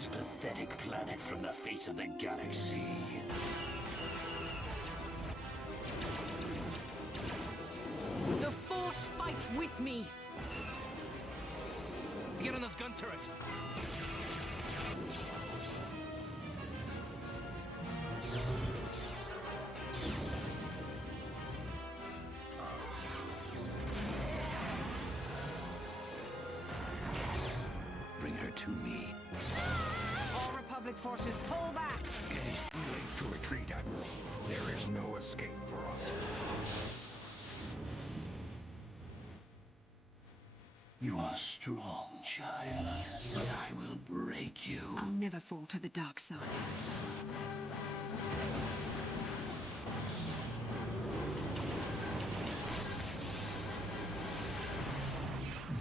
this pathetic planet from the face of the galaxy. The Force fights with me! Get on those gun turrets! Bring her to me. All Republic forces, pull back! It is too late to retreat, Admiral. There is no escape for us. You are strong, child, but I will break you. I'll never fall to the dark side.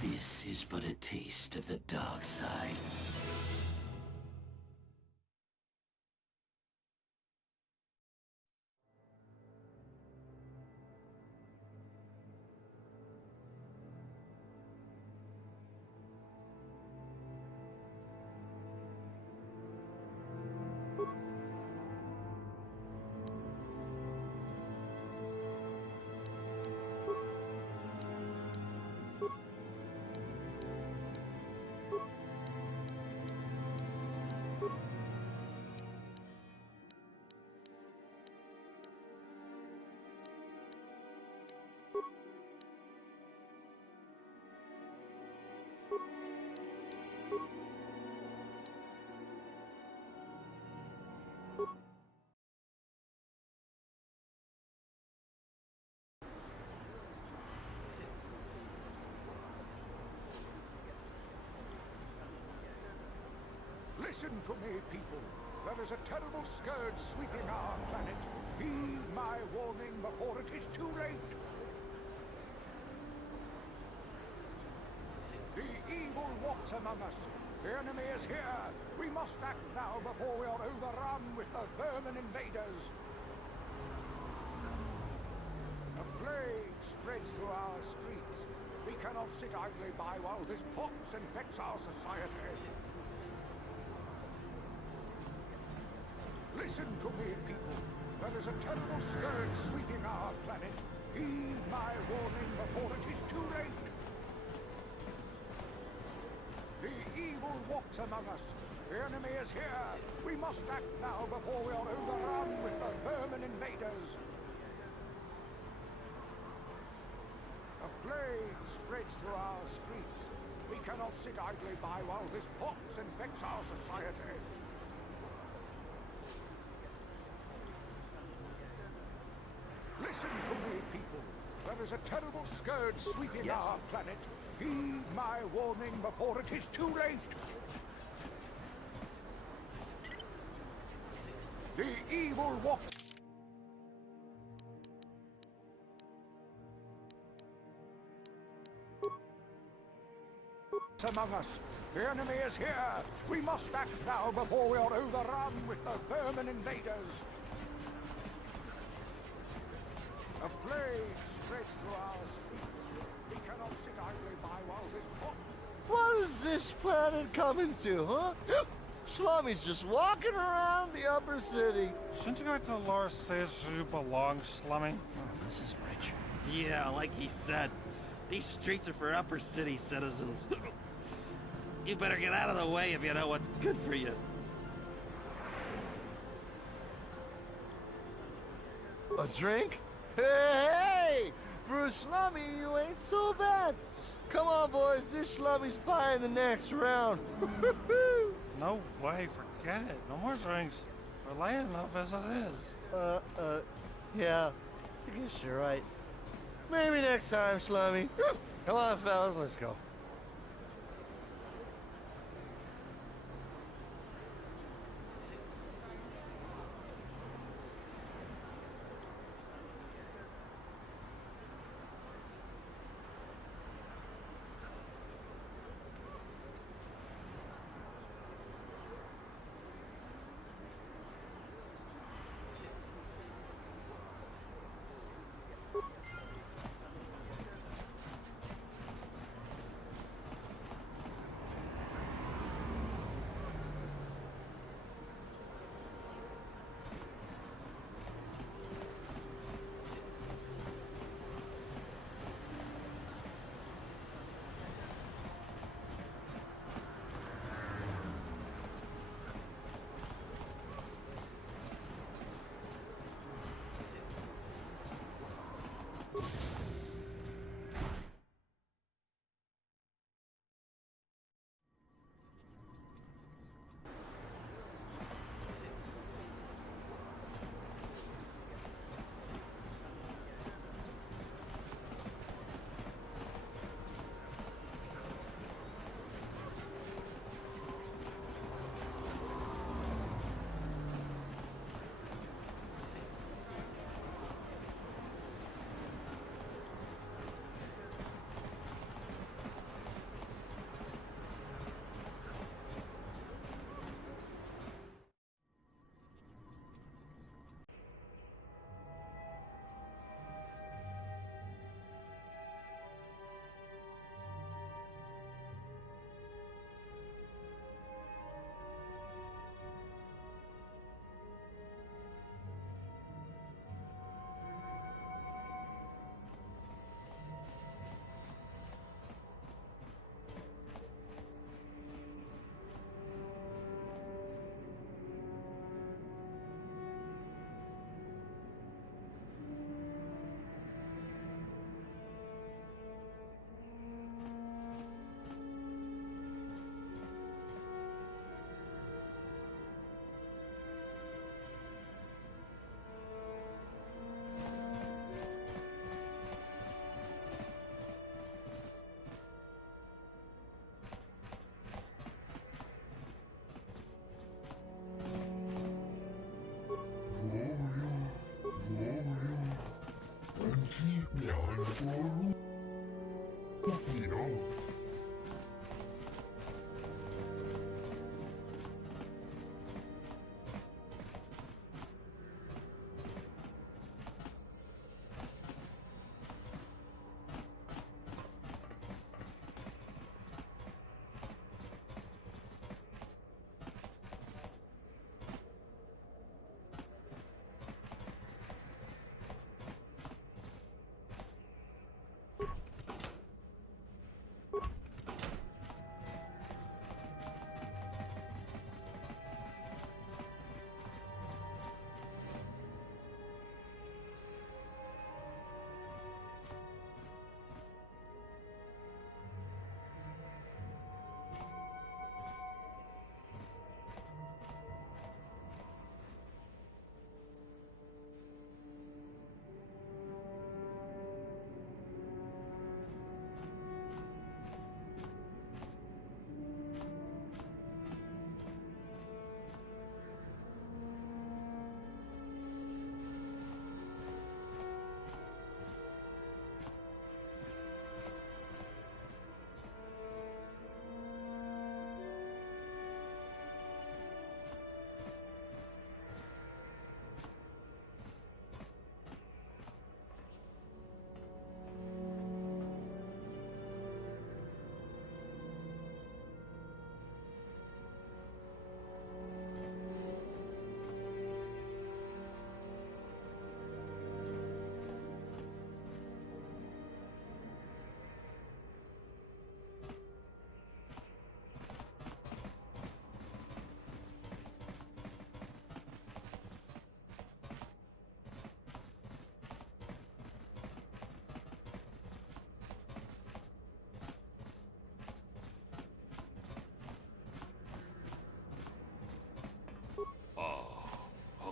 This is but a taste of the dark side. Listen to me, people. There is a terrible scourge sweeping our planet. Heed my warning before it is too late. The evil walks among us. The enemy is here. We must act now before we are overrun with the vermin invaders. A plague spreads through our streets. We cannot sit idly by while this pox infects our society. Listen to me, people. There is a terrible scourge sweeping our planet. Heed my warning before it is too late. The evil walks among us. The enemy is here. We must act now before we are overrun with the vermin invaders. A plague spreads through our streets. We cannot sit idly by while this pox infects our society. Listen to me, people. There is a terrible scourge sweeping our planet. Heed my warning before it is too late. The evil walks among us. The enemy is here. We must act now before we are overrun with the vermin invaders. A plague spreads through our streets. We cannot sit idly by while this pot... What is this planet coming to, huh? Slummy's just walking around the upper city. Shouldn't you go to Lord says you belong, Slummy? Oh, this is Richard. Yeah, like he said, these streets are for upper city citizens. You better get out of the way if you know what's good for you. A drink? Hey! For a slummy, you ain't so bad. Come on, boys. This slummy's buying the next round. No way, forget it. No more drinks. We're late enough as it is. Yeah. I guess you're right. Maybe next time, slummy. Come on, fellas, let's go.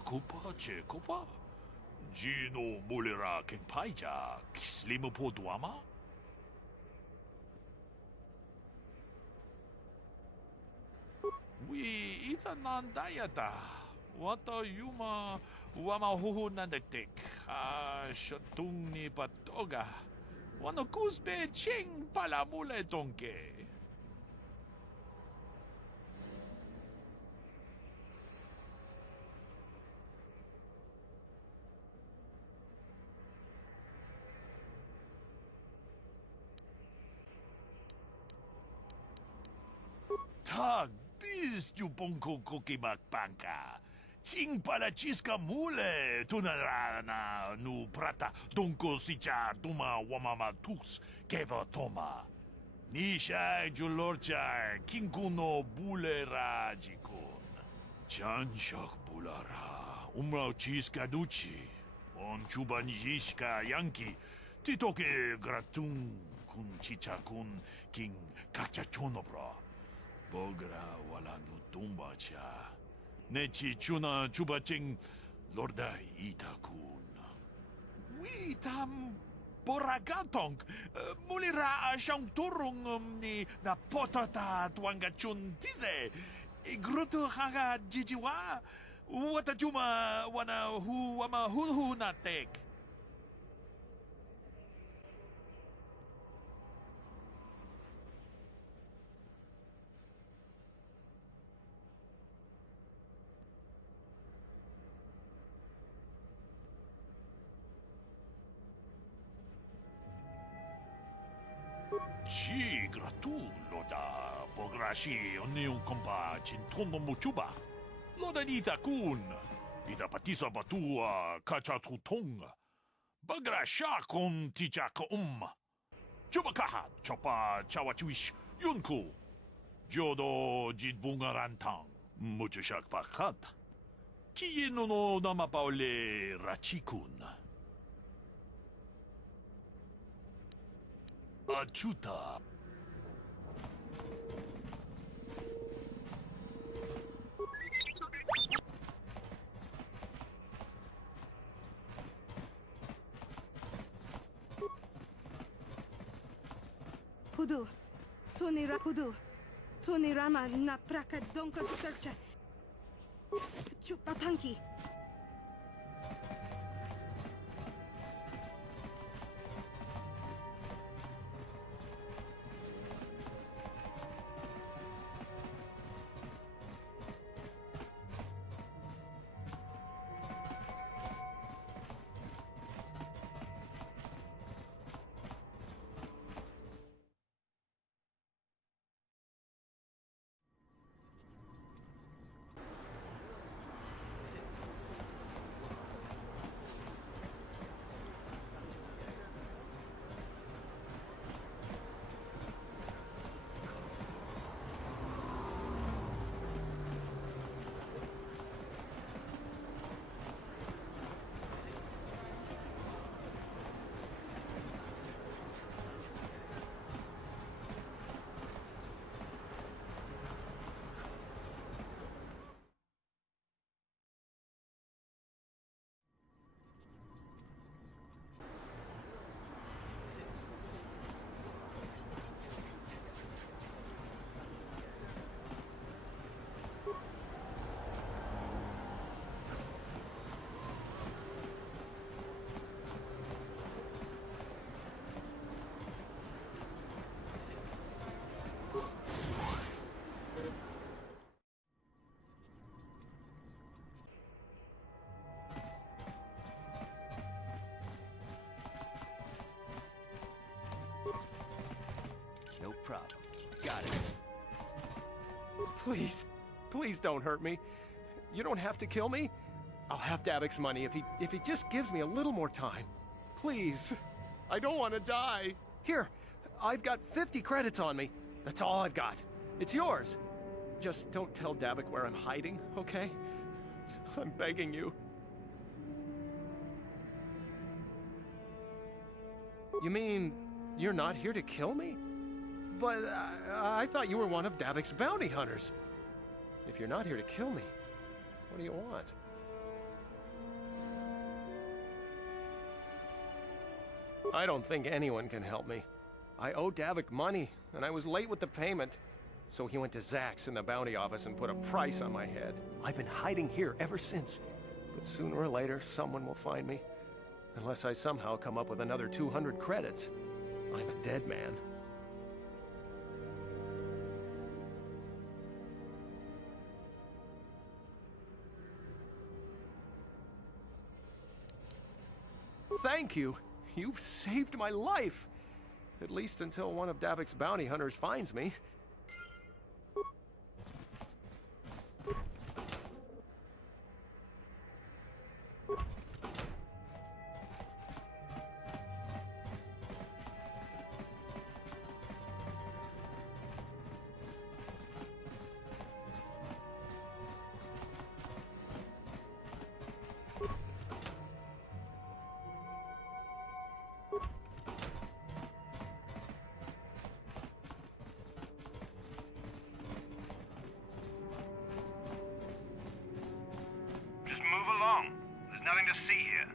Kupa Chekupa? Gino Mulera Kingpaija, Kislimu Poduama? We itanandayata. Wata yuma wama huhu nandektek. Shatung ni patoga. Wano kusbe ching palamule tonke. Tag bis tu bonko kokimak panka. Ching pala chiska mule tunarana nu prata donko sicha duma wamama tus keba toma. Nisha julorcha kinkuno bulera jikun. Chanshak bulara umrao chiska duchi. On chubanjishka yanki titoke gratun kun chicha kun king kakchachonobra. Bogra wala no tumba cha. Nechi chuna chubaching lorda itakun. We tam boragatong mulira siyang turong ni na potata tuangachun tize. Gruto haga jijiwa. Wata chuma wana hu wama hu natek. Ci gratulo pograshi onion compa cintono muchuba. Loda dita kun. Ida patisa batua kacha tutonga. Bagrasha kon tichaka Chubakaha chopa chawachuish yunku. Jodo jidbungarantang. Muchushak pakat. Kieno no namapaule rachikun. Achuta. Hudu. Tunirama na praka donka searcha. Chupatanki. got it. Please, please don't hurt me. You don't have to kill me. I'll have Davik's money if he just gives me a little more time. Please. I don't want to die. Here, I've got 50 credits on me. That's all I've got. It's yours. Just don't tell Davik where I'm hiding, okay? I'm begging you. You mean you're not here to kill me? But I thought you were one of Davik's bounty hunters. If you're not here to kill me, what do you want? I don't think anyone can help me. I owe Davik money, and I was late with the payment. So he went to Zack's in the bounty office and put a price on my head. I've been hiding here ever since. But sooner or later, someone will find me. Unless I somehow come up with another 200 credits. I'm a dead man. Thank you. You've saved my life. At least until one of Davik's bounty hunters finds me. Nothing to see here.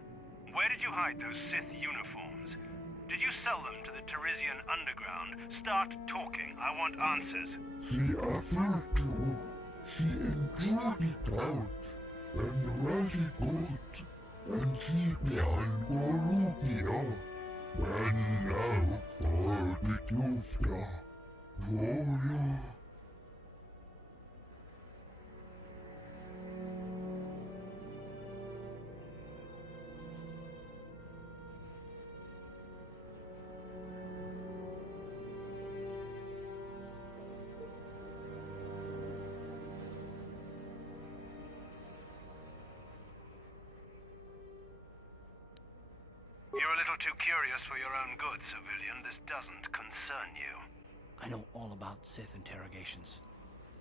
Where did you hide those Sith uniforms? Did you sell them to the Teresian underground? Start talking. I want answers. She offered to. She enjoyed it out. And very good. And she behind Gorukia. And now for the Tufta. Gloria. You're a little too curious for your own good, civilian. This doesn't concern you. I know all about Sith interrogations.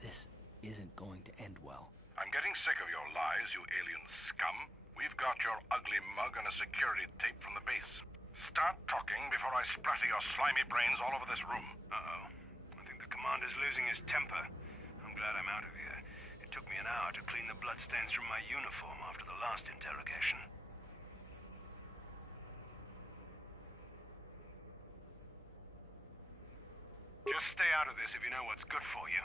This isn't going to end well. I'm getting sick of your lies, you alien scum. We've got your ugly mug and a security tape from the base. Start talking before I splatter your slimy brains all over this room. Uh-oh. I think the commander's losing his temper. I'm glad I'm out of here. It took me an hour to clean the bloodstains from my uniform after the last interrogation. Just stay out of this if you know what's good for you.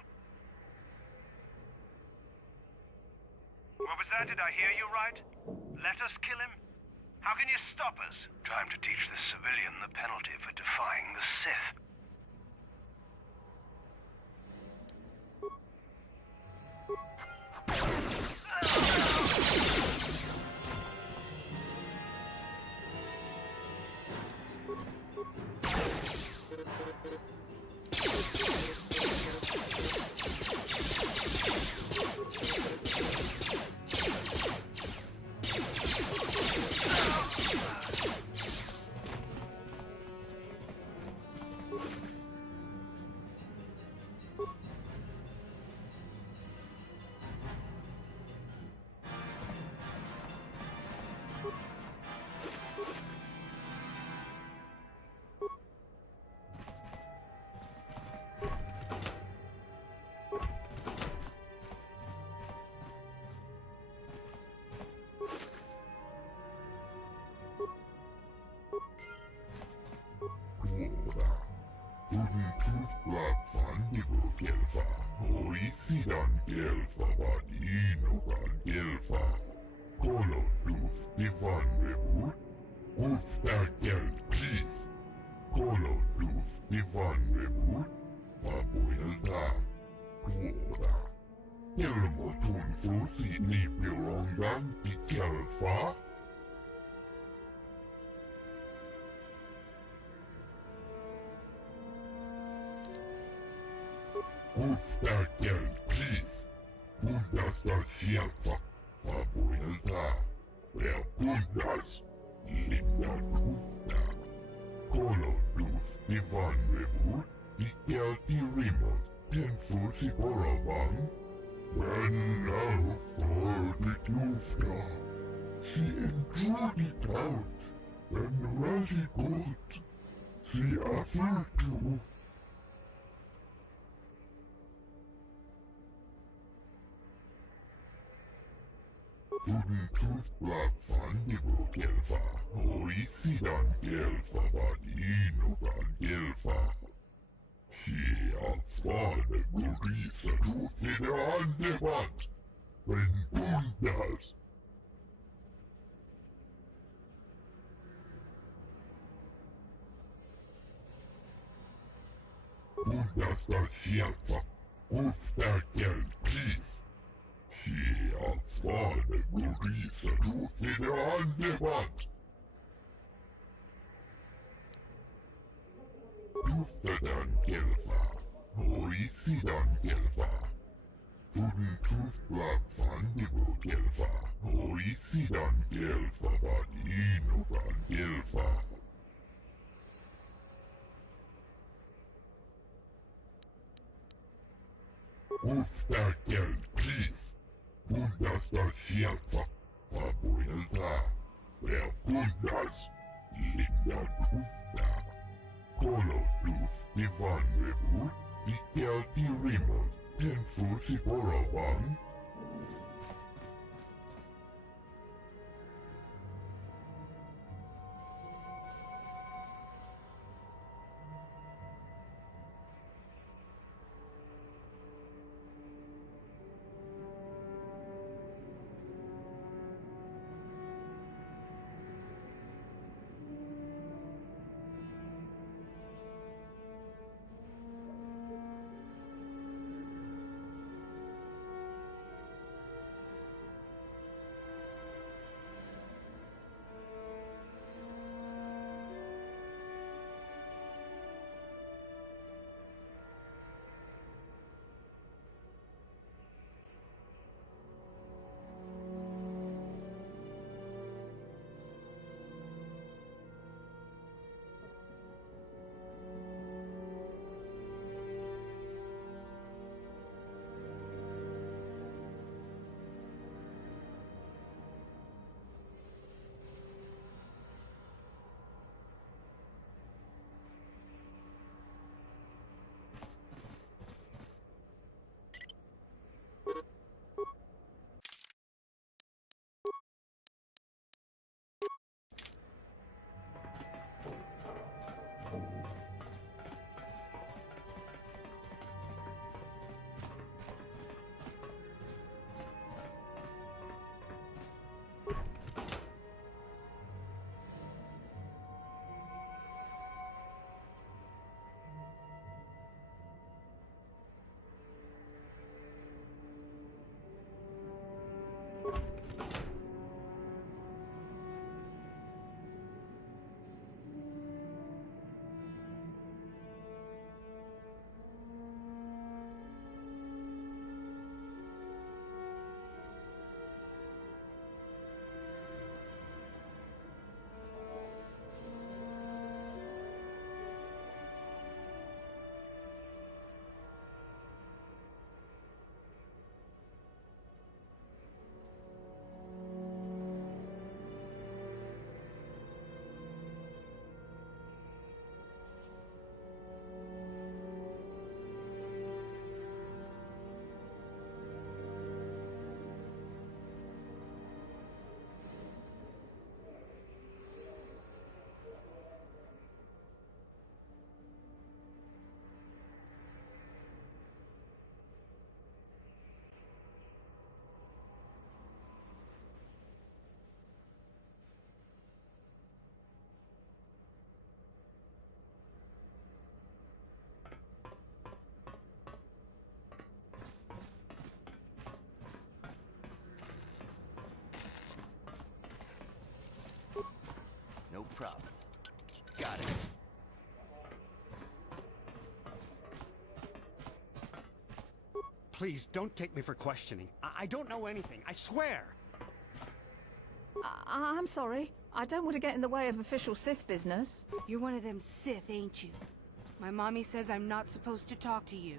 What was that? Did I hear you right? Let us kill him? How can you stop us? Time to teach this civilian the penalty for defying the Sith. Ustakel Chief, Bundasta Shelfa, Fabuelta, Wer Bundas, Linda Tufta, Kolo Dus Divan Rebut, Dikel Tirimos, Tenfusi Borabang, When for the Tufta, she enjoyed it out, and Razi good, she offered to. Guten Toothblock van de Gelfa, Oisidan Gelfa Vadino van Gelfa. She afvane Gurisa Toothide Andevat, when Bundas. Bundas da Shelfa, Ustakel Chief. She afvane Gurisa Toothide Andevat. Tuftadan Gelfa, Oisidan Gelfa. Guten Toothblock van de Gelfa, Oisidan Gelfa Vadino van Gelfa. Ustakel Chief, Bundas da Shelfa, Fabuelta, Wer Bundas, Linda Tufta, Kolo Dus Divan Rebut, Dikel Tirimos, Tenfusi Borabang. No problem. Got it. Please, don't take me for questioning. I don't know anything, I swear! I'm sorry. I don't want to get in the way of official Sith business. You're one of them Sith, ain't you? My mommy says I'm not supposed to talk to you.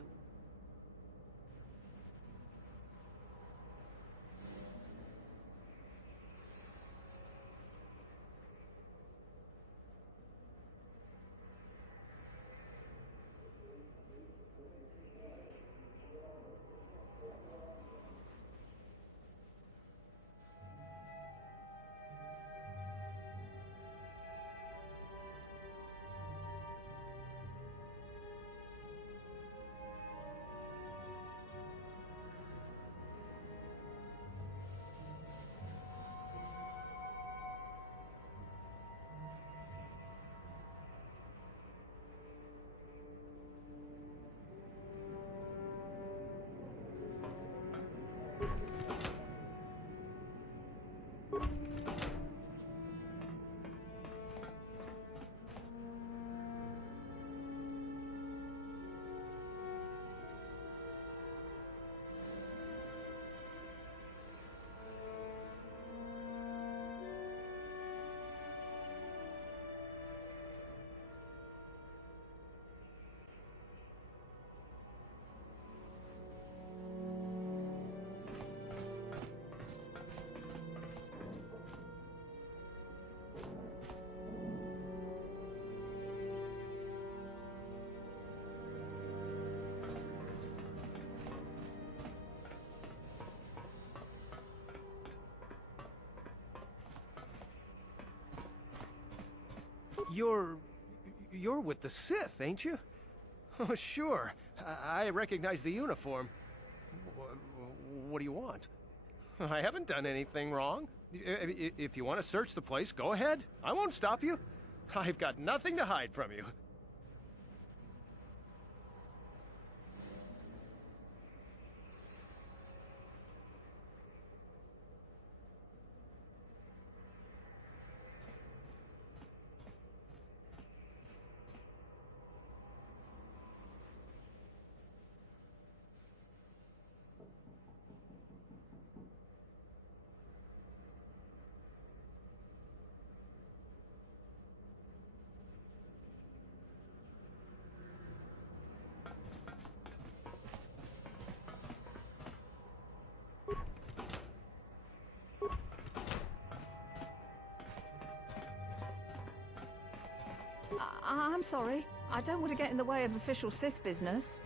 You're with the Sith, ain't you? Oh, sure. I recognize the uniform. What do you want? I haven't done anything wrong. If you want to search the place, go ahead. I won't stop you. I've got nothing to hide from you. I'm sorry. I don't want to get in the way of official Sith business.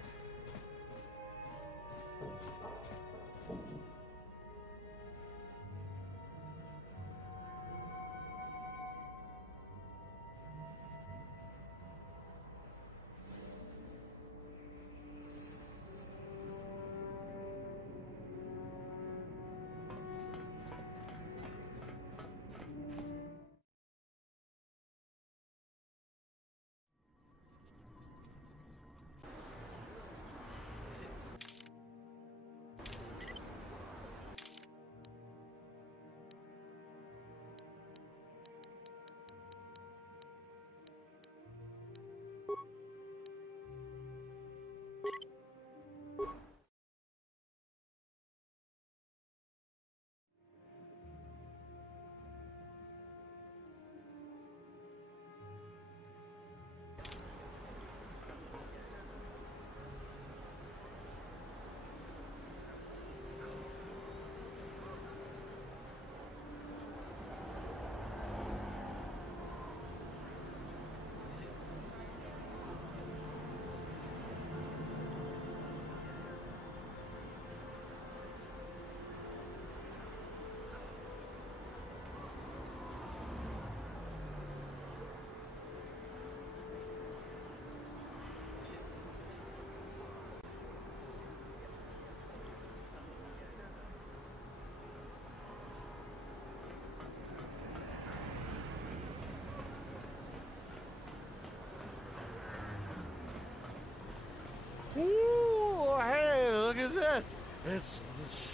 Ooh, hey, look at this. It's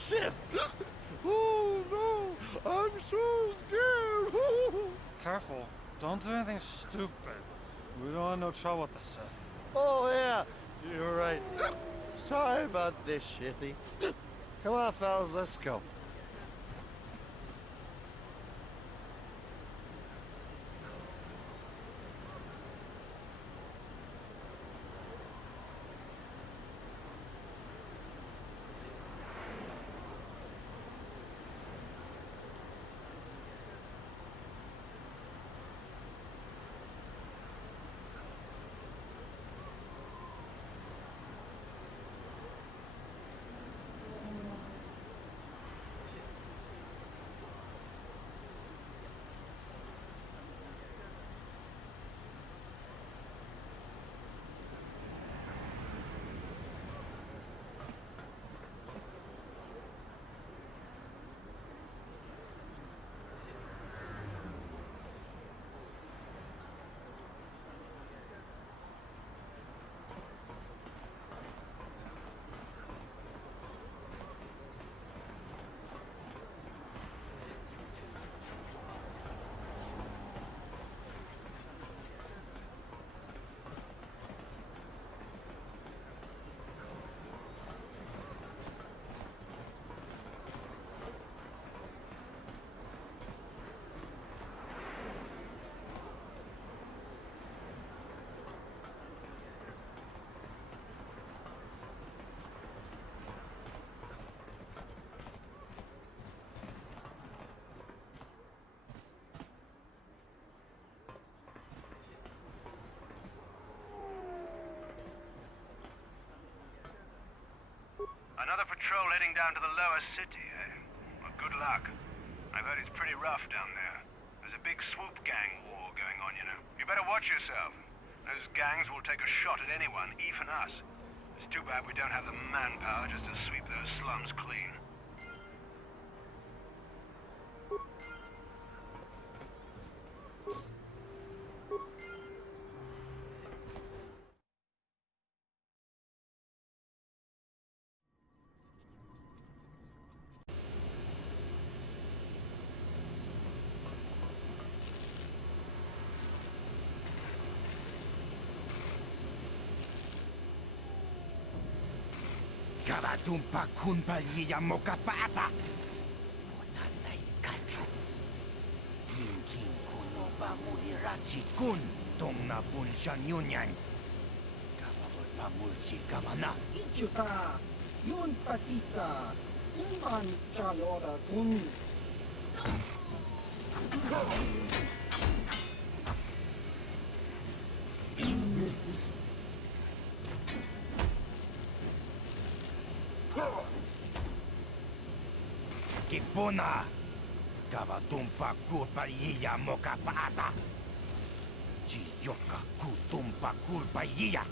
the Sith. Oh, no. I'm so scared. Ooh. Careful. Don't do anything stupid. We don't want no trouble with the Sith. Oh, yeah. You're right. Sorry about this, Shithy. Come on, fellas, let's go. Another patrol heading down to the lower city, eh? Well, good luck. I've heard it's pretty rough down there. There's a big swoop gang war going on, you know. You better watch yourself. Those gangs will take a shot at anyone, even us. It's too bad we don't have the manpower just to sweep those slums clean. Kavatumpa kunpa liya mokapata. Monanay kachu. Kinkin kuno ba mulirachi kun. Tong na punshan yunyan. Kamamul pamulchi kamana. Ichuta, yun patisa, imban chalora kun. Kipuna. Kavatumpa kulpa liya mokapata. Chiyoka kutumpa kulpa liya.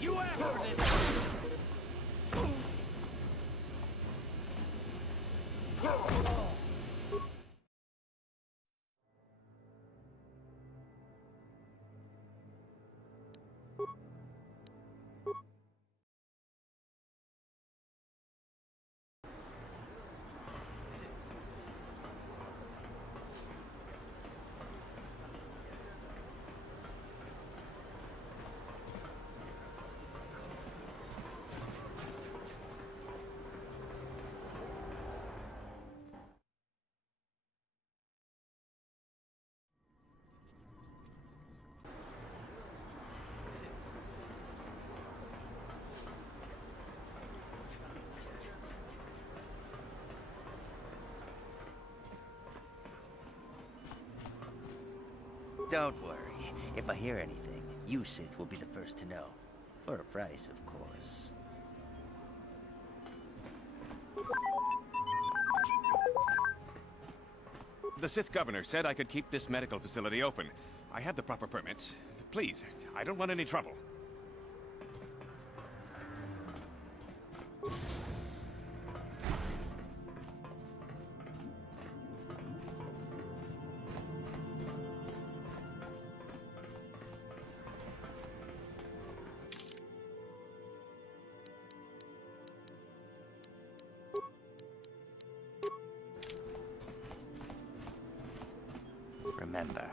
You asked for this! Don't worry. If I hear anything, you, Sith, will be the first to know. For a price, of course. The Sith governor said I could keep this medical facility open. I have the proper permits. Please, I don't want any trouble. Remember,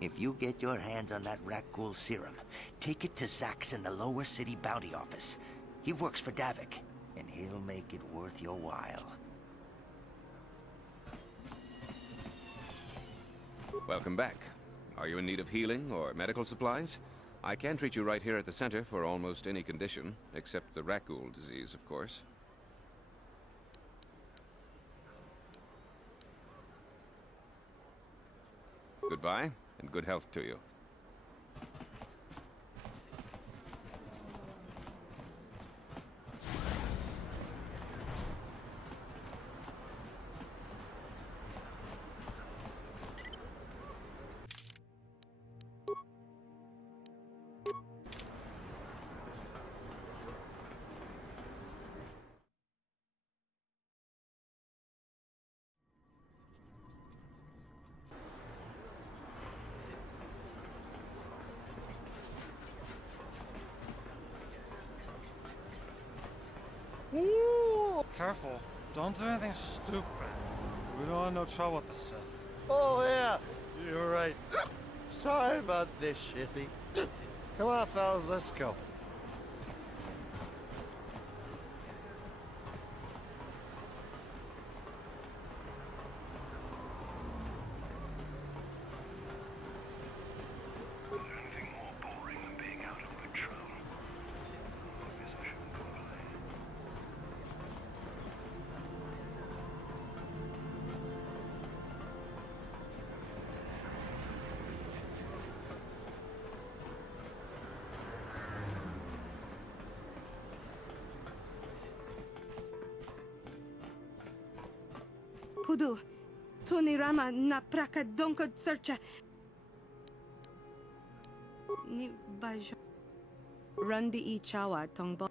if you get your hands on that Rakghoul serum, take it to Zax in the Lower City Bounty Office. He works for Davik, and he'll make it worth your while. Welcome back. Are you in need of healing or medical supplies? I can treat you right here at the center for almost any condition, except the Rakghoul disease, of course. Goodbye, and good health to you. Ooh. Careful. Don't do anything stupid. We don't want no trouble with the Sith. Oh, yeah. You're right. Sorry about this, Shithy. Come on, fellas, let's go. Pudu, Tunirama na praka donko searcha. Ni bajo. Rundi I chawa tongbo.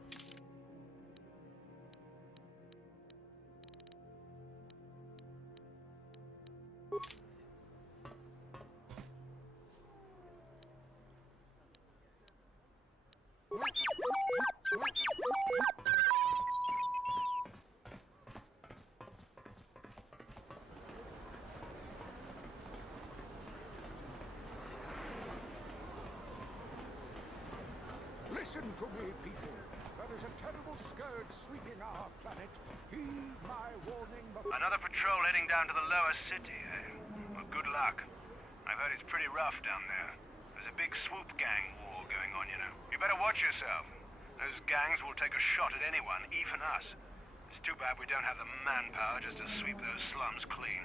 Listen to me, people. There is a terrible scourge sweeping our planet. Heed my warning before... Another patrol heading down to the lower city, eh? Well, good luck. I've heard it's pretty rough down there. There's a big swoop gang war going on, you know. You better watch yourself. Those gangs will take a shot at anyone, even us. It's too bad we don't have the manpower just to sweep those slums clean.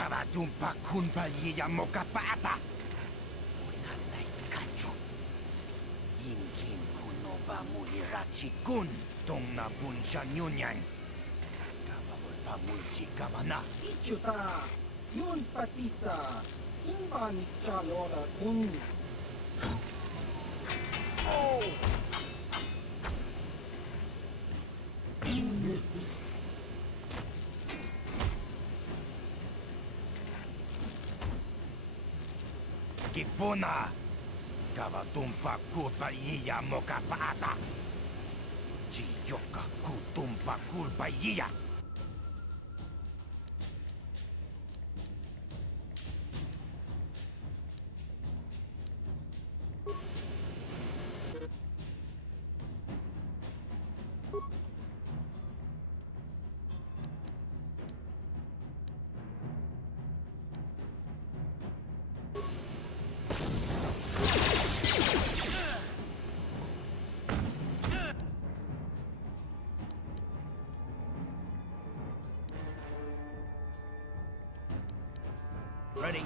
Kavatumpa kunpa yiya mokapata. Unanay kachu. Yinkin kunoba mulirachi kun. Tong na bunsha nyunyan. Kavawulpa mulchi kamana. Ichuta, yun patisa, kinbani chalora kun. Oh! Kipuna! Kavatumpa kulpa yiya mokapata! Chiyoka kutumpa kulpa yiya! Ready?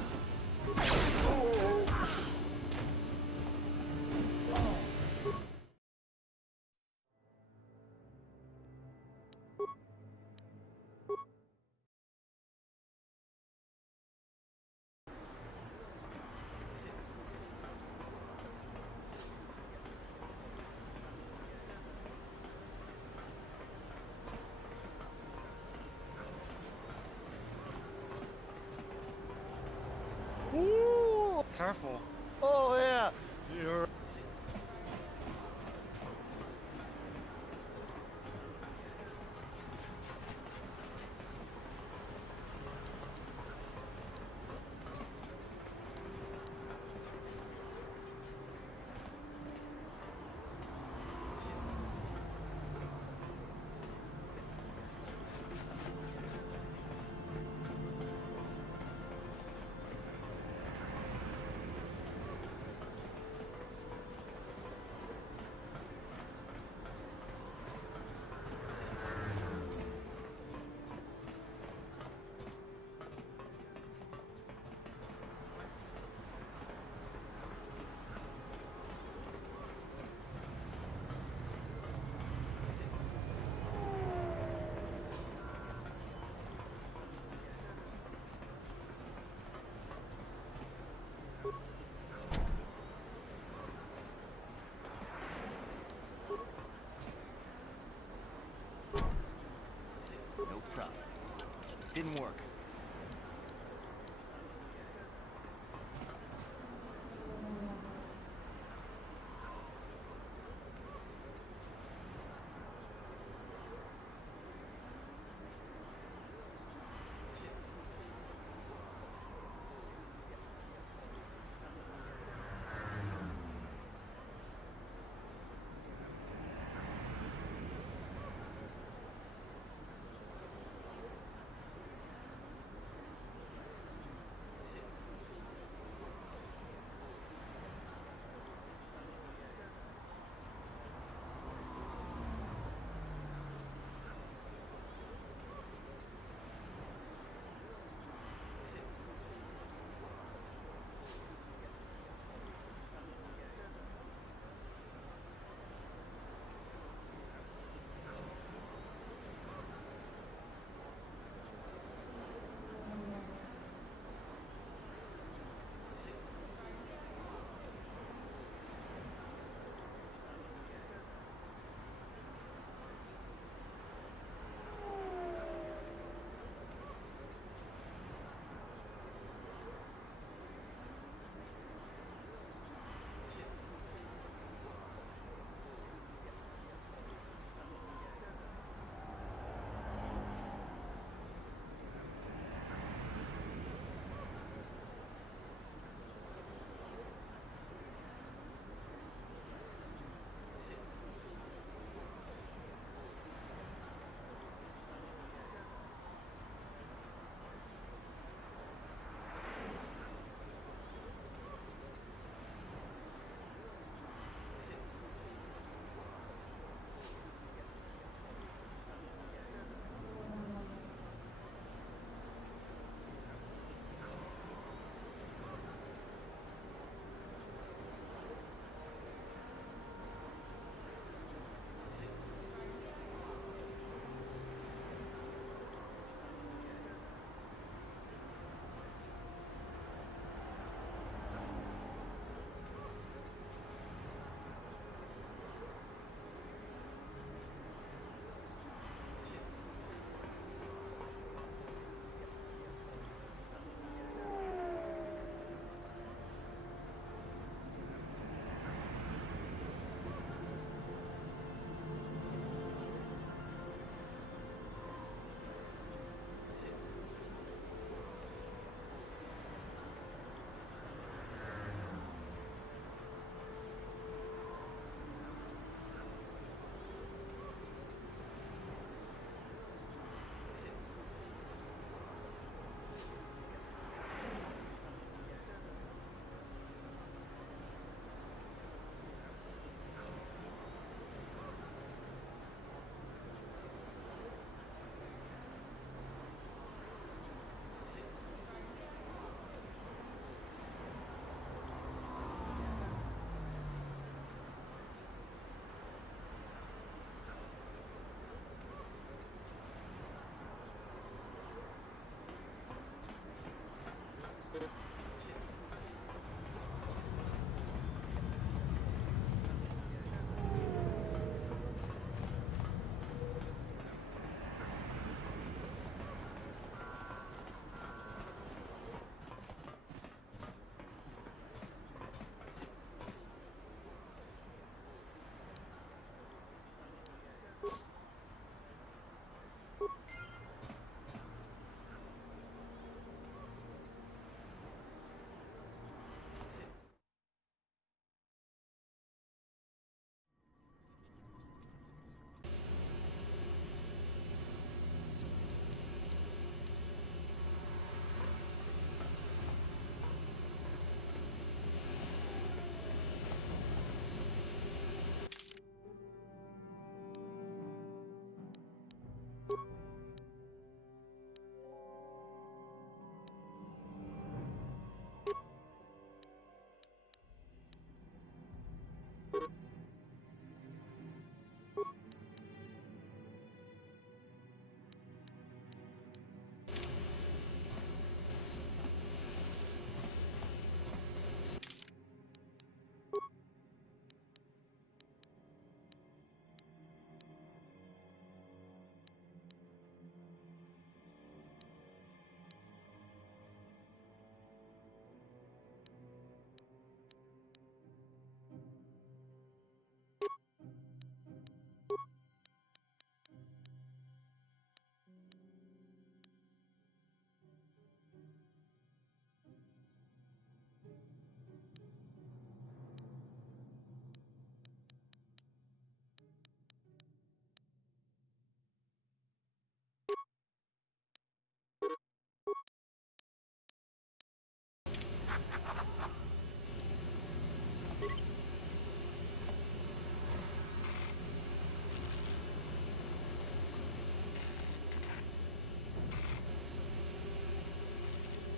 Careful. Oh, yeah. You're...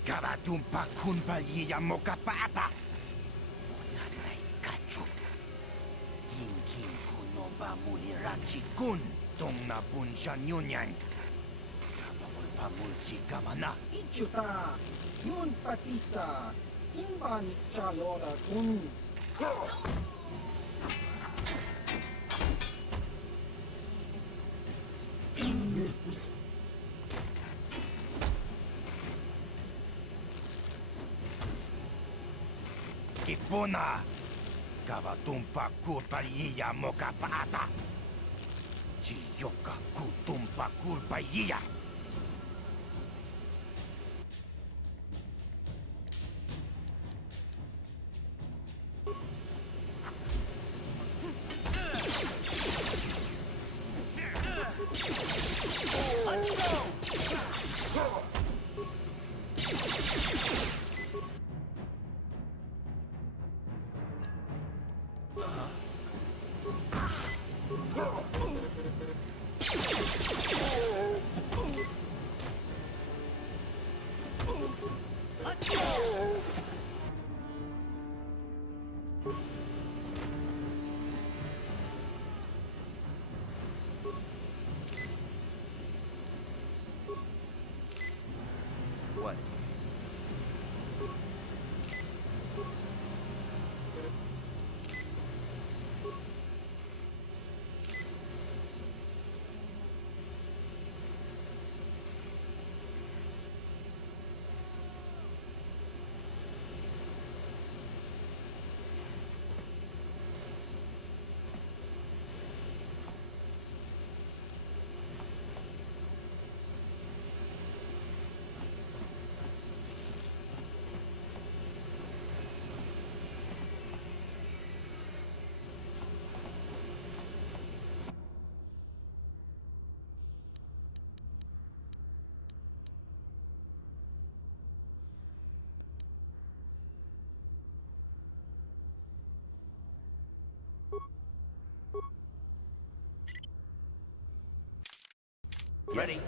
Kavatumpa kunpa yiya mokapata. Onanay kachu. Kinkin kunoba mulirachi kun. Tong na bunshan yunyan. Kapamulpa mulchi kamana. Ichuta, yun patisa, kimba ni Chalora kun. Kipuna. Kavatumpa kulpa yiya mokapata. Chiyoka kutumpa kulpa yiya. What? Ready?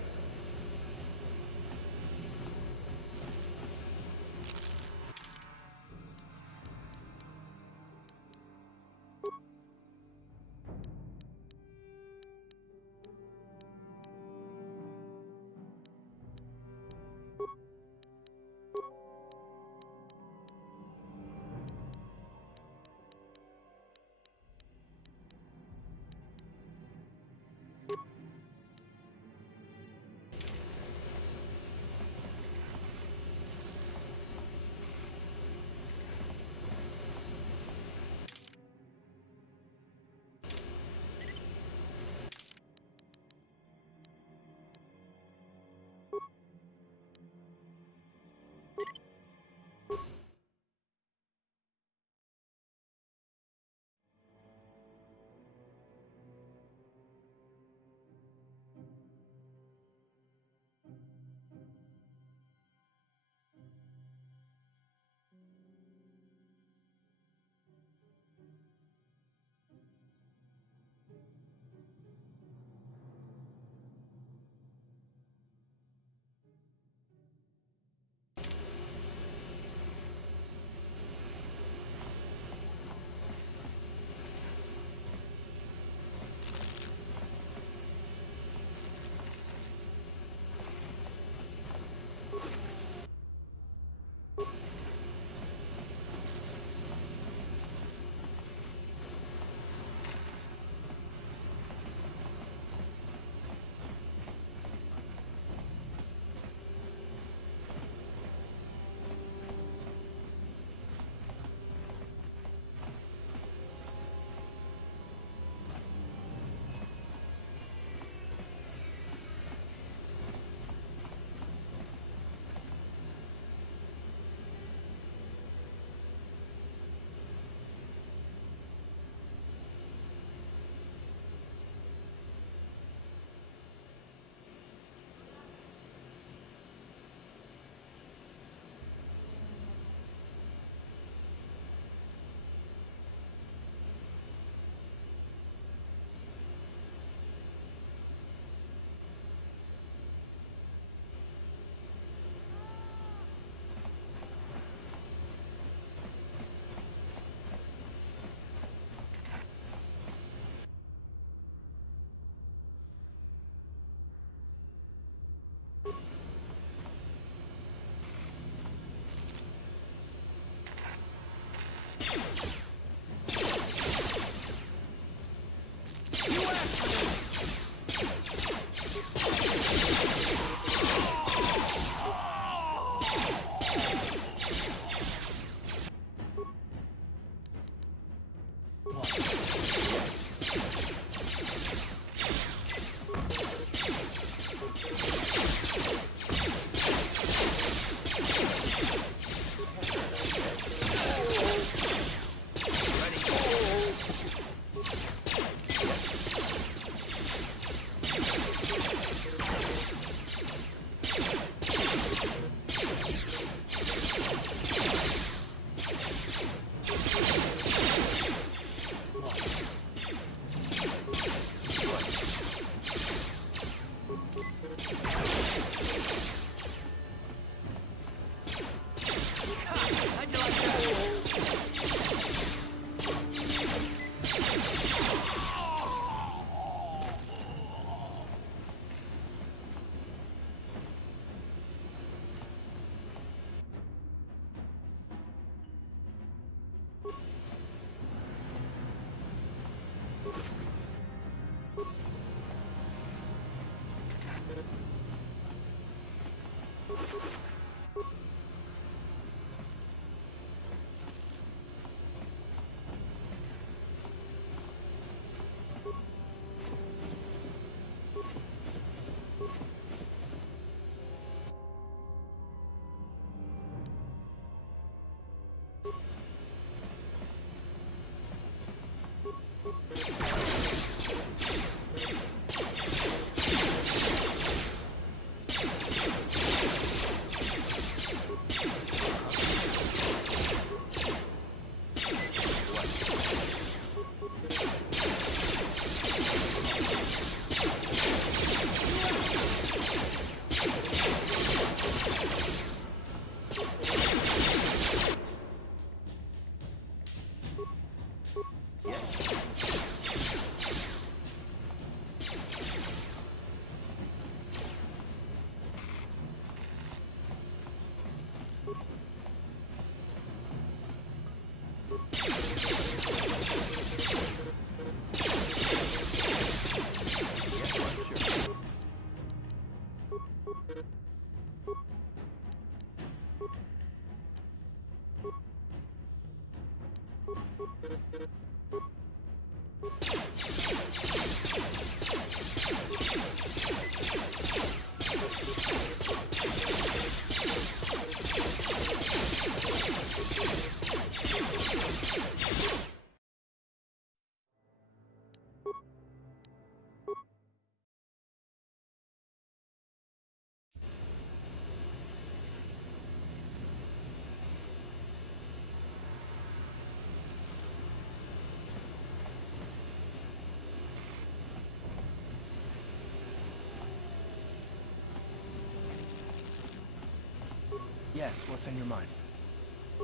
Yes, what's on your mind?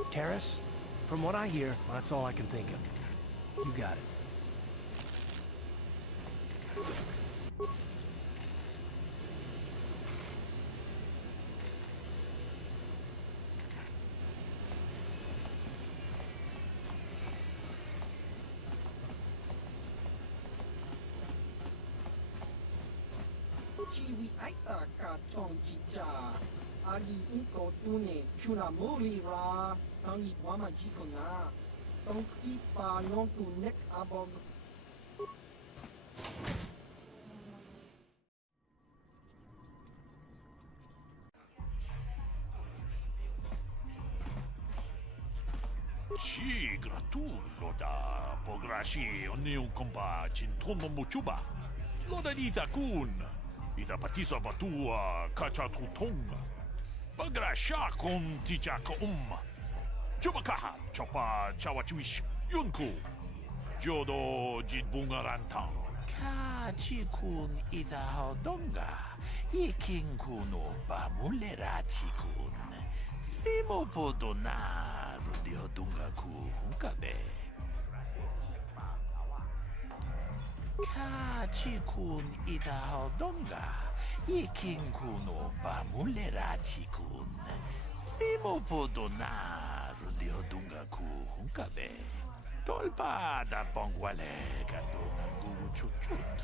Terrace? From what I hear, that's all I can think of. You got it. Chiwi aita ka chong chicha. Agi inko tune chuna muri ra. Tangi wama jiko na. Tong ipa non ku nek abog. Ci gratullo da pograshi ogni un compa cintomo muchuba. Loda dita kun. Ita patisa batua kacha tutong. Pagrasha kon tijaka Chubakaha chopa chawachiwish yunku. Jodo jitbungaranta. Kachikun ida hodonga. Ikinku no pamulerachi-kun. Slimo podona rudio dunga ku hunkabe. Kachikun ida hodonga. Ikinku no pamulerachi-kun. Slimo podona rudio dunga ku hunkabe. Tolpa da bongwale kandona gugu chuchut.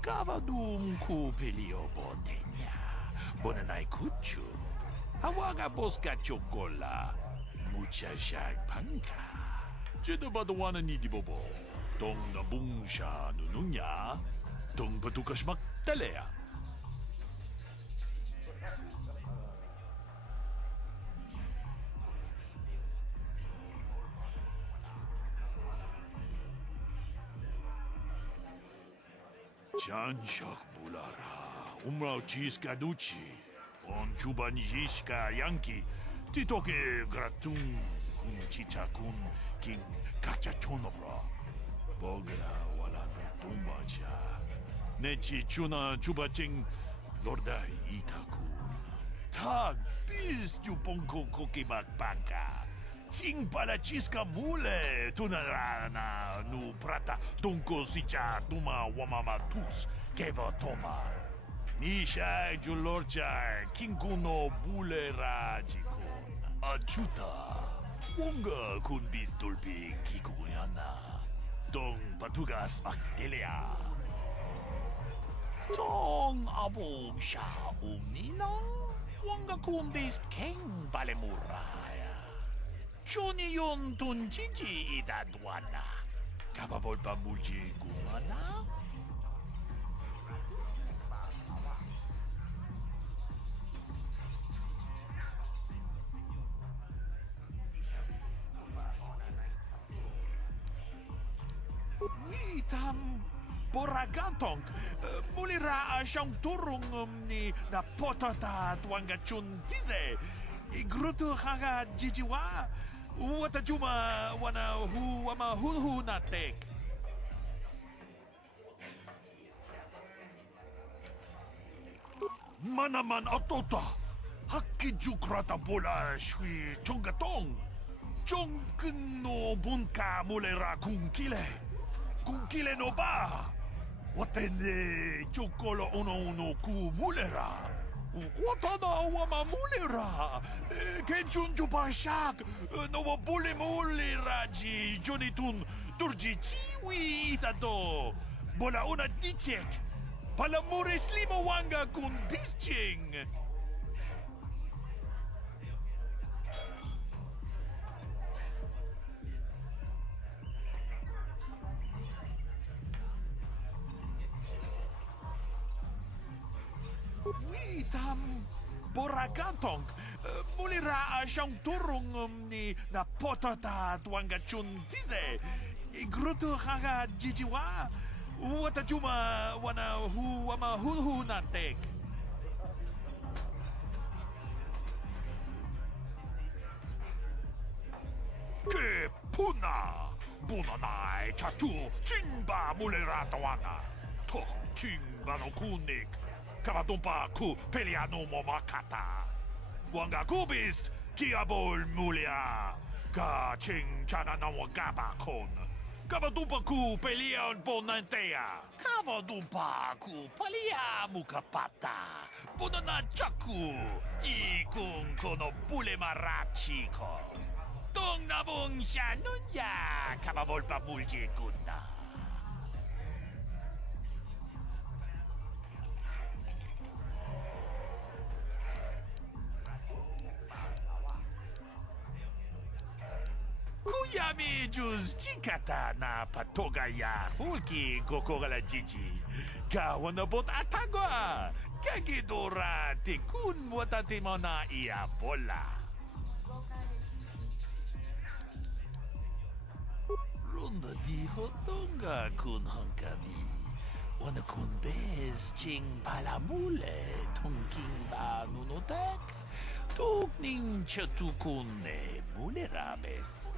Kavadum ku pelio botenya. Bonanai kuchu. Hawaga boska chocola. Mucha jag panka. Jeda badawana ni di bobo. Dong nabung siya nunungnya, dong batukas magtalea. Janshak bulara, umrao chiska duchi, on chuban jiska yanki, titoke gratung, kun chicha kun king kacha chonobra. Bogra wala no tumba cha. Nechi chuna chubaching lorda itakun. Tag bis chuponko kokibak banka. Ching para chiska mule tunarana nu prata tunko sicha tuma wamama tus keba toma. Nisha julorcha kinkuno bule rajikon. Achuta. Wonga kun bis tulpi kikuyana. Dong patugas magtelea. Dong abog siya umnina. Wonga kun bis king balemuraya. Johnny yon tunjiji idadwana. Kapabol pa mulji gumana? Witam boragatong. Mulira siyang turong ni na potata tuangachun tize. Igruto haga jijiwa. Wata juma wana hu wama hu natek. Manaman atota. Hakijukrata bola shui chongatong. Chongkeng no bunka mulera kungkile. Kungkile no ba. Watene chokolo uno ku mulera. Watana wama mulera. Kenchun jupashak. No bule mulera ji jonitun turji chiwi itado. Bola una dichek. Palamure slimo wanga kun bisching. Witam boragatong. Mulira siyang turong ni na potata tuangachun tize. Igruto haga jijiwa. Wata juma wana hu wama hu natek. Ke puna. Bunanai chatu chimba mulira tawanga. Tok chimba no kunik. Kavadumpa ku peliano momakata. Wanga kubist kiabol mulia. Ka ching chana na wagaba kon. Kavadumpa ku pelion bonantea. Kavadumpa ku palia mukapata. Bunana chaku. Ikung kono bule marachiko. Tung nabung siya nunya. Kavabol pa mulje kuna. Kuyami juz chikata na patogaya fulki kokogala jiji. Gawa na bot atagwa. Kagidora tikun watatimona iya bola. Runda di hotonga kun hankabi. Wana kun bez ching palamule tungking ba nunotek. Tukning chatukune mulerabes.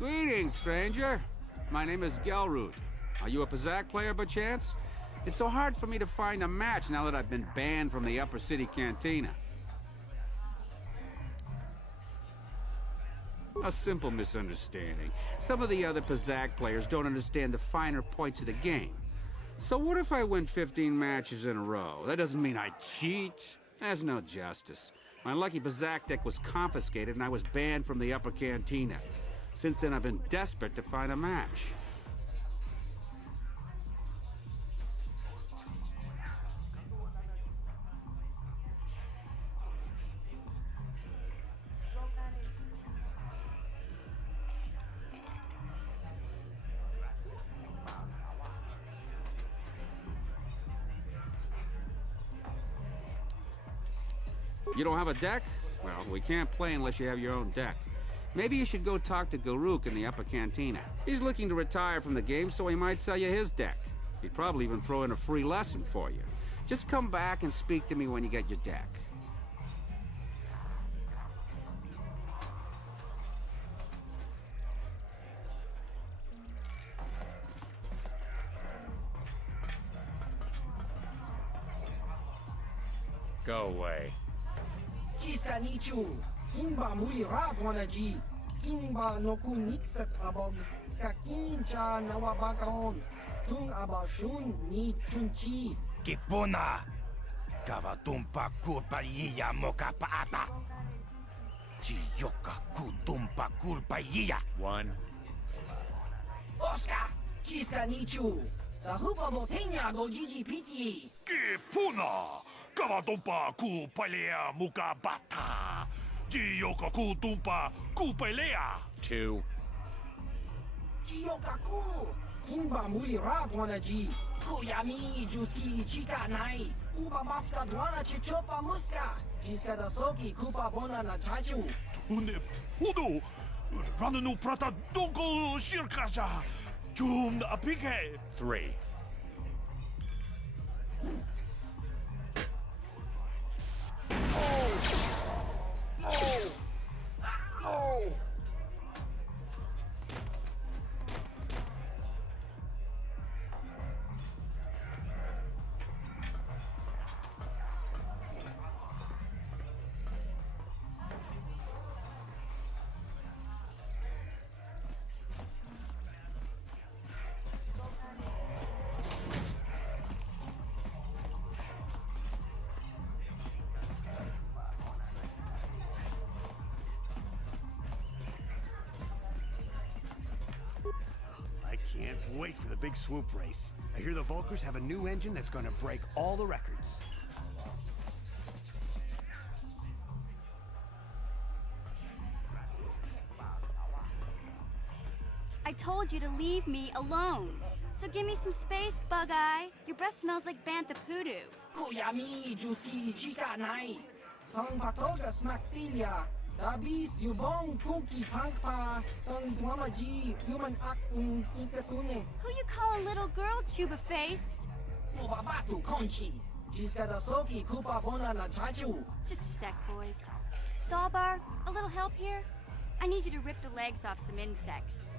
Greetings, stranger. My name is Gelroot. Are you a Pazak player by chance? It's so hard for me to find a match now that I've been banned from the Upper City Cantina. A simple misunderstanding. Some of the other Pazak players don't understand the finer points of the game. So what if I win 15 matches in a row? That doesn't mean I cheat. That's no justice. My lucky Pazak deck was confiscated and I was banned from the Upper Cantina. Since then, I've been desperate to find a match. You don't have a deck? Well, we can't play unless you have your own deck. Maybe you should go talk to Garuk in the Upper Cantina. He's looking to retire from the game, so he might sell you his deck. He'd probably even throw in a free lesson for you. Just come back and speak to me when you get your deck. Go away. Kiska nichu, kimba muli radwanaji, kimba noku nixat abog, kakincha nawabakaon, tung abashun ni chunchi. Kipuna! Kavatumpa kulpa yiya moka paata! Chiyoka kutumpa kulpa yiya! One. Oscar, kiska nichu, tahupa botenya go jiji piti. Kipuna! Kavatumpa ku palea muka bata. Jiyoka ku tumpa ku pelea. 2. Jiyoka ku, kimba muli radwanaji, kuyami juski ichika nai, uba baska dwana chichopa muska, kiska da soki kupa bona na chachu. Tune pudu. Rananu prata donko shirkasha. Jum apike. 3. Can't wait for the big swoop race. I hear the Volkers have a new engine that's gonna break all the records. I told you to leave me alone. So give me some space, Bug-Eye. Your breath smells like Bantha Poodoo. Kuyami juski ichika nai, tong patoga smaktilia. Dabis yubong kunki pangpa, tong idwamaji human act in ikatune. Who you calling little girl, Chuba Face? Ubabatu konchi, jiska da soki kupa bona na chachu. Just a sec, boys. Sawbar, a little help here? I need you to rip the legs off some insects.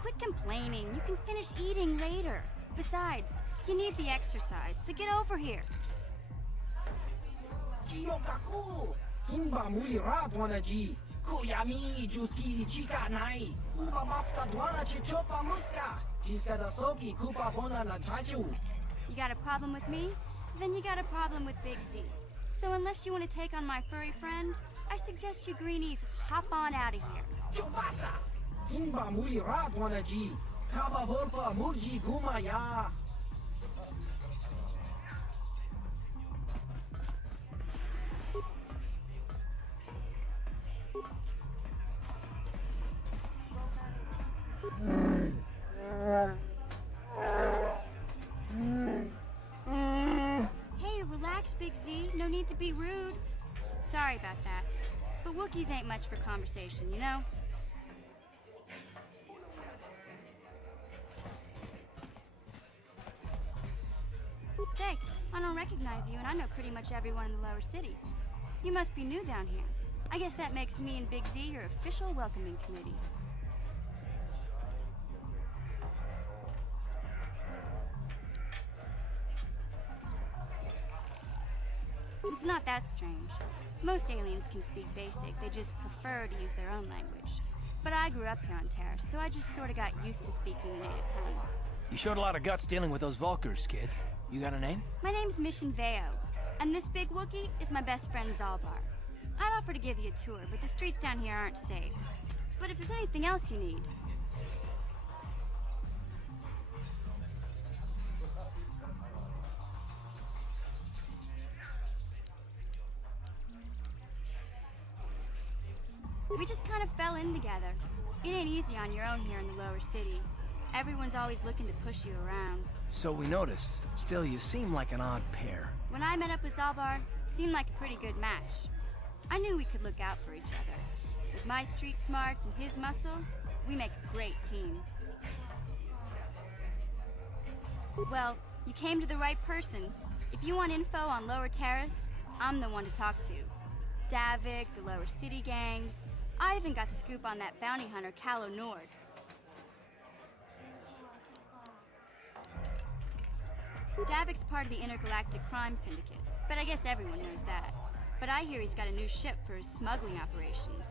Quit complaining. You can finish eating later. Besides, you need the exercise, so get over here. Jiyokaku, kimba muli radwanaji, kuyami juski ichika nai, uba baska dwana chichopa muska, jiska da soki kupa bona na chachu. You got a problem with me? Then you got a problem with Big Z. So unless you want to take on my furry friend, I suggest you greenies hop on out of here. Chupasa, kimba muli radwanaji, kaba volpa murji gumaya. Hey, relax, Big Z. No need to be rude. Sorry about that. But Wookiees ain't much for conversation, you know? Say, I don't recognize you, and I know pretty much everyone in the lower city. You must be new down here. I guess that makes me and Big Z your official welcoming committee. It's not that strange. Most aliens can speak basic, they just prefer to use their own language. But I grew up here on Terra, so I just sort of got used to speaking the native tongue. You showed a lot of guts dealing with those Vulkars, kid. You got a name? My name's Mission Veo, and this big Wookiee is my best friend Zalbar. I'd offer to give you a tour, but the streets down here aren't safe. But if there's anything else you need... We just kind of fell in together. It ain't easy on your own here in the lower city. Everyone's always looking to push you around. So we noticed. Still, you seem like an odd pair. When I met up with Zalbar, it seemed like a pretty good match. I knew we could look out for each other. With my street smarts and his muscle, we make a great team. Well, you came to the right person. If you want info on Lower Terrace, I'm the one to talk to. Davik, the Lower City gangs. I even got the scoop on that bounty hunter, Calo Nord. Davik's part of the Intergalactic Crime Syndicate, but I guess everyone knows that. But I hear he's got a new ship for his smuggling operations,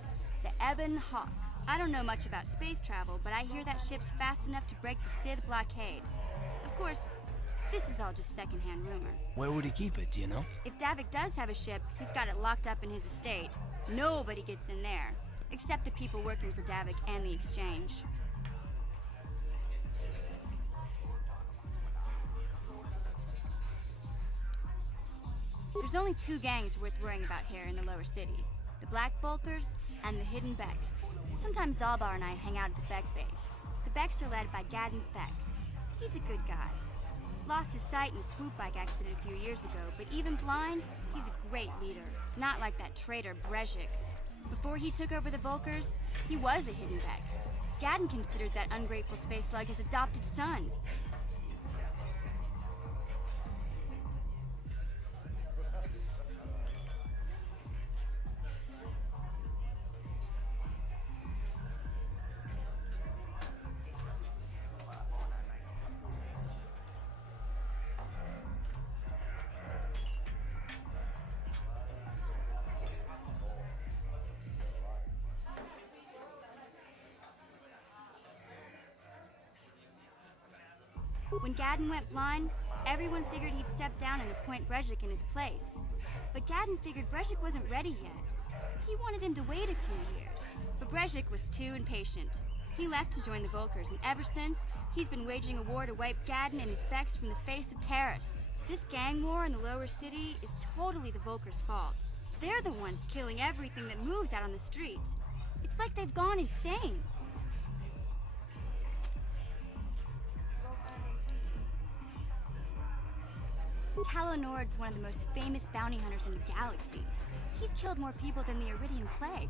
the Ebon Hawk. I don't know much about space travel, but I hear that ship's fast enough to break the Sith blockade. Of course, this is all just secondhand rumor. Where would he keep it, do you know? If Davik does have a ship, he's got it locked up in his estate. Nobody gets in there, except the people working for Davik and the Exchange. There's only two gangs worth worrying about here in the lower city. The Black Vulkars and the Hidden Becks. Sometimes Zalbar and I hang out at the Beck base. The Becks are led by Gadden Beck. He's a good guy. Lost his sight in a swoop bike accident a few years ago, but even blind, he's a great leader. Not like that traitor Brezhik. Before he took over the Vulkars, he was a Hidden Beck. Gadden considered that ungrateful space slug his adopted son. When Gadden went blind, everyone figured he'd step down and appoint Brezhik in his place. But Gadden figured Brezhik wasn't ready yet. He wanted him to wait a few years. But Brezhik was too impatient. He left to join the Vulkars, and ever since, he's been waging a war to wipe Gadden and his Becks from the face of Terrace. This gang war in the lower city is totally the Vulkars' fault. They're the ones killing everything that moves out on the streets. It's like they've gone insane. Calo Nord's one of the most famous bounty hunters in the galaxy. He's killed more people than the Iridian Plague.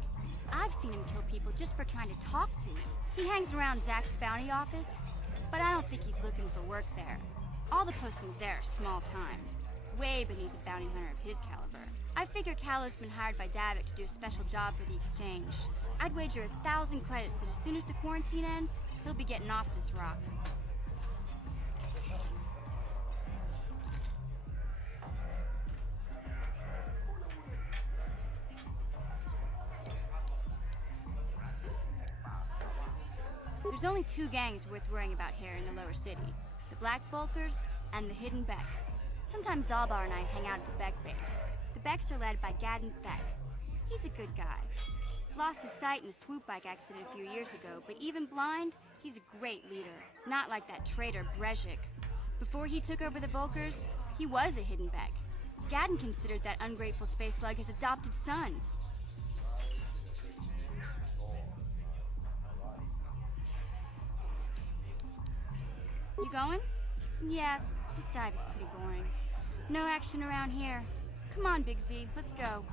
I've seen him kill people just for trying to talk to him. He hangs around Zack's bounty office, but I don't think he's looking for work there. All the postings there are small time, way beneath a bounty hunter of his caliber. I figure Calo's been hired by Davik to do a special job for the Exchange. I'd wager 1,000 credits that as soon as the quarantine ends, he'll be getting off this rock. There's only two gangs worth worrying about here in the lower city. The Black Vulkars and the Hidden Becks. Sometimes Zalbar and I hang out at the Beck base. The Becks are led by Gadden Beck. He's a good guy. Lost his sight in a swoop bike accident a few years ago, but even blind, he's a great leader. Not like that traitor Brezhik. Before he took over the Vulkars, he was a Hidden Beck. Gadden considered that ungrateful space slug his adopted son. You going? Yeah, this dive is pretty boring. No action around here. Come on, Big Z, let's go.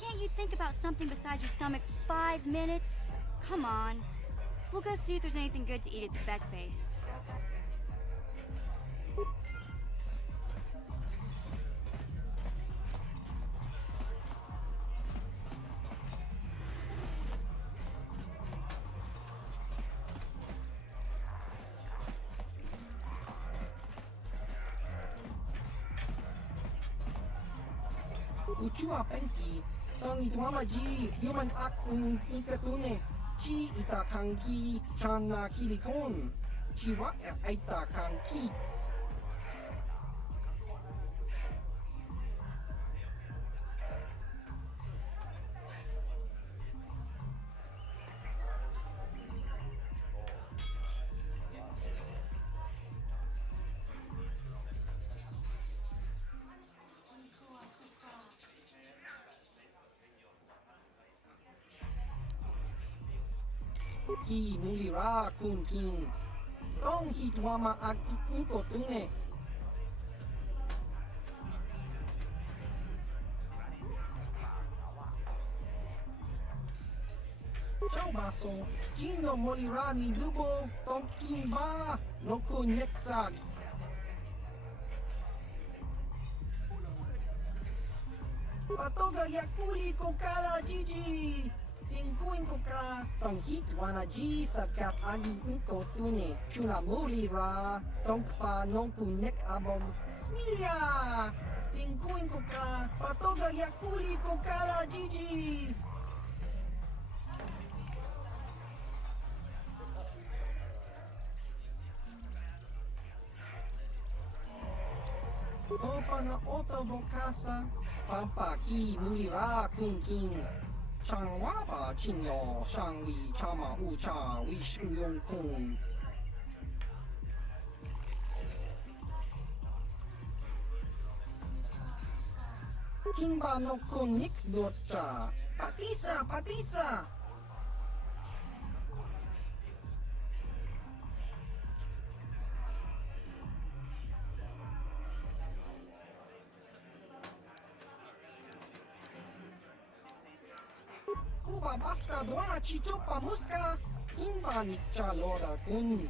Can't you think about something besides your stomach for 5 minutes? Come on. We'll go see if there's anything good to eat at the Beck base. Uchua penki. Tong ituamaji human act ikatune. Chi ita kanki chana kilikon. Chiwa ita kanki. Ki mulira kun king. Tong hitwama ag inkotune. Ciao baso. Gino mulira ni dubo. Tong king ba. No kun nexag. Patoga yakuli kokala Gigi. Tingkuin ko ka, tong hitwana ji sabkat agi inko tune, chuna muri ra, tong pa nong kunek abog, smilya! Tingkuin ko ka, patoga yakuli ko kala Gigi! Opa na oto bokasa, pampaki muli ra kun king. 上瓦巴亲友，上里查马乌查为生用空。Kimba no konik dota. Patisa, patisa. Uba baska doana chichopa muska. Kimba nikcha lora kun.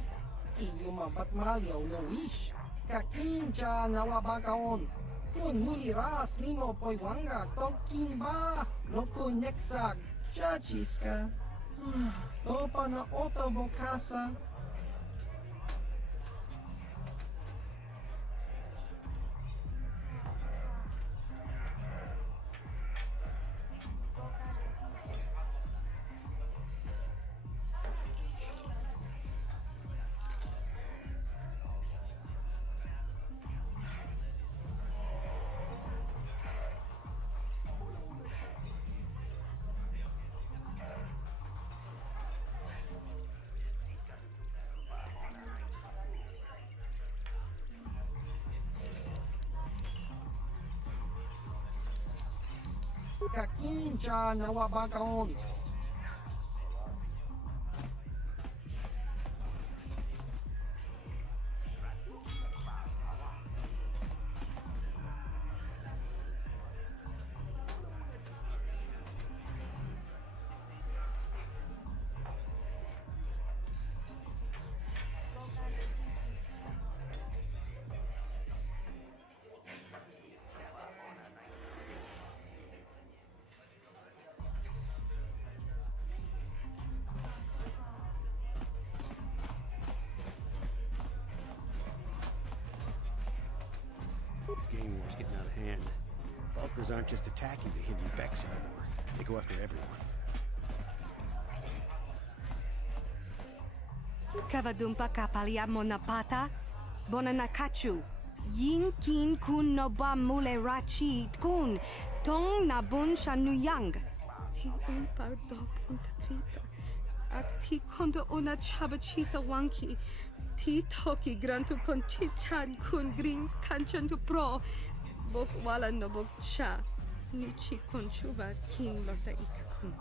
Iyuma batmalyaw no wish. Kakincha nawabagaon. Kun muli ras limo poi wanga tog kimba. No kun neksag. Chachiska. Topa na oto bokasa. Kakincha nawabagaon. This gang war's getting out of hand. Vulkars aren't just attacking the hidden Vex anymore. They go after everyone. Kavadumpa kapaliamo na pata, bonanakachu. Yin kin kun no ba mule rachi kun, tong nabun shanuyang. Ti umpa do punta krita. Ak ti kondo ona chabachisa wanki. Ti toki grantu con chichan kun green kanchan tu pro. Bok wala no bok cha. Nichi con chuva kin lorta ikakun.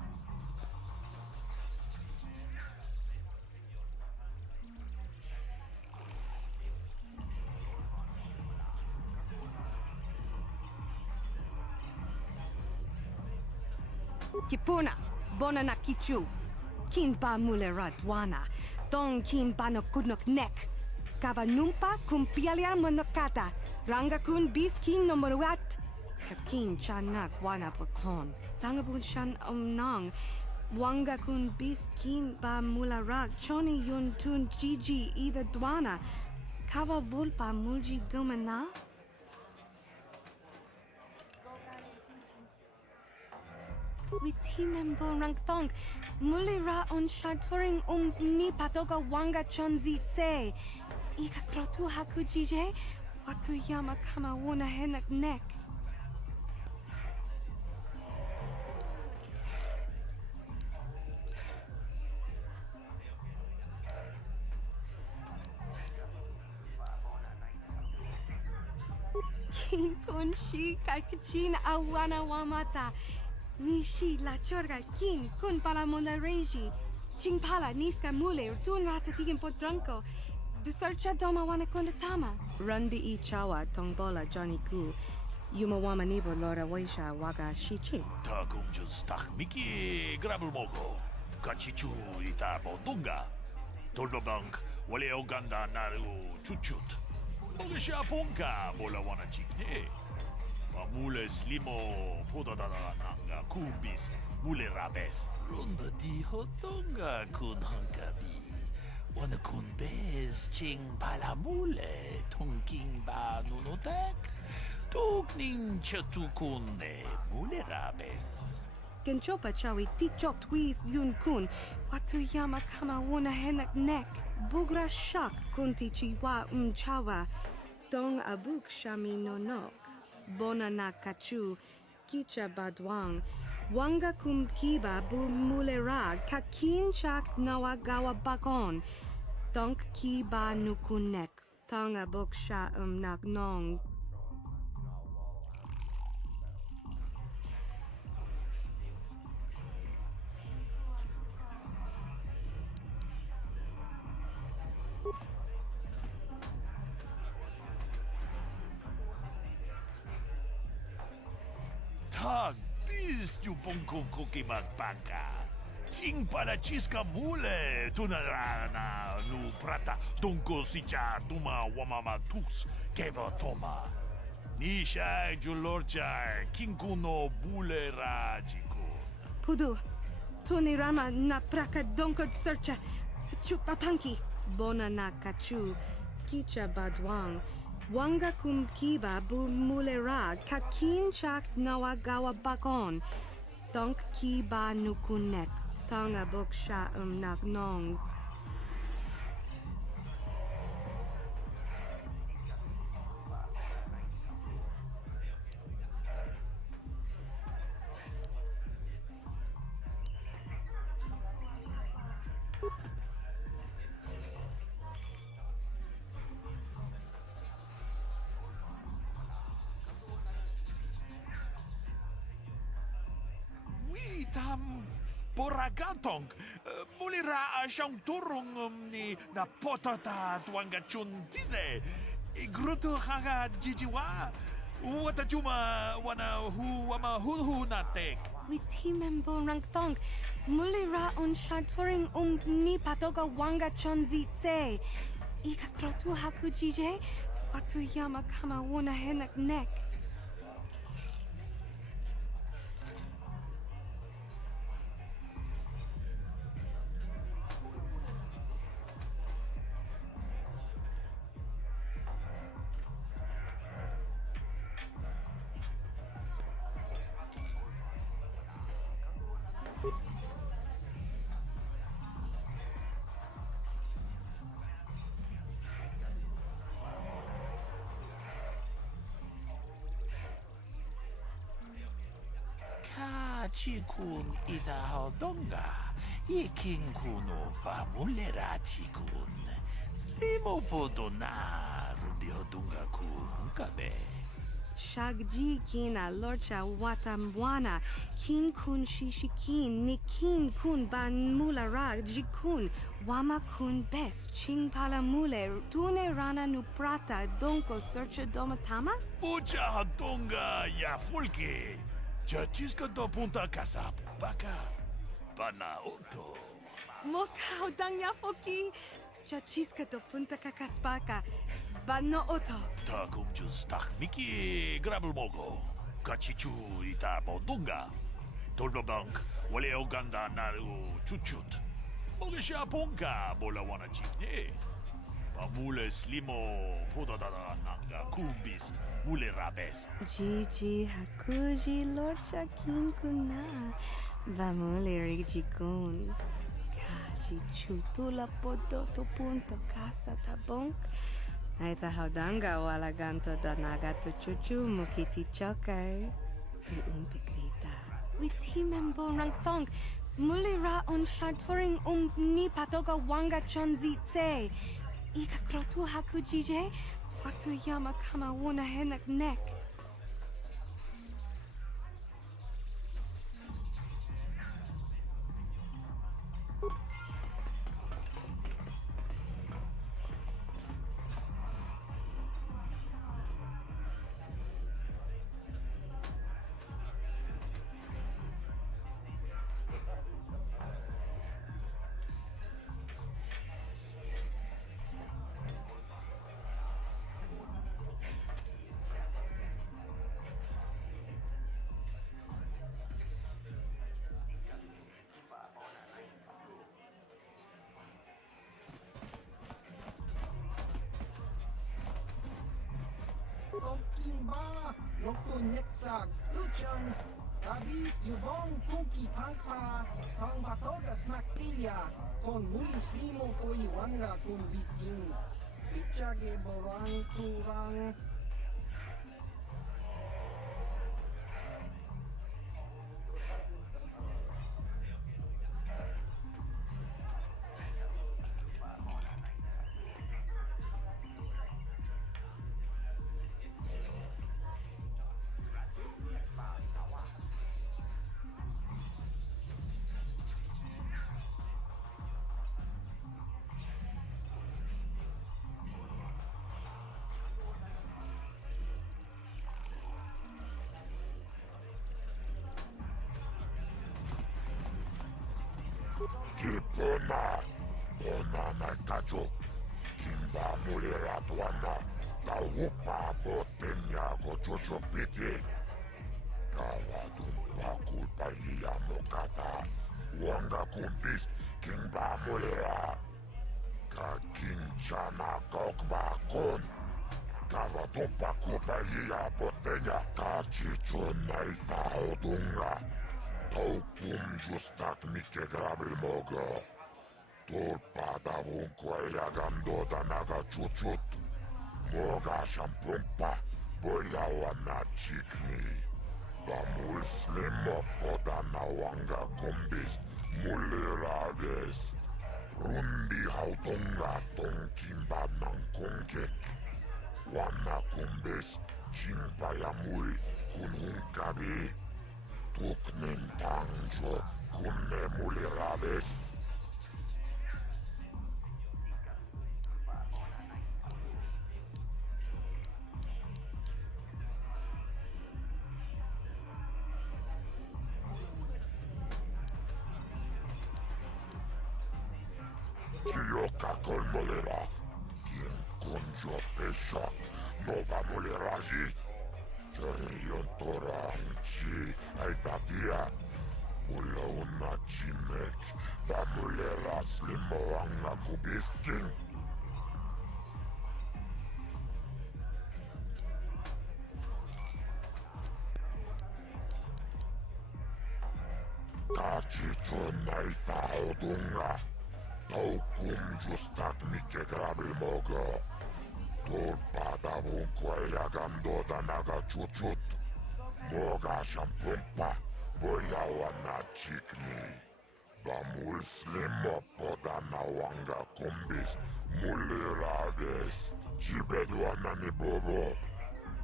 Kipuna, bonana kichu. Kin pa mule radwana. Tong kin pa no kunok nek. Kava numpa kumpialia monokata. Ranga kun bis kin no moruat. Kakin chana guana pokon. Tangabun shan omnang. Wanga kun bis kin ba mula rak. Choni yun tun Gigi either dwana. Kava vulpa mulji gumana. Witimembo rangthong. Mulira on shaturing ni patoga wanga chonzi tse. Ika krotu hakujije. Watu yama kama wuna henak nek. Kin kun shi kakichin awana wamata. Nishi la chorga kin kun pala mona reji. Ching pala niska mule tun rata tigin potranko. Desarcha doma wana kondatama. Rundi I chawa tongbola Johnny Ku. Yuma wama nibo lora waisha waga shichi. Ta kumjus tak miki grabul mogo. Kachichu ita bodunga. Tolbabank wale oganda naru chuchut. Mogesha ponka bola wana chikne. Mule slimo podadada nanga kubis mule rabes. Runda di hotonga kun hankabi. Wana kun bez ching pala mule tongking ba nunotek. Tugning chatukunde mule rabes. Genchopa chawi tikchok twis yun kun. Watu yama kama wuna henak nek. Bugra shak kunti chiwa chawa. Dong abuk shami nonok. Bona na kachu. Kicha badwang. Wanga kumkiba bu mulera. Kakin chak nawagawa bakon. Donk kiba nukunek. Tong abuk sha nak nong. Tag bis tu ponko koki magpaka. Ching para chiska mule tunarana nu prata donko sicha tuma wamama tus keba toma. Nisha julorcha kinkuno bule rajikun. Pudu. Tunirama na praka donko searcha. Chupapanki. Bona na kachu. Kicha badwang. Wanga kumkiba bu mulera kakin chak nawagawa bakon. Donk kiba nukunek. Tonga boksha nak nong. Tam Boragatong, mulira siyang turong ni na potata tuanga chuntize. Igruto hanga jijiwa. Wata chuma wana hu wama hulhu natek. Witimembo rangthong. Mulira on shaturing ni patoga wanga chonzi tse. Ika krotu hakujije. Watu yama kama wuna henak nek. Chikun ita hodonga. Iking kuno pa mulera chikun. Slimo podona rundi hodunga ku hunkabe. Shagji kina lorcha watamwana. Kin kun shishikin. Nikin kun ban mulara jikun. Wama kun bes. Ching pala mule. Tune rana nu prata. Donko searcha domatama? Mucha hodonga ya fulke. Chachiska do punta casa baka. Panaoto. Mokao danya foki. Chachiska do punta kakaspaka. Bano oto. Ta kumjus tak miki grabul mogo. Kachichu ita bodunga. Tolbabank wale oganda naru chuchut. Mogesha ponka bola wana chikne. Pamule slimo podadada nanga kumbist mule rabes. Gigi hakuji lorcha kinkuna. Vamule rigikun. Kaji chutula podoto punto casa tabonk. Aita haudanga wala ganto da nagato chuchu mukiti chokai. Ti umpikrita. Witi membo rangthong. Mulira on shanturing ni patoga wanga chonzi tse. Ika krotu hakujije. Watu yama kama wuna henak nek. Kimba, Loko Netsa, Kuchan, Tabi, Yubong, Kuki, Pangpa, Tang Batoga, Smaktilia, Con Mulis Limo, Koiwanga, Kun Biskin, Pichage, Borang, Turang. Kipona, Bona Nakajo, Kimba Mulera Tuana, Taupa Botenya Gojojo Piti, Tawadumpa Kulpaia Mokata, Wanga Kumbis, Kimba Mulera, Kakinchana Kokba Kon, Tawadumpa Kulpaia Botenya, Kachichona Ifaodunga. Taukum justak mike grabil mogo. Tulpa davunko jagando da naga chuchut. Moga shampumpa, bojawa na chikni. Da mul slimo podana wanga kumbist, mulira vest. Rundi hautunga tonkimba nankongek. Wana kumbis, chimpa ya mul, kunhunkabi. Tuknen tangjo, kunne mulira vest. Chioka col molera, quien conjo pesha, no va moleraji. Charion toranchi, aitatia, pula una chinek, va molera slimo anga kubisking. Tachicho naifa odunga. Taukum justak mike grabil mogo. Tulpa davunko jagando da naga chuchut. Moga shampumpa, bojawa na chikni. Da mul slimo podana wanga kumbis, mulira vest. Jibedwana ni bobo.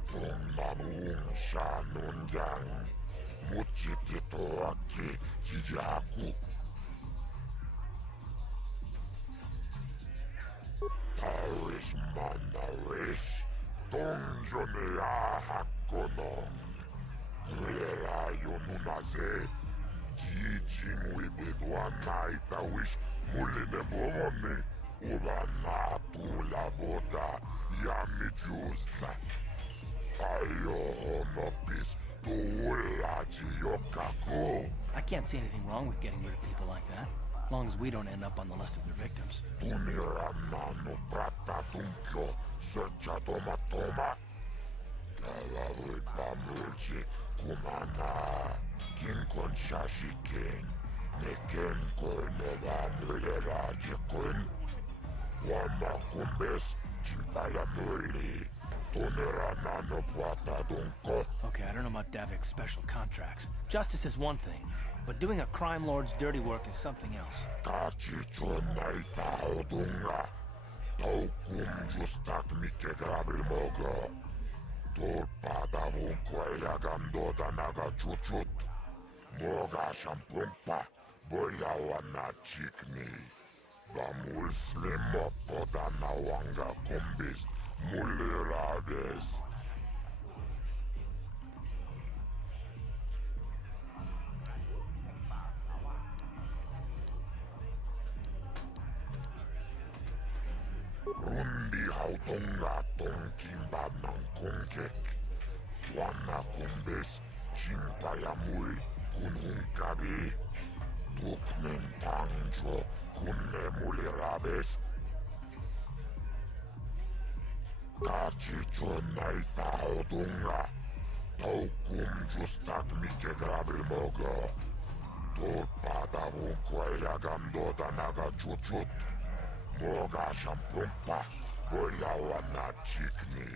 Tunanun shanunjang. Muchitito aki jijaku. Taois manawis, donjone ahakonon. Mulera yonunaze, jijing wibedwana itawish, muline bomone, ubana tula boda, yamijusa. Ayo honopis, tuula jiyokako. I can't see anything wrong with getting rid of people like that. As long as we don't end up on the list of their victims. Tuniranano prata tunkyo searcha toma toma. Kalavui pamulchi kumana kinkon shashiken neken kolnova mulera jikun. Wama kumbes chimpala muli. Tuniranano prata dunko. Okay, I don't know about Davik's special contracts. Justice is one thing, but doing a crime lord's dirty work is something else. Kachicho naita odunga. Taukum justak mike grabil mogo. Torpada vunko yagando danaga chuchut. Moga shampumpa. Boyawana chikni. Vamul slimo podana wanga kumbis. Mulira vest. Rundi hautonga tonkimba nang kongkek. Wana kumbes chimpayamul kunhunkabi. Tuknen tangjo kunne mulirabest. Kachicho naita odunga. Taukum justak mike grabil mogo. Torpada vunko yagando danaga chuchut. Moga shampumpa, boyawana chikni.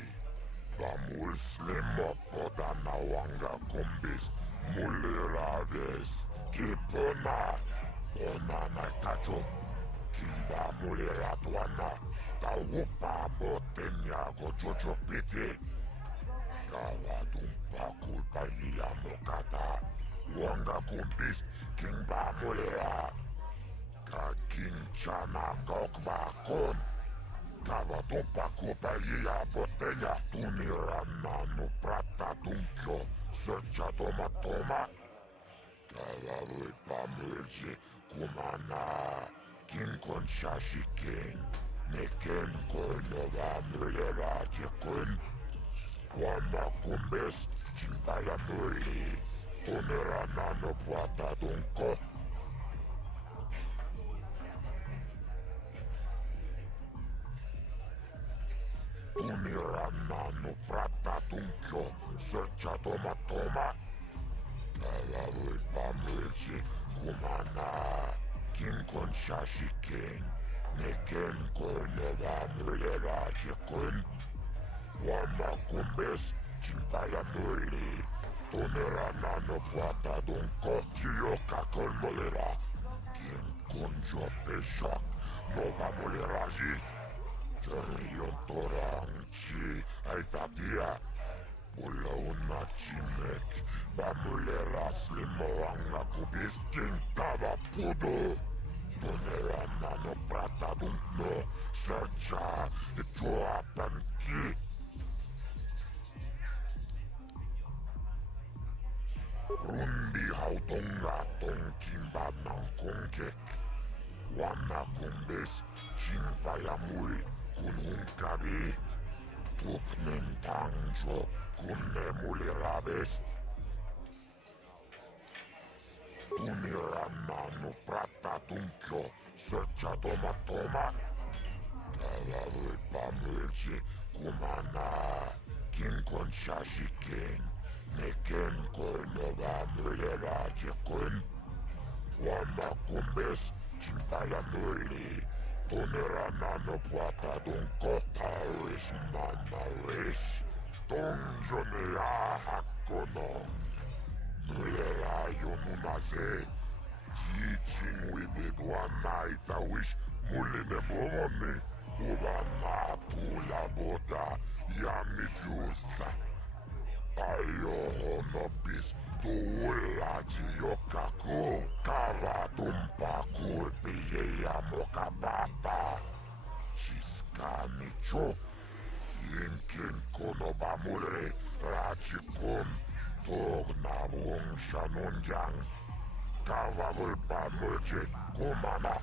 Vamul slimo podana wanga kumbis, mulira vest. Kipona, onana kacho. Kimba mulira tuana, taupa botenya gojojo piti. Kawadumpa kulpa yamokata. Wanga kumbis, kimba mulira. Kakinchana kokba kon. Kavadompa kupa yia botella. Tuniranano prata dunkyo. Searcha toma toma. Kalavui pamulji kumana. Kinkon shashiken. Neken kolnova mulera jekun. Wama kumbes chimpala muli. Tuniranano prata dunko. Tuniranano prata tunkyo searcha toma toma. Kalavui pamulchi kumana. Kinkon shashiken. Neken kolnova mulera jekun. Wama kumbes chimpala muli. Tuniranano prata dunko. Chiyoka kolmolera. Kinkon jo peshak. Nova mulera ji. Jerion torangchi aitatia. Pula una chimek. Bamulera slimoanga kubis kintava pudo. Toneranano prata dunkno. Searcha itoapanki. Rundi hautonga tonkimba nankongkek. Wana kumbes chimpayamuri. Kunhunkabi. Tuknen tangjo kunne mulirabest. Tuniranano prata tunkyo searcha toma toma. Kalavui pamulchi kumana. Kinkon shashiken. Neken kolnova mulera jekun. Wama kumbes chimpala muli. Tuniranano prata dunko. Paris manaris. Tonjonea hakono. Mulera yonunaze. Jichin wibidwana itawish. Muline boroni. Ubana pula boda. Yami jusa. Ayo honopis. Tuulaji yokaku. Kavadumpa kulpi yamokabapa. Chiskanicho. Yinkin konobamule. Rachikun. Tognavung shanunjang. Kavavul pamulchi kumana.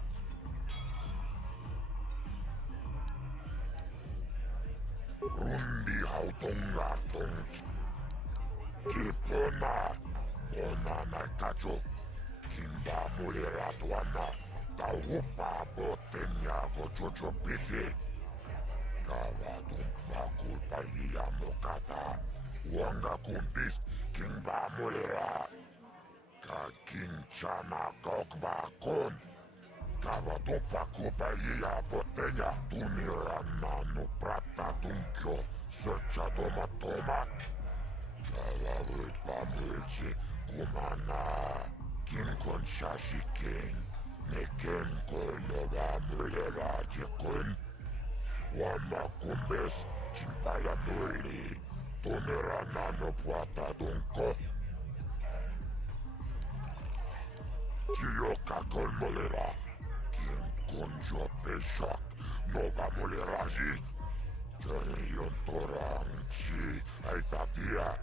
Rundi hautonga tonki. Kipona. Onana kacho. Kimba mulera tuana. Taupa botenya jojo piti. Kavatumpa kulpa yamokata. Wanga kumbis kingba mulera. Ka kinchana kokba kon. Kavatumpa kulpa botenya. Tunirana no prata tunkyo. Searcha toma toma. Kavavulpa mulchi kumana. Kinkon shashikin. Neken kolnova mulera jekun. Wama kumbes chimpala nuli. Tonerana no puata dunko. Chioka kolmolera. Kinkon jo peshak. Nova muleraji. Jarion torang chi. Aitatia.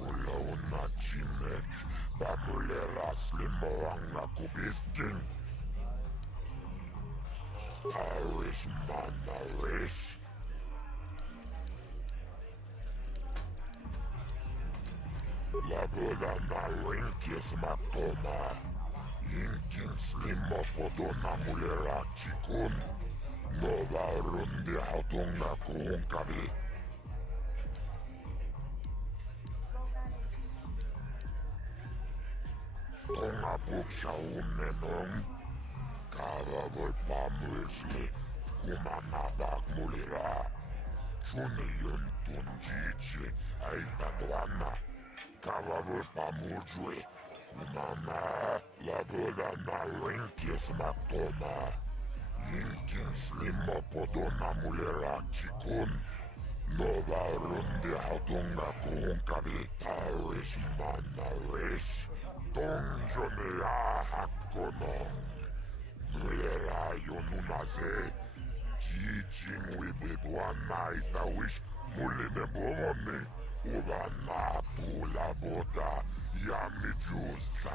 Ula una chimek. Bamulera slimoanga kubisking. Irish manarish. La boda na rinkis matoma. Inkin slimo podona mulera chikun. Nova rundi hautunga kuunkabi. Tonga buksha unenong. Kava volpa mulsli. Kumanabak mulira. Chuni yun tunjichi. Aifatuana. Kava volpa mulsli. Kumana. Laboda na rinkis matoma. Yinkin slimo podona mulira chikun. Nova rundi hautunga kuunkabi. Tarish manarish. Donjonea hakonong. Mulera yonunaze. Jijing wibidwana itawish. Mulimebomoni. Ubana tula boda. Yamijusa.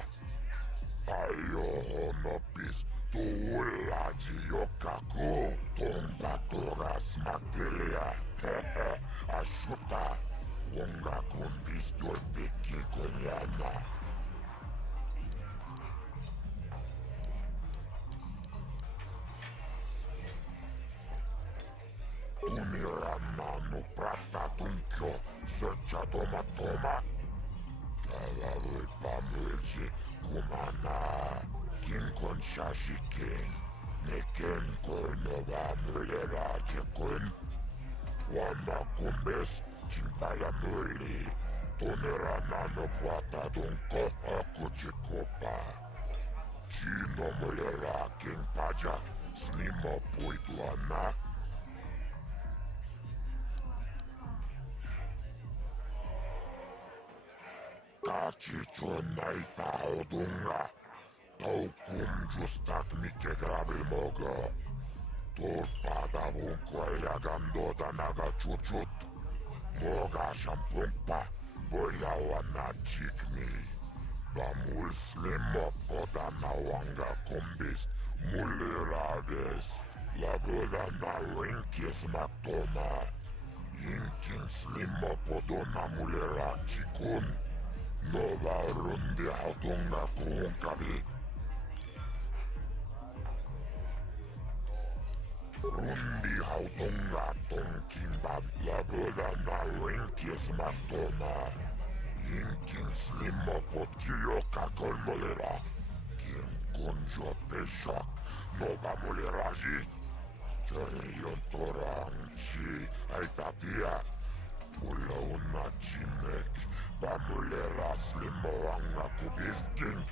Ayohonopis. Tuulaji yokaku. Tombatoras materia. Hehe. Ashuta. Wonga kundis dolpiki konyana. Tunirana no prata tunkyo. Searcha toma toma. Kavavupa mulchi. Kumana. Kinkon shashikin. Neken kolnova mulera jekun. Wama kumbes. Chimpala muli. Tunirana no prata dunko. Akuchikopa. Chino mulera king pajak. Slimo puituana. Kachicho naifa odunga. Taukum justak mike grabil mogo. Turpada vunko yagando danaga chuchut. Moga shampumpa. Boyawana jikni. Bamul slimo podana wanga kumbis. Mulira vest. Laboda na rinkis matoma. Yinkin slimo podona mulira chikun. Nova rundi hautunga kuunkabi. Rundi hautunga tonkimbab. Laboda na rinkis matoma. Yinkin slimo potchiyo kakolmolera. Kin kunjo peshak. Nova muleraji. Jarion torangchi. Aitatia. Ula una chimek. Bamulera slimoanga kubisking.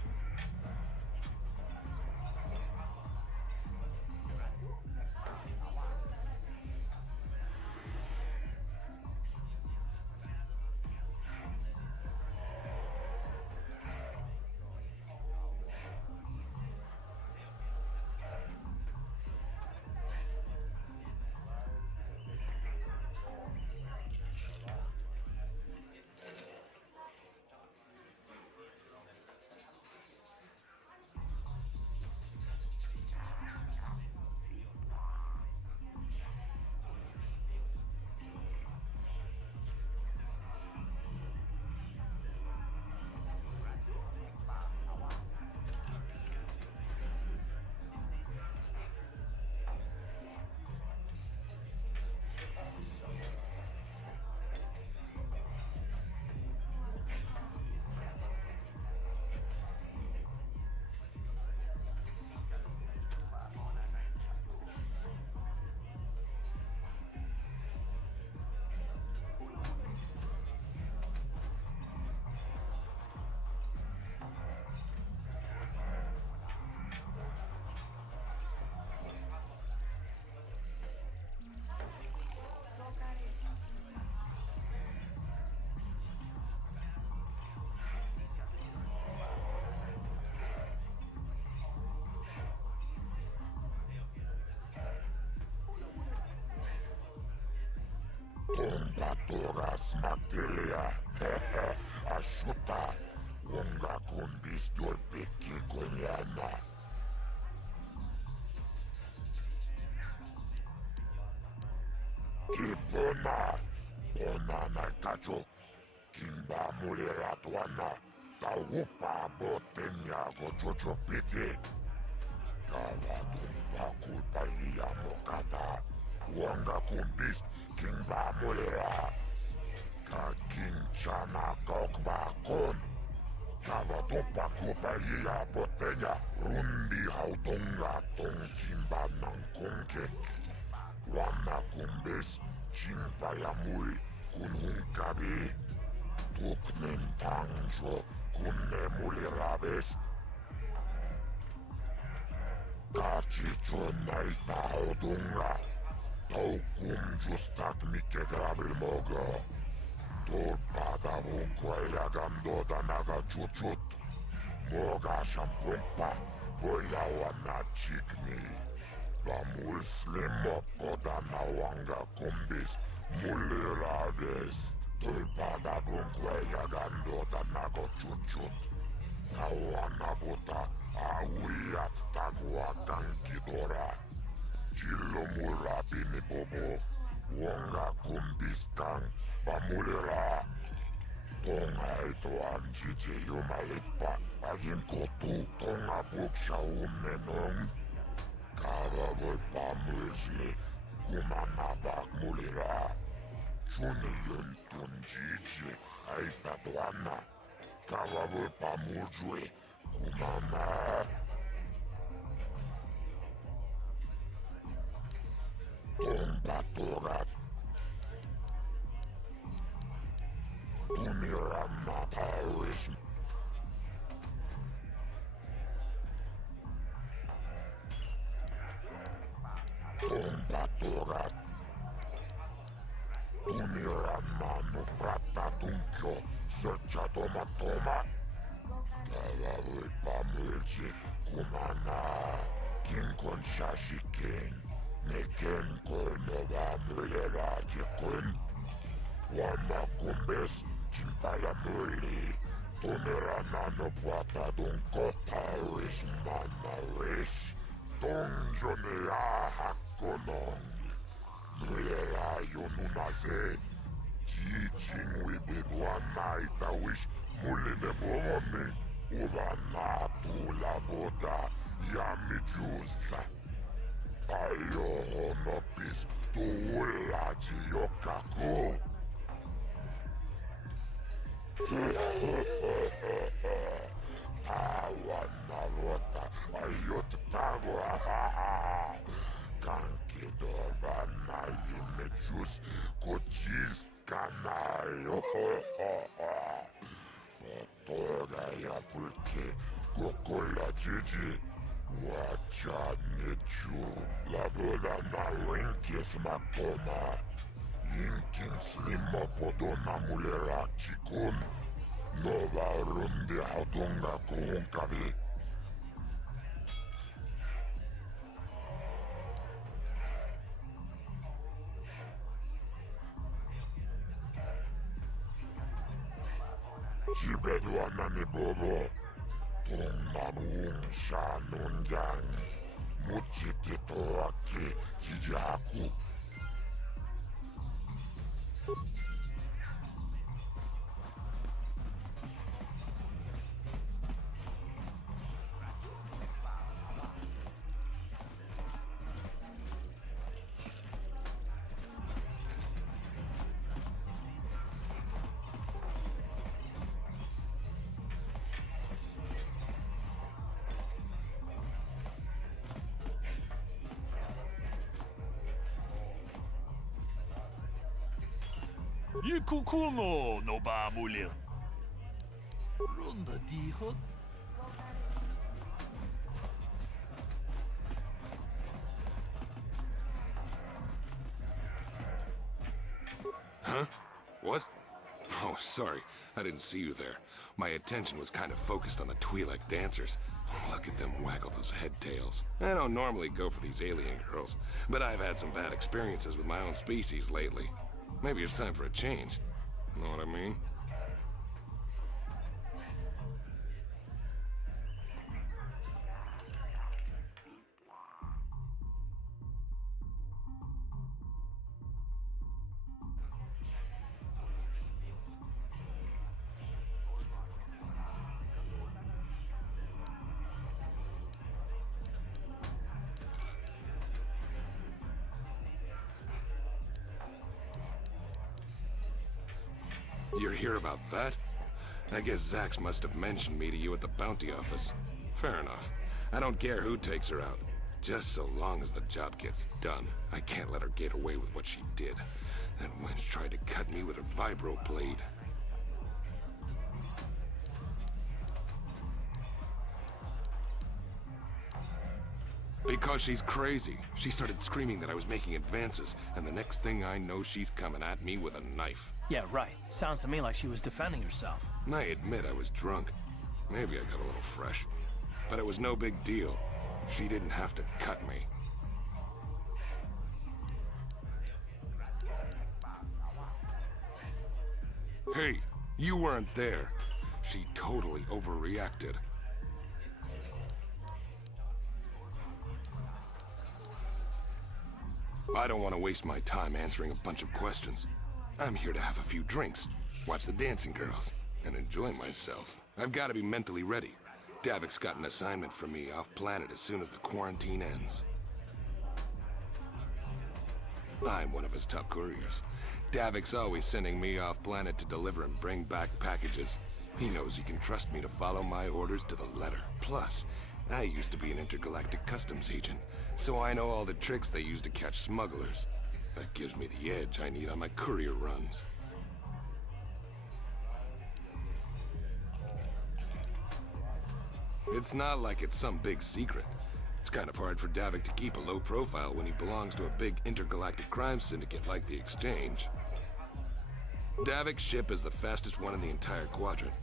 Tombatoras Magdelia. Ashuta. Wonga kumbis dolpiki konyana. Kipona. Onana kacho. Kimba mulera tuana. Taupa botenya gochocho piti. Tawa tumpa kulpa iya mokata. Wonga kumbis kimba mulera. Ka kinchana kokba kon. Tawa tumpa kulpa iya botenya. Rundi hautonga tong kimba nang kongke. Wana kumbis chimpa ya mui kunhunkabi. Tuknen tangjo kunne mulirabest. Kachicho naita odunga. Taukum justak mike grabel mogo. Torpada bunkwaya gandoda naga chuchut. Moga shampumpa boya wana chikni. Bamul slimo poda nawanga kumbis mulirabest. Tulpada bunkwaya gandoda naga chuchut. Kawana buta awiyat tagwa kankidora. Chilo murabini bobo. Wonga kumbistang bamulera. Tonga ito anjije yumalitpa. Agin kotu tonga buksha umnenong. Kava volpa mulji. Kumanabak mulera. Chuni yun tunjiji. Aita tuana. Kava volpa mujwe. Kumana. Tomba torat. Tumirama taoism. Tomba torat. Tumirama no prata tunkyo. Searcha toma toma. Kava vulpa mulji. Kumana. Kinkon shashiken. Neken kolnova mulera jikun. Wana kumbes chimpala muli. Tumira nano puata dunko tawis manawis. Tongjone ahakonong. Mulera yonunaze. Jijing wibidwa naitawish muline bomoni. Uvana tula boda yamijusa. Ayo honopis tuulaji yokaku. Tawana rota ayot tagwa. Kankidova na imejus kochis kanayo. Potoga ya fulke gokola jiji. Wacha nechu laboda na wenkes makoma. Yinkin slimo podona mulera chikun. Nova rundi hatunga kuhunkabi. Chibedwana ni bobo. Tongnamun shanungang. Muchitito aki jijaku. Yikukuno no ba mulir. Ronda dijo. Huh? What? Oh, sorry. I didn't see you there. My attention was kind of focused on the Twi'lek dancers. Look at them waggle those head tails. I don't normally go for these alien girls, but I've had some bad experiences with my own species lately. Maybe it's time for a change. Know what I mean? You're here about that? I guess Zax must have mentioned me to you at the bounty office. Fair enough. I don't care who takes her out. Just so long as the job gets done. I can't let her get away with what she did. That wench tried to cut me with her vibro blade. Because she's crazy. She started screaming that I was making advances, and the next thing I know, she's coming at me with a knife. Yeah, right. Sounds to me like she was defending herself. I admit I was drunk. Maybe I got a little fresh. But it was no big deal. She didn't have to cut me. Hey, you weren't there. She totally overreacted. I don't want to waste my time answering a bunch of questions. I'm here to have a few drinks, watch the dancing girls, and enjoy myself. I've got to be mentally ready. Davik's got an assignment for me off-planet as soon as the quarantine ends. I'm one of his top couriers. Davik's always sending me off-planet to deliver and bring back packages. He knows he can trust me to follow my orders to the letter. Plus, I used to be an intergalactic customs agent, so I know all the tricks they use to catch smugglers. That gives me the edge I need on my courier runs. It's not like it's some big secret. It's kind of hard for Davik to keep a low profile when he belongs to a big intergalactic crime syndicate like the Exchange. Davik's ship is the fastest one in the entire quadrant,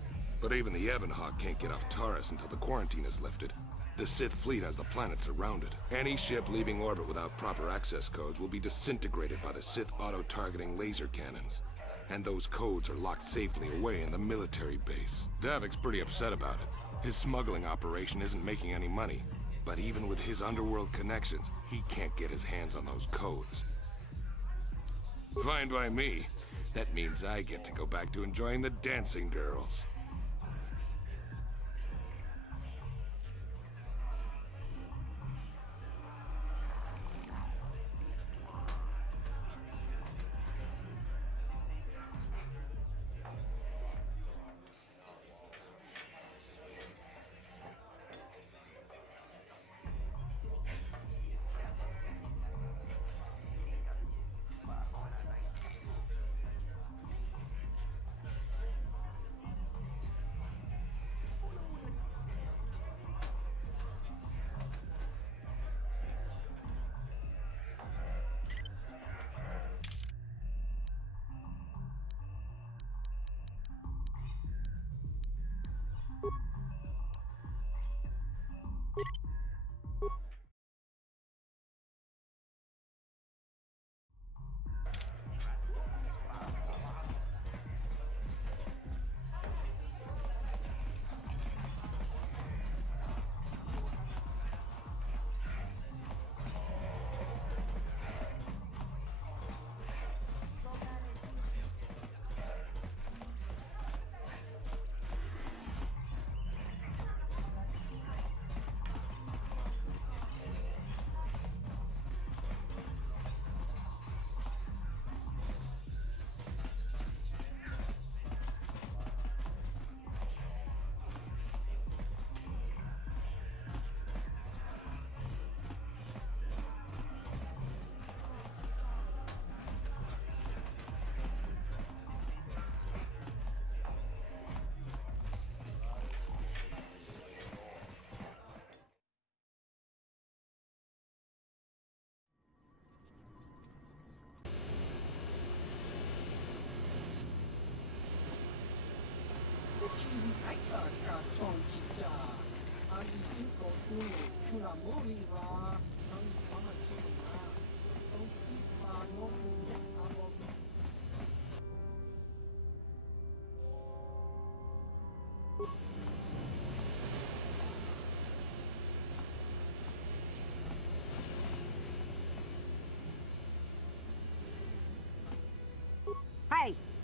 but even the Ebonhawk can't get off Taurus until the quarantine is lifted. The Sith fleet has the planet surrounded. Any ship leaving orbit without proper access codes will be disintegrated by the Sith auto-targeting laser cannons. And those codes are locked safely away in the military base. Davik's pretty upset about it. His smuggling operation isn't making any money. But even with his underworld connections, he can't get his hands on those codes. Fine by me. That means I get to go back to enjoying the dancing girls.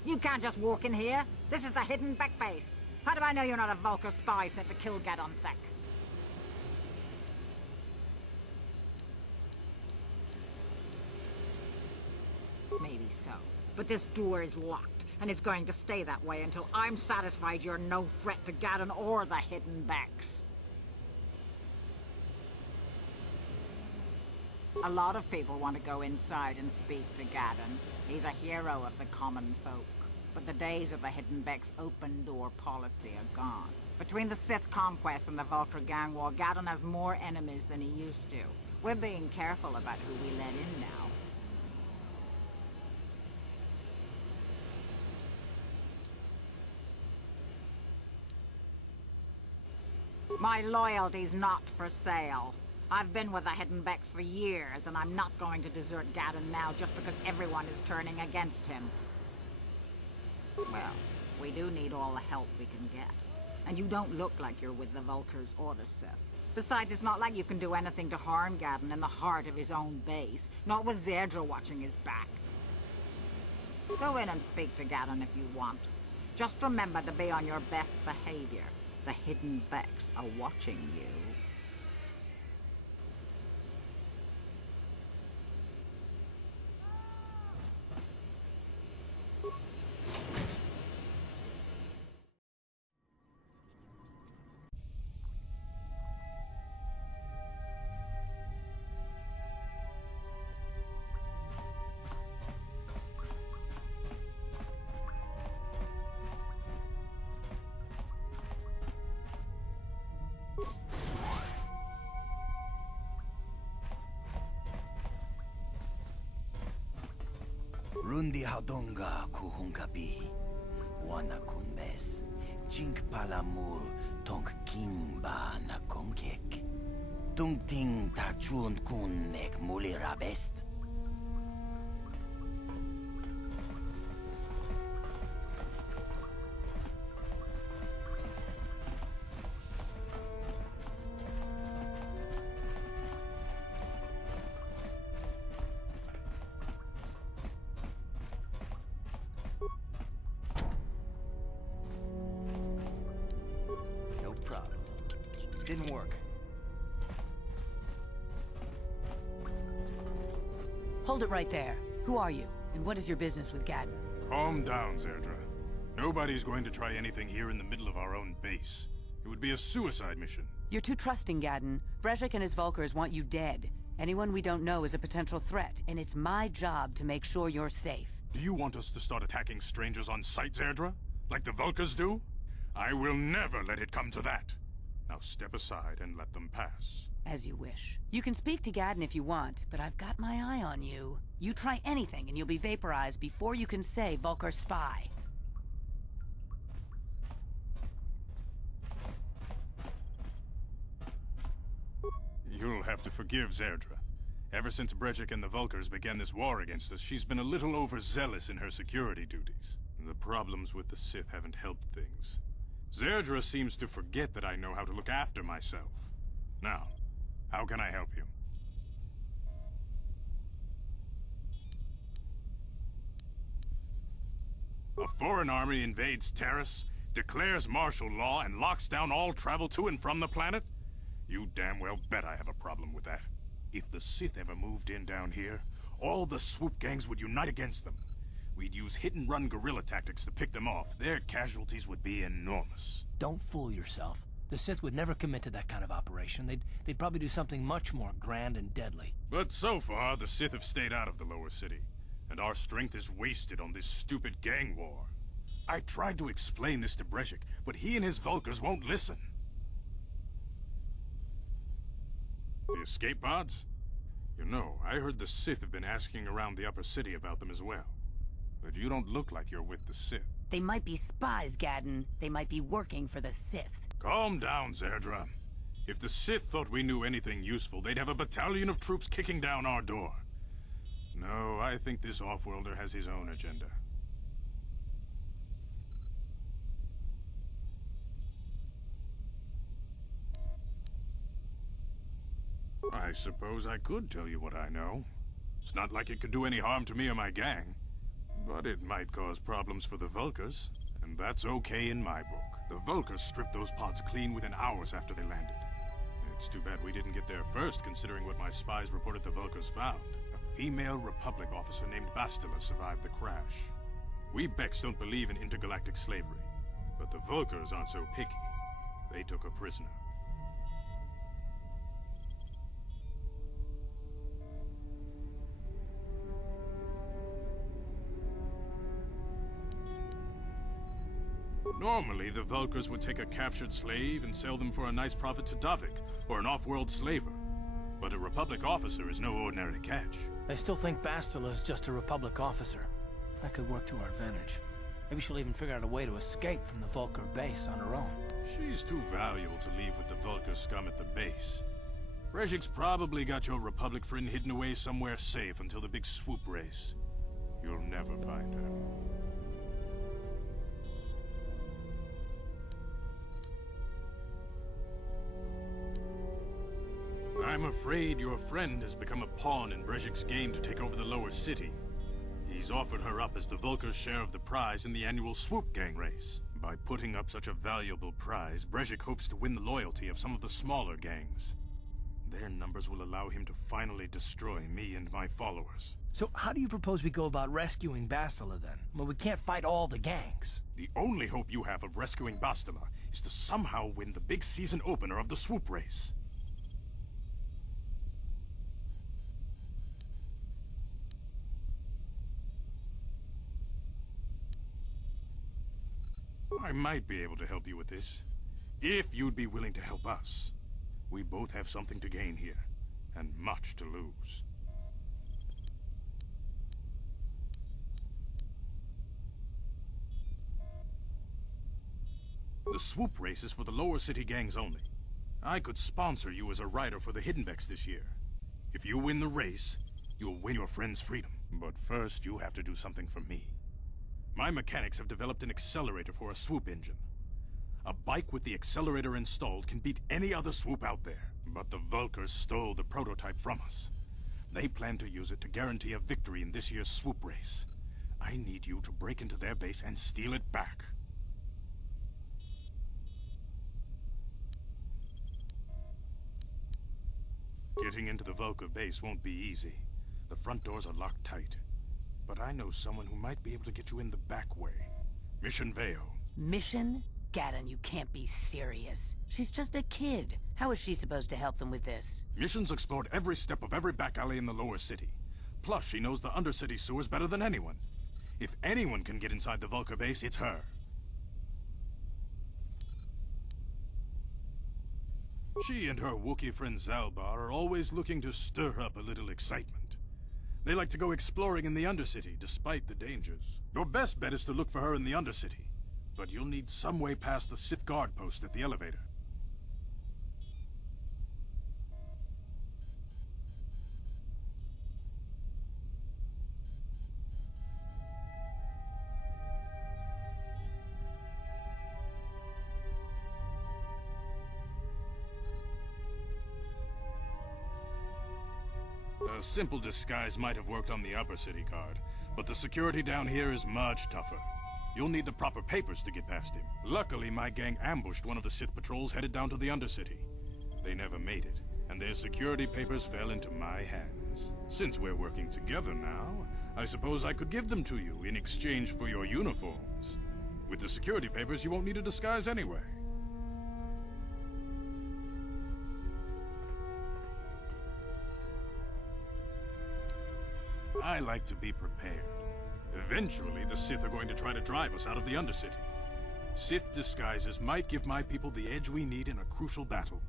You can't just walk in here. This is the hidden back base. How do I know you're not a Vulkar spy sent to kill Gadon Thek? Maybe so. But this door is locked, and it's going to stay that way until I'm satisfied you're no threat to Gadon or the hidden backs. A lot of people want to go inside and speak to Gadon. He's a hero of the common folk. But the days of the Hidden Beck's open door policy are gone. Between the Sith conquest and the Vulkar gang war, Gadon has more enemies than he used to. We're being careful about who we let in now. My loyalty's not for sale. I've been with the Hidden Becks for years, and I'm not going to desert Gadon now just because everyone is turning against him. Well, we do need all the help we can get. And you don't look like you're with the Vulkars or the Sith. Besides, it's not like you can do anything to harm Gadon in the heart of his own base. Not with Zerdra watching his back. Go in and speak to Gadon if you want. Just remember to be on your best behavior. The Hidden Becks are watching you. Rundi Hadonga Kuhunkapi, Wana Kunbes, Jink Palamul, Tonk Kimba na Konkek, Tung Ting Tachun Kun Nek Mulirabest. Didn't work. Hold it right there. Who are you? And what is your business with Gadon? Calm down, Zerdra. Nobody's going to try anything here in the middle of our own base. It would be a suicide mission. You're too trusting, Gadon. Brezhik and his Vulkars want you dead. Anyone we don't know is a potential threat, and it's my job to make sure you're safe. Do you want us to start attacking strangers on sight, Zerdra? Like the Vulkars do? I will never let it come to that. Now step aside and let them pass. As you wish. You can speak to Gadon if you want, but I've got my eye on you. You try anything and you'll be vaporized before you can say Vulkar spy. You'll have to forgive Zerdra. Ever since Brejik and the Vulkars began this war against us, she's been a little overzealous in her security duties. The problems with the Sith haven't helped things. Zerdra seems to forget that I know how to look after myself. Now, how can I help you? A foreign army invades Terrace, declares martial law, and locks down all travel to and from the planet? You damn well bet I have a problem with that. If the Sith ever moved in down here, all the swoop gangs would unite against them. We'd use hit-and-run guerrilla tactics to pick them off. Their casualties would be enormous. Don't fool yourself. The Sith would never commit to that kind of operation. They'd probably do something much more grand and deadly. But so far, the Sith have stayed out of the lower city, and our strength is wasted on this stupid gang war. I tried to explain this to Brejik, but he and his Vulkars won't listen. The escape pods? You know, I heard the Sith have been asking around the upper city about them as well. But you don't look like you're with the Sith. They might be spies, Gadon. They might be working for the Sith. Calm down, Zerdra. If the Sith thought we knew anything useful, they'd have a battalion of troops kicking down our door. No, I think this off-worlder has his own agenda. I suppose I could tell you what I know. It's not like it could do any harm to me or my gang. But it might cause problems for the Vulkars, and that's okay in my book. The Vulkars stripped those pods clean within hours after they landed. It's too bad we didn't get there first, considering what my spies reported the Vulkars found. A female Republic officer named Bastila survived the crash. We Becks don't believe in intergalactic slavery, but the Vulkars aren't so picky. They took a prisoner. Normally, the Vulkars would take a captured slave and sell them for a nice profit to Davik, or an off-world slaver. But a Republic officer is no ordinary catch. I still think Bastila is just a Republic officer. That could work to our advantage. Maybe she'll even figure out a way to escape from the Vulkar base on her own. She's too valuable to leave with the Vulkar scum at the base. Brejik's probably got your Republic friend hidden away somewhere safe until the big swoop race. You'll never find her. I'm afraid your friend has become a pawn in Brejik's game to take over the lower city. He's offered her up as the Vulkar's share of the prize in the annual Swoop Gang race. By putting up such a valuable prize, Brejik hopes to win the loyalty of some of the smaller gangs. Their numbers will allow him to finally destroy me and my followers. So how do you propose we go about rescuing Bastila then? Well, we can't fight all the gangs. The only hope you have of rescuing Bastila is to somehow win the big season opener of the Swoop race. I might be able to help you with this, if you'd be willing to help us. We both have something to gain here, and much to lose. The swoop race is for the lower city gangs only. I could sponsor you as a rider for the Hiddenbecks this year. If you win the race, you'll win your friend's freedom. But first, you have to do something for me. My mechanics have developed an accelerator for a swoop engine. A bike with the accelerator installed can beat any other swoop out there. But the Vulkars stole the prototype from us. They plan to use it to guarantee a victory in this year's swoop race. I need you to break into their base and steal it back. Getting into the Vulkar base won't be easy. The front doors are locked tight. But I know someone who might be able to get you in the back way. Mission Veo. Mission? Gaddon, you can't be serious. She's just a kid. How is she supposed to help them with this? Mission's explored every step of every back alley in the lower city. Plus, she knows the Undercity sewers better than anyone. If anyone can get inside the Vulkar base, it's her. She and her Wookiee friend Zalbar are always looking to stir up a little excitement. They like to go exploring in the Undercity, despite the dangers. Your best bet is to look for her in the Undercity. But you'll need some way past the Sith guard post at the elevator. A simple disguise might have worked on the upper city guard, but the security down here is much tougher. You'll need the proper papers to get past him. Luckily, my gang ambushed one of the Sith patrols headed down to the Undercity. They never made it, and their security papers fell into my hands. Since we're working together now, I suppose I could give them to you in exchange for your uniforms. With the security papers, you won't need a disguise anyway. I like to be prepared. Eventually, the Sith are going to try to drive us out of the Undercity. Sith disguises might give my people the edge we need in a crucial battle.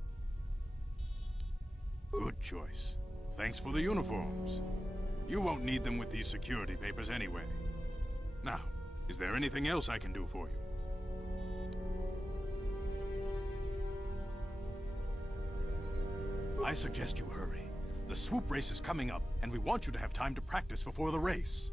Good choice. Thanks for the uniforms. You won't need them with these security papers anyway. Now, is there anything else I can do for you? I suggest you hurry. The swoop race is coming up, and we want you to have time to practice before the race.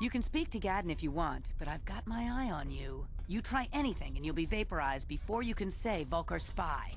You can speak to Gadden if you want, but I've got my eye on you. You try anything and you'll be vaporized before you can say Vulkar's spy.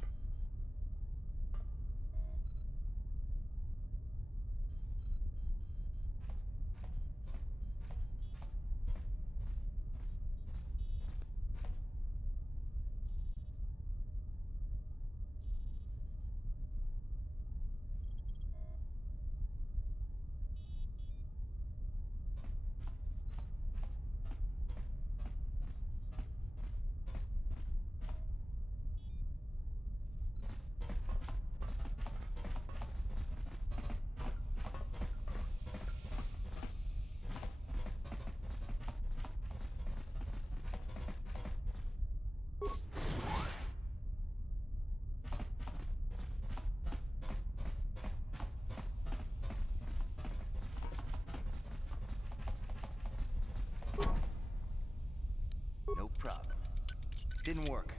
No problem. Didn't work.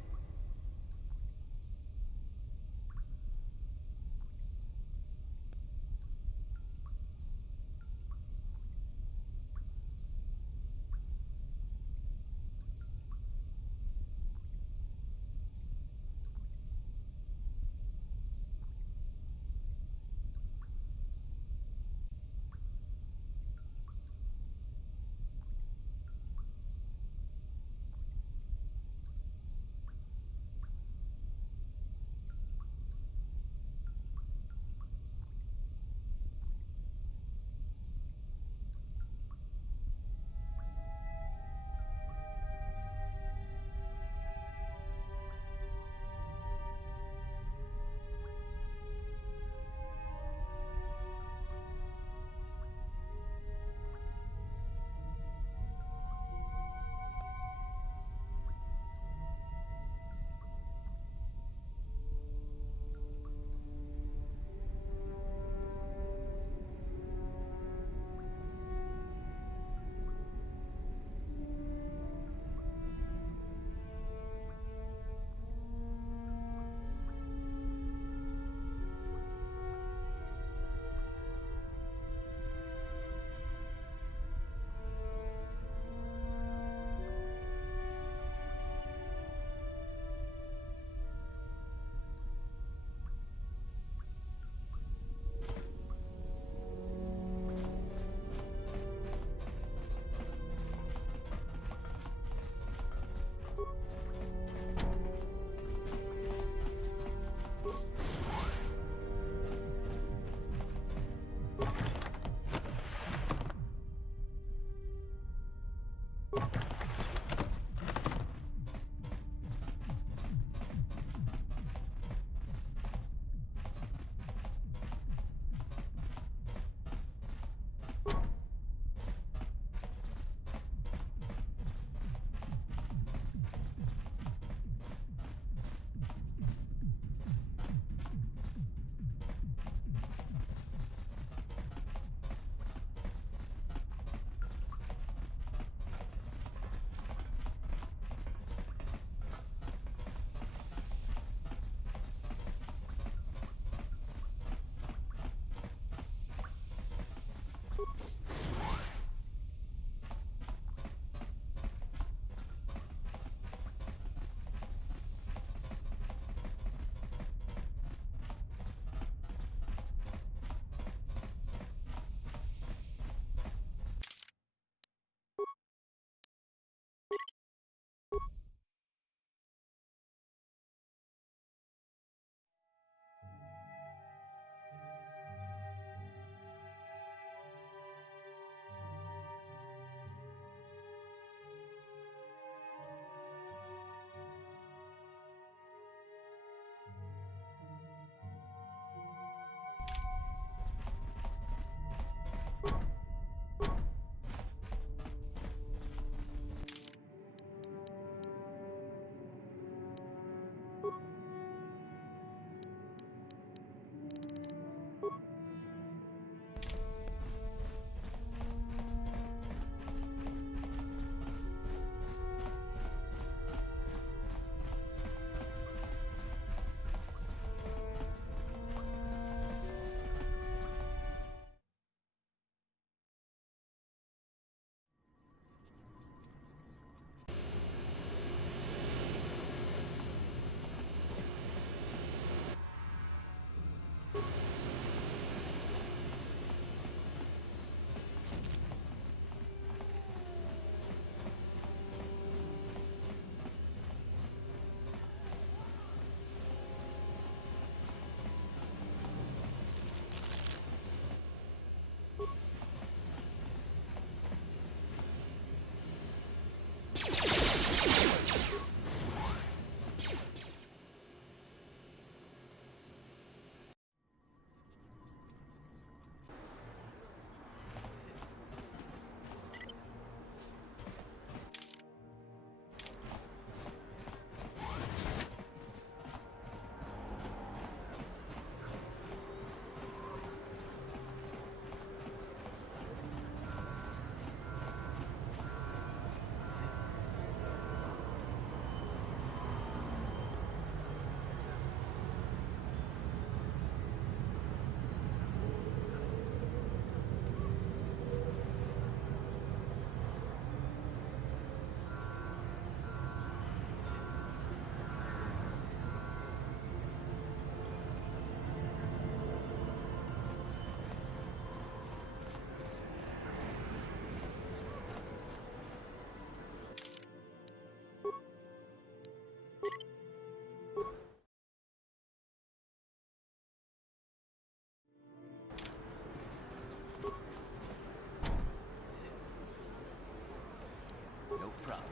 up.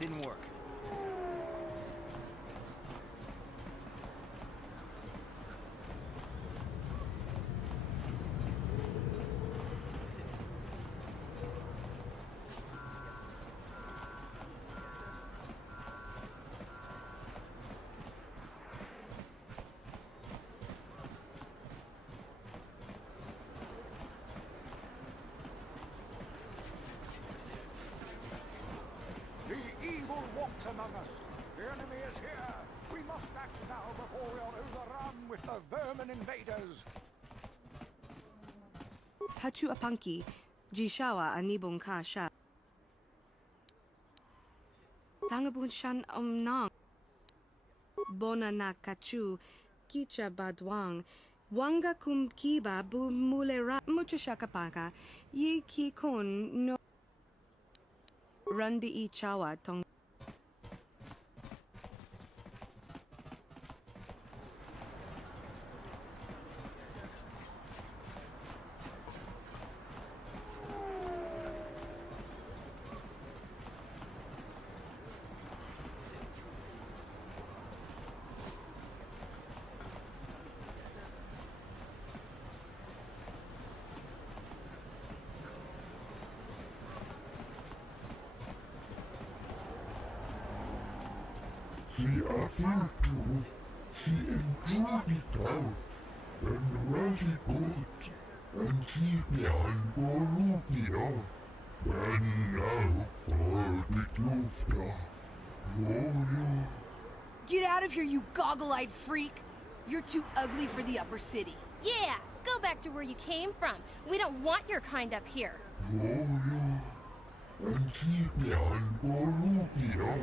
Didn't work. Walks among us. The enemy is here. We must act now before we are overrun with the vermin invaders. Hachu apanki, jishawa anibong ka sha. Tangabun shan omnang. Bona na kachu, kicha badwang. Wanga kum kiba bu mulera muchashakapaka. Yi ki kon no. Rundi I chawa tong. She offered to, she enjoyed it out, and really good, and she behind Bolivia, and now for the Lufta. Get out of here, you goggle-eyed freak! You're too ugly for the upper city. Yeah, go back to where you came from. We don't want your kind up here. And she behind Bolivia.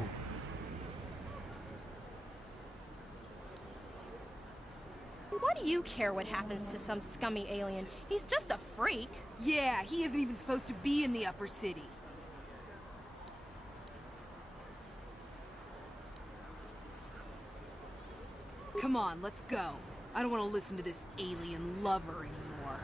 Why do you care what happens to some scummy alien? He's just a freak. Yeah, he isn't even supposed to be in the upper city. Come on, let's go. I don't want to listen to this alien lover anymore.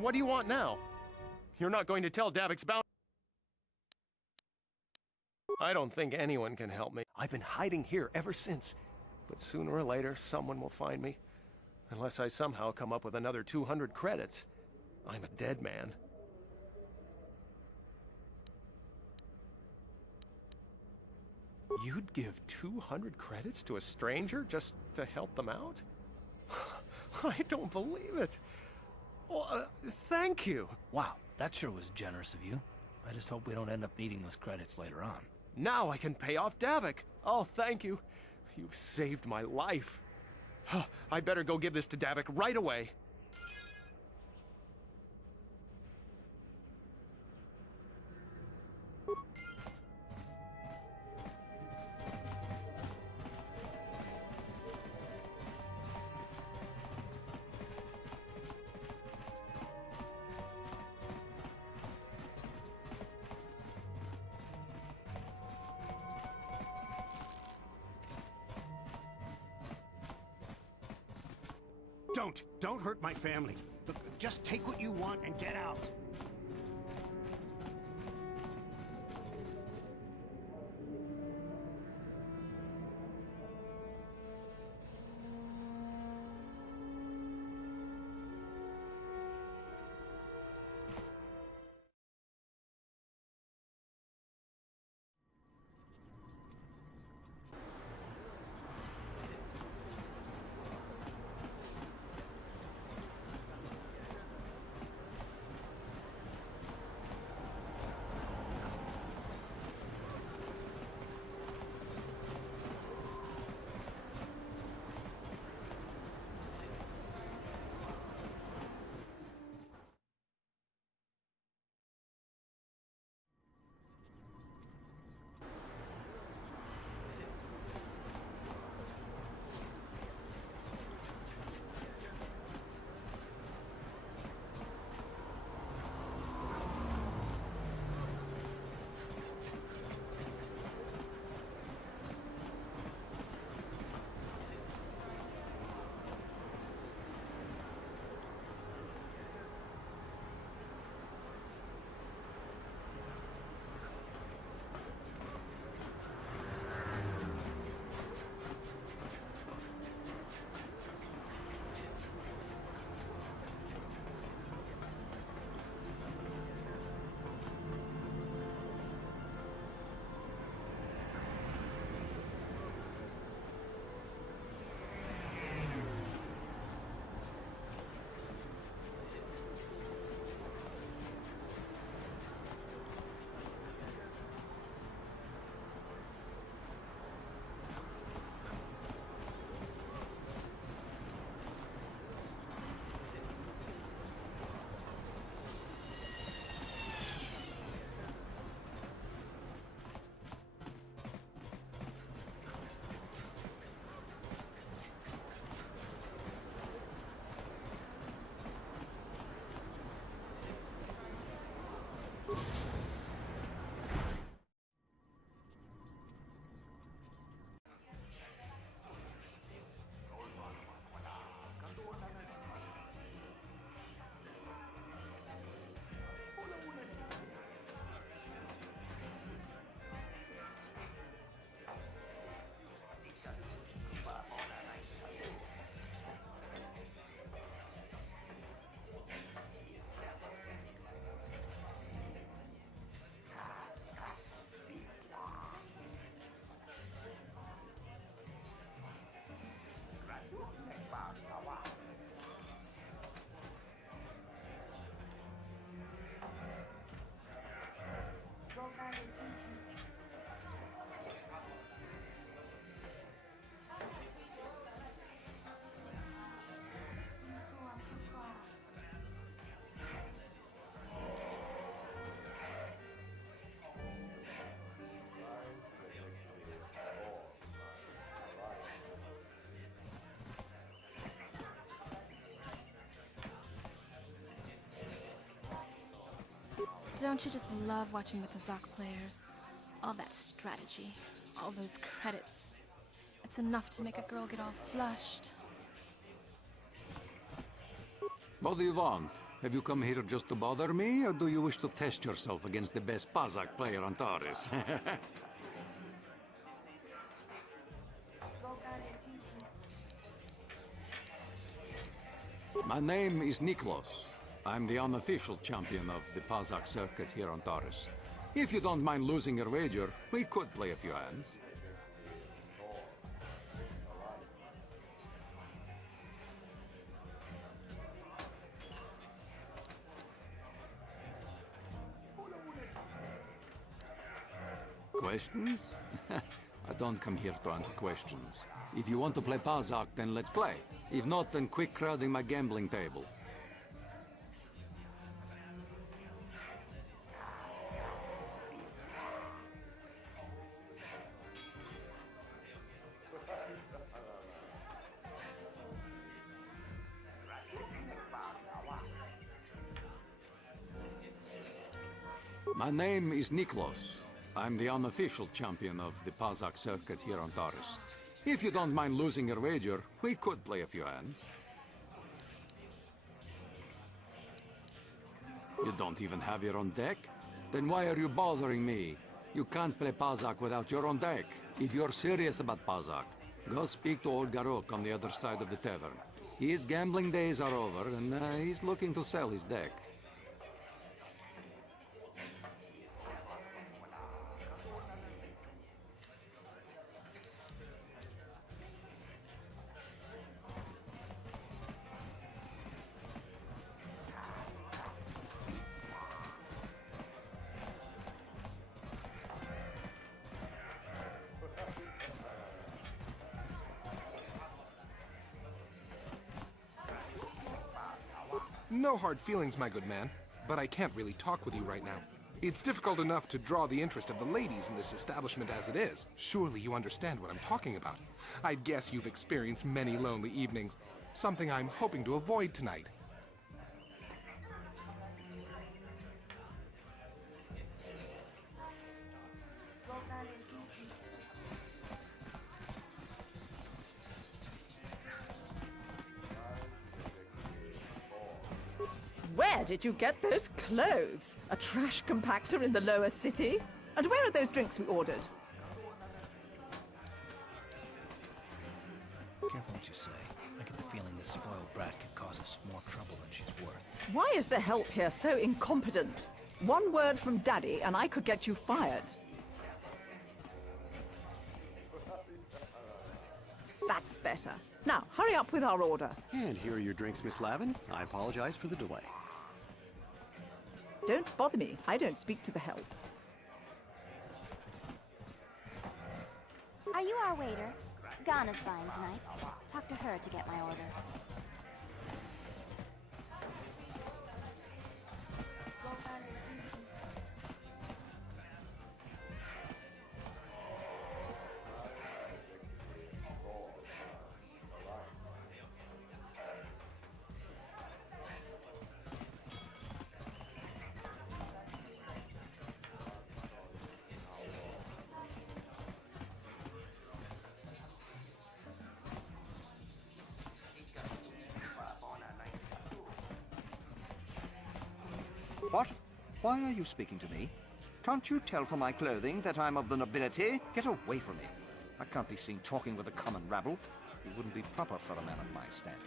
What do you want now? You're not going to tell Davik's bounty? I don't think anyone can help me. I've been hiding here ever since. But sooner or later, someone will find me. Unless I somehow come up with another 200 credits. I'm a dead man. You'd give 200 credits to a stranger just to help them out? I don't believe it. Well, thank you. Wow, that sure was generous of you. I just hope we don't end up needing those credits later on. Now I can pay off Davik. Oh, thank you. You've saved my life. I better go give this to Davik right away. Don't hurt my family. Look, just take what you want and get out. Don't you just love watching the Kazakh players? All that strategy, all those credits. It's enough to make a girl get all flushed. What do you want? Have you come here just to bother me, or do you wish to test yourself against the best Kazakh player on Taurus? My name is Niklos. I'm the unofficial champion of the Kazakh circuit here on Taurus. If you don't mind losing your wager, we could play a few hands. Questions? I don't come here to answer questions. If you want to play Kazakh, then let's play. If not, then quit crowding my gambling table. My name is Niklos. I'm the unofficial champion of the Kazakh circuit here on Taurus. If you don't mind losing your wager, we could play a few hands. You don't even have your own deck? Then why are you bothering me? You can't play Pazak without your own deck. If you're serious about Pazak, go speak to old Garuk on the other side of the tavern. His gambling days are over, and he's looking to sell his deck. No hard feelings, my good man, but I can't really talk with you right now. It's difficult enough to draw the interest of the ladies in this establishment as it is. Surely you understand what I'm talking about. I guess you've experienced many lonely evenings, something I'm hoping to avoid tonight. Where did you get those clothes? A trash compactor in the lower city? And where are those drinks we ordered? Careful what you say. I get the feeling this spoiled brat could cause us more trouble than she's worth. Why is the help here so incompetent? One word from Daddy and I could get you fired. That's better. Now, hurry up with our order. And here are your drinks, Miss Lavin. I apologize for the delay. Don't bother me. I don't speak to the help. Are you our waiter? Gana's buying tonight. Talk to her to get my order. What? Why are you speaking to me? Can't you tell from my clothing that I'm of the nobility? Get away from me. I can't be seen talking with a common rabble. It wouldn't be proper for a man of my standing.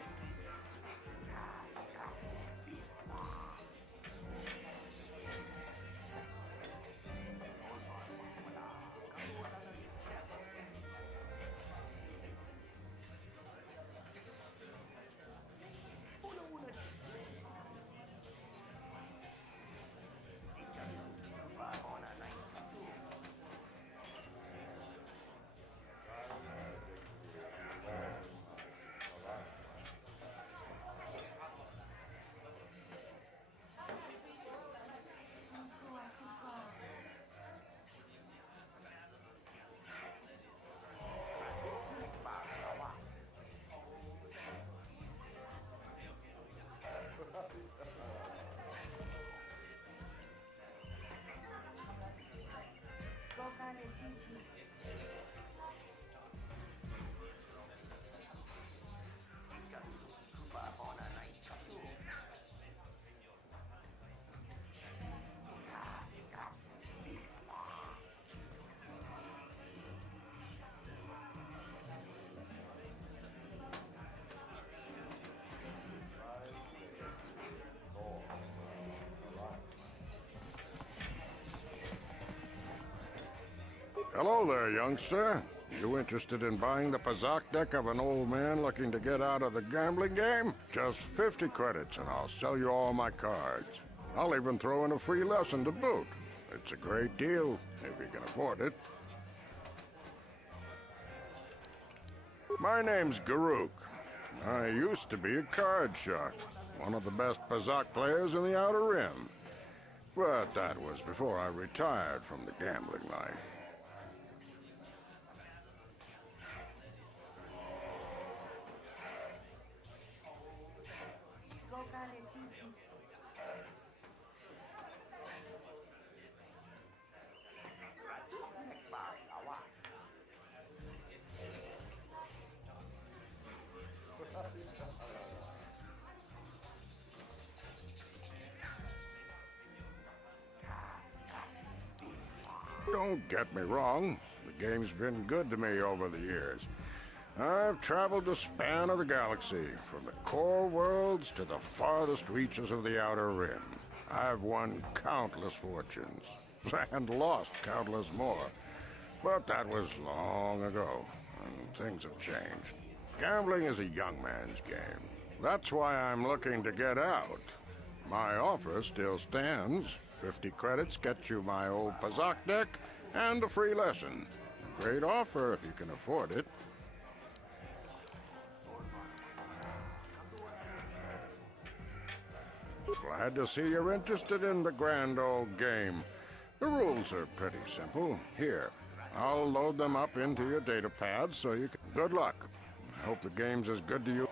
Hello there, youngster. You interested in buying the Pazak deck of an old man looking to get out of the gambling game? Just 50 credits and I'll sell you all my cards. I'll even throw in a free lesson to boot. It's a great deal, if you can afford it. My name's Garuk. I used to be a card shark, one of the best Pazak players in the Outer Rim. But that was before I retired from the gambling life. Don't get me wrong. The game's been good to me over the years. I've traveled the span of the galaxy, from the core worlds to the farthest reaches of the Outer Rim. I've won countless fortunes, and lost countless more. But that was long ago, and things have changed. Gambling is a young man's game. That's why I'm looking to get out. My offer still stands. 50 credits gets you my old Pazak deck and a free lesson. A great offer if you can afford it. Glad to see you're interested in the grand old game. The rules are pretty simple. Here, I'll load them up into your data pads so you can... Good luck. I hope the game's as good to you.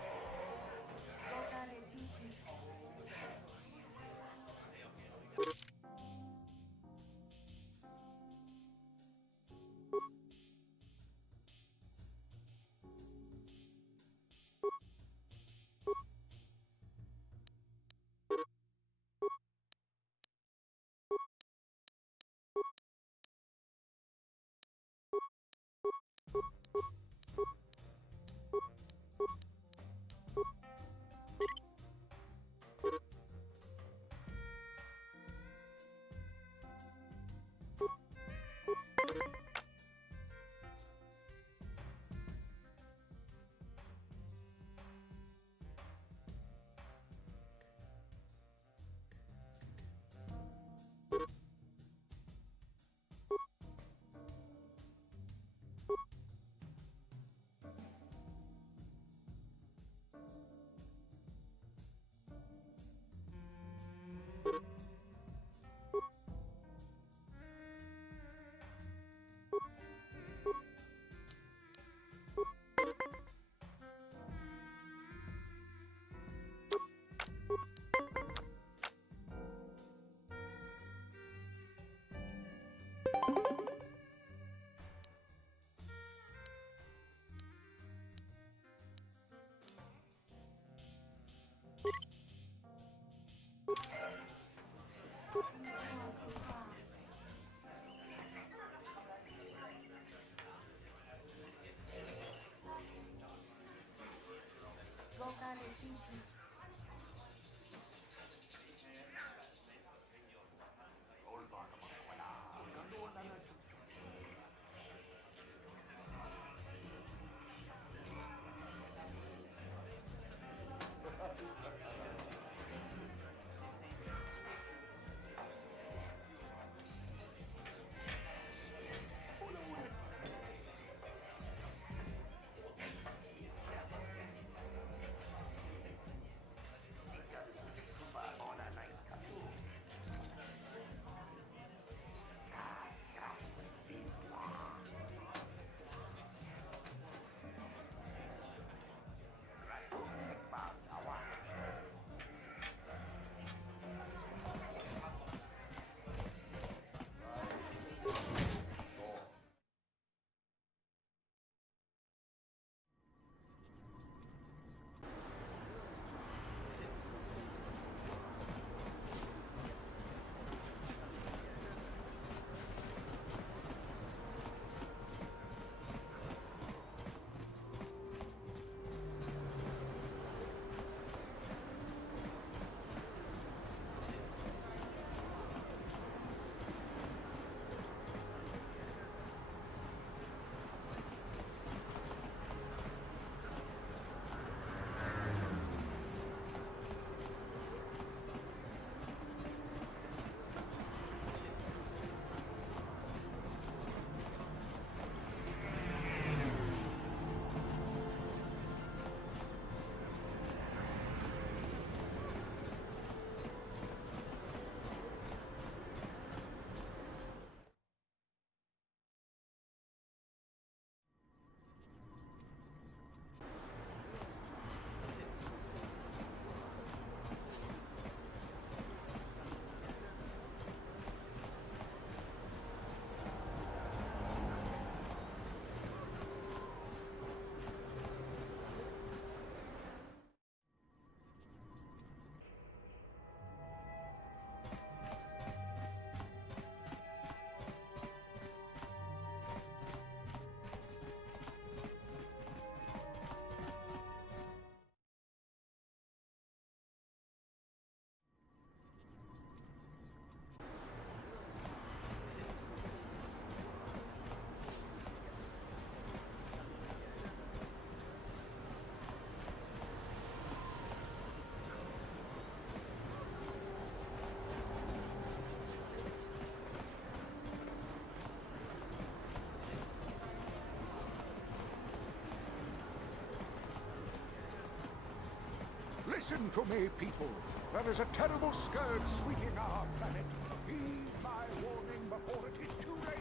Listen to me, people. There is a terrible scourge sweeping our planet. Heed my warning before it is too late.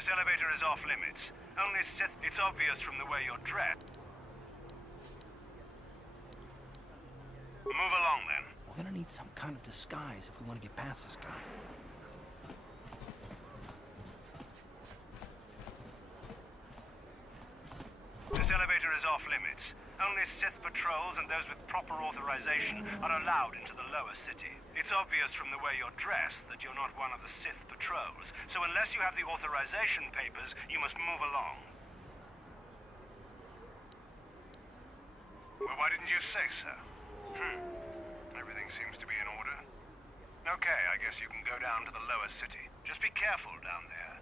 This elevator is off limits. Only Sith. It's obvious from the way you're dressed. Move along then. We're gonna need some kind of disguise if we want to get past this guy. This elevator is off limits. Only Sith patrols and those with proper authorization are allowed into the lower city. It's obvious from the way you're dressed that you're not one of the Sith patrols, so unless you have the authorization papers, you must move along. Well, why didn't you say so? Everything seems to be in order. Okay, I guess you can go down to the lower city. Just be careful down there.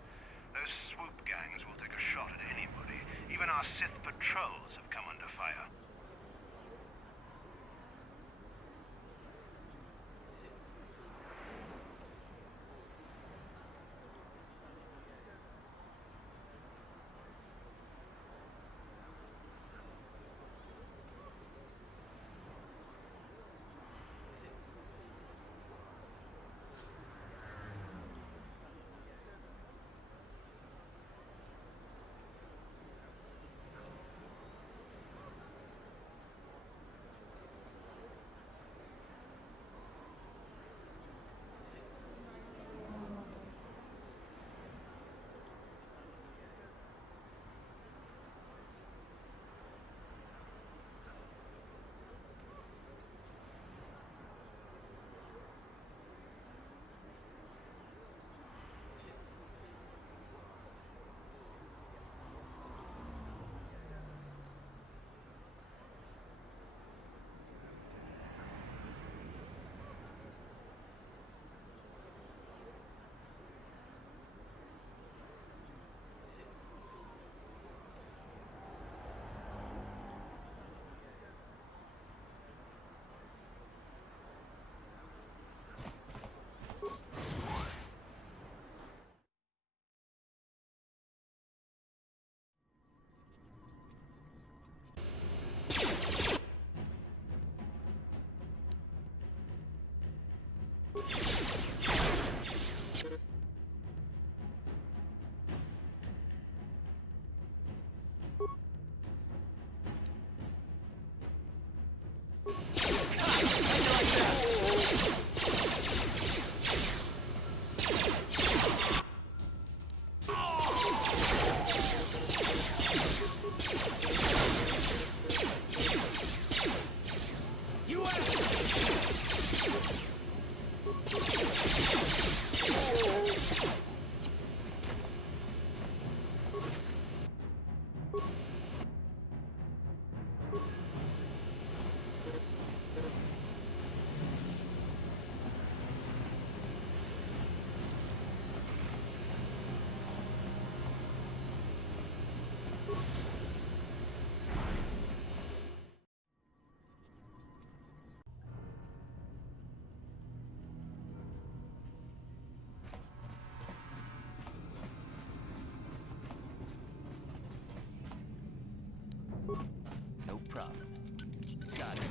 Those swoop gangs will take a shot at anybody. Even our Sith patrols have come under fire.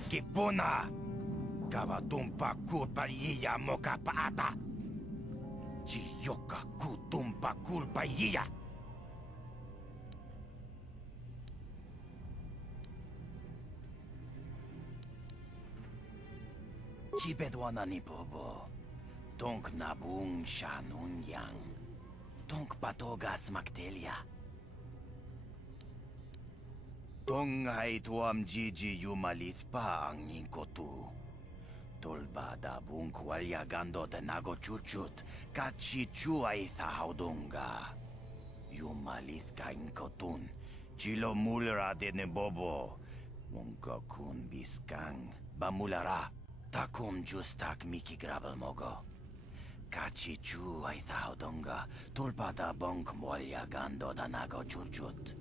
Kipuna! Kavatumpa kulpaliya moka paata! Chiyoka kutumpa kulpaliya! Chibedwana ni bobo. Tonk nabung shanun yang. Tonk patogas maktelia. Tong hai tuam jiji yumalit pa ang ningkotu. Tolbada bunk walyagando de nago chuchut, kachi chuaitha haudunga. Yumalith kain kotun, chilo mulra de nebobo. Munka kun biskang, bamulara, takum justak miki grabel mogo. Kachi chuaitha haudunga, tolbada bunk walyagando de nago chuchut.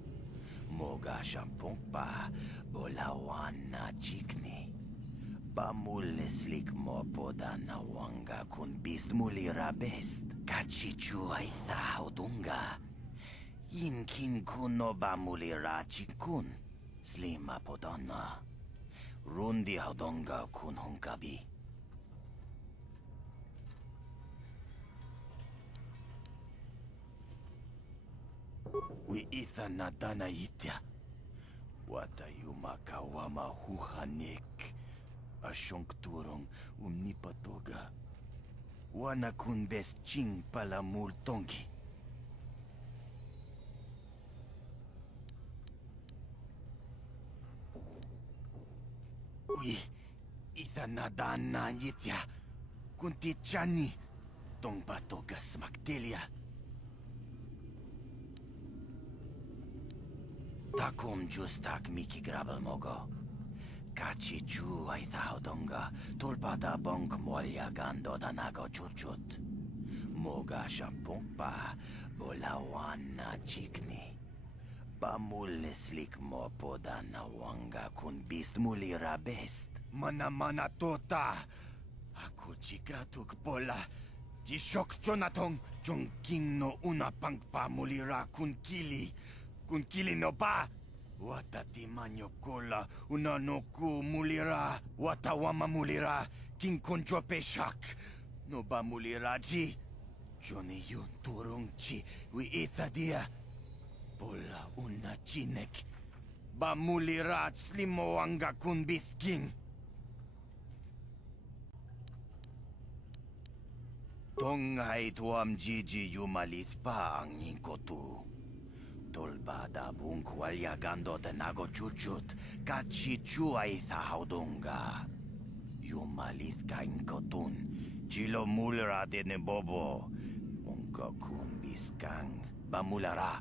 Moga shampungpa, bolawana chikni. Bamuleslik mo poda na wanga kun bist mulira best. Kachichu aitha haudunga. Yinkin kuno bamulira chikun. Slima podana. Rundi haudunga kun hunkabi. We itha nadana itya. Wata yuma kawama huhanek. Ashonk turong umnipatoga. Wana kun bes ching pala multongi. Ui, itha nadana yitya. Kunti chani. Tong patoga smaktelia. Takum justak miki grabel mogo. Kachi chu aitha haudunga, tulpada bonk molya gando danago chuchut. Moga shampungpa, bolawana chikni. Bamuleslik mo podana wanga kun bist mulira best. Mana tota. Aku chikratuk pola. Jishok jonatong, jongking no una pangpa mulira kun kili. Kun kili no ba. Watati manyokola unanoku mulira watawama mulira king konjo peshak no ba mulira ji Johnny yun turung chi wi itadia pola una chinek ba mulira slimo anga kun bisking Tongai tuam jiji yumalith pa ang inkotu Tolbada bunk walyagando de nago chuchut, kachi chuaitha haudunga. Yumalith kain kotun, chilo mulra de nebobo. Unka kun biskang, bamulara.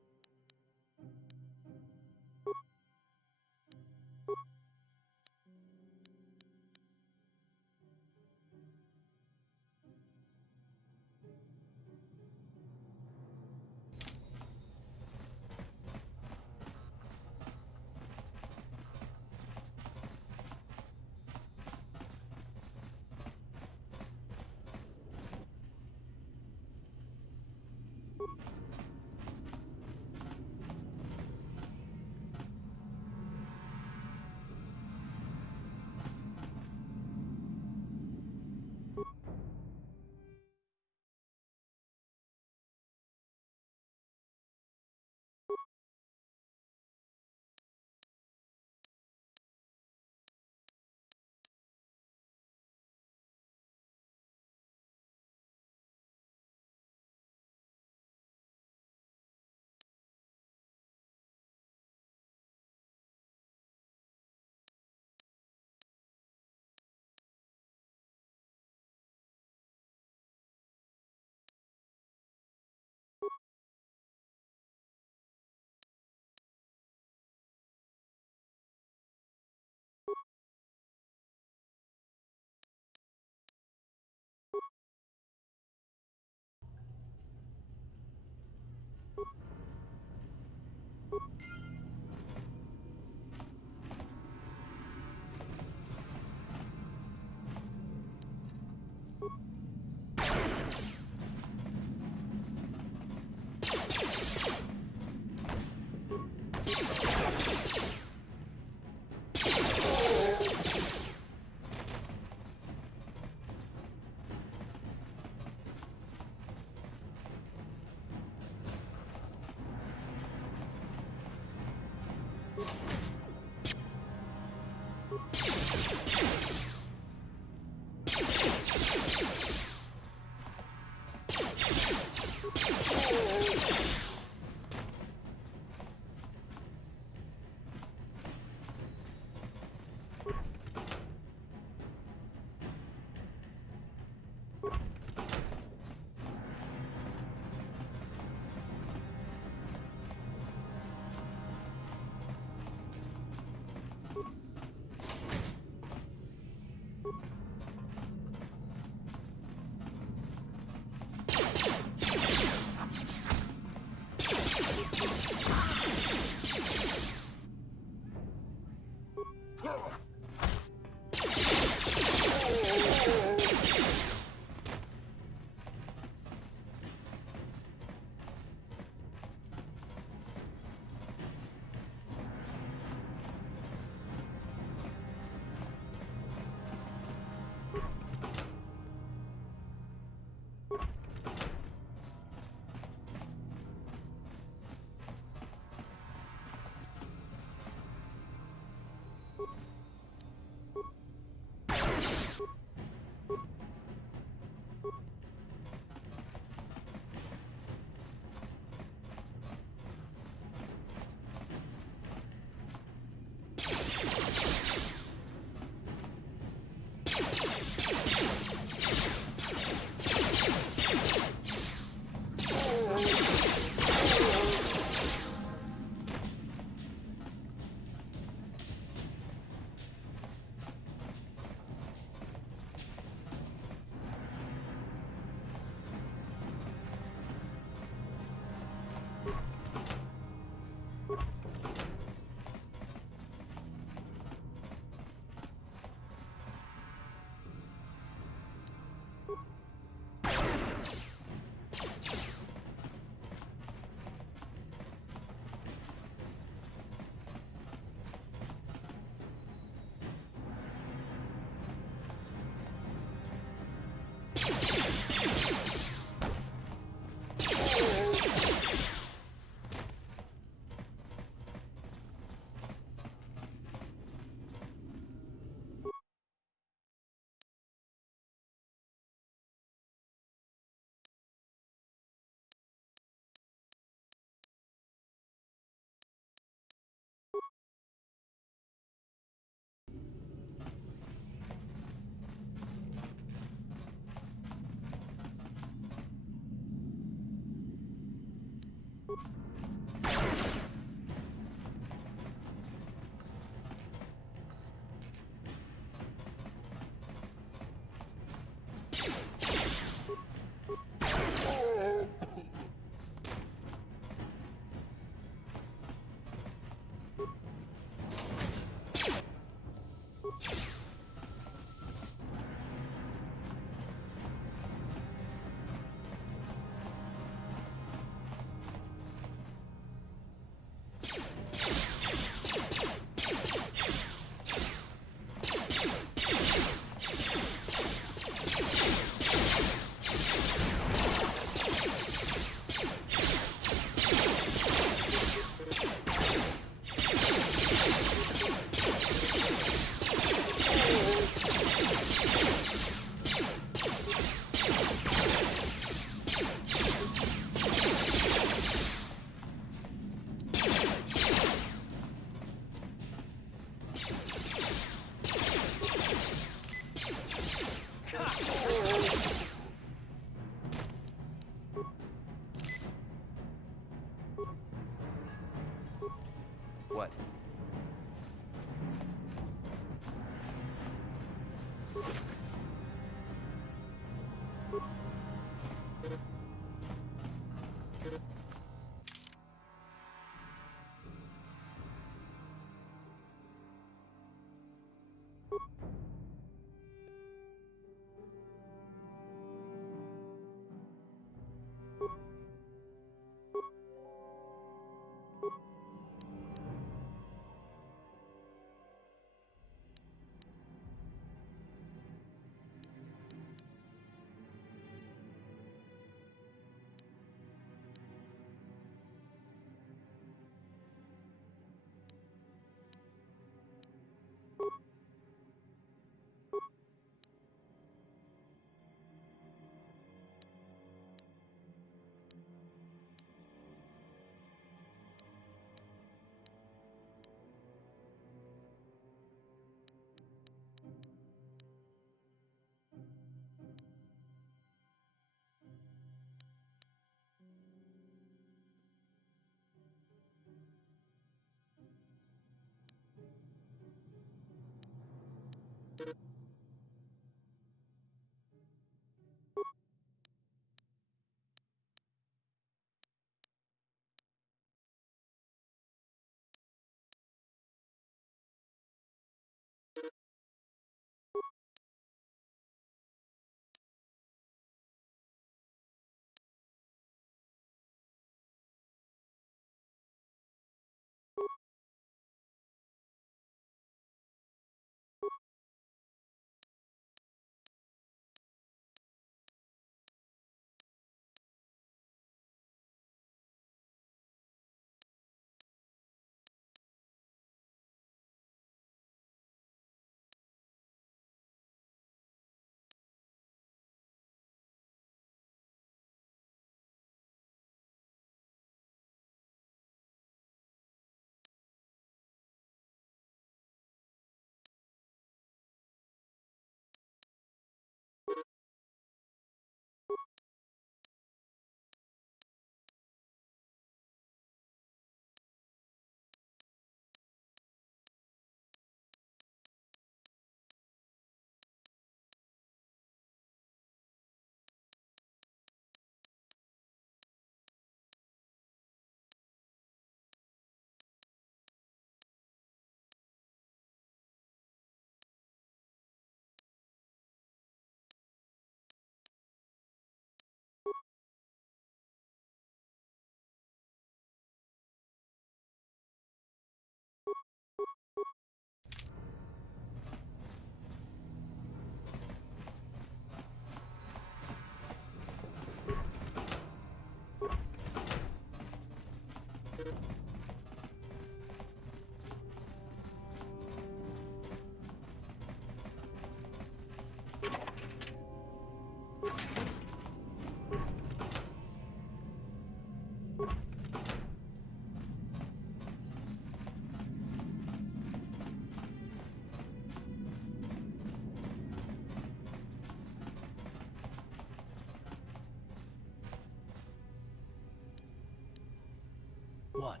What?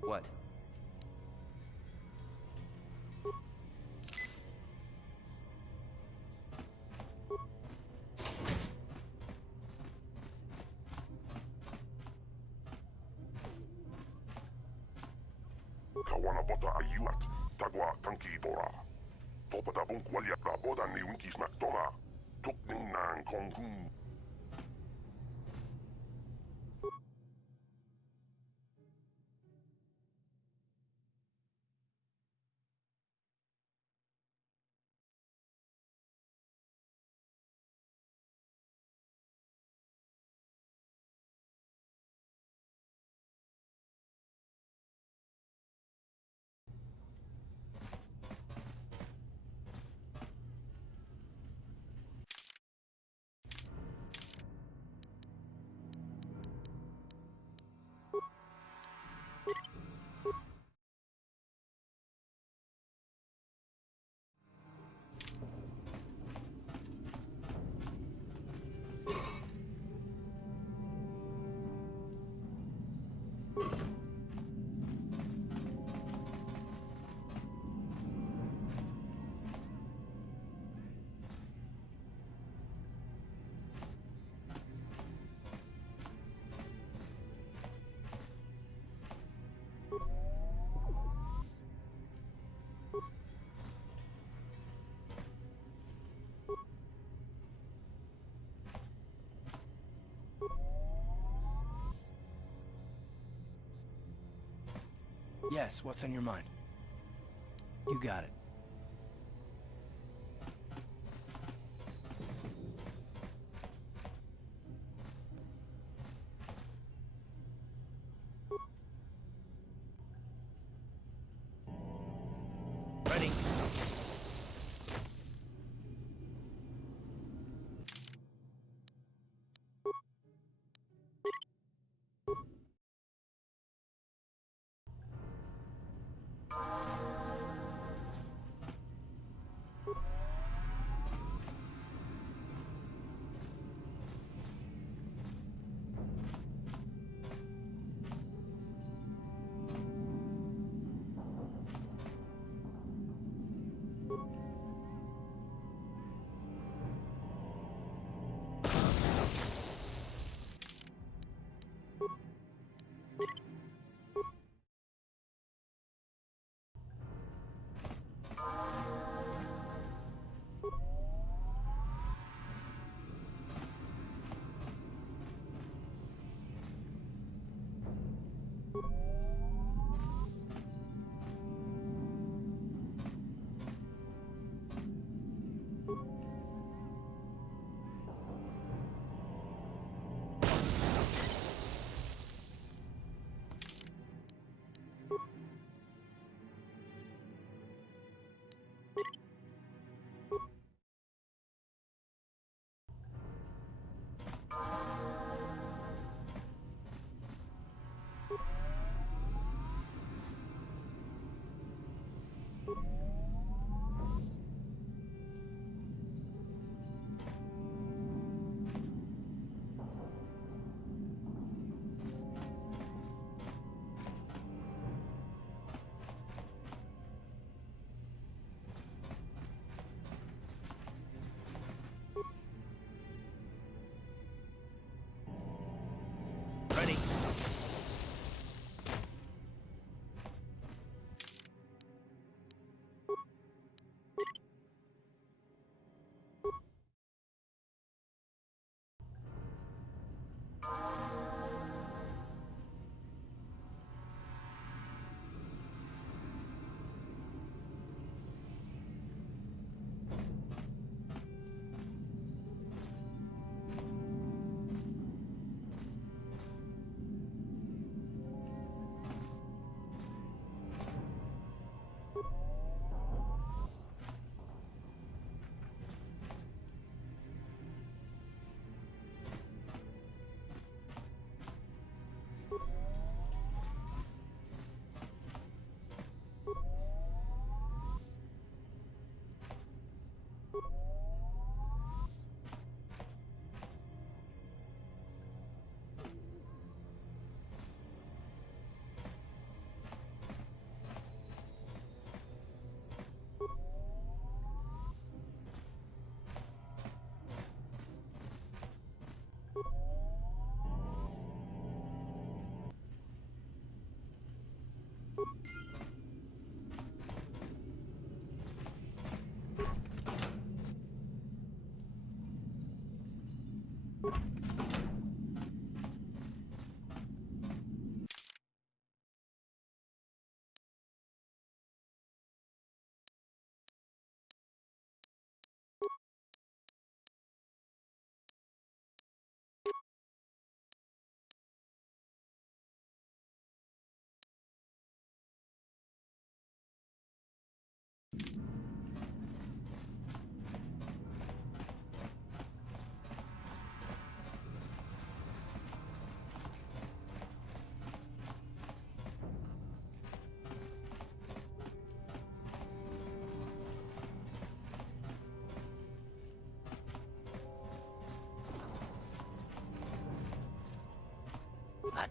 What? Kawana bota ayuat, tagwa tanki bora. Topata bunk walia ra boda ni winkis maktonga. Tuk ning nang kong hun. Yes, what's on your mind? You got it. Ready.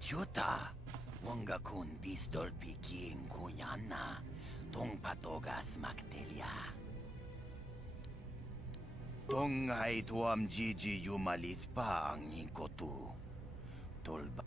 Machuta. Wanga kun bistol piking kuyana. Tong patogas magtelia. Tong ay tuam Gigi yumalit pa ang hingkotu. Tolba.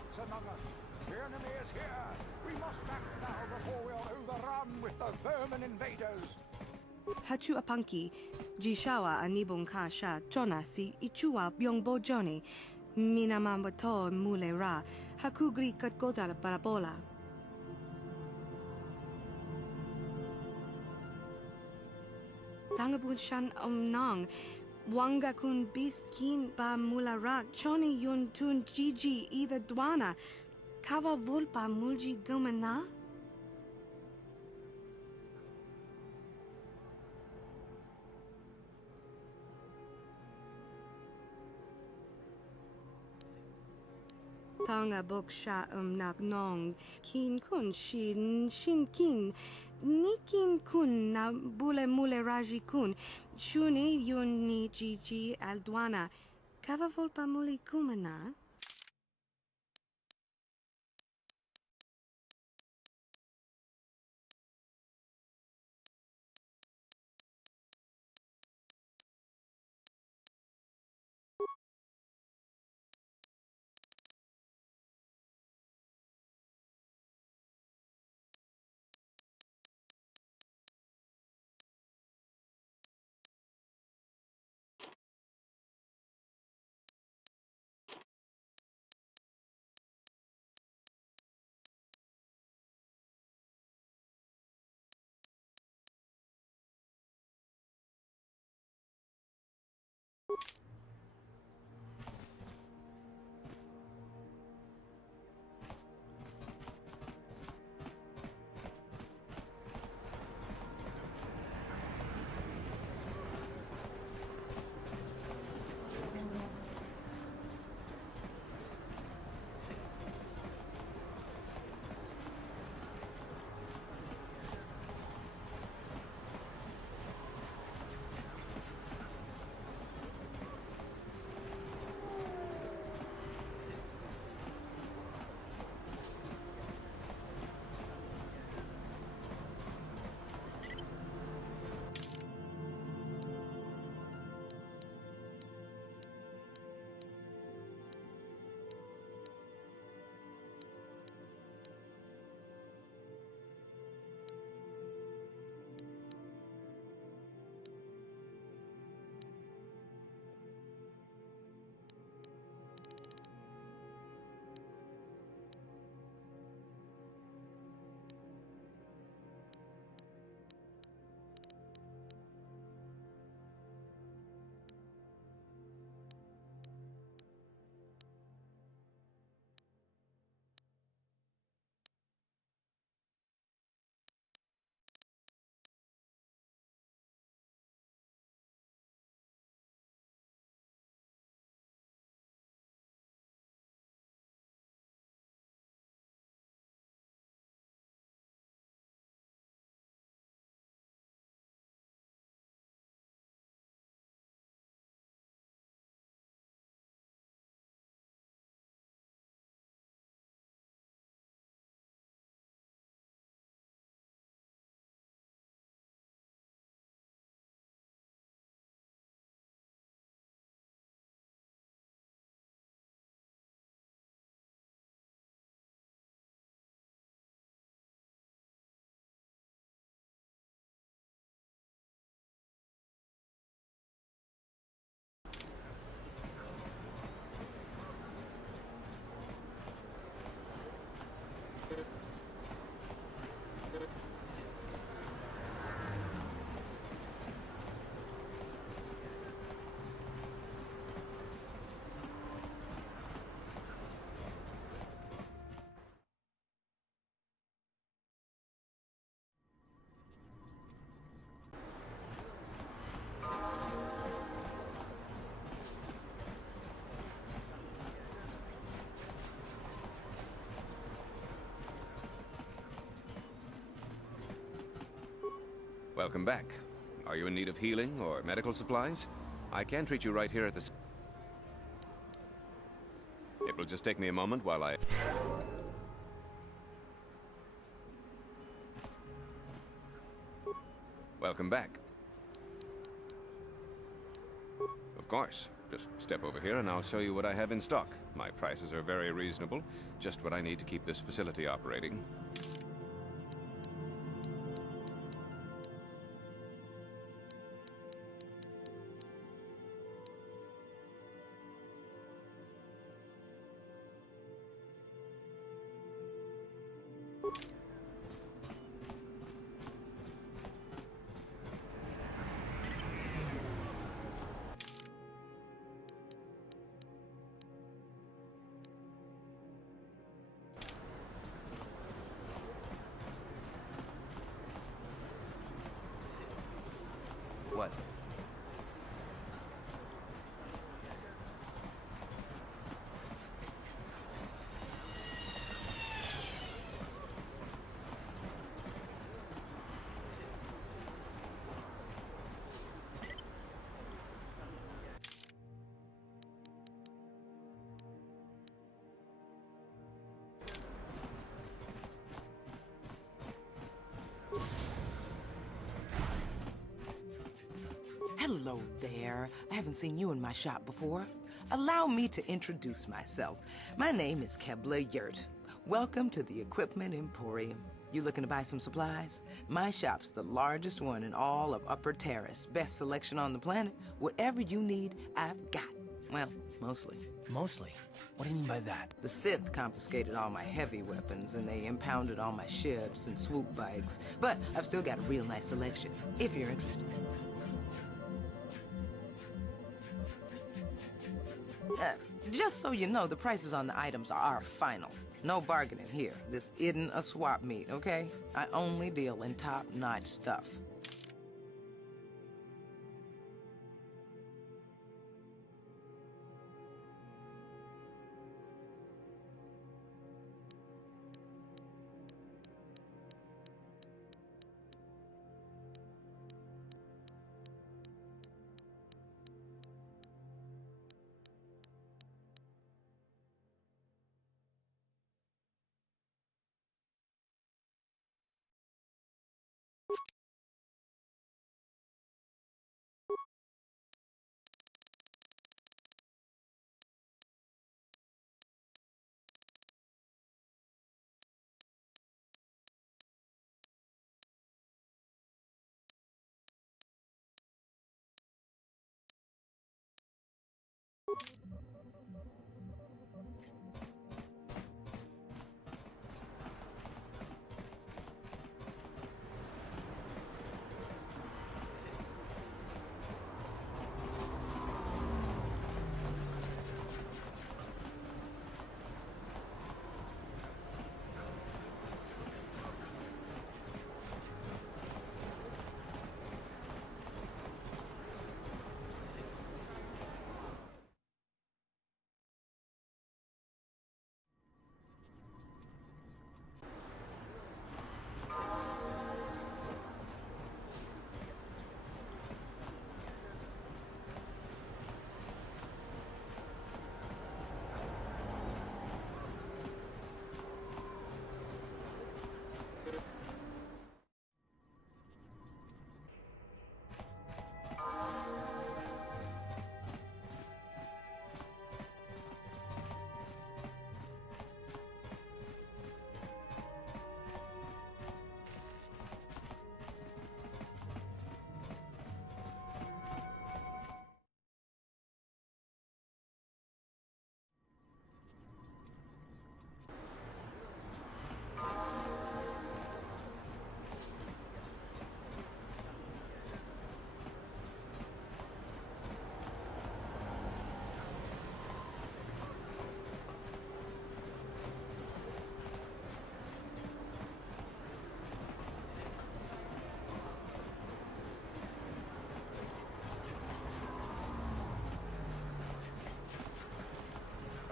walks among us. The enemy is here. We must act now before we are overrun with the vermin invaders. Hachu apanki, jishawa anibong kasha, chona si ichua byongbo joni, minamamoto mule ra, hakugri katgota parabola. Tangabun shan omnang, wanga kun bis kin ba mula ra, choni yun tun Gigi either dwana, kava vulpa mulji gumana? Tanga bok sha nak nong kin kun shin kin ni kin kun na bule mule raji kun shuni yun ni Gigi aldwana kava volpa muli kumana. Welcome back. Are you in need of healing or medical supplies? I can treat you right here at the... It will just take me a moment while I... Welcome back. Of course. Just step over here and I'll show you what I have in stock. My prices are very reasonable. Just what I need to keep this facility operating. What? Hello there. I haven't seen you in my shop before. Allow me to introduce myself. My name is Kebler Yurt. Welcome to the Equipment Emporium. You looking to buy some supplies? My shop's the largest one in all of Upper Terrace. Best selection on the planet. Whatever you need, I've got. Well, mostly. Mostly? What do you mean by that? The Sith confiscated all my heavy weapons, and they impounded all my ships and swoop bikes. But I've still got a real nice selection, if you're interested. Just so you know, the prices on the items are final. No bargaining here. This isn't a swap meet, okay? I only deal in top-notch stuff.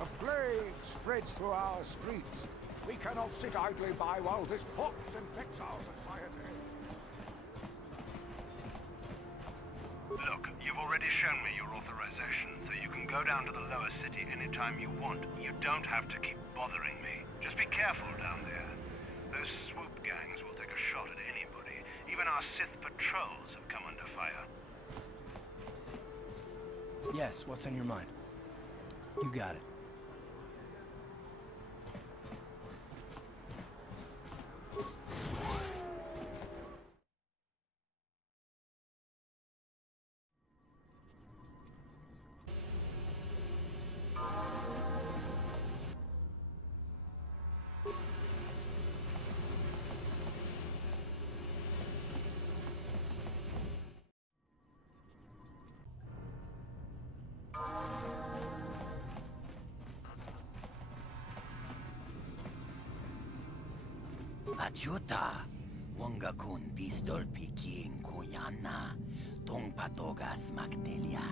A plague spreads through our streets. We cannot sit idly by while this pox infects our society. You've already shown me your authorization, so you can go down to the lower city anytime you want. You don't have to keep bothering me. Just be careful down there. Those swoop gangs will take a shot at anybody. Even our Sith patrols have come under fire. Yes, what's on your mind? You got it. Achuta, wonga kun pistol piking kuyana, tong patogas magdelia.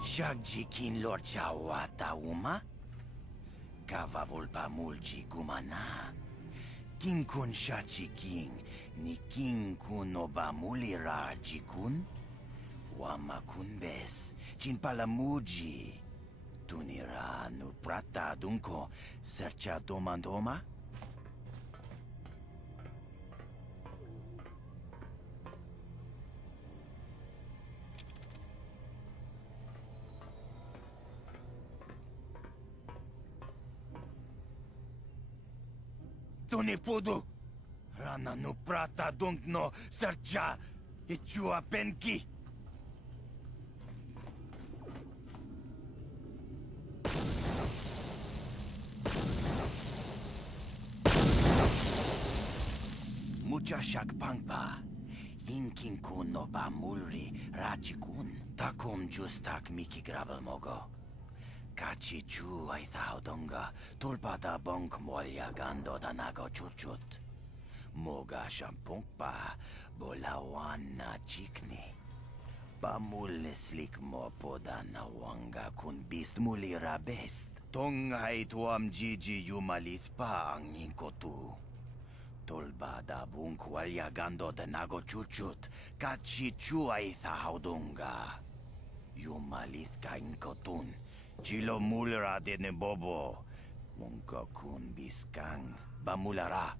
Shagjikin lor chawata uma, kavavulpa mulji gumana. King kun shachi king, ni king kun oba mulira jikun, wama kun bes, chin palamuji. Tunira nu prata dunko, sercha domandoma? Tuni pudu! Rana nu prata dunk no sercha, ichua penki! Mucha shakpangpa, yinkin kun no ba mulri rachikun, takum justak miki grabel mogo. Kachi chu ay thaudonga, tulpa da bonk molya gando da nago chuchut. Moga shampungpa, bolawan na chikni. Pamul slik mo poda na wanga kun bist muli rabest. Tong ay tuam jiji yumalith pa ang inkotu. Tolba da bunk walya gando de nago chuchut, kachi chuay thaudunga. Yumalith ka inkotun, chilo mulra de nebobo, munka kun biskang, bamulara.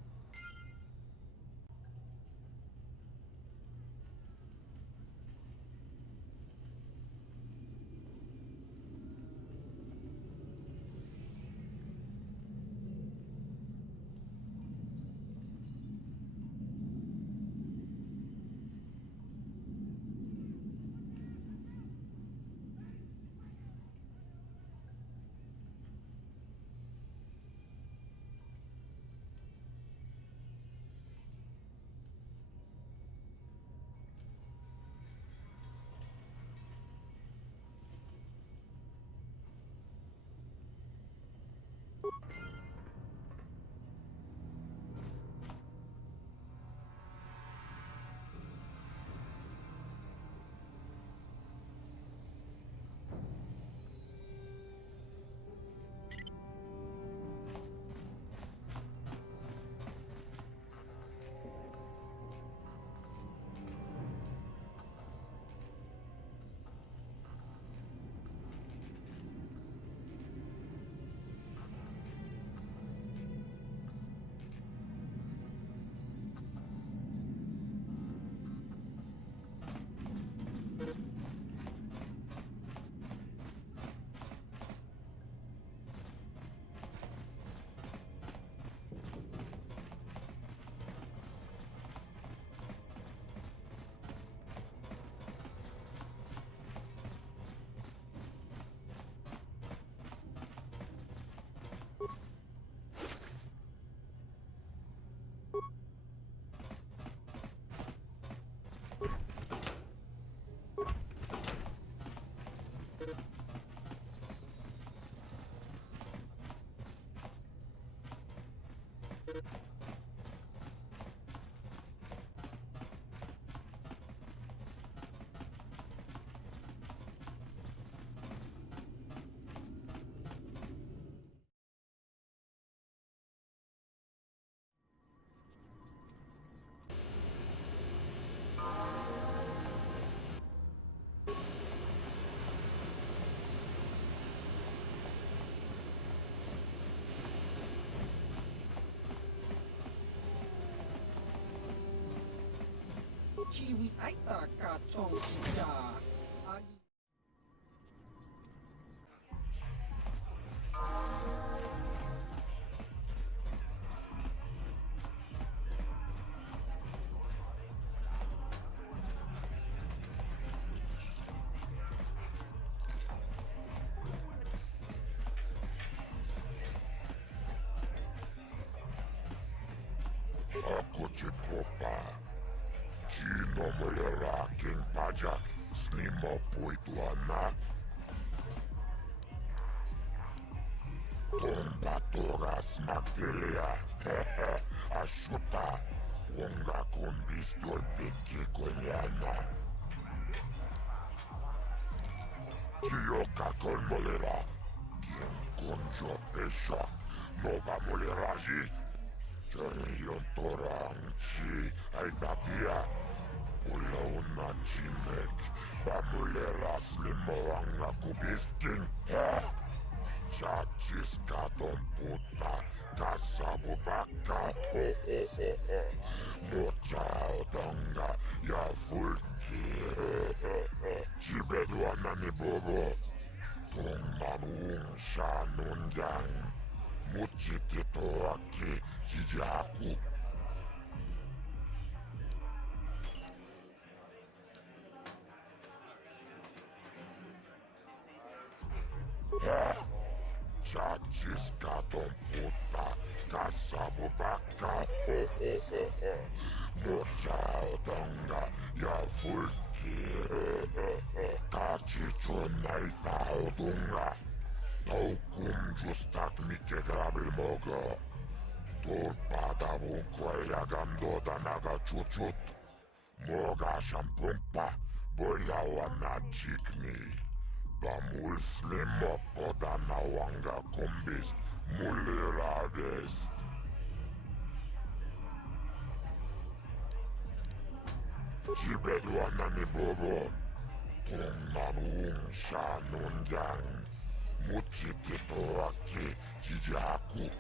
Kiwi aita ka chong chicha. Agi. Ako ci kopa. Kino mulera king pajak. Snimo puituana. Tombatora smaktelia. Hehe. Ashuta. Wonga kun bistol piki konyana. Kiyoka kon mulera. Kien konjo pesha. Nova muleraji. Yon torang chi aitatia Ulauna chimek Bamulera slimoanga kubisking Chachis katon puta Kasabu baka Ho ho ho ho Mocha odonga Ya fulki Chibeduana ni bobo Tung mamuung shanun yang Muchitito aki Jijaku. Chachis katon puta Kasabu baka Ho ho ho ho Mocha odonga Ya fulki Kachichuna ita odunga Taukum justak mike grabil mogo Tulpada vunkkoja gandoda naga chuchut. Moga shampumpa, bojawa na jikni. Da mul slimmo poda na wanga kumbis, mulira vest. Jibedwana ni bobo, tungnan ungsha nunjang. Muchitito aki jijaku.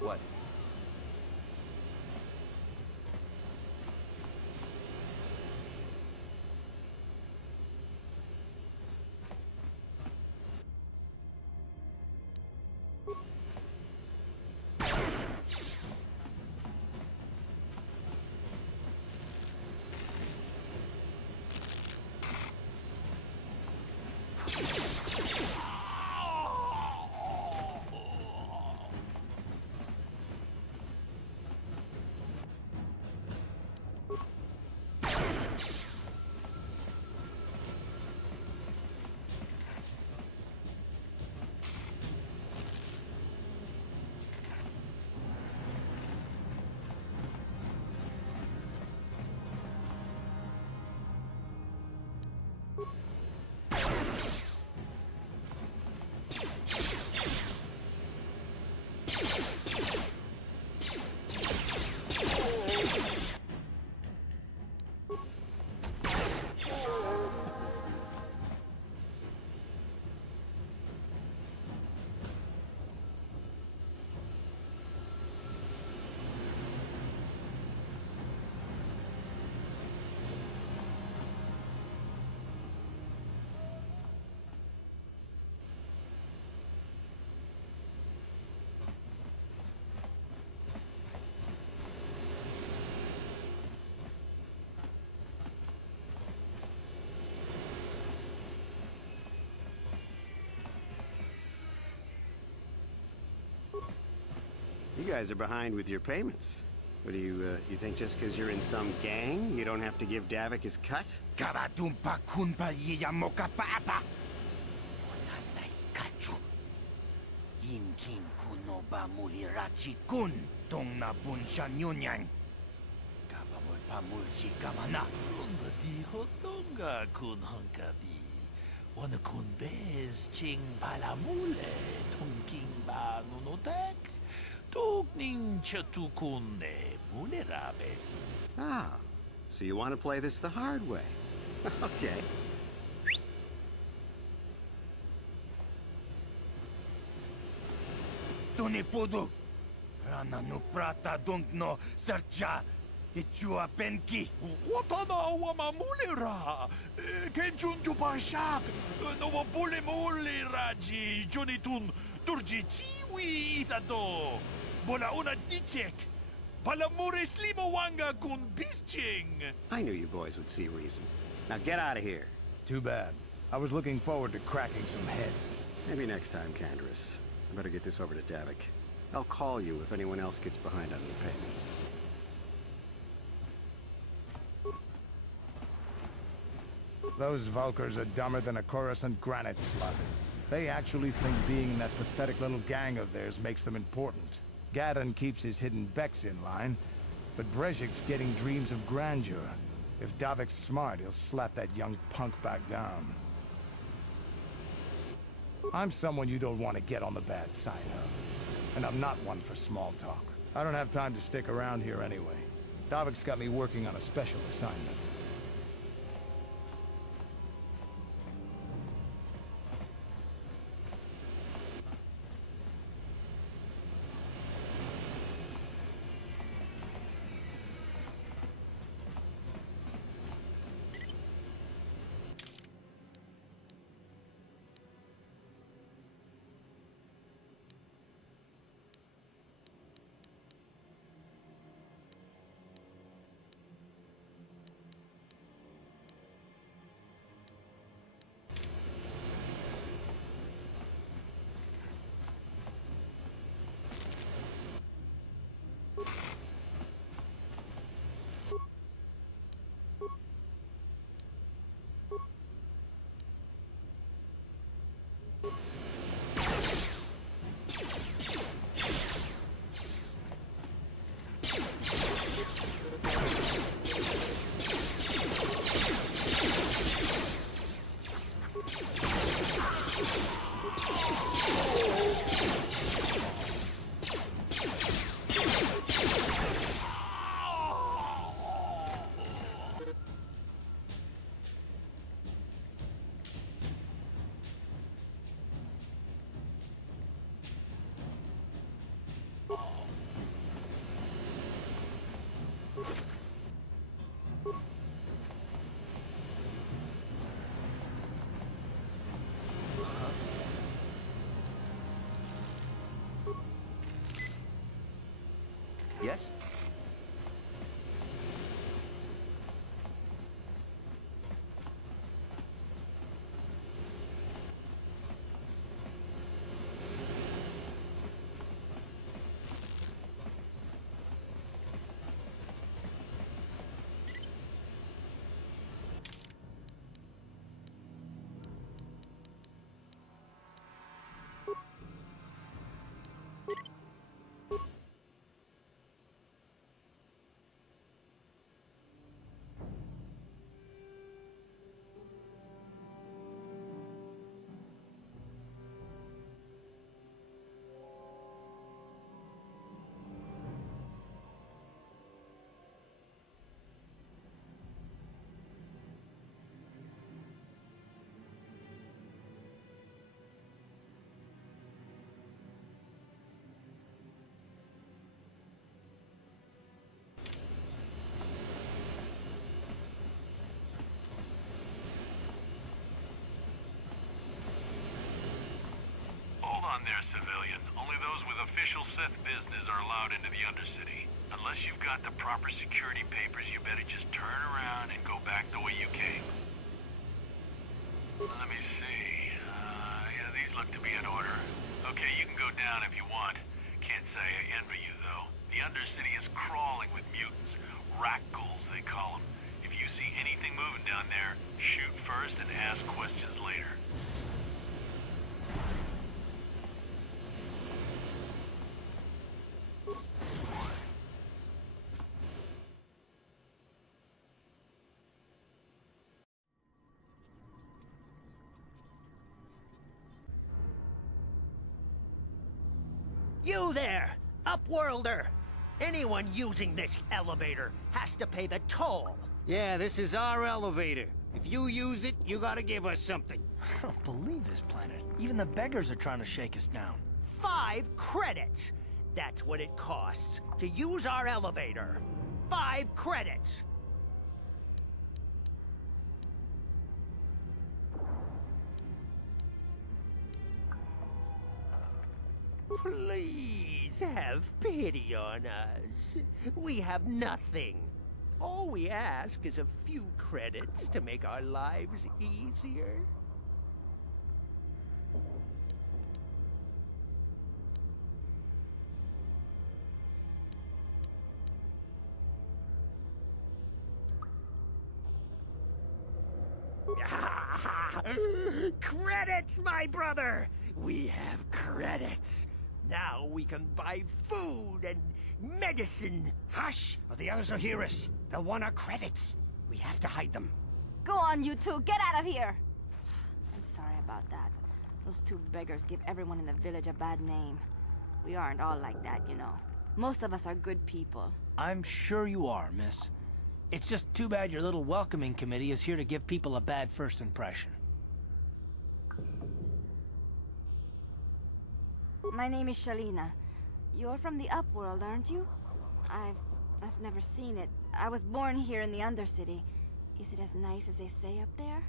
What? You guys are behind with your payments. What do you think just because you're in some gang, you don't have to give Davik his cut? Karatumpa kunpa yiyamokapata. Onanay kachu. Yinkin kunoba mulirachi kun. Tong na bunsha nyunyang. Kabawol pamulchi kamana. Unga dijo tonga kun hunkabi. Wana kun bez ching palamule. Tungking ba nunotek. Tugning chatukunde mulerabes. Ah, so you want to play this the hard way. Okay. Tunipudu. Rana no prata dunk no sercha. Ichua penki. Watana wama mulera. Kenjunju bashak. No wabule mule raji. Jonitun turji chiwi itado. Bola una dichek. Palamure slimawanga kun bisching. I knew you boys would see reason. Now get out of here. Too bad. I was looking forward to cracking some heads. Maybe next time, Canderous. I better get this over to Davik. I'll call you if anyone else gets behind on their payments. Those Vulkars are dumber than a Coruscant granite slug. They actually think being in that pathetic little gang of theirs makes them important. Gadon keeps his hidden Becks in line, but Brezhik's getting dreams of grandeur. If Davik's smart, he'll slap that young punk back down. I'm someone you don't want to get on the bad side of. And I'm not one for small talk. I don't have time to stick around here anyway. Davik's got me working on a special assignment. Yes? Hold on there, civilian. Only those with official Sith business are allowed into the Undercity. Unless you've got the proper security papers, you better just turn around and go back the way you came. Let me see. Yeah, these look to be in order. Okay, you can go down if you want. Can't say I envy you, though. The Undercity is crawling with mutants. Rat ghouls, they call them. If you see anything moving down there, shoot first and ask questions later. You there, Upworlder! Anyone using this elevator has to pay the toll. Yeah, this is our elevator. If you use it, you gotta give us something. I don't believe this planet. Even the beggars are trying to shake us down. 5 credits! That's what it costs to use our elevator. 5 credits! Please have pity on us. We have nothing. All we ask is a few credits to make our lives easier. Credits, my brother! We have credits. Now we can buy food and medicine. Hush, or the others will hear us. They'll want our credits. We have to hide them. Go on, you two. Get out of here. I'm sorry about that. Those 2 beggars give everyone in the village a bad name. We aren't all like that, you know. Most of us are good people. I'm sure you are, miss. It's just too bad your little welcoming committee is here to give people a bad first impression. My name is Shalina. You're from the Upworld, aren't you? I've never seen it. I was born here in the Undercity. Is it as nice as they say up there?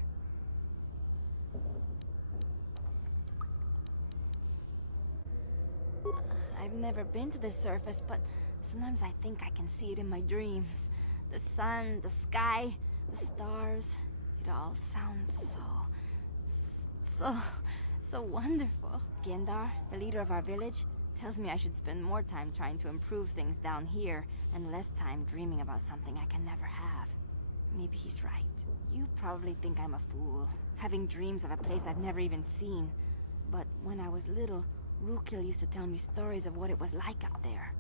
I've never been to the surface, but sometimes I think I can see it in my dreams. The sun, the sky, the stars. It all sounds so wonderful. Gendar, the leader of our village, tells me I should spend more time trying to improve things down here and less time dreaming about something I can never have. Maybe he's right. You probably think I'm a fool, having dreams of a place I've never even seen. But when I was little, Rukil used to tell me stories of what it was like up there.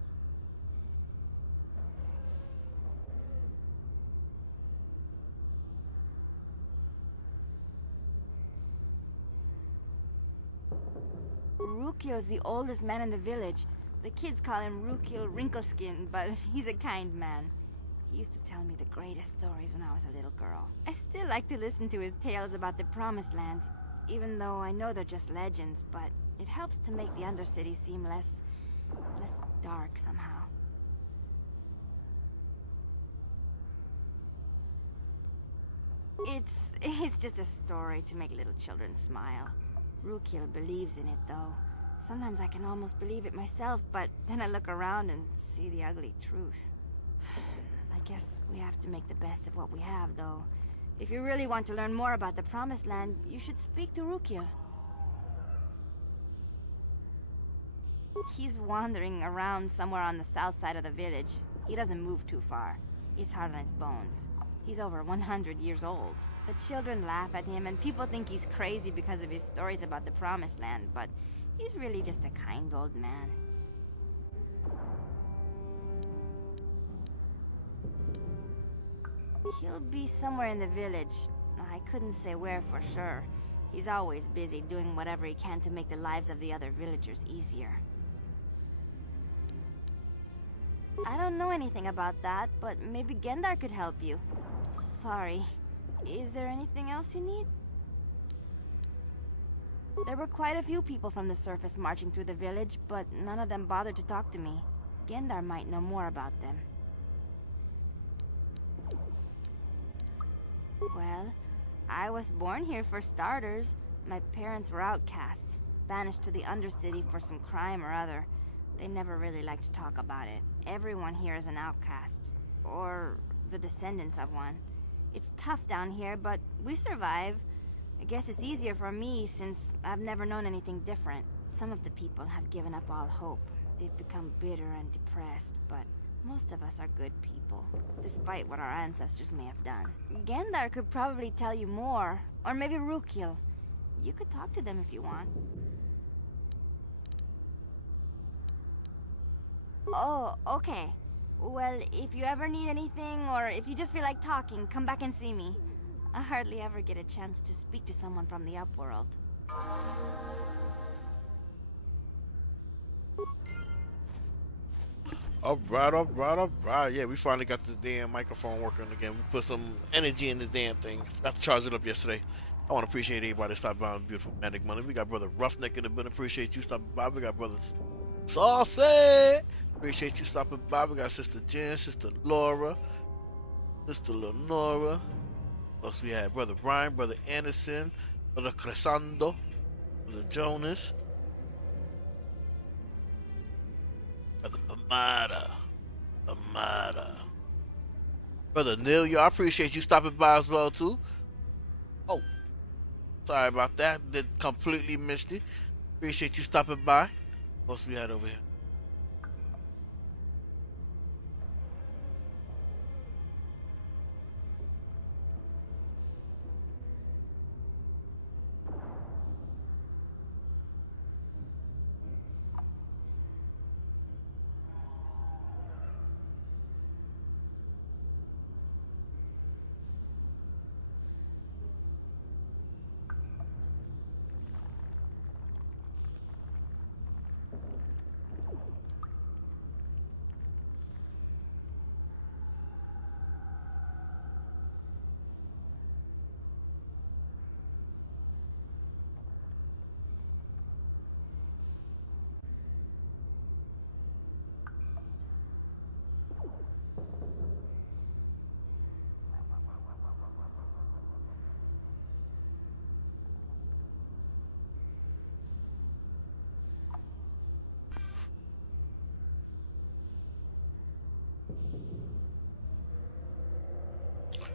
Rukil's the oldest man in the village. The kids call him Rukil Wrinkleskin, but he's a kind man. He used to tell me the greatest stories when I was a little girl. I still like to listen to his tales about the Promised Land, even though I know they're just legends, but it helps to make the Undercity seem less dark somehow. It's just a story to make little children smile. Rukil believes in it, though. Sometimes I can almost believe it myself, but then I look around and see the ugly truth. I guess we have to make the best of what we have, though. If you really want to learn more about the Promised Land, you should speak to Rukil. He's wandering around somewhere on the south side of the village. He doesn't move too far. He's hard on his bones. He's over 100 years old. The children laugh at him, and people think he's crazy because of his stories about the Promised Land, but he's really just a kind old man. He'll be somewhere in the village. I couldn't say where for sure. He's always busy doing whatever he can to make the lives of the other villagers easier. I don't know anything about that, but maybe Gendar could help you. Sorry. Is there anything else you need? There were quite a few people from the surface marching through the village, but none of them bothered to talk to me. Gendar might know more about them. Well, I was born here for starters. My parents were outcasts, banished to the Undercity for some crime or other. They never really liked to talk about it. Everyone here is an outcast, or the descendants of one. It's tough down here, but we survive. I guess it's easier for me since I've never known anything different. Some of the people have given up all hope. They've become bitter and depressed, but most of us are good people, despite what our ancestors may have done. Gendar could probably tell you more, or maybe Rukil. You could talk to them if you want. Oh, okay. Well, if you ever need anything, or if you just feel like talking, come back and see me. I hardly ever get a chance to speak to someone from the Upworld. Alright. Yeah, we finally got this damn microphone working again. We put some energy in this damn thing. Forgot to charge it up yesterday. I want to appreciate everybody that stopped by on Beautiful Manic Monday. We got Brother Roughneck in the building. Appreciate you stopping by. We got Brother Saucy. Appreciate you stopping by. We got Sister Jen, Sister Laura, Sister Lenora. Plus we had Brother Brian, Brother Anderson, Brother Crescendo, Brother Jonas, Brother Amada. Brother Neil, I appreciate you stopping by as well too. Oh, sorry about that. Did completely missed it. Appreciate you stopping by. What else we had over here?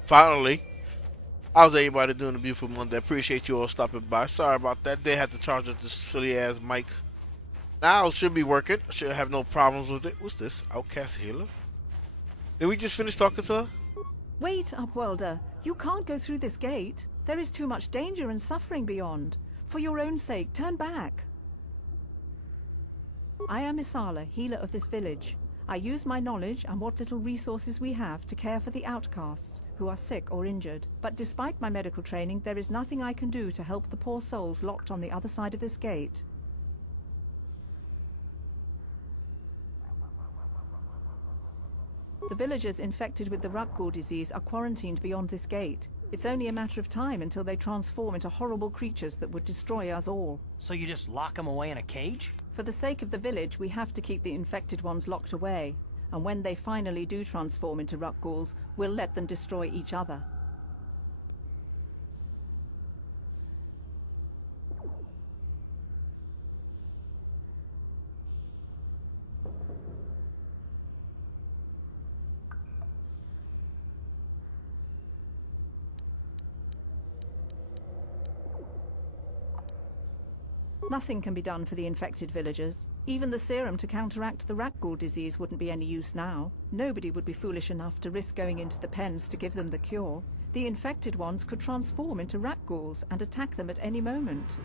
Finally, how's everybody doing a beautiful Monday? Appreciate you all stopping by. Sorry about that. They had to charge us this silly ass mic. Now it should be working. I should have no problems with it. What's this? Outcast Healer? Did we just finish talking to her? Wait, Upworlder. You can't go through this gate. There is too much danger and suffering beyond. For your own sake, turn back. I am Isala, healer of this village. I use my knowledge and what little resources we have to care for the outcasts who are sick or injured. But despite my medical training, there is nothing I can do to help the poor souls locked on the other side of this gate. The villagers infected with the Rukgul disease are quarantined beyond this gate. It's only a matter of time until they transform into horrible creatures that would destroy us all. So you just lock them away in a cage? For the sake of the village, we have to keep the infected ones locked away. And when they finally do transform into Rukguls, we'll let them destroy each other. Nothing can be done for the infected villagers. Even the serum to counteract the Rukgul disease wouldn't be any use now. Nobody would be foolish enough to risk going into the pens to give them the cure. The infected ones could transform into Rukguls and attack them at any moment.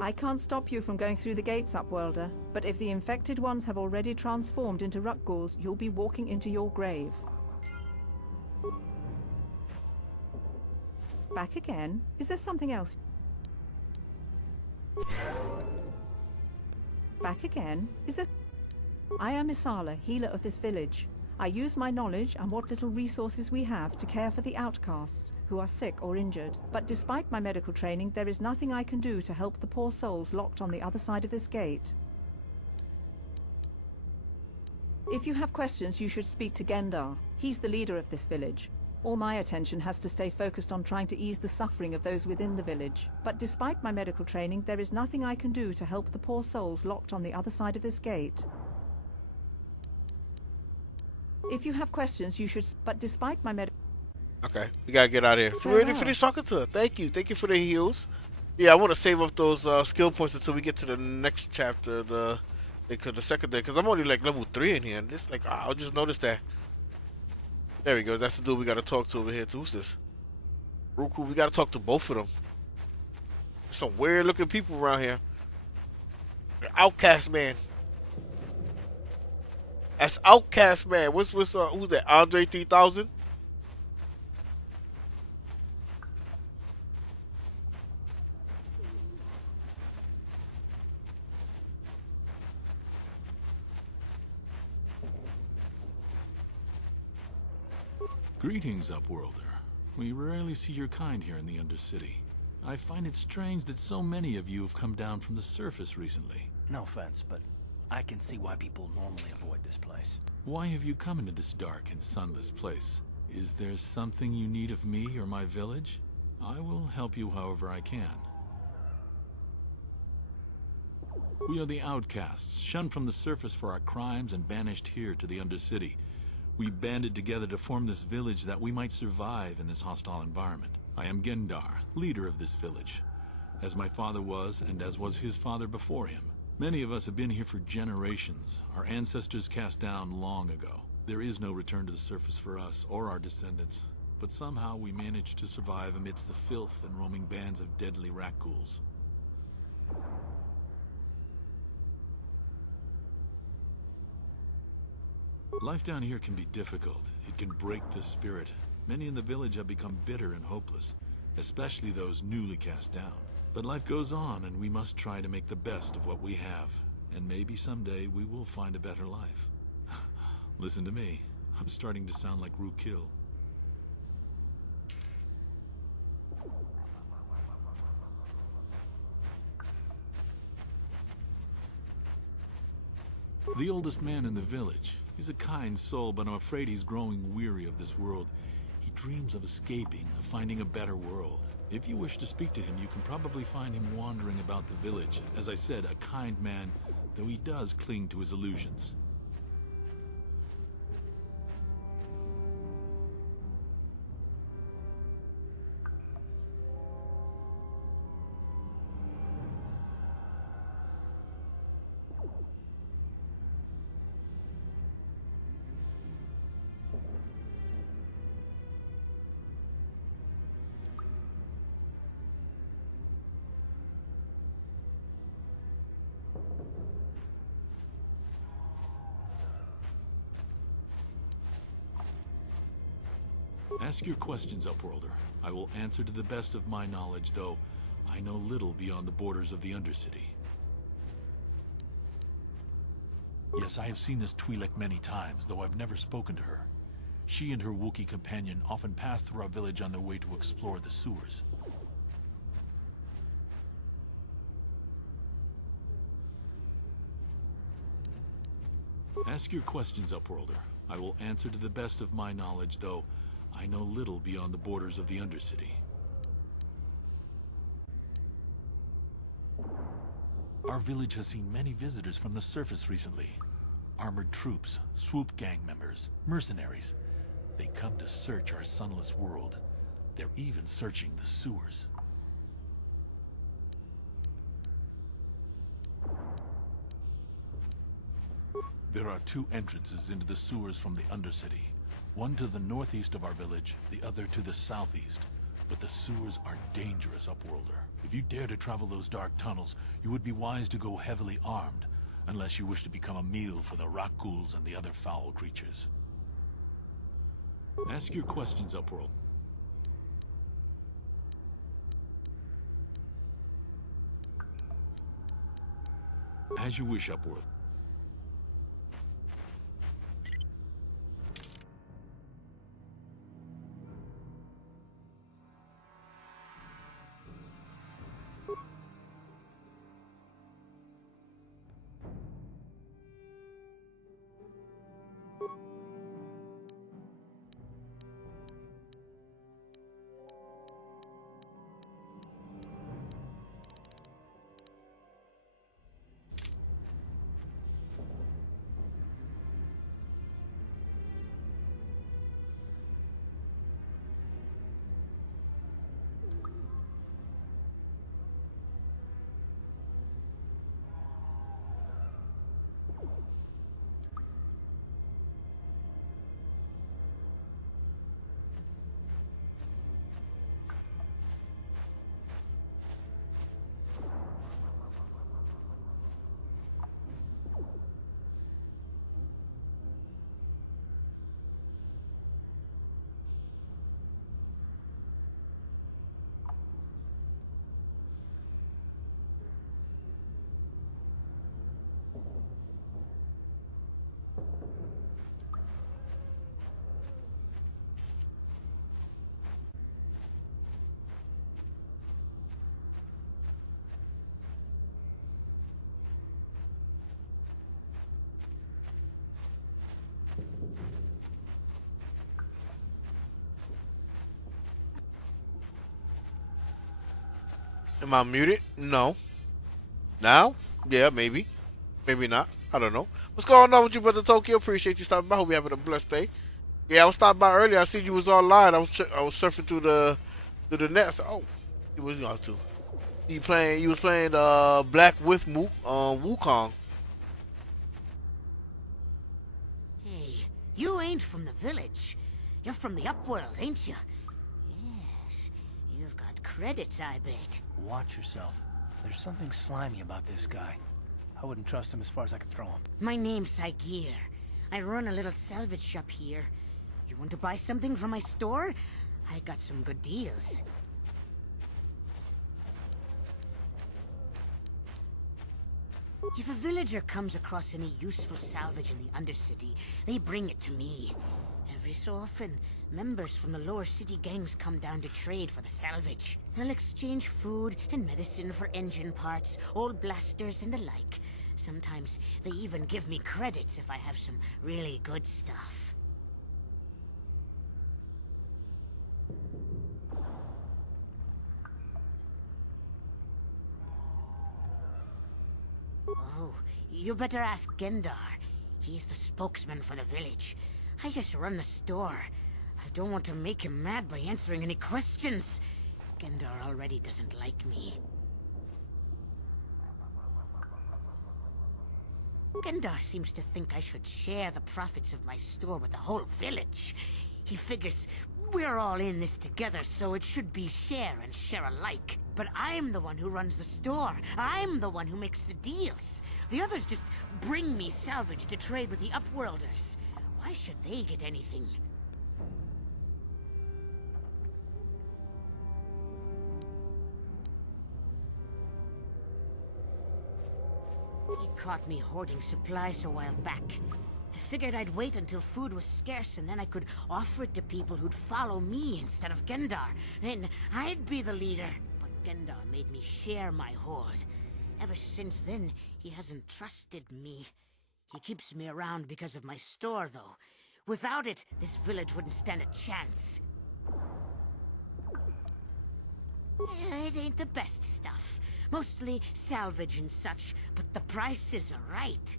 I can't stop you from going through the gates, Upworlder, but if the infected ones have already transformed into Rukguls, you'll be walking into your grave. Back again? Is there something else? Back again? Is there... I am Isala, healer of this village. I use my knowledge and what little resources we have to care for the outcasts who are sick or injured. But despite my medical training, there is nothing I can do to help the poor souls locked on the other side of this gate. If you have questions, you should speak to Gendar. He's the leader of this village. All my attention has to stay focused on trying to ease the suffering of those within the village. But despite my medical training, there is nothing I can do to help the poor souls locked on the other side of this gate. If you have questions, you should... But despite my Okay, we gotta get out of here. So we already finished talking to her. Thank you for the heals. Yeah, I want to save up those skill points until we get to the next chapter, the second day, because I'm only like level 3 in here, and it's like I'll just notice that. There we go. That's the dude we gotta talk to over here. Who's this? Ruku. We gotta talk to both of them. There's some weird looking people around here. Outcast man. That's Outcast man. Who's that? Andre 3000. Greetings, Upworlder. We rarely see your kind here in the Undercity. I find it strange that so many of you have come down from the surface recently. No offense, but I can see why people normally avoid this place. Why have you come into this dark and sunless place? Is there something you need of me or my village? I will help you however I can. We are the outcasts, shunned from the surface for our crimes and banished here to the Undercity. We banded together to form this village that we might survive in this hostile environment. I am Gendar, leader of this village, as my father was and as was his father before him. Many of us have been here for generations, our ancestors cast down long ago. There is no return to the surface for us or our descendants, but somehow we managed to survive amidst the filth and roaming bands of deadly rat-ghouls. Life down here can be difficult. It can break the spirit. Many in the village have become bitter and hopeless, especially those newly cast down. But life goes on, and we must try to make the best of what we have. And maybe someday we will find a better life. Listen to me. I'm starting to sound like Rookil. The oldest man in the village. He's a kind soul, but I'm afraid he's growing weary of this world. He dreams of escaping, of finding a better world. If you wish to speak to him, you can probably find him wandering about the village. As I said, a kind man, though he does cling to his illusions. Ask your questions, Upworlder. I will answer to the best of my knowledge, though I know little beyond the borders of the Undercity. Yes, I have seen this Twi'lek many times, though I've never spoken to her. She and her Wookiee companion often pass through our village on their way to explore the sewers. Ask your questions, Upworlder. I will answer to the best of my knowledge, though I know little beyond the borders of the Undercity. Our village has seen many visitors from the surface recently. Armored troops, swoop gang members, mercenaries. They come to search our sunless world. They're even searching the sewers. There are two entrances into the sewers from the Undercity. One to the northeast of our village, the other to the southeast. But the sewers are dangerous, Upworlder. If you dare to travel those dark tunnels, you would be wise to go heavily armed, unless you wish to become a meal for the rat-ghouls and the other foul creatures. Ask your questions, Upworld. As you wish, Upworld. Am I muted? No. Now? Yeah, maybe. Maybe not. I don't know. What's going on with you, brother Tokyo? Appreciate you stopping by. Hope you having a blessed day. Yeah, I was stopping by earlier. I see you was online. I was surfing through the net. So, oh, you was on to. You was playing Black with Wukong. Hey, you ain't from the village. You're from the Upworld, ain't you? Yes, you've got credits, I bet. Watch yourself. There's something slimy about this guy. I wouldn't trust him as far as I could throw him. My name's Saigir. I run a little salvage shop here. You want to buy something from my store? I got some good deals. If a villager comes across any useful salvage in the Undercity, they bring it to me. Every so often, members from the lower city gangs come down to trade for the salvage. They'll exchange food and medicine for engine parts, old blasters and the like. Sometimes they even give me credits if I have some really good stuff. Oh, you better ask Gendar. He's the spokesman for the village. I just run the store. I don't want to make him mad by answering any questions. Gendar already doesn't like me. Gendar seems to think I should share the profits of my store with the whole village. He figures we're all in this together, so it should be share and share alike. But I'm the one who runs the store. I'm the one who makes the deals. The others just bring me salvage to trade with the Upworlders. Why should they get anything? He caught me hoarding supplies a while back. I figured I'd wait until food was scarce and then I could offer it to people who'd follow me instead of Gendar. Then I'd be the leader. But Gendar made me share my hoard. Ever since then, he hasn't trusted me. He keeps me around because of my store, though. Without it, this village wouldn't stand a chance. It ain't the best stuff. Mostly salvage and such, but the prices are right.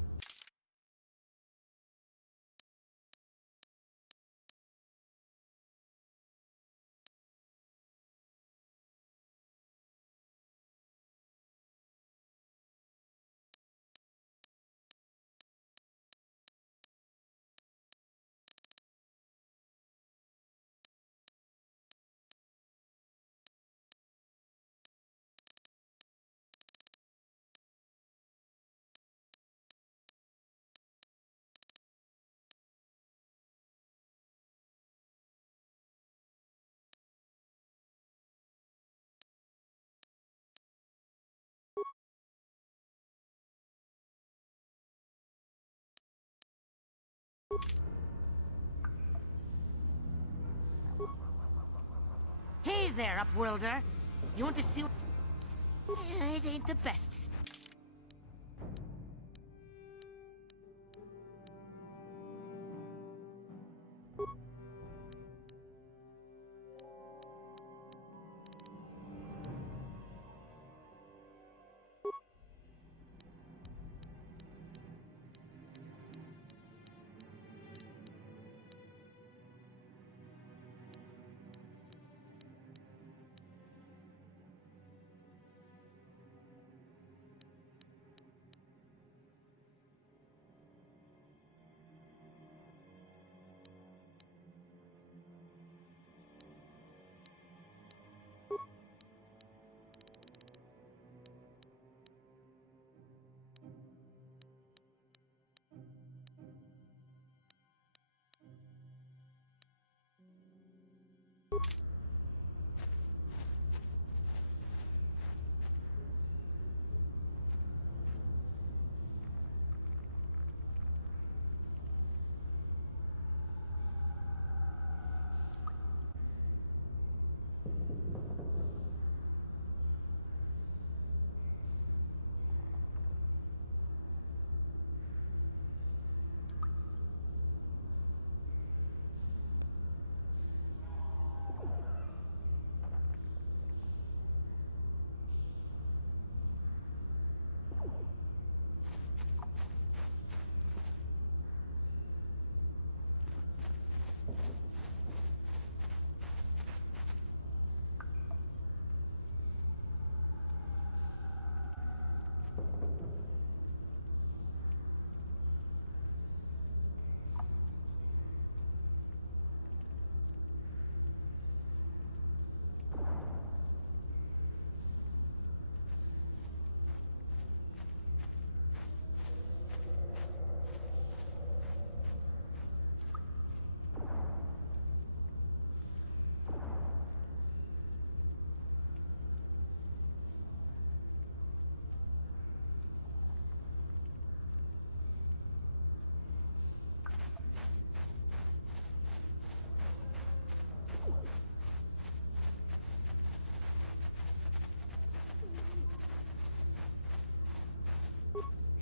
Hey there, Upworlder. You want to see what... It ain't the best.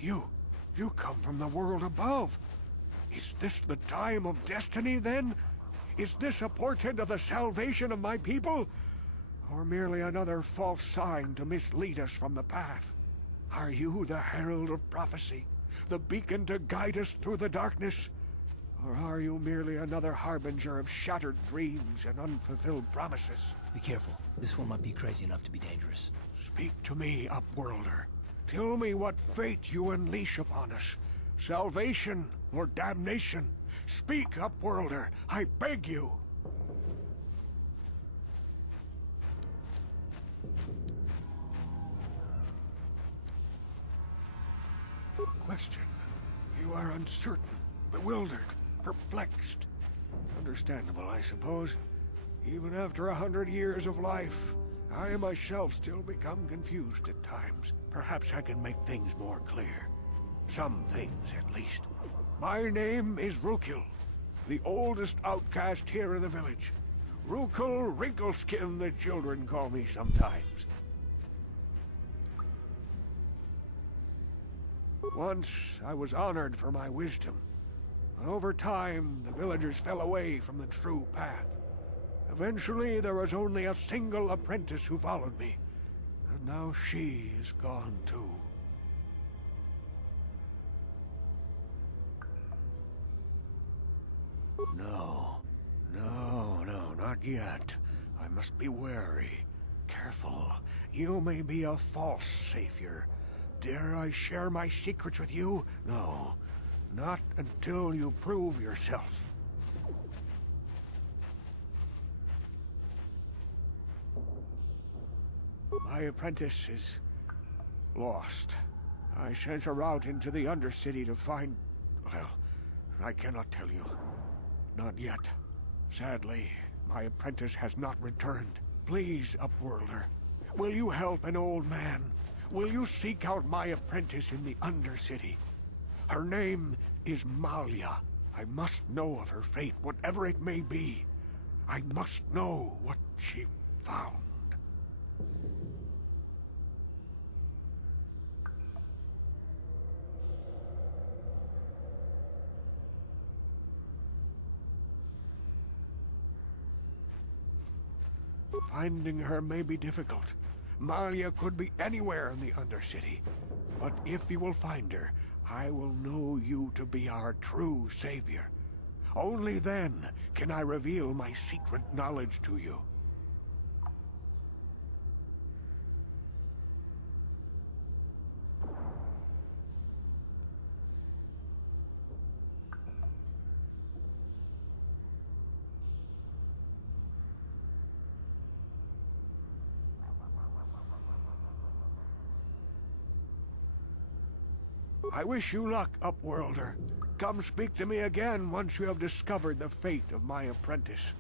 You come from the world above. Is this the time of destiny, then? Is this a portent of the salvation of my people? Or merely another false sign to mislead us from the path? Are you the herald of prophecy, the beacon to guide us through the darkness? Or are you merely another harbinger of shattered dreams and unfulfilled promises? Be careful. This one might be crazy enough to be dangerous. Speak to me, Upworlder. Tell me what fate you unleash upon us. Salvation or damnation? Speak, Upworlder, I beg you. Question. You are uncertain, bewildered, perplexed. Understandable, I suppose. Even after 100 years of life, I myself still become confused at times. Perhaps I can make things more clear. Some things, at least. My name is Rukil, the oldest outcast here in the village. Rukil Wrinkleskin, the children call me sometimes. Once, I was honored for my wisdom, but over time, the villagers fell away from the true path. Eventually, there was only a single apprentice who followed me, and now she is gone too. No, not yet. I must be wary, careful. You may be a false savior. Dare I share my secrets with you? No, not until you prove yourself. My apprentice is lost. I sent her out into the Undercity to find... well, I cannot tell you. Not yet. Sadly, my apprentice has not returned. Please, Upworlder, will you help an old man? Will you seek out my apprentice in the Undercity? Her name is Malia. I must know of her fate, whatever it may be. I must know what she found. Finding her may be difficult. Malia could be anywhere in the Undercity. But if you will find her, I will know you to be our true savior. Only then can I reveal my secret knowledge to you. I wish you luck, Upworlder. Come speak to me again once you have discovered the fate of my apprentice.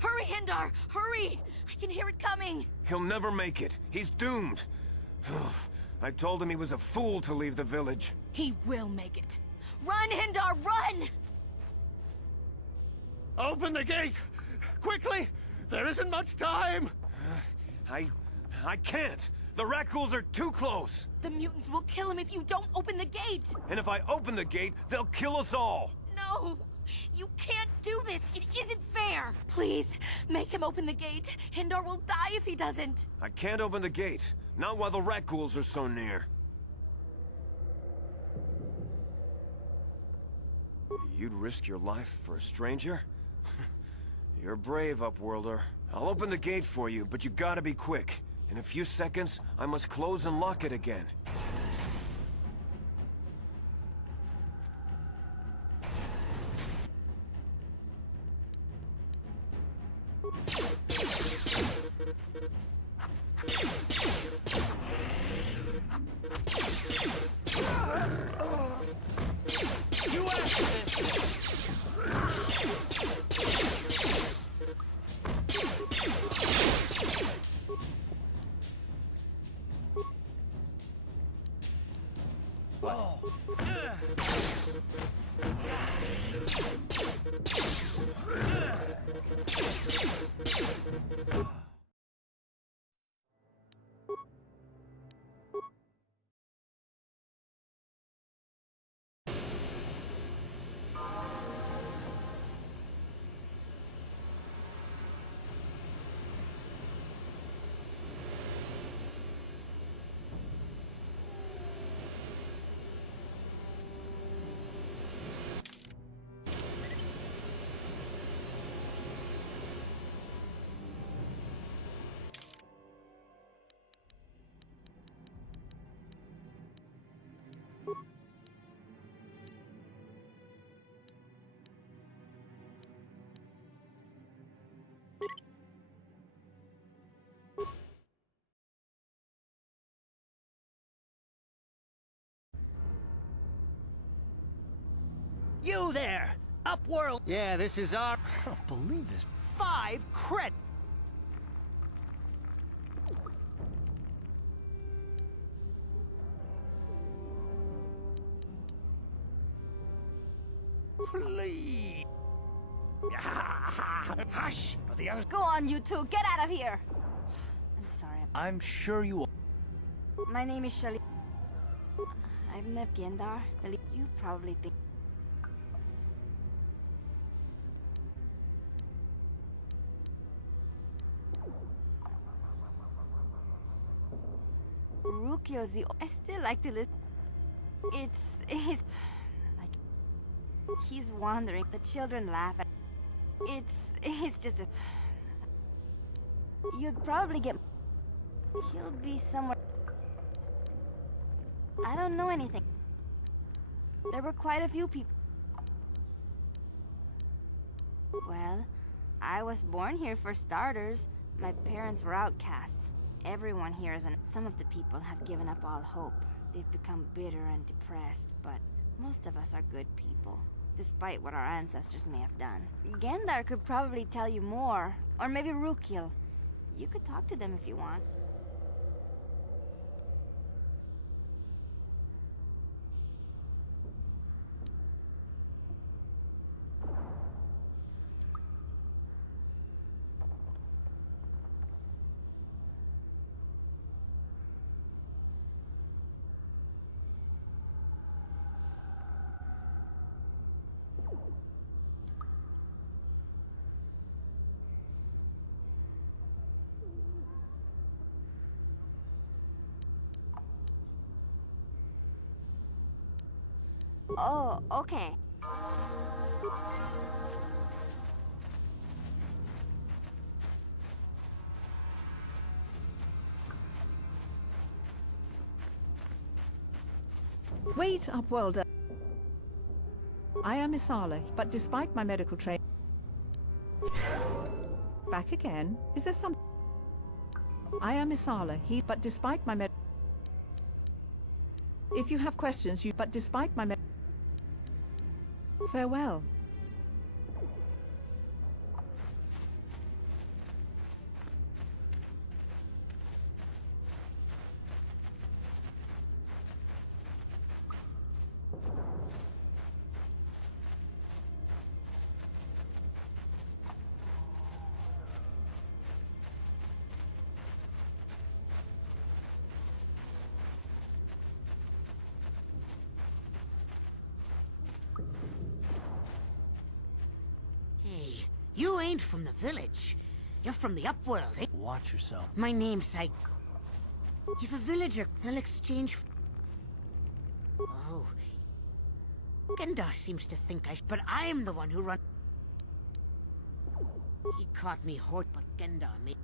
Hurry, Hindar! Hurry! I can hear it coming! He'll never make it. He's doomed. I told him he was a fool to leave the village. He will make it. Run, Hindar, run! Open the gate! Quickly! There isn't much time! I can't. The rat ghouls are too close! The mutants will kill him if you don't open the gate! And if I open the gate, they'll kill us all! No! You can't do this! It isn't fair! Please, make him open the gate. Hindar will die if he doesn't! I can't open the gate. Not while the rat ghouls are so near. You'd risk your life for a stranger? You're brave, Upworlder. I'll open the gate for you, but you gotta be quick. In a few seconds, I must close and lock it again. You there! Upworld! Yeah, this is our... I don't believe this. 5 credits! Please! Hush! Are the others... Go on, you two. Get out of here. I'm sorry. I'm sure you will. My name is Shali. I've never Gendar. You probably think... Rukio's the... I still like to listen. It's his... like... He's wandering. The children laugh at... It's just a... You'd probably get... He'll be somewhere... I don't know anything. There were quite a few people. Well, I was born here for starters. My parents were outcasts. Everyone here is some of the people have given up all hope. They've become bitter and depressed, but most of us are good people, despite what our ancestors may have done. Gendar could probably tell you more, or maybe Rukiel. You could talk to them if you want. Oh, okay. Wait, Upworlder. I am Isala, but despite my medical training... Back again? Is there some... I am Isala, but despite my med... If you have questions, but despite my med... Farewell. You ain't from the village. You're from the upworld, eh? Watch yourself. My name's If a villager, I'll exchange... Oh. Gendar seems to think but I'm the one who run... He caught me but Gendar me.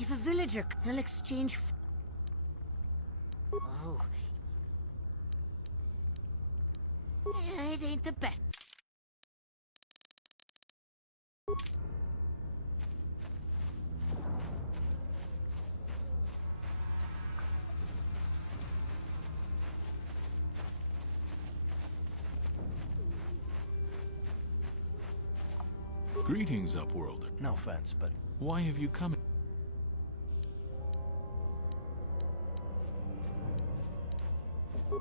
If a villager, I'll exchange... Oh. Yeah, it ain't the best. Greetings, Upworlder. No offense, but... Why have you come?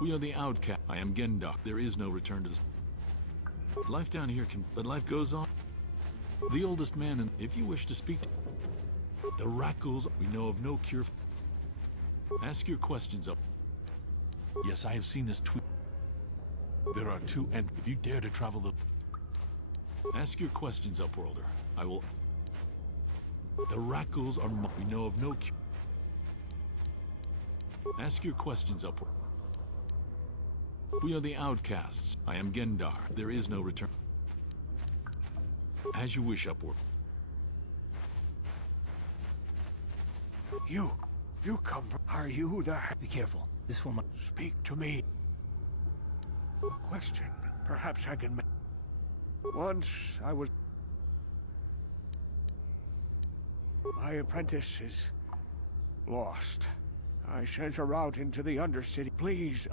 We are the outcast. I am Gendar. There is no return to this. Life down here but life goes on. The oldest man, and if you wish to speak to the Rakghouls, we know of no cure. Ask your questions up. Yes, I have seen this tweet. There are two, and if you dare to travel the... Ask your questions, Upworlder. I will... The Rakghouls are... We know of no cure. Ask your questions, Upworlder. We are the outcasts. I am Gendar. There is no return. As you wish, Upward. You come from... Are you the... Be careful. This one might... Speak to me. Question. Perhaps I can... Once I was... My apprentice is... lost. I sent her out into the Undercity. Please,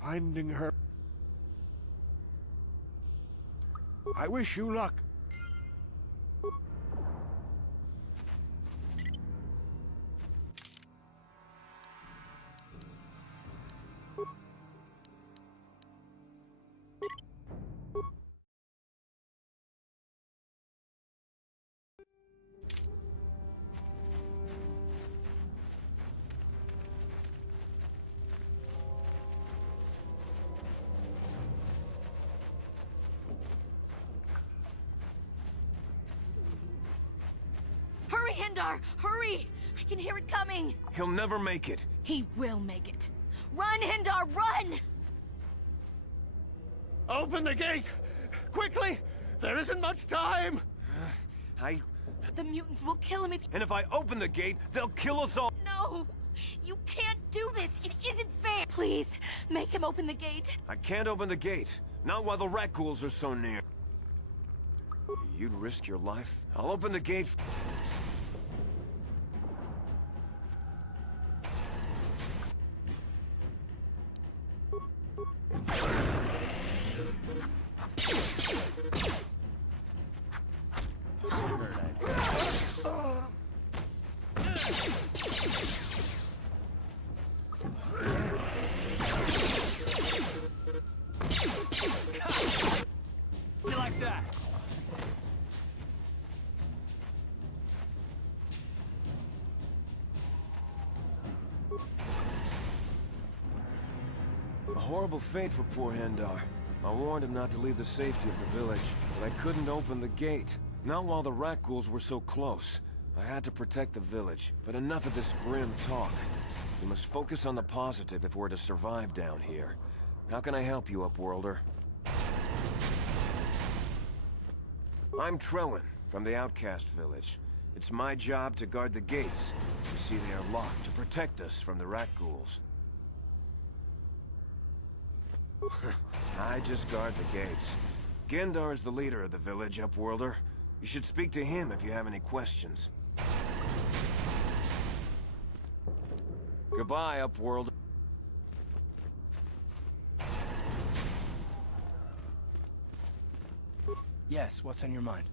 finding her... I wish you luck. Hurry, Hendar! Hurry! I can hear it coming! He'll never make it. He will make it. Run, Hendar, run! Open the gate! Quickly! There isn't much time! The mutants will kill him if... And if I open the gate, they'll kill us all! No! You can't do this! It isn't fair! Please, make him open the gate. I can't open the gate. Not while the Rakghouls are so near. You'd risk your life? I'll open the gate. You like that? A horrible fate for poor Hendar. I warned him not to leave the safety of the village, but I couldn't open the gate. Not while the Rakghouls were so close. I had to protect the village, but enough of this grim talk. We must focus on the positive if we're to survive down here. How can I help you, Upworlder? I'm Trellin, from the Outcast Village. It's my job to guard the gates. You see they are locked to protect us from the Rakghouls. I just guard the gates. Gendar is the leader of the village, Upworlder. You should speak to him if you have any questions. Goodbye, Upworlder. Yes, what's on your mind?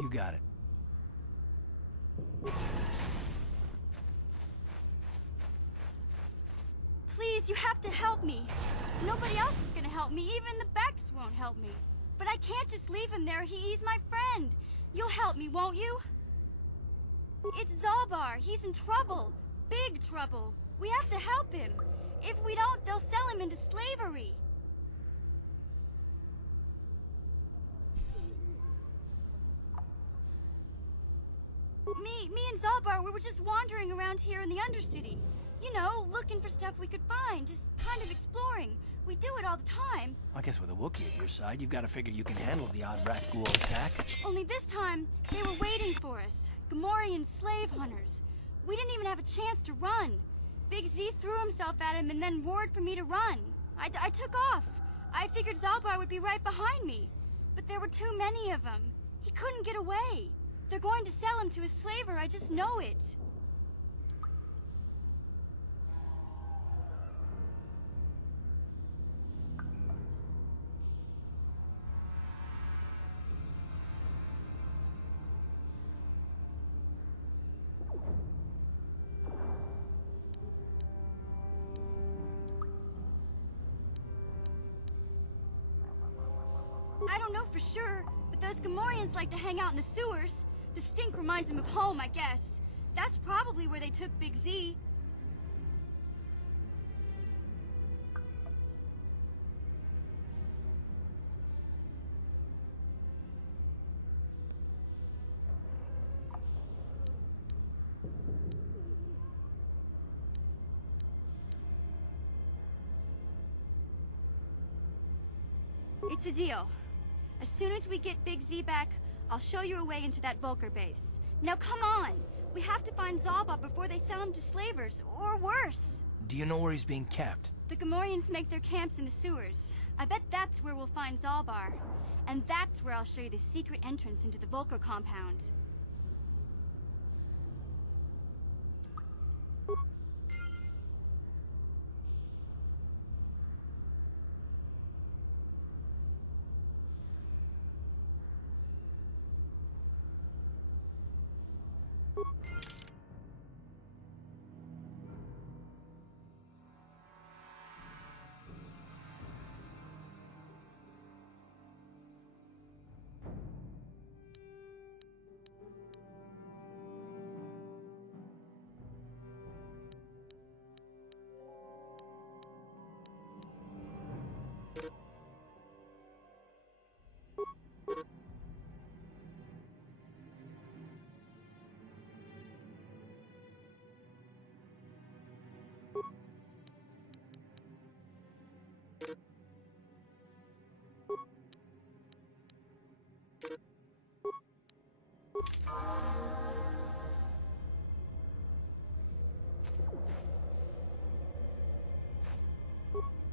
You got it. Please, you have to help me. Nobody else is gonna help me. Even the Becks won't help me. But I can't just leave him there. He's my friend. You'll help me, won't you? It's Zalbar. He's in trouble. Big trouble. We have to help him. If we don't, they'll sell him into slavery. Me and Zalbar, we were just wandering around here in the Undercity. You know, looking for stuff we could find, just kind of exploring. We do it all the time. I guess with a Wookiee at your side, you've got to figure you can handle the odd rat ghoul attack. Only this time, they were waiting for us. Gamorrean slave hunters. We didn't even have a chance to run. Big Z threw himself at him and then roared for me to run. I took off. I figured Zalbar would be right behind me. But there were too many of them. He couldn't get away. They're going to sell him to a slaver, I just know it. I don't know for sure, but those Gamorreans like to hang out in the sewers. The stink reminds them of home, I guess. That's probably where they took Big Z. It's a deal. As soon as we get Big Z back, I'll show you a way into that Vulker base. Now come on! We have to find Zalbar before they sell him to slavers, or worse. Do you know where he's being kept? The Gamorreans make their camps in the sewers. I bet that's where we'll find Zalbar. And that's where I'll show you the secret entrance into the Vulker compound.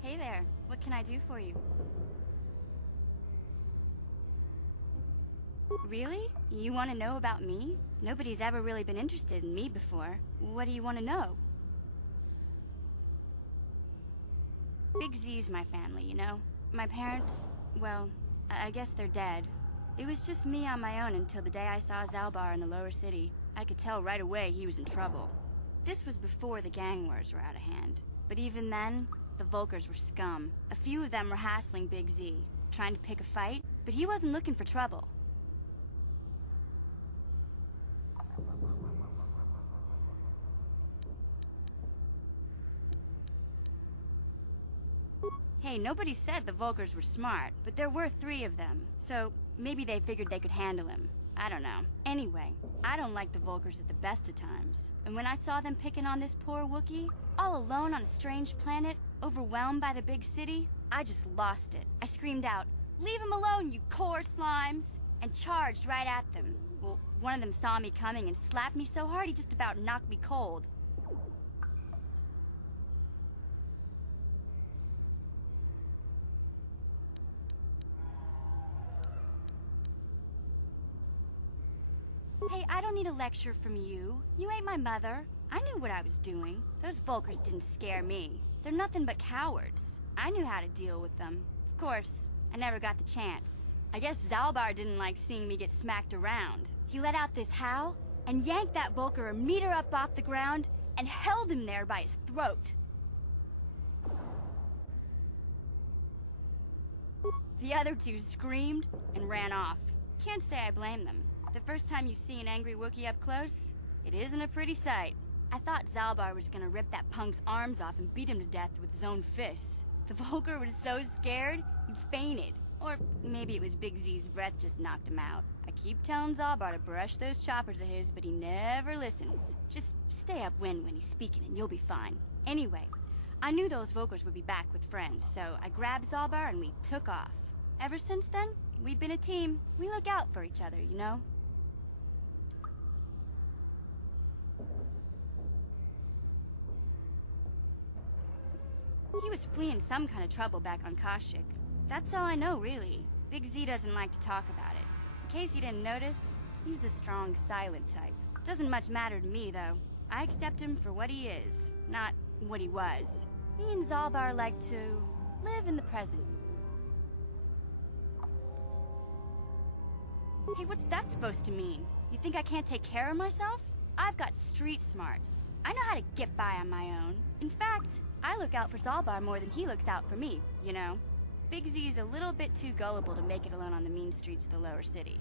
Hey there, what can I do for you? Really? You want to know about me? Nobody's ever really been interested in me before. What do you want to know? Big Z's my family, you know? My parents, well, I guess they're dead. It was just me on my own until the day I saw Zalbar in the lower city. I could tell right away he was in trouble. This was before the gang wars were out of hand. But even then, the Vulkers were scum. A few of them were hassling Big Z, trying to pick a fight, but he wasn't looking for trouble. Hey, nobody said the Vulkers were smart, but there were 3 of them, so maybe they figured they could handle him. I don't know. Anyway, I don't like the Vulkers at the best of times. And when I saw them picking on this poor Wookiee, all alone on a strange planet, overwhelmed by the big city, I just lost it. I screamed out, "Leave him alone, you core slimes!" and charged right at them. Well, one of them saw me coming and slapped me so hard he just about knocked me cold. Hey, I don't need a lecture from you. You ain't my mother. I knew what I was doing. Those Vulkers didn't scare me. They're nothing but cowards. I knew how to deal with them. Of course, I never got the chance. I guess Zalbar didn't like seeing me get smacked around. He let out this howl and yanked that Vulker a meter up off the ground and held him there by his throat. The other 2 screamed and ran off. Can't say I blame them. The first time you see an angry Wookiee up close, it isn't a pretty sight. I thought Zalbar was gonna rip that punk's arms off and beat him to death with his own fists. The Vulker was so scared, he fainted. Or maybe it was Big Z's breath just knocked him out. I keep telling Zalbar to brush those choppers of his, but he never listens. Just stay upwind when he's speaking and you'll be fine. Anyway, I knew those Volkers would be back with friends, so I grabbed Zalbar and we took off. Ever since then, we've been a team. We look out for each other, you know? He was fleeing some kind of trouble back on Kashyyyk. That's all I know, really. Big Z doesn't like to talk about it. In case you didn't notice, he's the strong, silent type. Doesn't much matter to me, though. I accept him for what he is, not what he was. Me and Zalbar like to live in the present. Hey, what's that supposed to mean? You think I can't take care of myself? I've got street smarts. I know how to get by on my own. In fact, I look out for Zalbar more than he looks out for me, you know? Big Z's a little bit too gullible to make it alone on the mean streets of the lower city.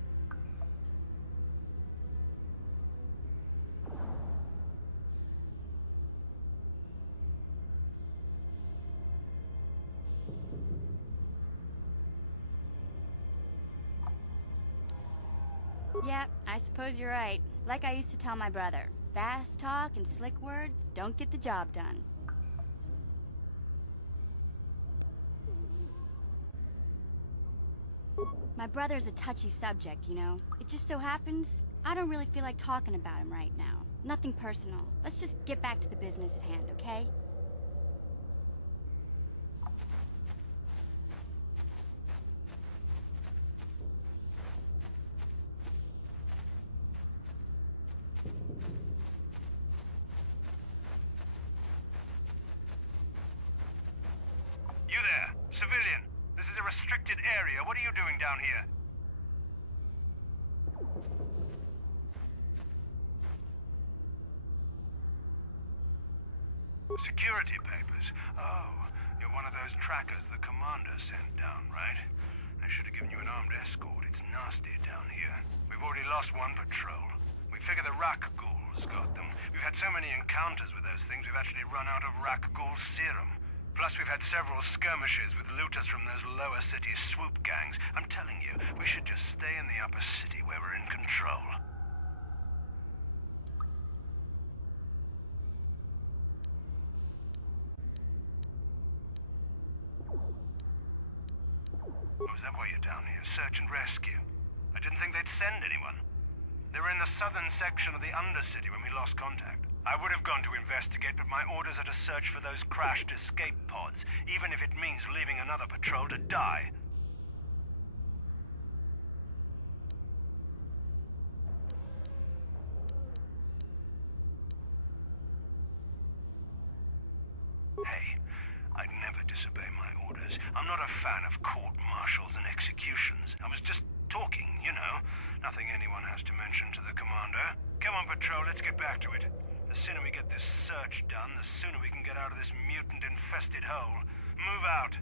Yeah, I suppose you're right. Like I used to tell my brother, fast talk and slick words don't get the job done. My brother's a touchy subject, you know? It just so happens, I don't really feel like talking about him right now. Nothing personal. Let's just get back to the business at hand, okay? You there, civilian. This is a restricted area. What are you doing down here? Security papers. Oh, you're one of those trackers the commander sent down, right? I should have given you an armed escort. It's nasty down here. We've already lost one patrol. We figure the Rak Ghouls got them. We've had so many encounters with those things, we've actually run out of Rak Ghoul serum. Plus, we've had several skirmishes with looters from those lower city swoop gangs. I'm telling you, we should just stay in the upper city where we're in control. Oh, is that why you're down here? Search and rescue? I didn't think they'd send anyone. They were in the southern section of the Undercity when we lost contact. I would have gone to investigate, but my orders are to search for those crashed escape pods, even if it means leaving another patrol to die. Hey, I'd never disobey my orders. I'm not a fan of court-martials and executions. I was just talking, you know. Nothing anyone has to mention to the commander. Come on, patrol, let's get back to it. The sooner we get this search done, the sooner we can get out of this mutant-infested hole. Move out.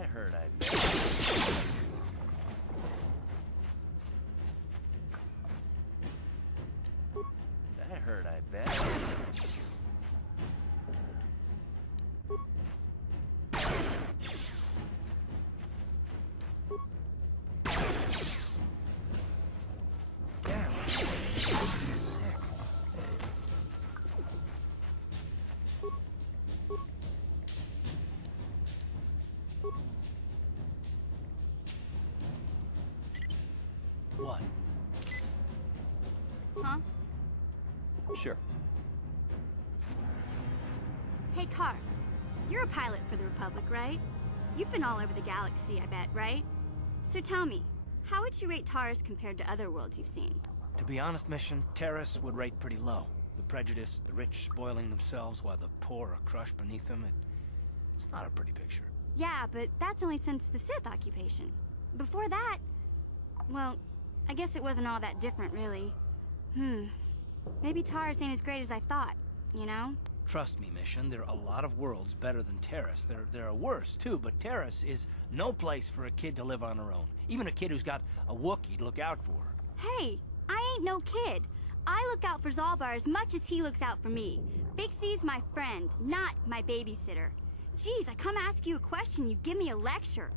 I heard I bet. I heard I bet. What? Huh? Sure. Hey, Carp. You're a pilot for the Republic, right? You've been all over the galaxy, I bet, right? So tell me, how would you rate Taurus compared to other worlds you've seen? To be honest, Mission, Terrace would rate pretty low. The prejudice, the rich spoiling themselves while the poor are crushed beneath them, it's not a pretty picture. Yeah, but that's only since the Sith occupation. Before that, well, I guess it wasn't all that different, really. Maybe Taurus ain't as great as I thought, you know? Trust me, Mission, there are a lot of worlds better than Terrace. There are worse, too, but Terrace is no place for a kid to live on her own. Even a kid who's got a Wookiee to look out for. Hey, I ain't no kid. I look out for Zalbar as much as he looks out for me. Big C's my friend, not my babysitter. Jeez, I come ask you a question, you give me a lecture.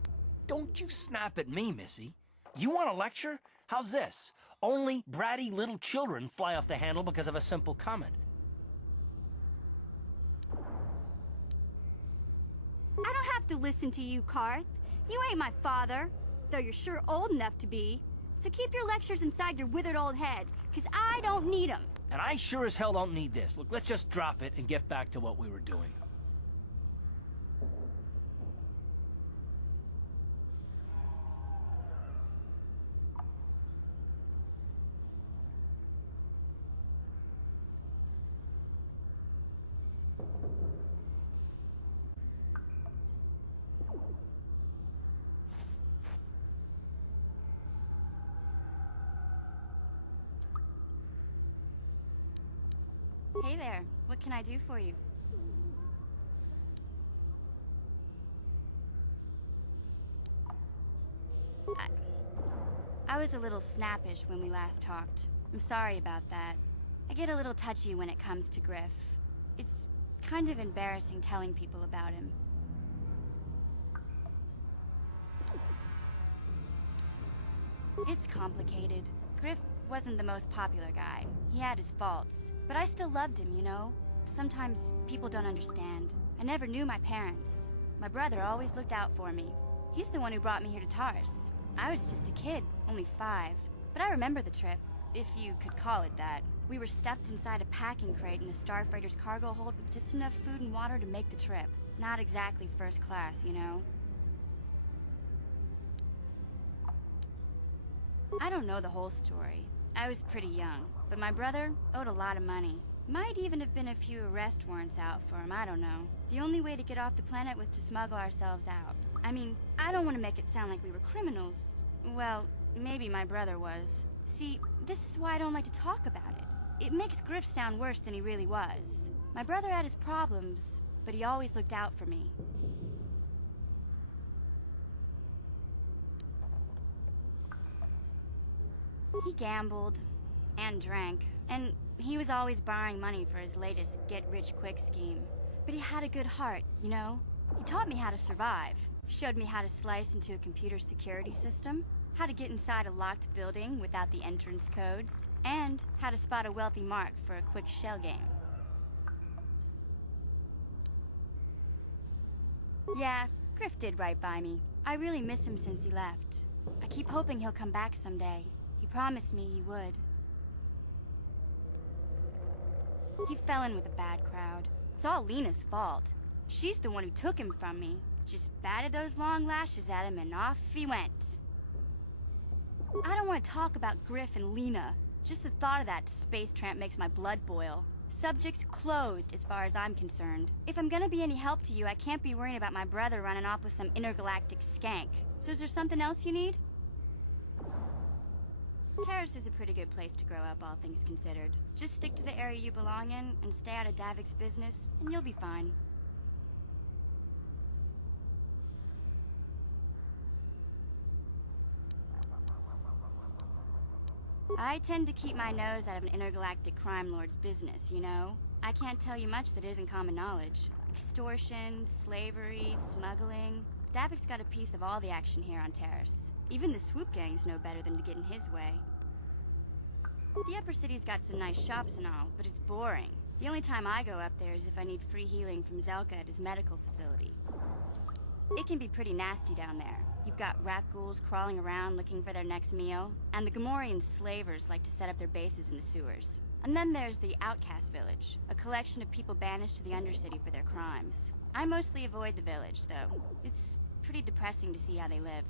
Don't you snap at me, Missy. You want a lecture? How's this? Only bratty little children fly off the handle because of a simple comment. I don't have to listen to you, Carth. You ain't my father, though you're sure old enough to be. So keep your lectures inside your withered old head, because I don't need them. And I sure as hell don't need this. Look, let's just drop it and get back to what we were doing. Hey there, what can I do for you? I was a little snappish when we last talked. I'm sorry about that. I get a little touchy when it comes to Griff. It's kind of embarrassing telling people about him. It's complicated. Griff wasn't the most popular guy. He had his faults. But I still loved him, you know? Sometimes people don't understand. I never knew my parents. My brother always looked out for me. He's the one who brought me here to Taurus. I was just a kid, only 5. But I remember the trip, if you could call it that. We were stuffed inside a packing crate in a starfreighter's cargo hold with just enough food and water to make the trip. Not exactly first class, you know? I don't know the whole story. I was pretty young, but my brother owed a lot of money. Might even have been a few arrest warrants out for him, I don't know. The only way to get off the planet was to smuggle ourselves out. I mean, I don't want to make it sound like we were criminals. Well, maybe my brother was. See, this is why I don't like to talk about it. It makes Griff sound worse than he really was. My brother had his problems, but he always looked out for me. He gambled, and drank, and he was always borrowing money for his latest get-rich-quick scheme. But he had a good heart, you know? He taught me how to survive. Showed me how to slice into a computer security system, how to get inside a locked building without the entrance codes, and how to spot a wealthy mark for a quick shell game. Yeah, Griff did right by me. I really miss him since he left. I keep hoping he'll come back someday. He promised me he would. He fell in with a bad crowd. It's all Lena's fault. She's the one who took him from me. Just batted those long lashes at him and off he went. I don't want to talk about Griff and Lena. Just the thought of that space tramp makes my blood boil. Subject's closed as far as I'm concerned. If I'm gonna be any help to you, I can't be worrying about my brother running off with some intergalactic skank. So is there something else you need? Terrace is a pretty good place to grow up, all things considered. Just stick to the area you belong in and stay out of Davik's business, and you'll be fine. I tend to keep my nose out of an intergalactic crime lord's business, you know? I can't tell you much that isn't common knowledge. Extortion, slavery, smuggling. Davik's got a piece of all the action here on Terrace. Even the swoop gangs know better than to get in his way. The upper city's got some nice shops and all, but it's boring. The only time I go up there is if I need free healing from Zelka at his medical facility. It can be pretty nasty down there. You've got rat ghouls crawling around looking for their next meal, and the Gamorrean slavers like to set up their bases in the sewers. And then there's the Outcast Village, a collection of people banished to the Undercity for their crimes. I mostly avoid the village, though. It's pretty depressing to see how they live.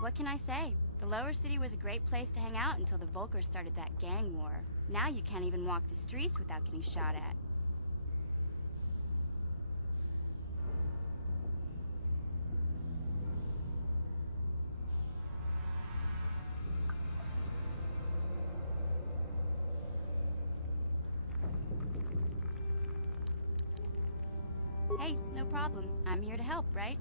What can I say? The lower city was a great place to hang out until the Volkers started that gang war. Now you can't even walk the streets without getting shot at. Hey, no problem. I'm here to help, right?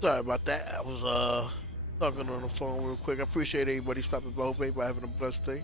Sorry about that. I was talking on the phone real quick. I appreciate everybody stopping by. Hope everybody having a blessed day.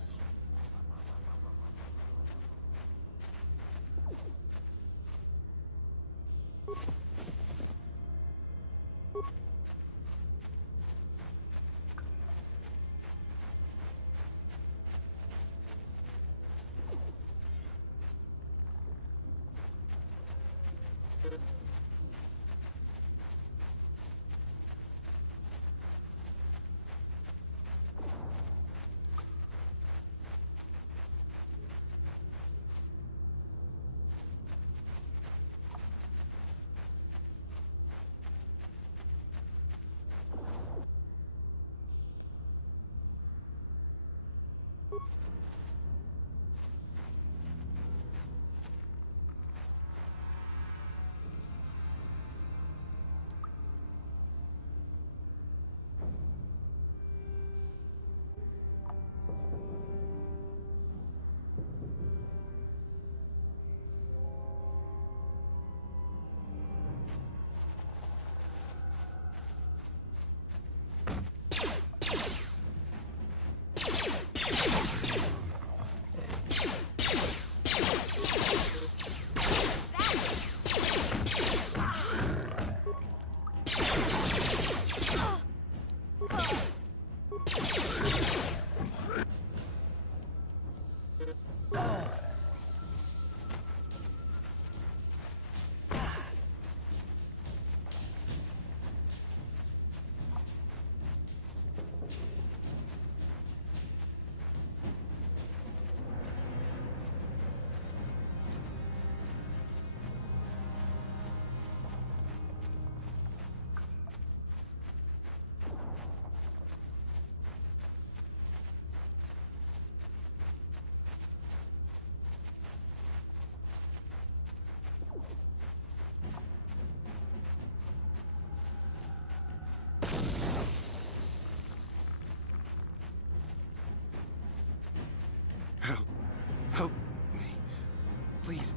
please.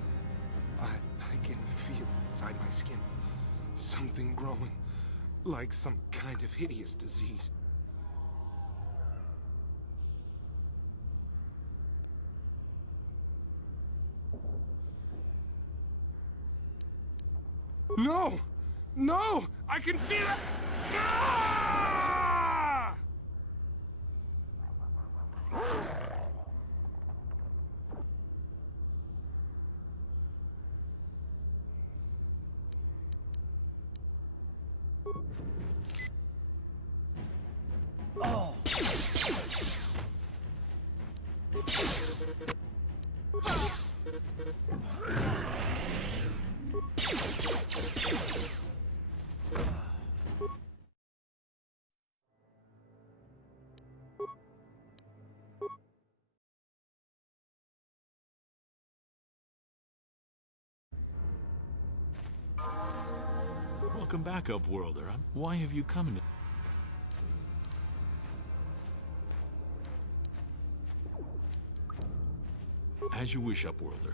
I can feel inside my skin something growing, like some kind of hideous disease. No! No! I can feel it! Ah! Oh! Welcome back, Upworlder. Why have you come in? As you wish, Upworlder.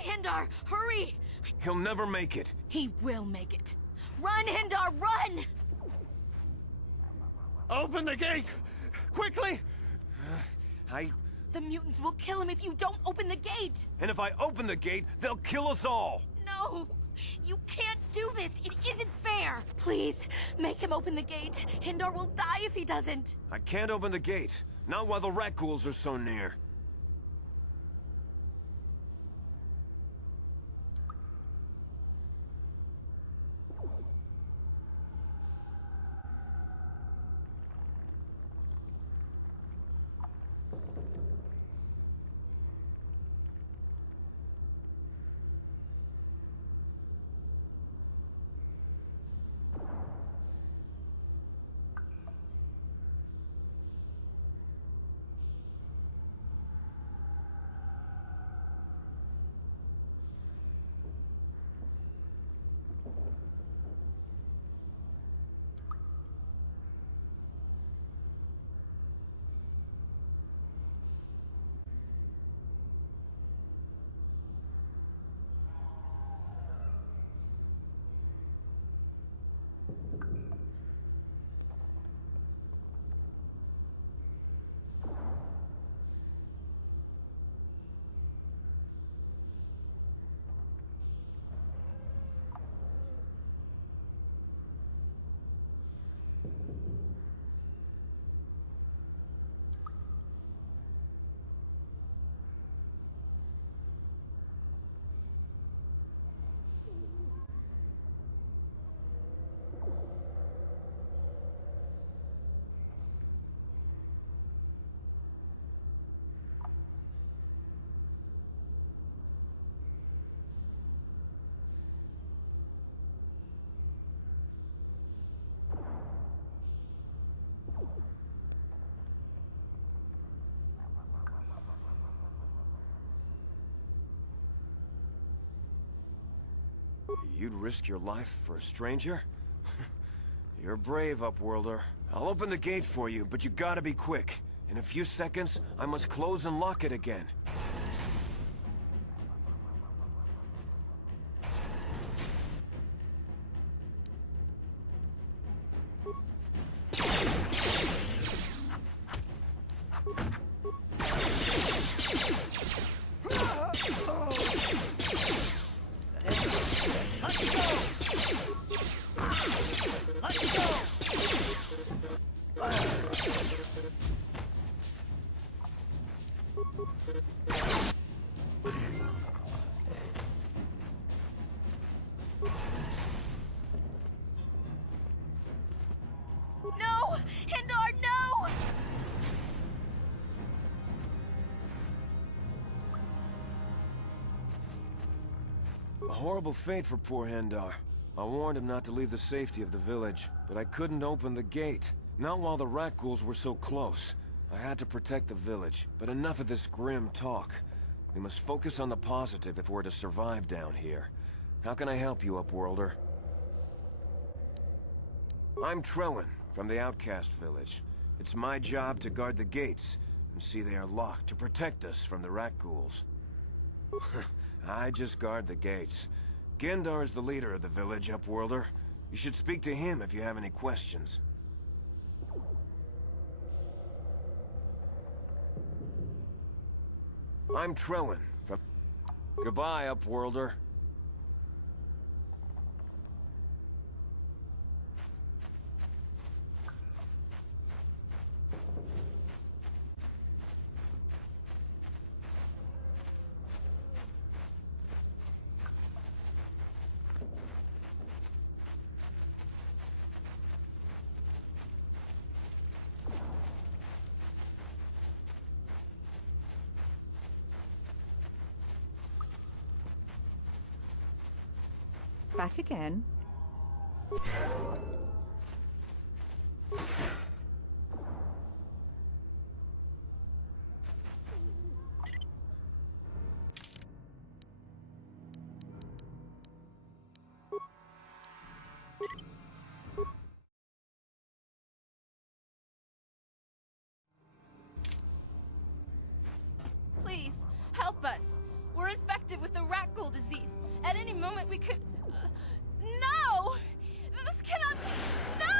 Hurry, Hindar! Hurry! He'll never make it. He will make it. Run, Hindar, run! Open the gate! Quickly! The mutants will kill him if you don't open the gate! And if I open the gate, they'll kill us all! No! You can't do this! It isn't fair! Please, make him open the gate. Hindar will die if he doesn't. I can't open the gate. Not while the rat ghouls are so near. You'd risk your life for a stranger? You're brave, Upworlder. I'll open the gate for you, but you gotta be quick. In a few seconds, I must close and lock it again. No! Hindar, no! A horrible fate for poor Hendar. I warned him not to leave the safety of the village, but I couldn't open the gate. Not while the rat ghouls were so close. I had to protect the village, but enough of this grim talk. We must focus on the positive if we're to survive down here. How can I help you, Upworlder? I'm Trellin, from the Outcast Village. It's my job to guard the gates, and see they are locked to protect us from the rat ghouls. I just guard the gates. Gendar is the leader of the village, Upworlder. You should speak to him if you have any questions. I'm Trellin, from... Goodbye, Upworlder. Back again. Please, help us. We're infected with the rat we could... no! This cannot... No!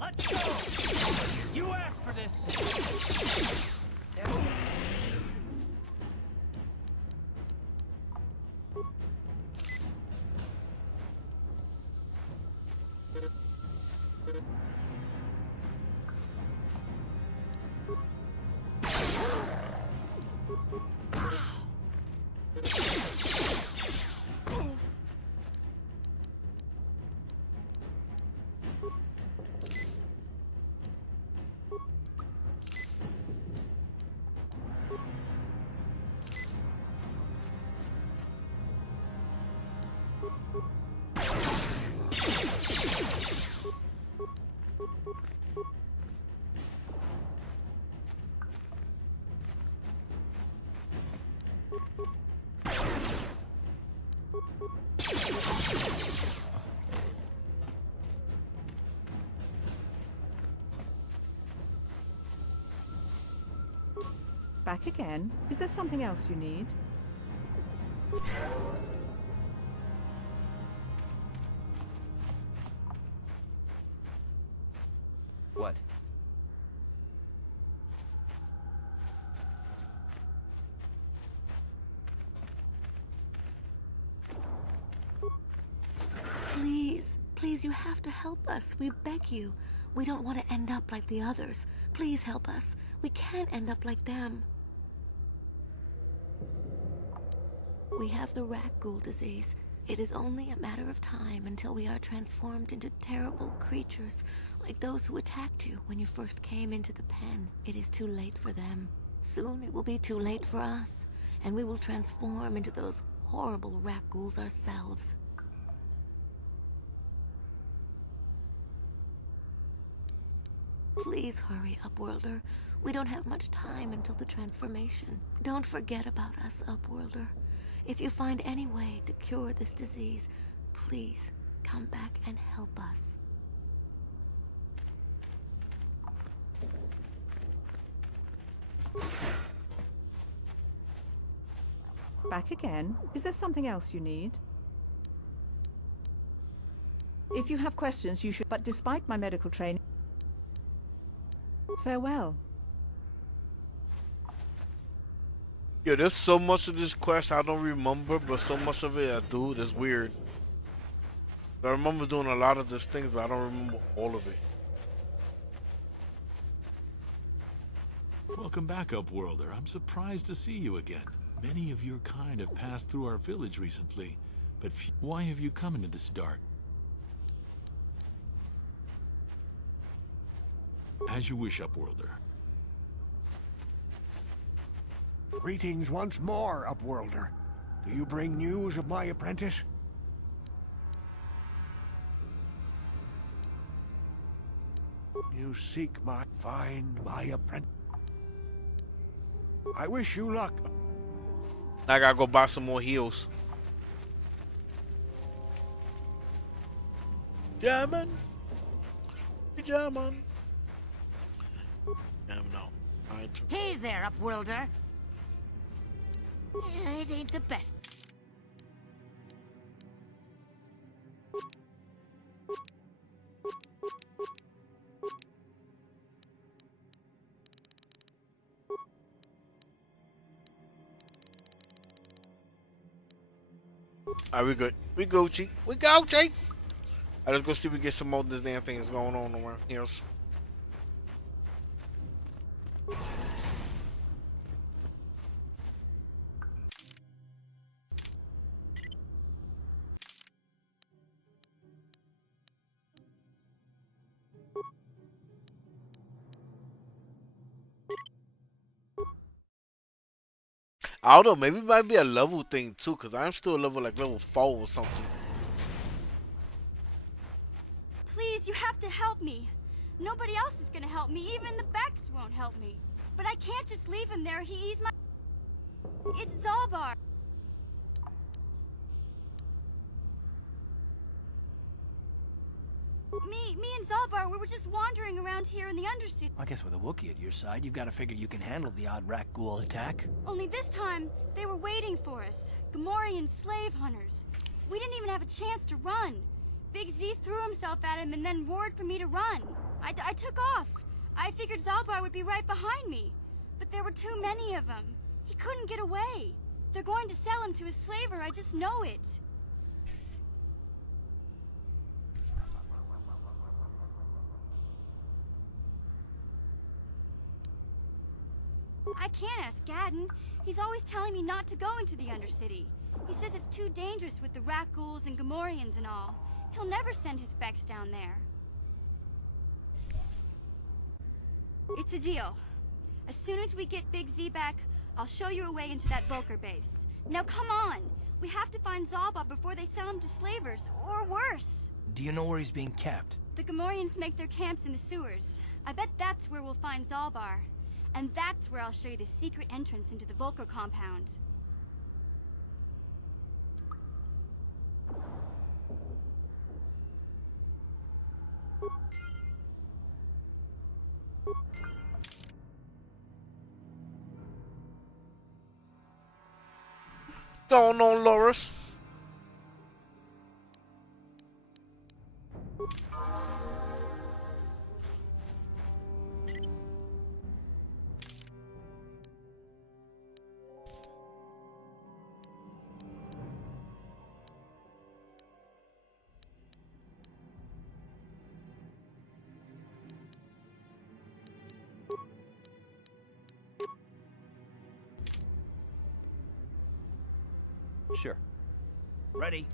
Let's go! You asked for this! Back again? Is there something else you need? What? Please, please, you have to help us. We beg you. We don't want to end up like the others. Please help us. We can't end up like them. We have the Rakghoul disease. It is only a matter of time until we are transformed into terrible creatures, like those who attacked you when you first came into the pen. It is too late for them. Soon it will be too late for us, and we will transform into those horrible Rakghouls ourselves. Please hurry, Upworlder. We don't have much time until the transformation. Don't forget about us, Upworlder. If you find any way to cure this disease, please come back and help us. Back again? Is there something else you need? If you have questions, you should... But despite my medical training... Farewell. Yeah, there's so much of this quest I don't remember, but so much of it I do. That's weird. I remember doing a lot of these things, but I don't remember all of it. Welcome back, Upworlder. I'm surprised to see you again. Many of your kind have passed through our village recently, but why have you come into this dark? As you wish, Upworlder. Greetings once more, Upworlder. Do you bring news of my apprentice? You seek find my apprentice. I wish you luck. I gotta go buy some more heals. German. German. No. I Hey there, Upworlder. It ain't the best. Alright, we good. We Gucci. We Gucci. Alright, let's go see if we get some more of this damn things going on around here. I don't know, maybe it might be a level thing too, because I'm still level 4 or something. Please, you have to help me. Nobody else is gonna help me. Even the Becks won't help me. But I can't just leave him there. He's my... It's Zalbar. Me and Zalbar, we were just wandering around here in the Undercity. I guess with a Wookiee at your side, you've got to figure you can handle the odd rat ghoul attack. Only this time, they were waiting for us. Gamorrean slave hunters. We didn't even have a chance to run. Big Z threw himself at him and then roared for me to run. I took off. I figured Zalbar would be right behind me. But there were too many of them. He couldn't get away. They're going to sell him to a slaver, I just know it. I can't ask Gadden. He's always telling me not to go into the Undercity. He says it's too dangerous with the rat ghouls and Gamorreans and all. He'll never send his Becks down there. It's a deal. As soon as we get Big Z back, I'll show you a way into that Vulker base. Now come on! We have to find Zalbar before they sell him to slavers, or worse. Do you know where he's being kept? The Gamorreans make their camps in the sewers. I bet that's where we'll find Zalbar. And that's where I'll show you the secret entrance into the Vulker compound. Going on, Loris? Sure. Ready.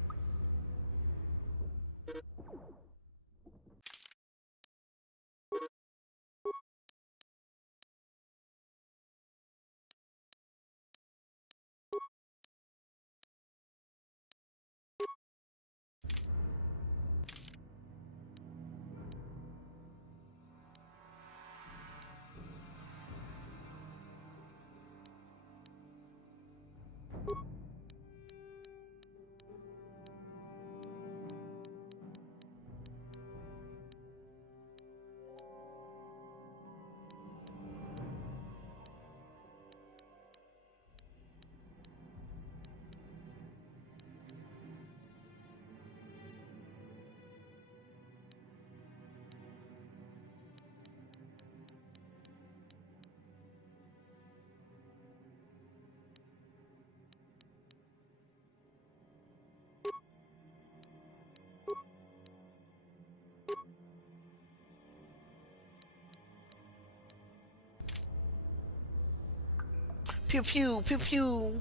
Pew pew pew pew.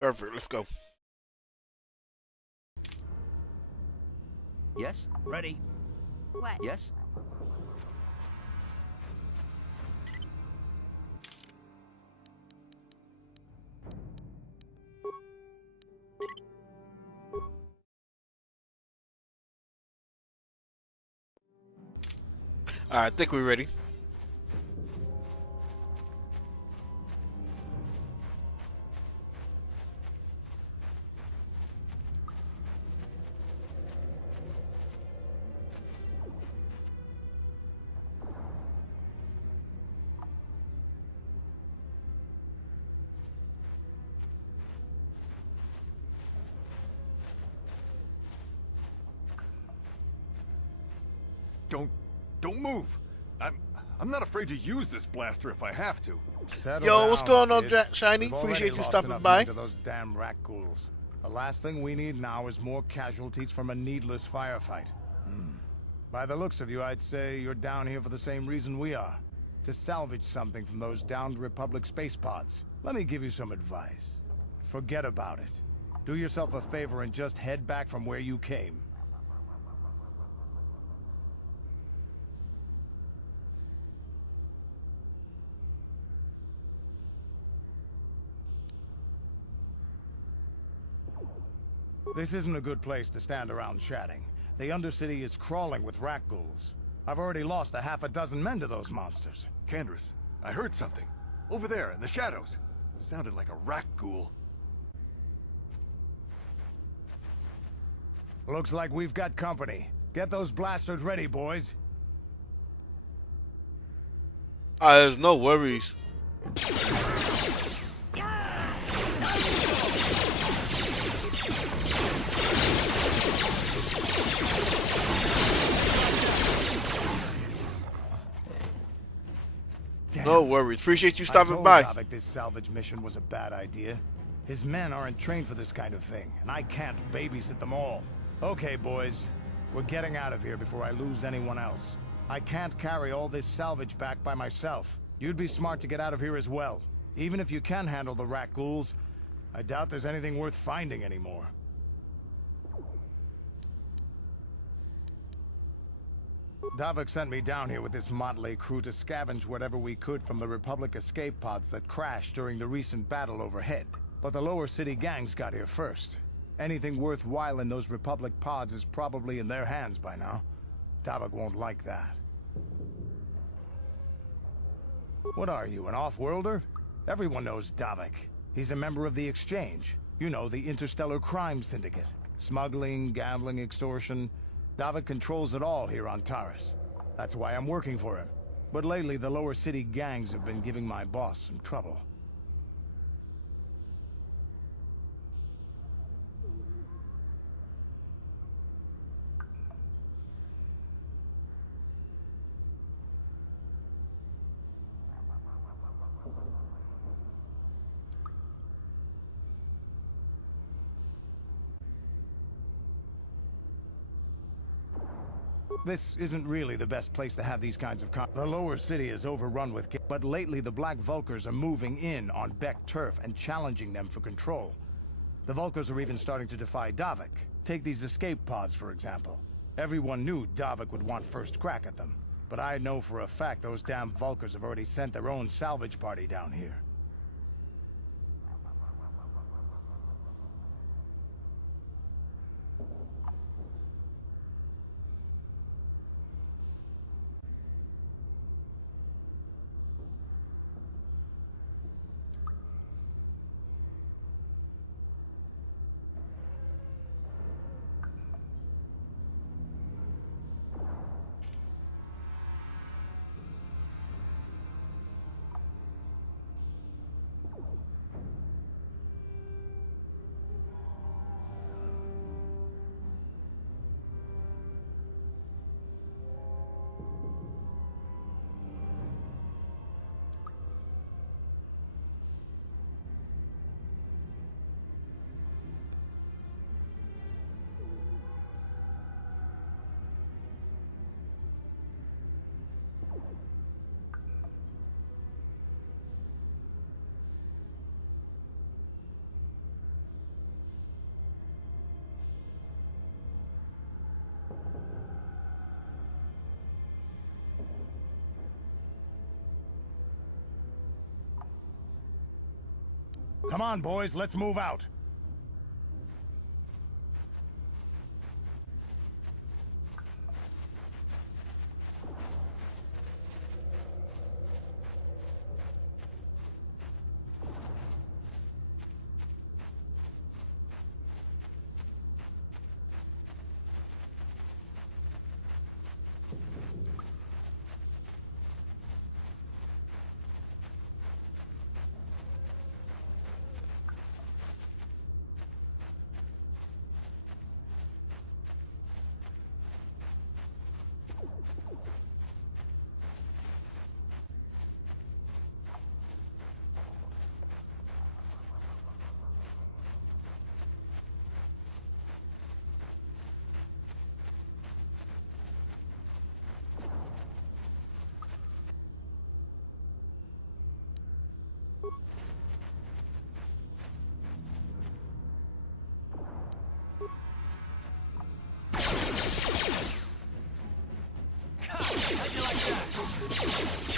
Perfect. Let's go. Yes? Ready. What? Yes? All right, I think we're ready. Don't move. I'm not afraid to use this blaster if I have to. Settle Yo, what's down, going on, kid. Shiny? We've already Appreciate you lost stopping enough by. men to those damn rat ghouls. The last thing we need now is more casualties from a needless firefight. By the looks of you, I'd say you're down here for the same reason we are. To salvage something from those downed Republic space pods. Let me give you some advice. Forget about it. Do yourself a favor and just head back from where you came. This isn't a good place to stand around chatting. The Undercity is crawling with rat ghouls. I've already lost a half a dozen men to those monsters. Candace, I heard something. Over there, in the shadows. Sounded like a rat ghoul. Looks like we've got company. Get those blasters ready, boys. There's no worries. Damn. No worries. Appreciate you I stopping told by. Davik this salvage mission was a bad idea. His men aren't trained for this kind of thing, and I can't babysit them all. Okay, boys. We're getting out of here before I lose anyone else. I can't carry all this salvage back by myself. You'd be smart to get out of here as well. Even if you can handle the rat ghouls, I doubt there's anything worth finding anymore. Davik sent me down here with this motley crew to scavenge whatever we could from the Republic escape pods that crashed during the recent battle overhead. But the lower city gangs got here first. Anything worthwhile in those Republic pods is probably in their hands by now. Davik won't like that. What are you, an off-worlder? Everyone knows Davik. He's a member of the Exchange. You know, the Interstellar Crime Syndicate. Smuggling, gambling, extortion. Davik controls it all here on Taris. That's why I'm working for him. But lately, the lower city gangs have been giving my boss some trouble. This isn't really the best place to have these kinds of The lower city is overrun with but lately the Black Vulkars are moving in on Beck turf and challenging them for control. The Vulkars are even starting to defy Davik. Take these escape pods, for example. Everyone knew Davik would want first crack at them. But I know for a fact those damn Vulkars have already sent their own salvage party down here. Come on, boys, let's move out. How'd you like that?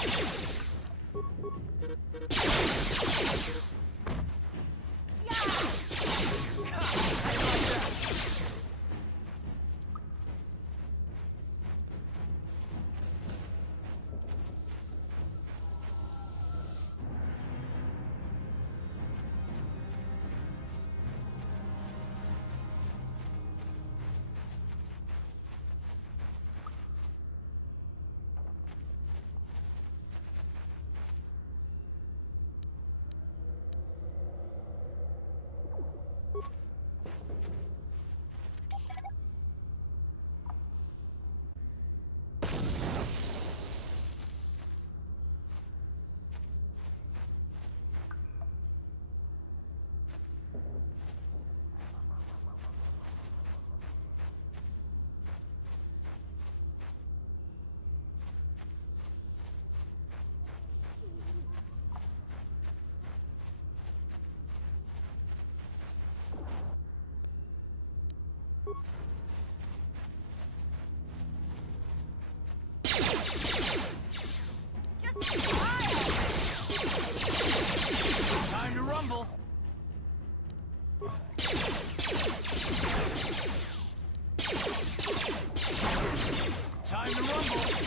Time to rumble. Time to rumble.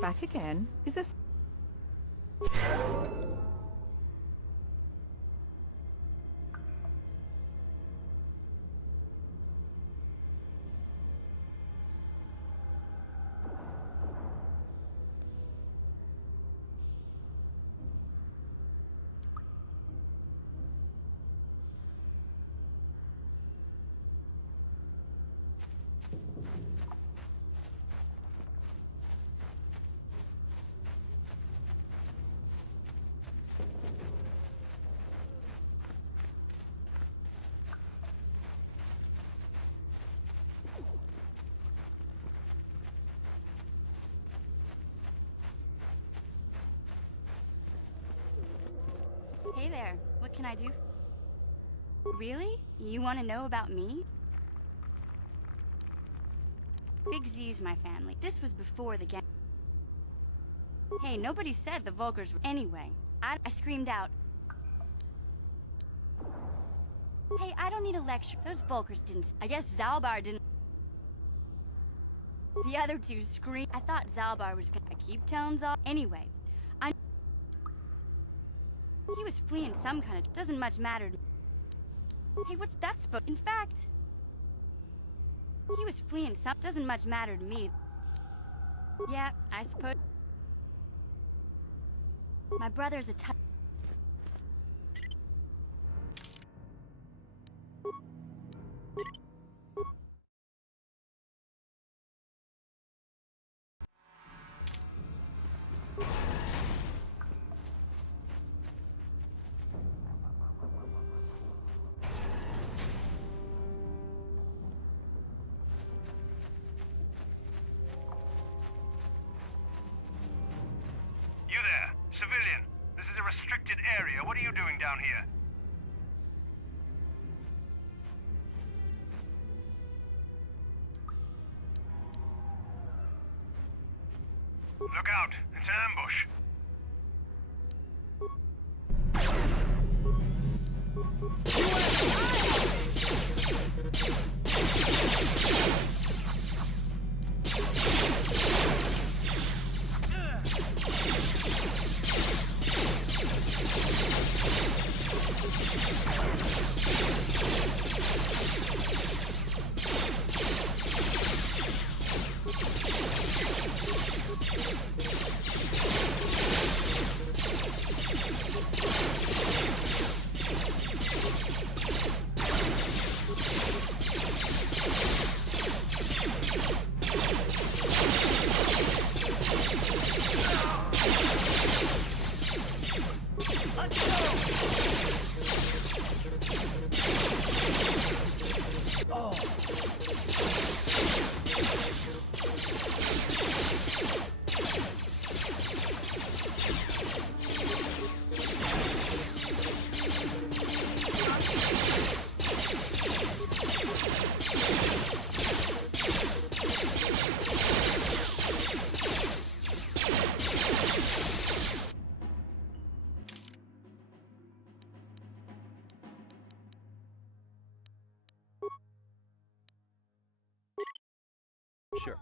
Back again? Is this... Hey there, what can I do? Really? You want to know about me? Big Z's my family. This was before the gang. Hey, nobody said the Vulkars were... Anyway, I screamed out. Hey, I don't need a lecture. Those Vulkars didn't... I guess Zalbar didn't... The other two screamed. I thought Zalbar was gonna... I keep telling Zal... Anyway, he was fleeing some kind of... Doesn't much matter. Hey, what's that supposed... In fact... He was fleeing some... Doesn't much matter to me. Yeah, I suppose... My brother's a tough... Civilian, this is a restricted area. What are you doing down here? Look out! It's an ambush! Sure.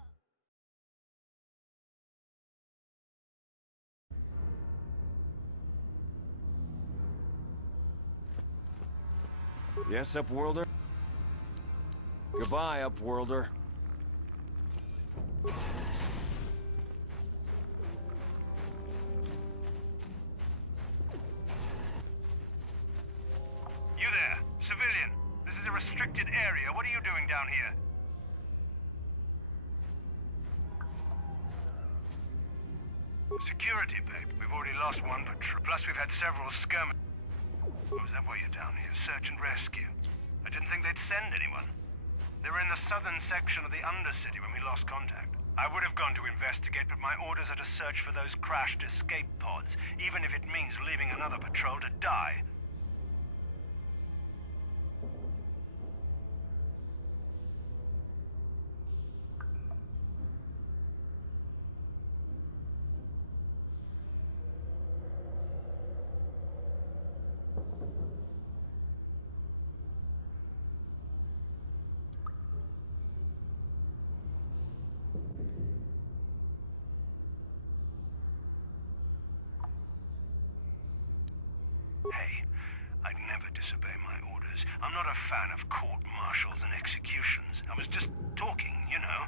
Yes, Upworlder? Goodbye, Upworlder. You there, civilian. This is a restricted area. What are you doing down here? Security, babe. We've already lost one patrol. Plus, we've had several skirmishes. Oh, is that why you're down here? Search and rescue. I didn't think they'd send anyone. They were in the southern section of the Undercity when we lost contact. I would have gone to investigate, but my orders are to search for those crashed escape pods, even if it means leaving another patrol to die. not a fan of court-martials and executions. I was just talking, you know.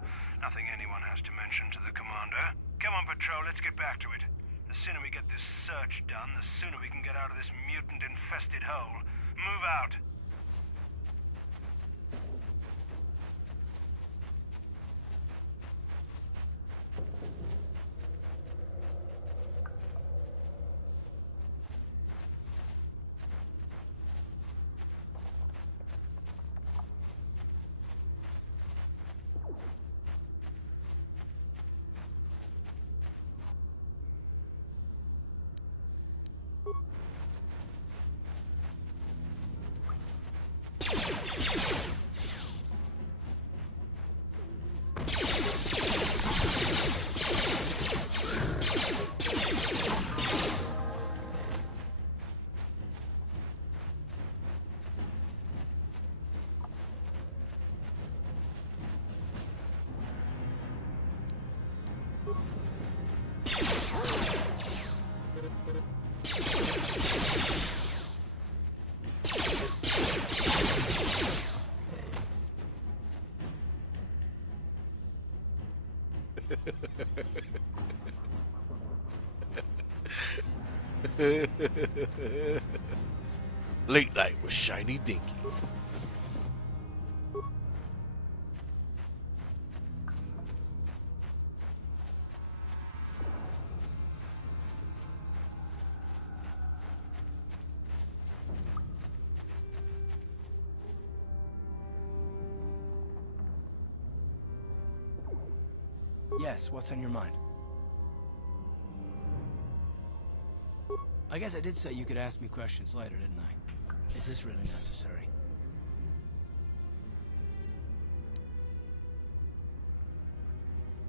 Nothing anyone has to mention to the commander. Come on, Patrol, let's get back to it. The sooner we get this search done, the sooner we can get out of this mutant-infested hole. Move out. Late night with Shiny Dinky. Yes, what's on your mind? I guess I did say you could ask me questions later, didn't I? Is this really necessary?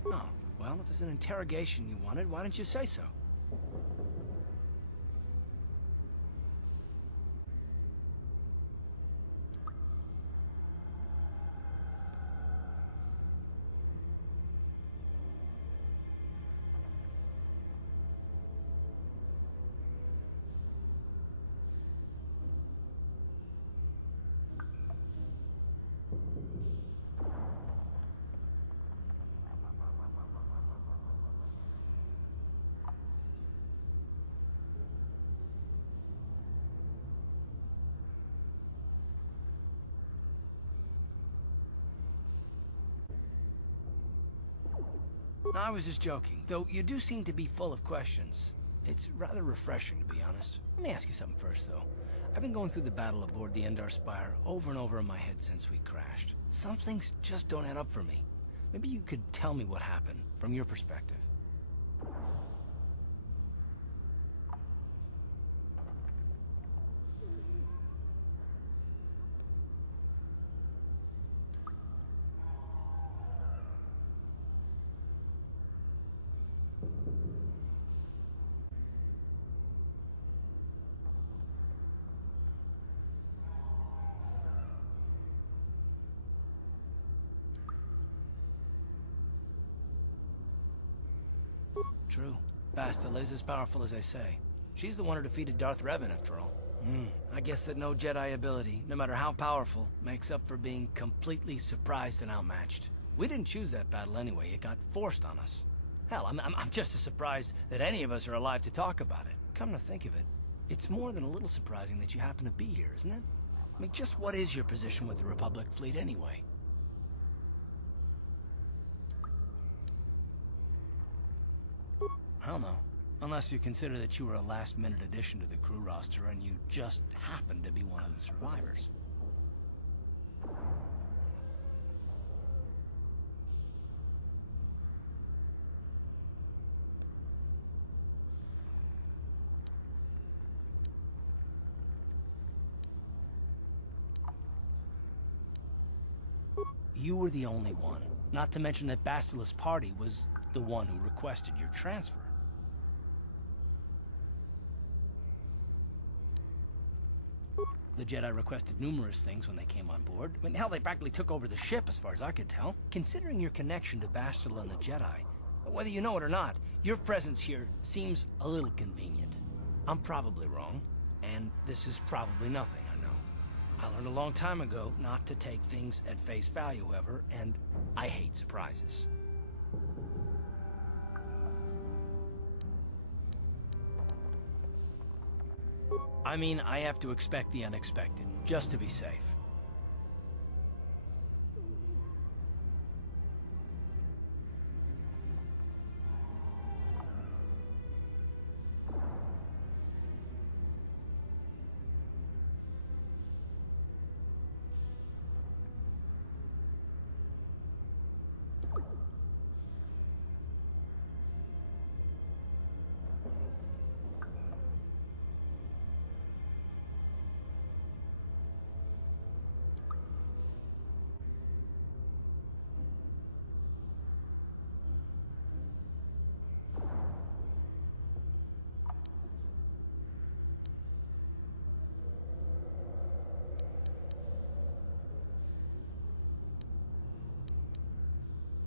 Oh, well, if it's an interrogation you wanted, why didn't you say so? No, I was just joking, though you do seem to be full of questions. It's rather refreshing, to be honest. Let me ask you something first, though. I've been going through the battle aboard the Endar Spire over and over in my head since we crashed. Some things just don't add up for me. Maybe you could tell me what happened, from your perspective. True. Bastila is as powerful as they say. She's the one who defeated Darth Revan, after all. I guess that no Jedi ability, no matter how powerful, makes up for being completely surprised and outmatched. We didn't choose that battle anyway. It got forced on us. Hell, I'm just as surprised that any of us are alive to talk about it. Come to think of it, it's more than a little surprising that you happen to be here, isn't it? I mean, just what is your position with the Republic fleet anyway? I don't know. Unless you consider that you were a last-minute addition to the crew roster and you just happened to be one of the survivors. You were the only one. Not to mention that Bastila's party was the one who requested your transfer. The Jedi requested numerous things when they came on board. I mean, hell, they practically took over the ship, as far as I could tell. Considering your connection to Bastila and the Jedi, whether you know it or not, your presence here seems a little convenient. I'm probably wrong, and this is probably nothing, I know. I learned a long time ago not to take things at face value ever, and I hate surprises. I mean, I have to expect the unexpected, just to be safe.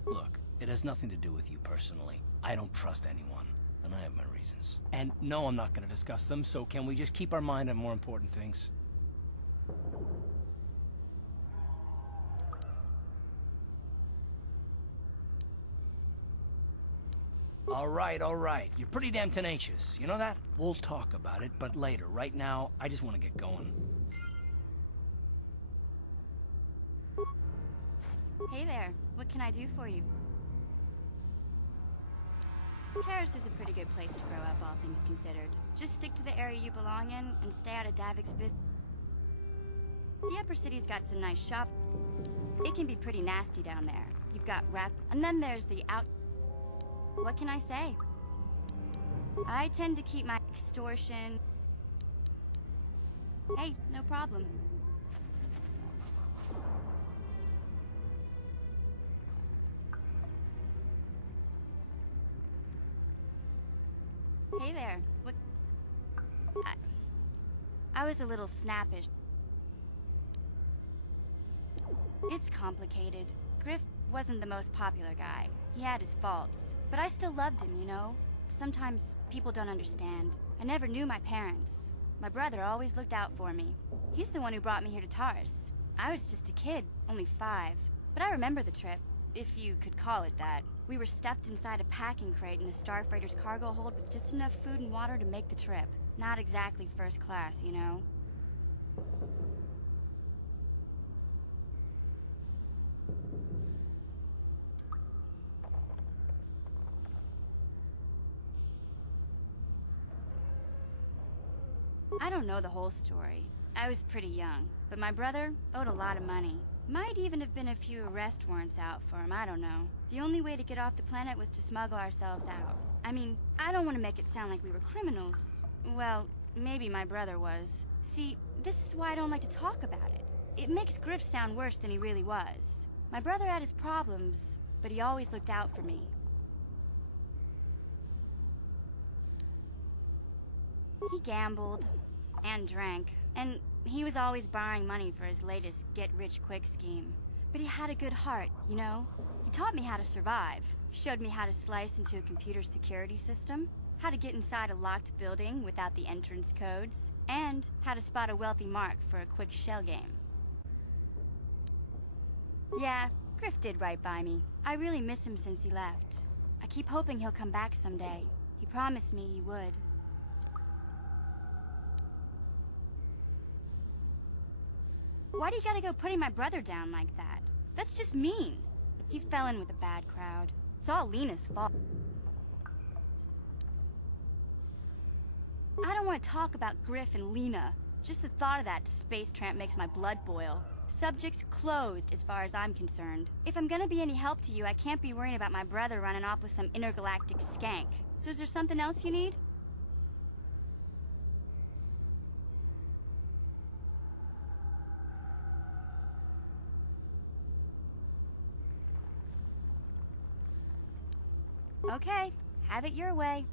Look, it has nothing to do with you personally. I don't trust anyone, and I have my reasons. And no, I'm not going to discuss them, so can we just keep our mind on more important things? All right. You're pretty damn tenacious. You know that? We'll talk about it, but later. Right now, I just want to get going. Hey there, what can I do for you? Terrace is a pretty good place to grow up, all things considered. Just stick to the area you belong in and stay out of Davik's business. The upper city's got some nice shop. It can be pretty nasty down there. You've got rack, and then there's the out. What can I say? I tend to keep my extortion. Hey, no problem. Hey there, what? I was a little snappish. It's complicated. Griff wasn't the most popular guy. He had his faults. But I still loved him, you know? Sometimes people don't understand. I never knew my parents. My brother always looked out for me. He's the one who brought me here to Taurus. I was just a kid, only 5. But I remember the trip, if you could call it that. We were stuffed inside a packing crate in a Starfreighter's cargo hold with just enough food and water to make the trip. Not exactly first class, you know? I don't know the whole story. I was pretty young, but my brother owed a lot of money. Might even have been a few arrest warrants out for him, I don't know. The only way to get off the planet was to smuggle ourselves out. I mean, I don't want to make it sound like we were criminals. Well, maybe my brother was. See, this is why I don't like to talk about it. It makes Griff sound worse than he really was. My brother had his problems, but he always looked out for me. He gambled and drank, and he was always borrowing money for his latest get-rich-quick scheme. But he had a good heart, you know? He taught me how to survive, showed me how to slice into a computer security system, how to get inside a locked building without the entrance codes, and how to spot a wealthy mark for a quick shell game. Yeah, Griff did right by me. I really miss him since he left. I keep hoping he'll come back someday. He promised me he would. Why do you gotta go putting my brother down like that? That's just mean. He fell in with a bad crowd. It's all Lena's fault. I don't want to talk about Griff and Lena. Just the thought of that space tramp makes my blood boil. Subject's closed as far as I'm concerned. If I'm gonna be any help to you, I can't be worrying about my brother running off with some intergalactic skank. So is there something else you need? Okay, have it your way.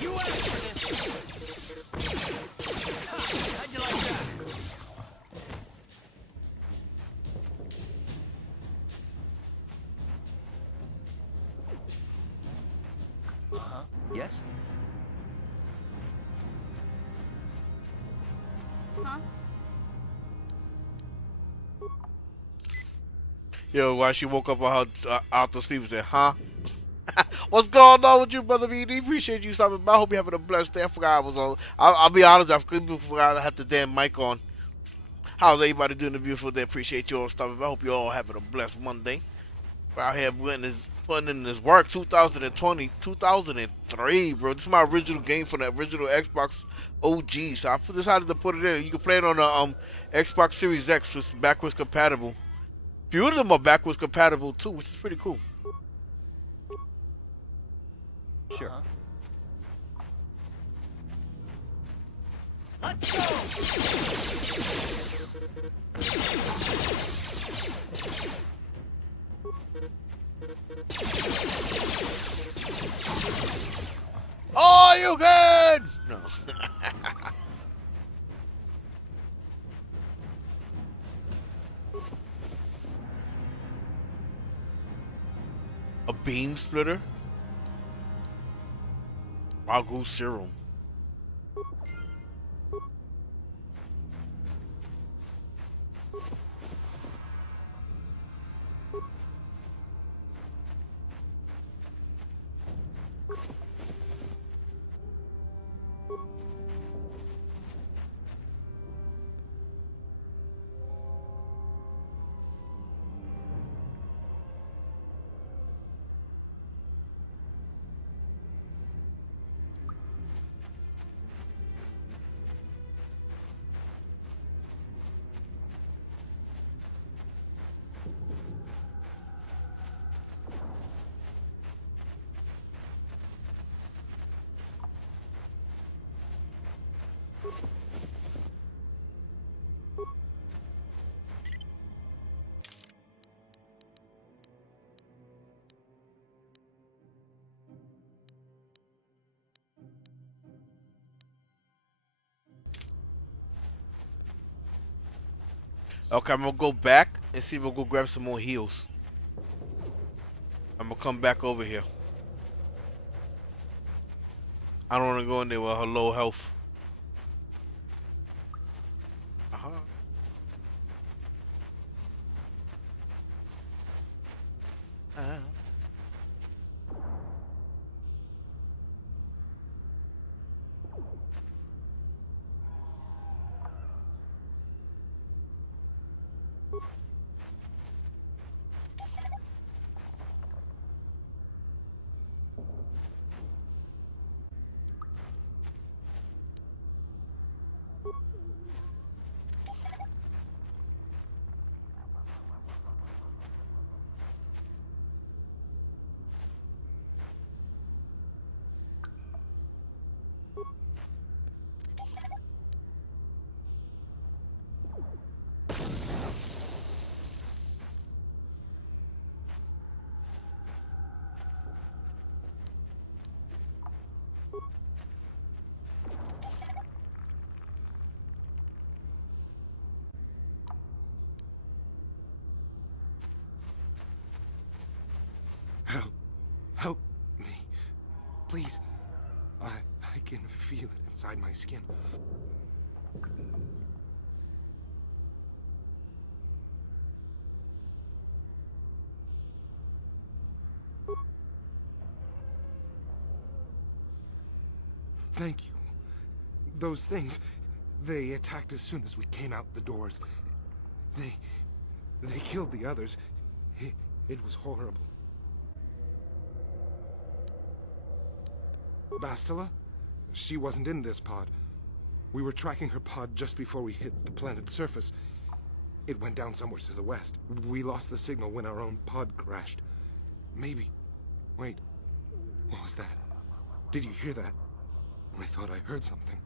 You asked for this! How'd you like that? Uh-huh. Yes? Huh? Yo, why she woke up out the sleep and said, huh? What's going on with you, brother BD? Appreciate you stopping by. I hope you're having a blessed day. I forgot I was on. I'll be honest, I completely forgot I had the damn mic on. How's everybody doing a beautiful day? Appreciate you all stopping by. I hope you all having a blessed Monday. We're out here putting in this work. 2020, 2003, bro. This is my original game for the original Xbox OG. So I decided to put it in. You can play it on the Xbox Series X, which is backwards compatible. A few of them are backwards compatible too, which is pretty cool. Sure. Let's go! Oh, you good? No. A beam splitter? Ragu serum. Okay, I'm gonna go back and see if we'll go grab some more heals. I'm gonna come back over here. I don't wanna go in there with her low health. Uh-huh. Help me. Please. I can feel it inside my skin. Thank you. those things, they attacked as soon as we came out the doors. They killed the others. It was horrible. Bastila? She wasn't in this pod. We were tracking her pod just before we hit the planet's surface. It went down somewhere to the west. We lost the signal when our own pod crashed. Maybe... Wait. What was that? Did you hear that? I thought I heard something.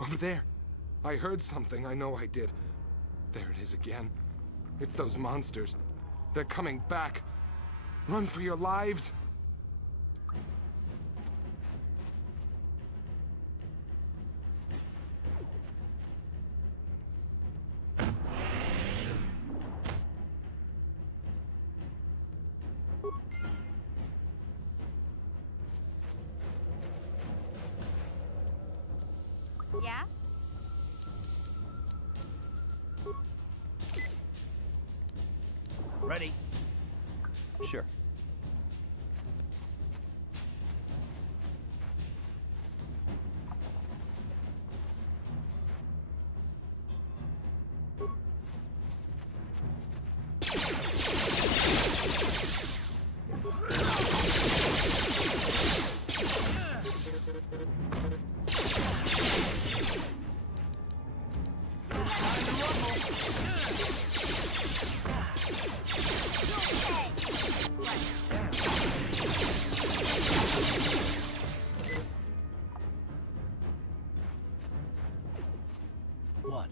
Over there. I heard something. I know I did. There it is again. It's those monsters. They're coming back. Run for your lives. Yeah? Ready? Sure. What?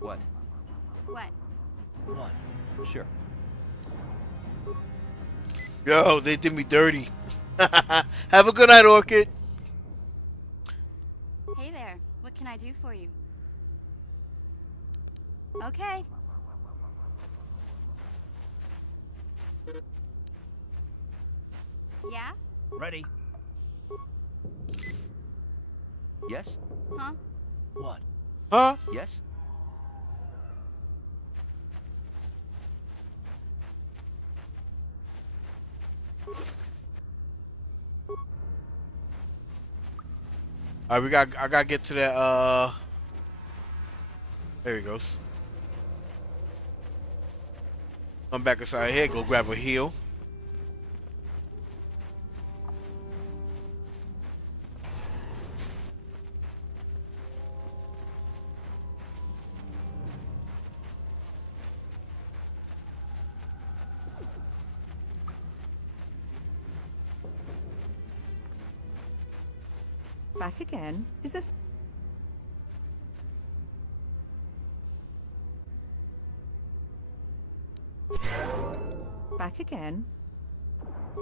What? What? What? Sure. Yo, they did me dirty. Have a good night, Orchid. Hey there. What can I do for you? Okay. Yeah? Ready? Yes? Huh? What? Huh? Yes? Alright, I gotta get to that, there he goes. I'm back inside here, go grab a heal. Back again? Is this... Back again?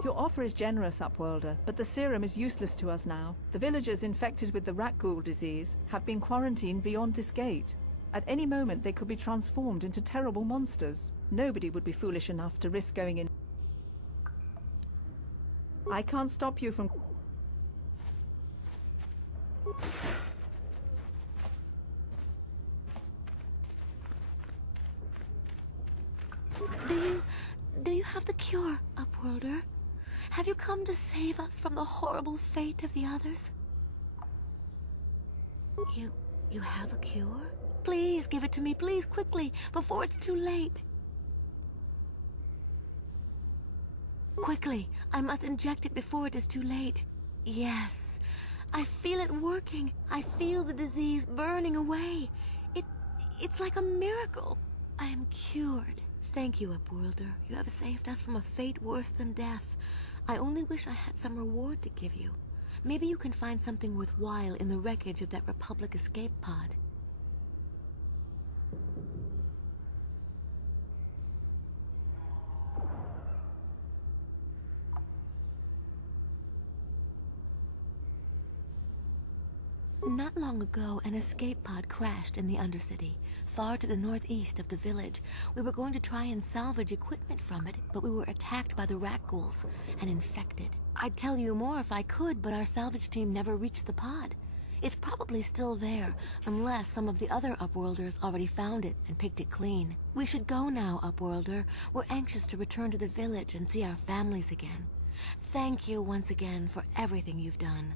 Your offer is generous, Upworlder, but the serum is useless to us now. The villagers infected with the rat ghoul disease have been quarantined beyond this gate. At any moment they could be transformed into terrible monsters. Nobody would be foolish enough to risk going in. I can't stop you from... Do you have the cure, Upworlder? Have you come to save us from the horrible fate of the others? You have a cure? Please give it to me, please, quickly, before it's too late. Quickly, I must inject it before it is too late. Yes, I feel it working. I feel the disease burning away. It's like a miracle. I am cured. Thank you, Upworlder. You have saved us from a fate worse than death. I only wish I had some reward to give you. Maybe you can find something worthwhile in the wreckage of that Republic escape pod. Not long ago, an escape pod crashed in the Undercity, far to the northeast of the village. We were going to try and salvage equipment from it, but we were attacked by the rat ghouls and infected. I'd tell you more if I could, but our salvage team never reached the pod. It's probably still there, unless some of the other Upworlders already found it and picked it clean. We should go now, Upworlder. We're anxious to return to the village and see our families again. Thank you once again for everything you've done.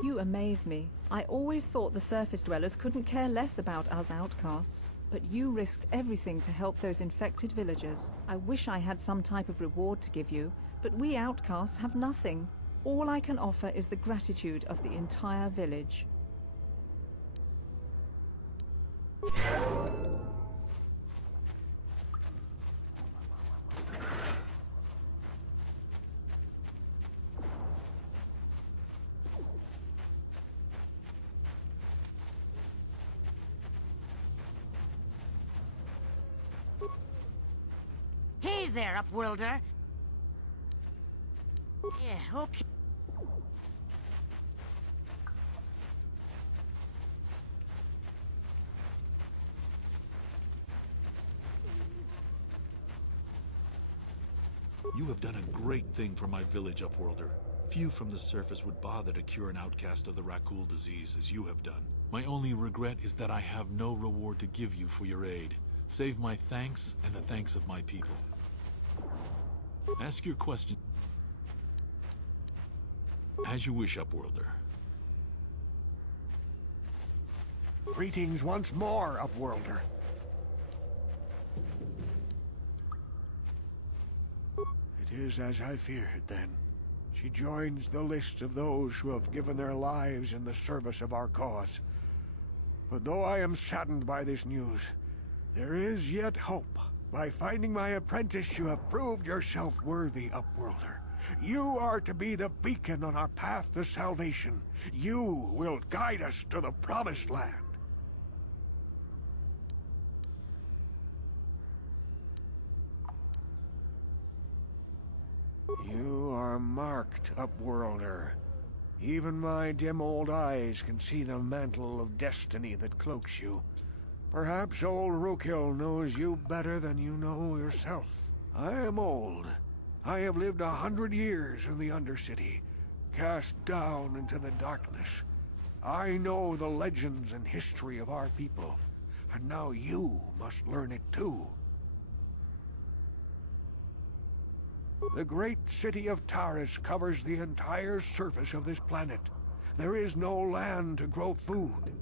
You amaze me. I always thought the surface dwellers couldn't care less about us outcasts. But you risked everything to help those infected villagers. I wish I had some type of reward to give you, but we outcasts have nothing. All I can offer is the gratitude of the entire village. Hey there, Upworlder. Yeah, okay. You have done a great thing for my village, Upworlder. Few from the surface would bother to cure an outcast of the Rakghoul disease as you have done. My only regret is that I have no reward to give you for your aid. Save my thanks and the thanks of my people. Ask your question as you wish, Upworlder. Greetings once more, Upworlder. It is as I feared, then. She joins the list of those who have given their lives in the service of our cause. But though I am saddened by this news, there is yet hope. By finding my apprentice, you have proved yourself worthy, Upworlder. You are to be the beacon on our path to salvation. You will guide us to the Promised Land. You are marked, Upworlder. Even my dim old eyes can see the mantle of destiny that cloaks you. Perhaps old Rookhill knows you better than you know yourself. I am old. I have lived 100 years in the Undercity, cast down into the darkness. I know the legends and history of our people, and now you must learn it too. The great city of Taris covers the entire surface of this planet. There is no land to grow food.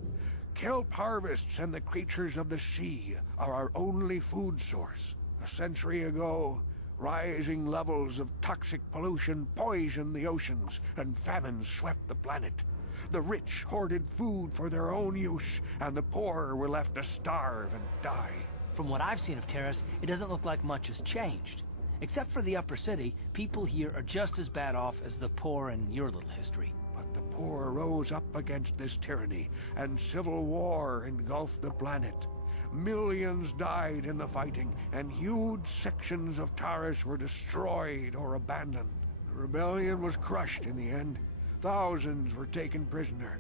Kelp harvests and the creatures of the sea are our only food source. A century ago, rising levels of toxic pollution poisoned the oceans, and famines swept the planet. The rich hoarded food for their own use, and the poor were left to starve and die. From what I've seen of Taris, it doesn't look like much has changed. Except for the upper city, people here are just as bad off as the poor in your little history. But the poor rose up against this tyranny, and civil war engulfed the planet. Millions died in the fighting, and huge sections of Taris were destroyed or abandoned. The rebellion was crushed in the end. Thousands were taken prisoner.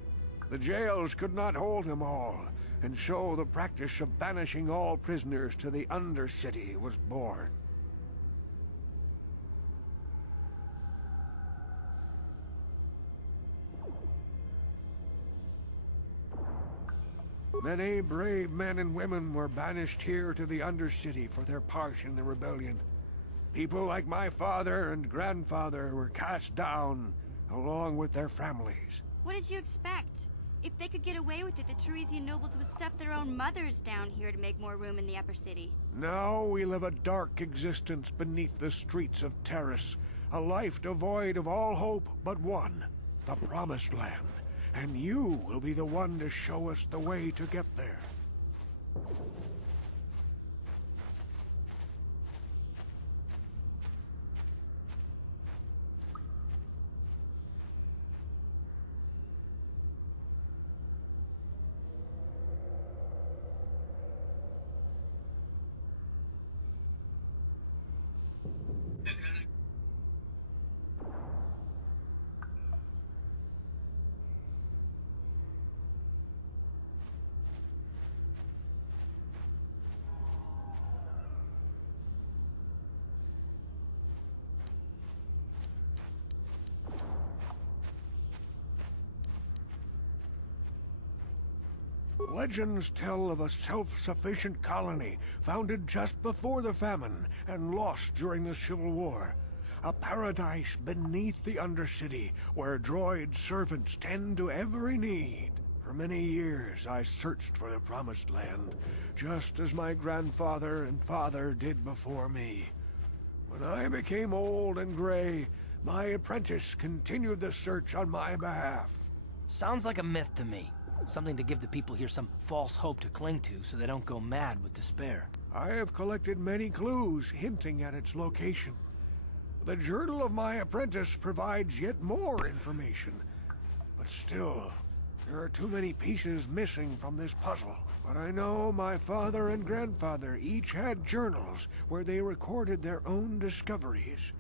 The jails could not hold them all, and so the practice of banishing all prisoners to the Undercity was born. Many brave men and women were banished here to the Undercity for their part in the rebellion. People like my father and grandfather were cast down, along with their families. What did you expect? If they could get away with it, the Teresian nobles would stuff their own mothers down here to make more room in the upper city. Now we live a dark existence beneath the streets of Terrace, a life devoid of all hope but one, the Promised Land. And you will be the one to show us the way to get there. Legends tell of a self-sufficient colony founded just before the famine and lost during the Civil War. A paradise beneath the Undercity where droid servants tend to every need. For many years I searched for the Promised Land, just as my grandfather and father did before me. When I became old and gray, my apprentice continued the search on my behalf. Sounds like a myth to me. Something to give the people here some false hope to cling to so they don't go mad with despair. I have collected many clues hinting at its location. The journal of my apprentice provides yet more information. But still, there are too many pieces missing from this puzzle. But I know my father and grandfather each had journals where they recorded their own discoveries.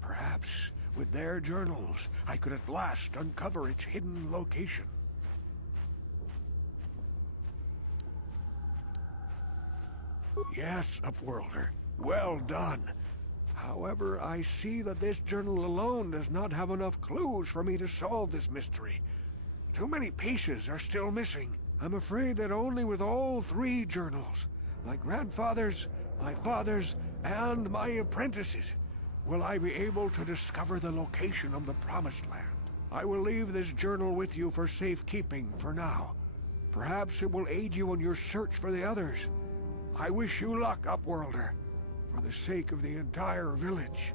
Perhaps with their journals, I could at last uncover its hidden location. Yes, Upworlder. Well done. However, I see that this journal alone does not have enough clues for me to solve this mystery. Too many pieces are still missing. I'm afraid that only with all three journals, my grandfather's, my father's, and my apprentice's, will I be able to discover the location of the Promised Land. I will leave this journal with you for safekeeping for now. Perhaps it will aid you in your search for the others. I wish you luck, Upworlder, for the sake of the entire village.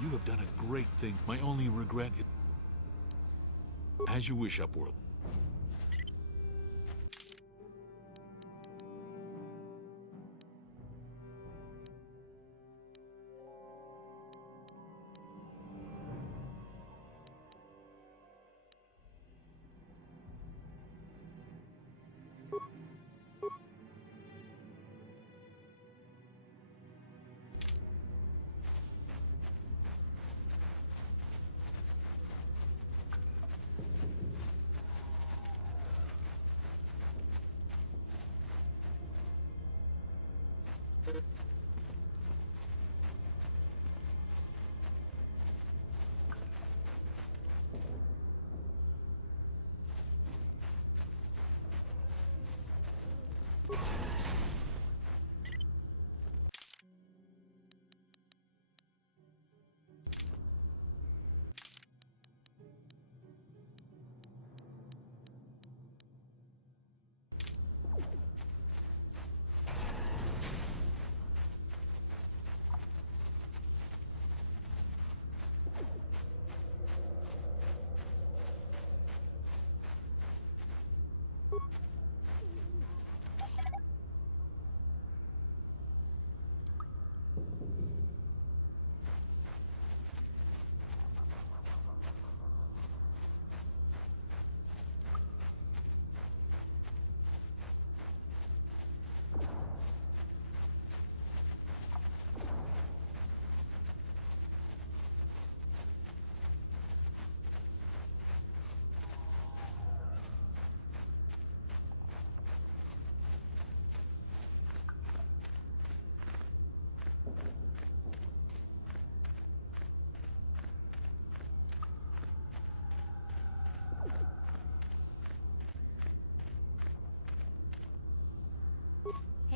You have done a great thing. My only regret is... As you wish, Upworld.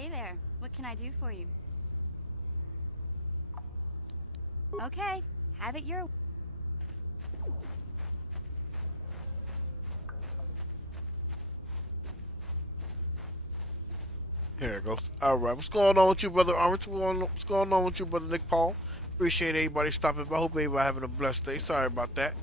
Hey there. What can I do for you? Okay, have it your... Here it goes. All right, what's going on with you, brother Orange? What's going on with you, brother Nick Paul? Appreciate everybody stopping by. Hope everybody having a blessed day. Sorry about that.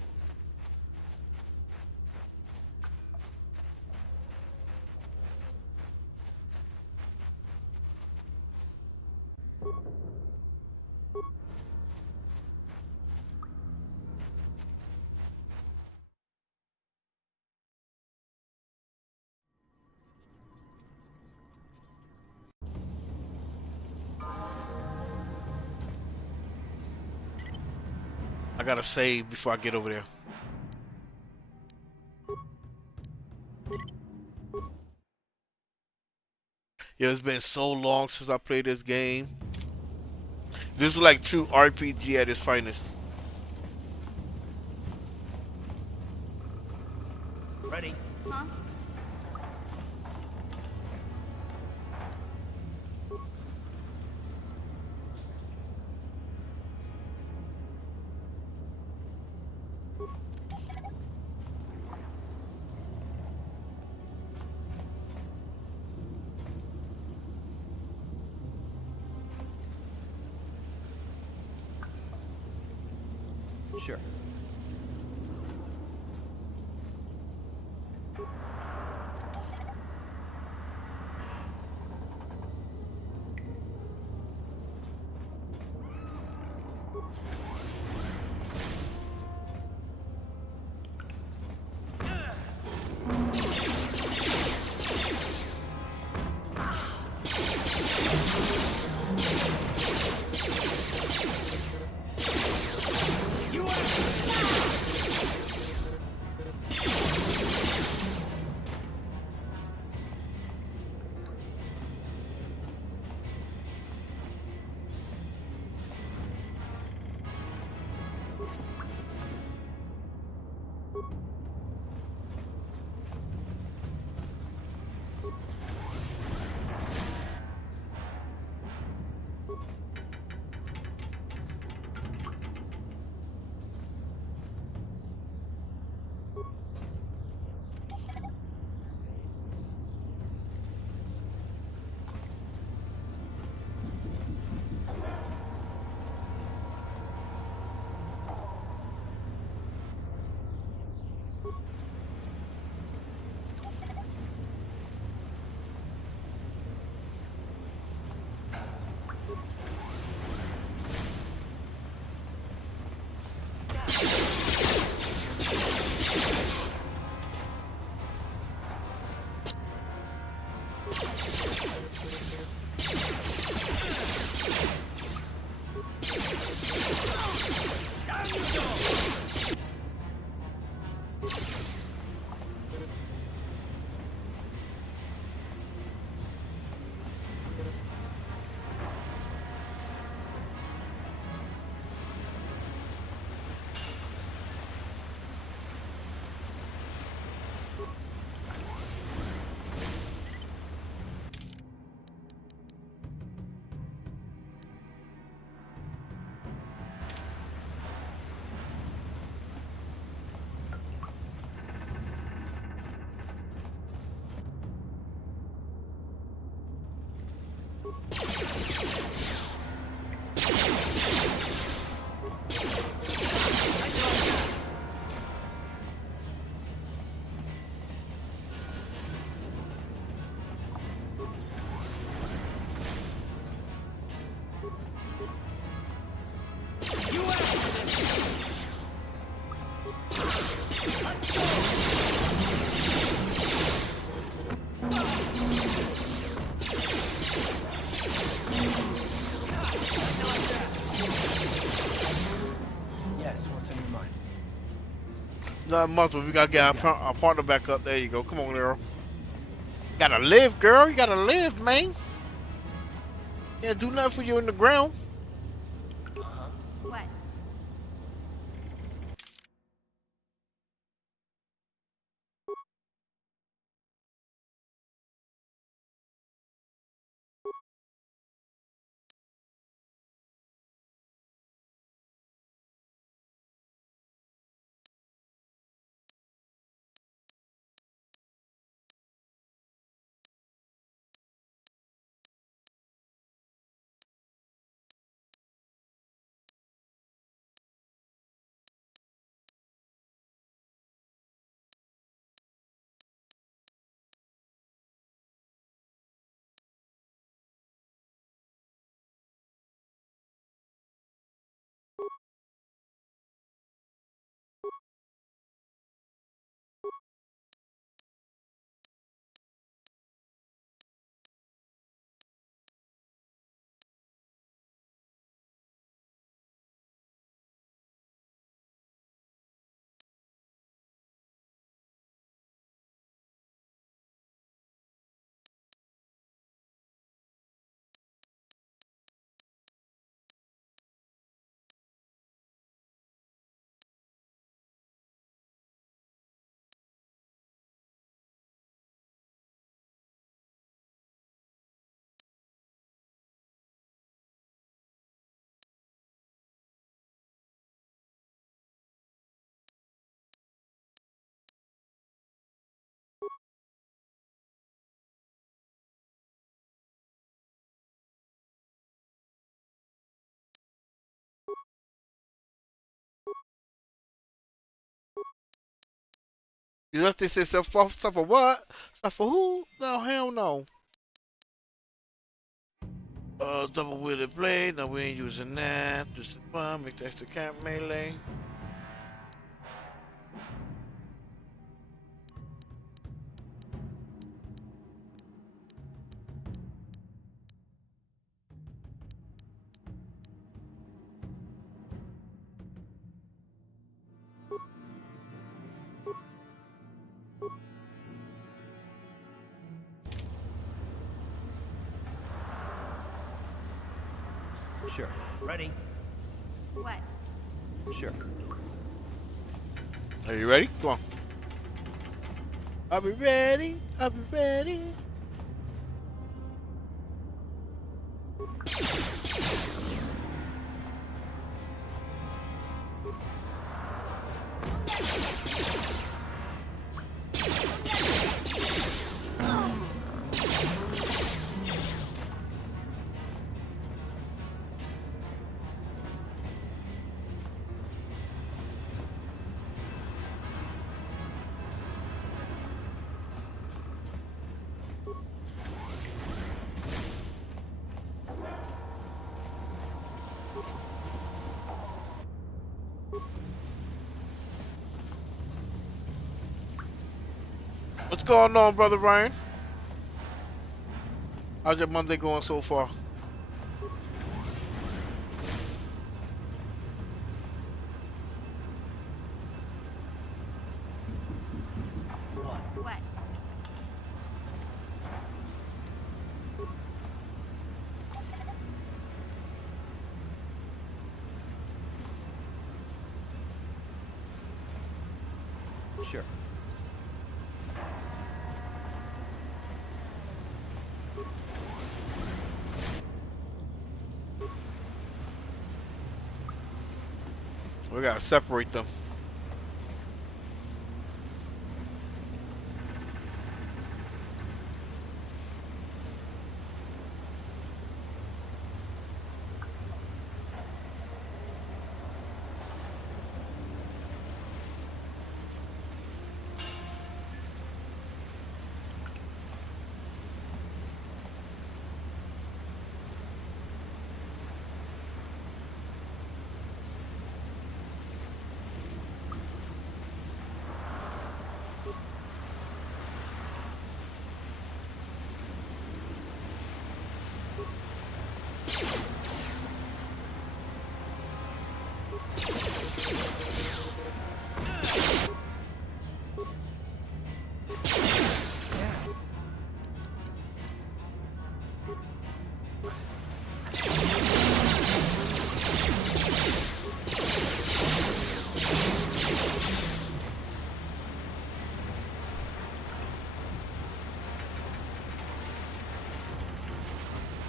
I gotta save before I get over there. Yeah, it's been so long since I played this game. This is like true RPG at its finest. Ready? Huh? Sure. Yes, what's on your mind? Not much, but we gotta get our partner back up. There you go. Come on, girl. Gotta live, girl. You gotta live, man. Yeah, do nothing for you in the ground. What? You left this stuff for what? Stuff for who? No, hell no. Double-wielded blade. No, we ain't using that. Just make the extra camp melee. Sure. Ready? What? Sure. Are you ready? Come on. I'll be ready. I'll be ready. What's going on, Brother Ryan? How's your Monday going so far? What? Sure. We gotta separate them.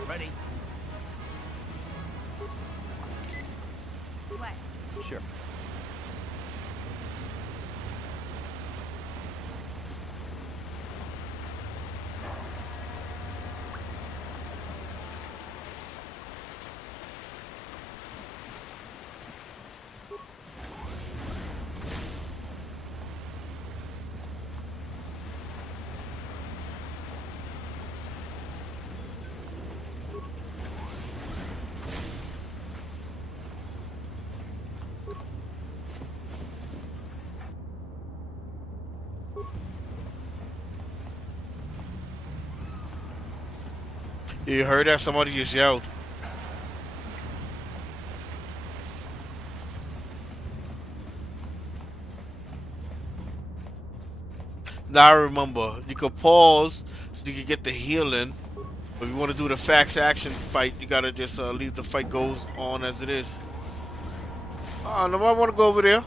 Ready? What? Sure. You heard that? Somebody just yelled. Now I remember, you could pause so you can get the healing. If you want to do the fax action fight, you gotta just leave the fight goes on as it is. Oh, nobody want to go over there.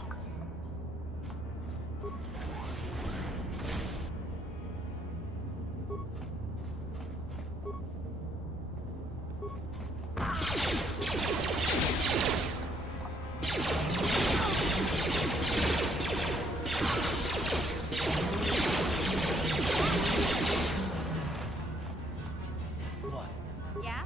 Yeah?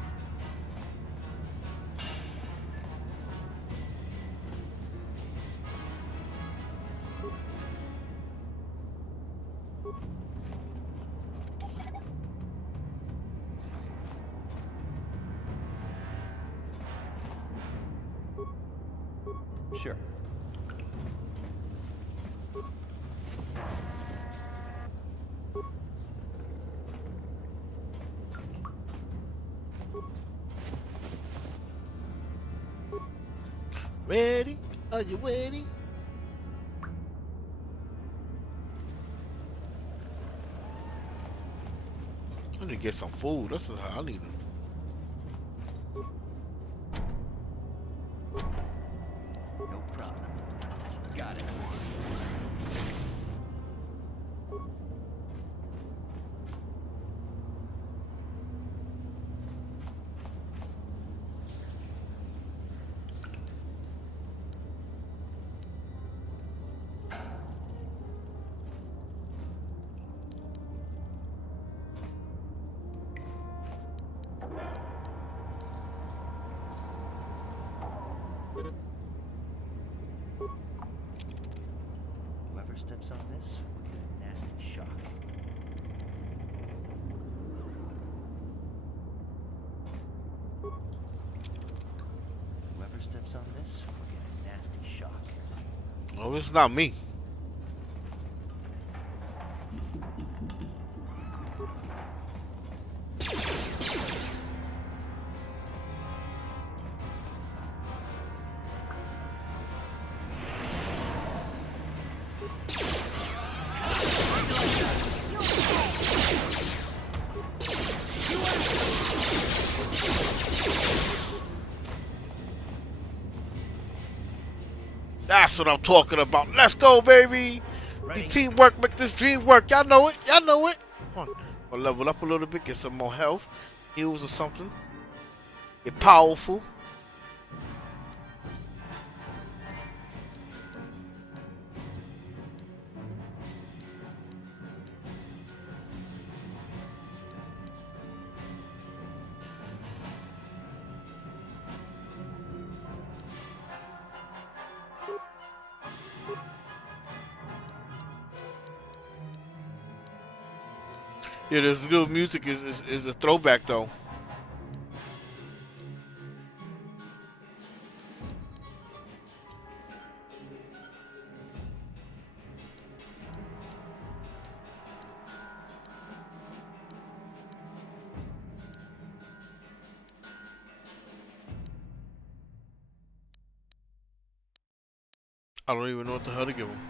Sure. Ready? Are you ready? I need to get some food. That's what I need. No problem. Got it. Whoever steps on this will get a nasty shock. Whoever steps on this will get a nasty shock. Oh, it's not me. That's what I'm talking about. Let's go, baby. The teamwork make this dream work. Y'all know it. Y'all know it. Come on. We'll level up a little bit, get some more health, heals or something. Get powerful. Yeah, this little music is a throwback though. I don't even know what the hell to give him.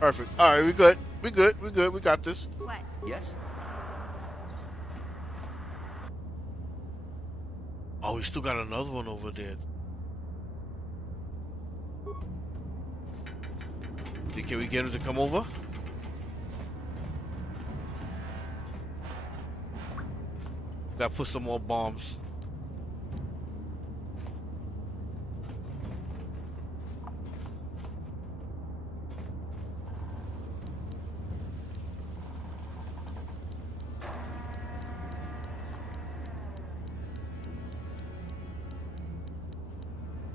Perfect. All right, we good. We good. We good. We got this. What? Yes? Oh, we still got another one over there. Can we get him to come over? Gotta put some more bombs.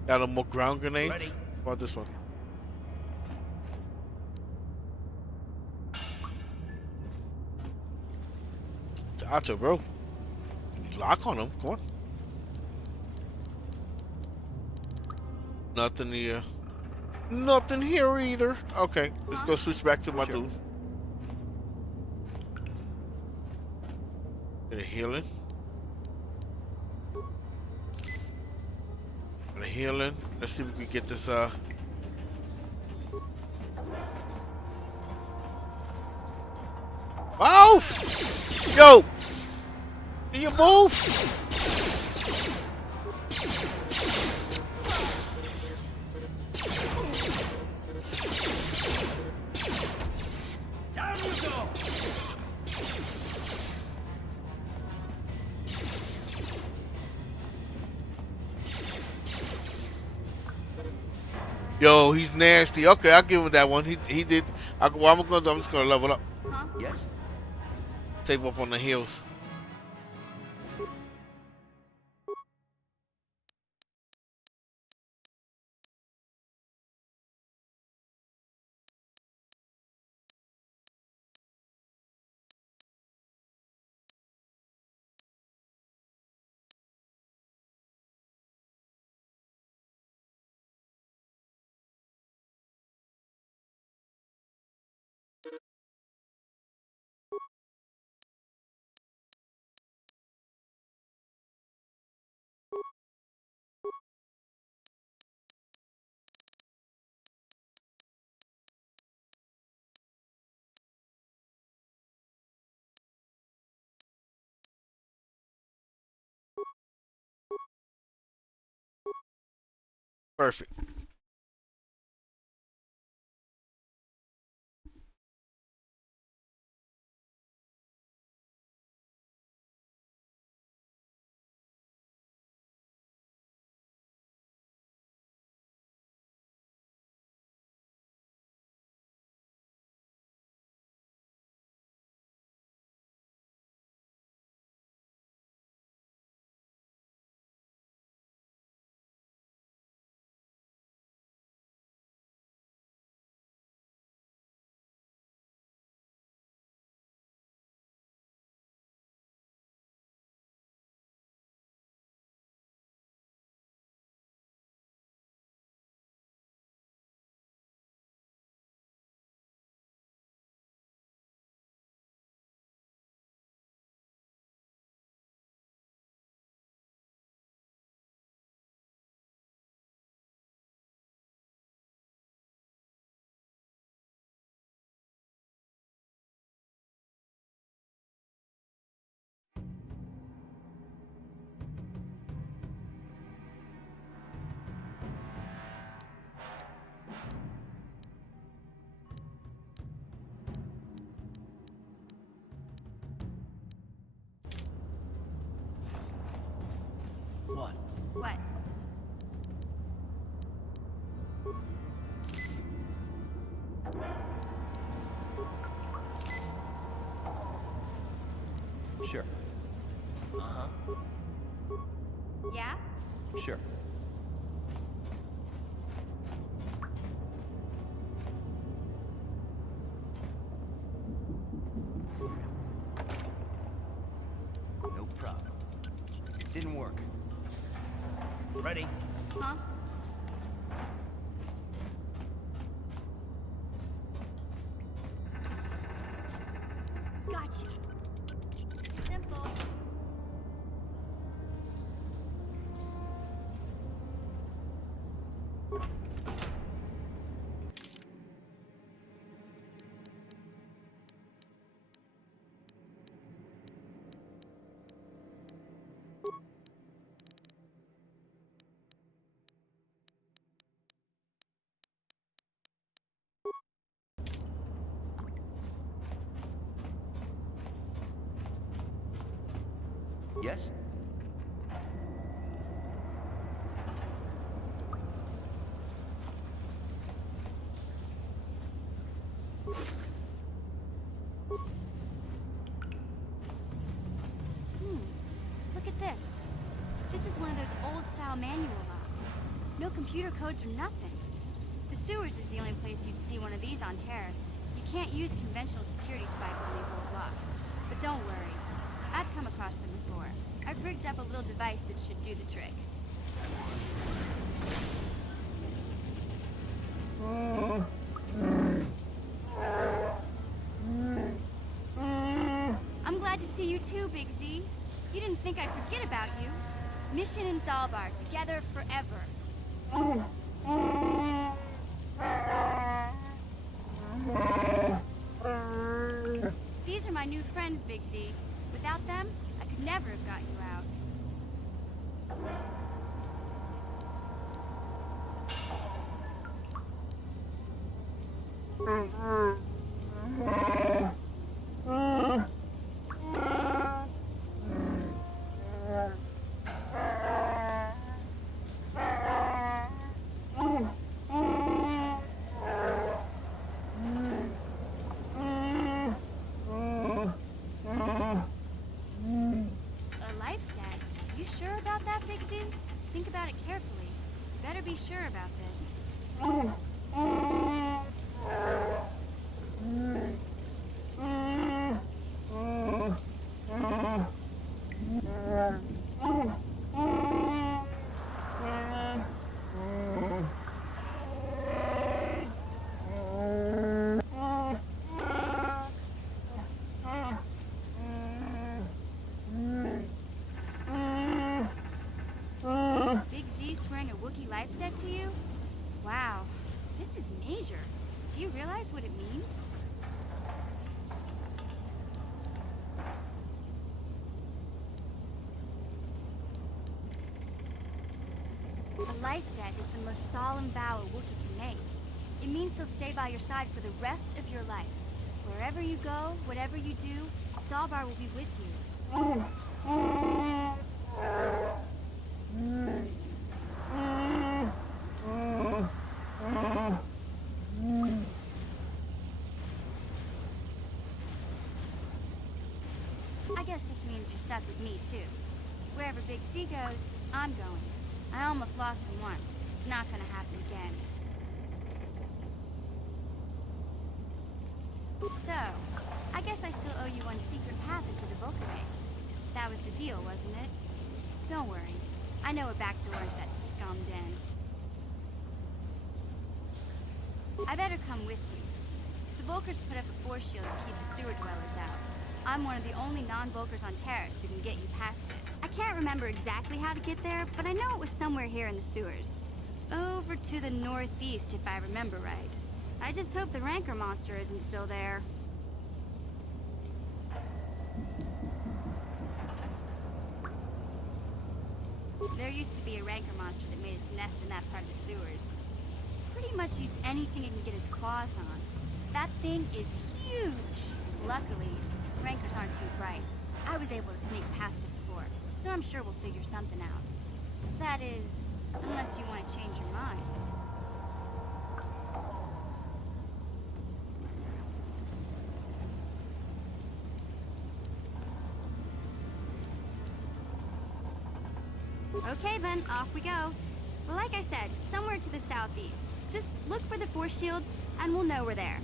Got a more ground grenades? Ready. How about this one? Gotcha, bro. Lock on him. Come on. Nothing here. Nothing here either. Okay, let's go switch back to my dude. Get a healing. Get a healing. Let's see if we can get this Move! Yo! Can you move? Down you go! Yo, he's nasty. Okay, I'll give him that one. He did. What I'm gonna do, I'm just gonna level up. Huh? Yes? Save up on the heals. Perfect. What? What? Sure. Uh-huh. Yeah? Sure. No problem. Didn't work. Ready? Huh? Gotcha. Simple. Yes? Look at this. This is one of those old-style manual locks. No computer codes or nothing. The sewers is the only place you'd see one of these on Terrace. You can't use conventional security spikes on these old locks. But don't worry. I've come across them before. I've rigged up a little device that should do the trick. I'm glad to see you too, Big Z. You didn't think I'd forget about you. Mission and Zalbar, together forever. These are my new friends, Big Z. Without them, I could never have got you out. A life debt? You sure about that, Big Z? Think about it carefully. You better be sure about this. Big Z swearing a Wookiee life debt to you? Wow, this is major. Do you realize what it means? A life debt is the most solemn vow a Wookiee can make. It means he'll stay by your side for the rest of your life. Wherever you go, whatever you do, Zalbar will be with you. I guess this means you're stuck with me, too. Wherever Big Z goes, I'm going. I almost lost him once. It's not gonna happen again. So, I guess I still owe you one secret path into the Vulcan base. That was the deal, wasn't it? Don't worry. I know a back door into that scum den. I better come with you. The Vulkars put up a force shield to keep the sewer dwellers out. I'm one of the only non-Vulkars on Terrace who can get you past it. I can't remember exactly how to get there, but I know it was somewhere here in the sewers. Over to the northeast, if I remember right. I just hope the Rancor monster isn't still there. There used to be a Rancor monster that made its nest in that part of the sewers. Pretty much eats anything it can get its claws on. That thing is huge! Luckily, Rancors aren't too bright. I was able to sneak past it before, so I'm sure we'll figure something out. That is, unless you want to change your mind. Okay then, off we go. Like I said, somewhere to the southeast. Just look for the force shield, and we'll know we're there.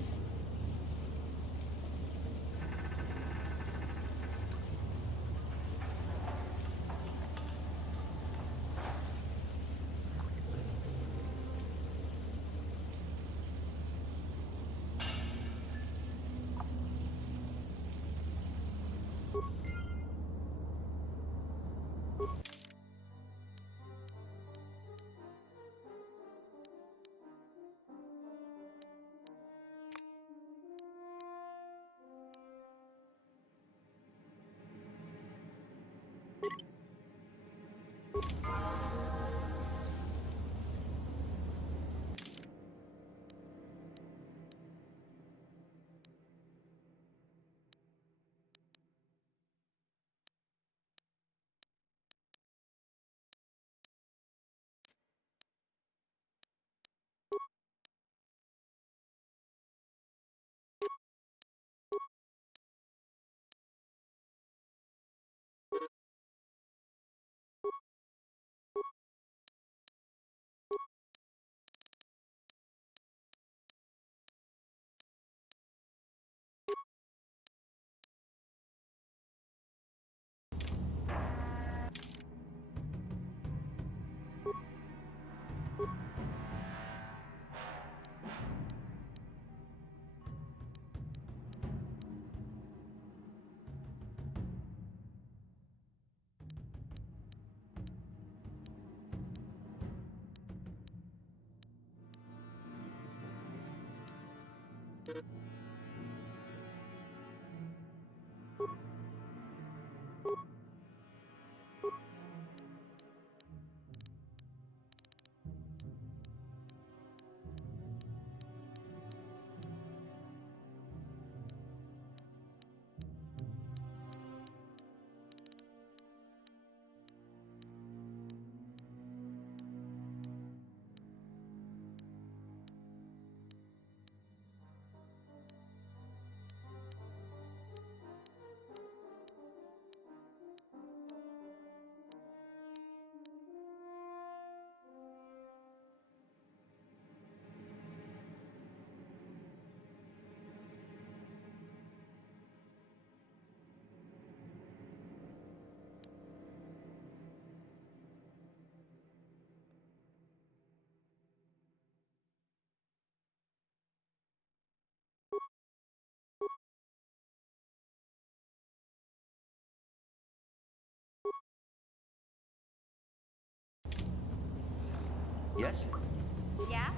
Yes? Yeah?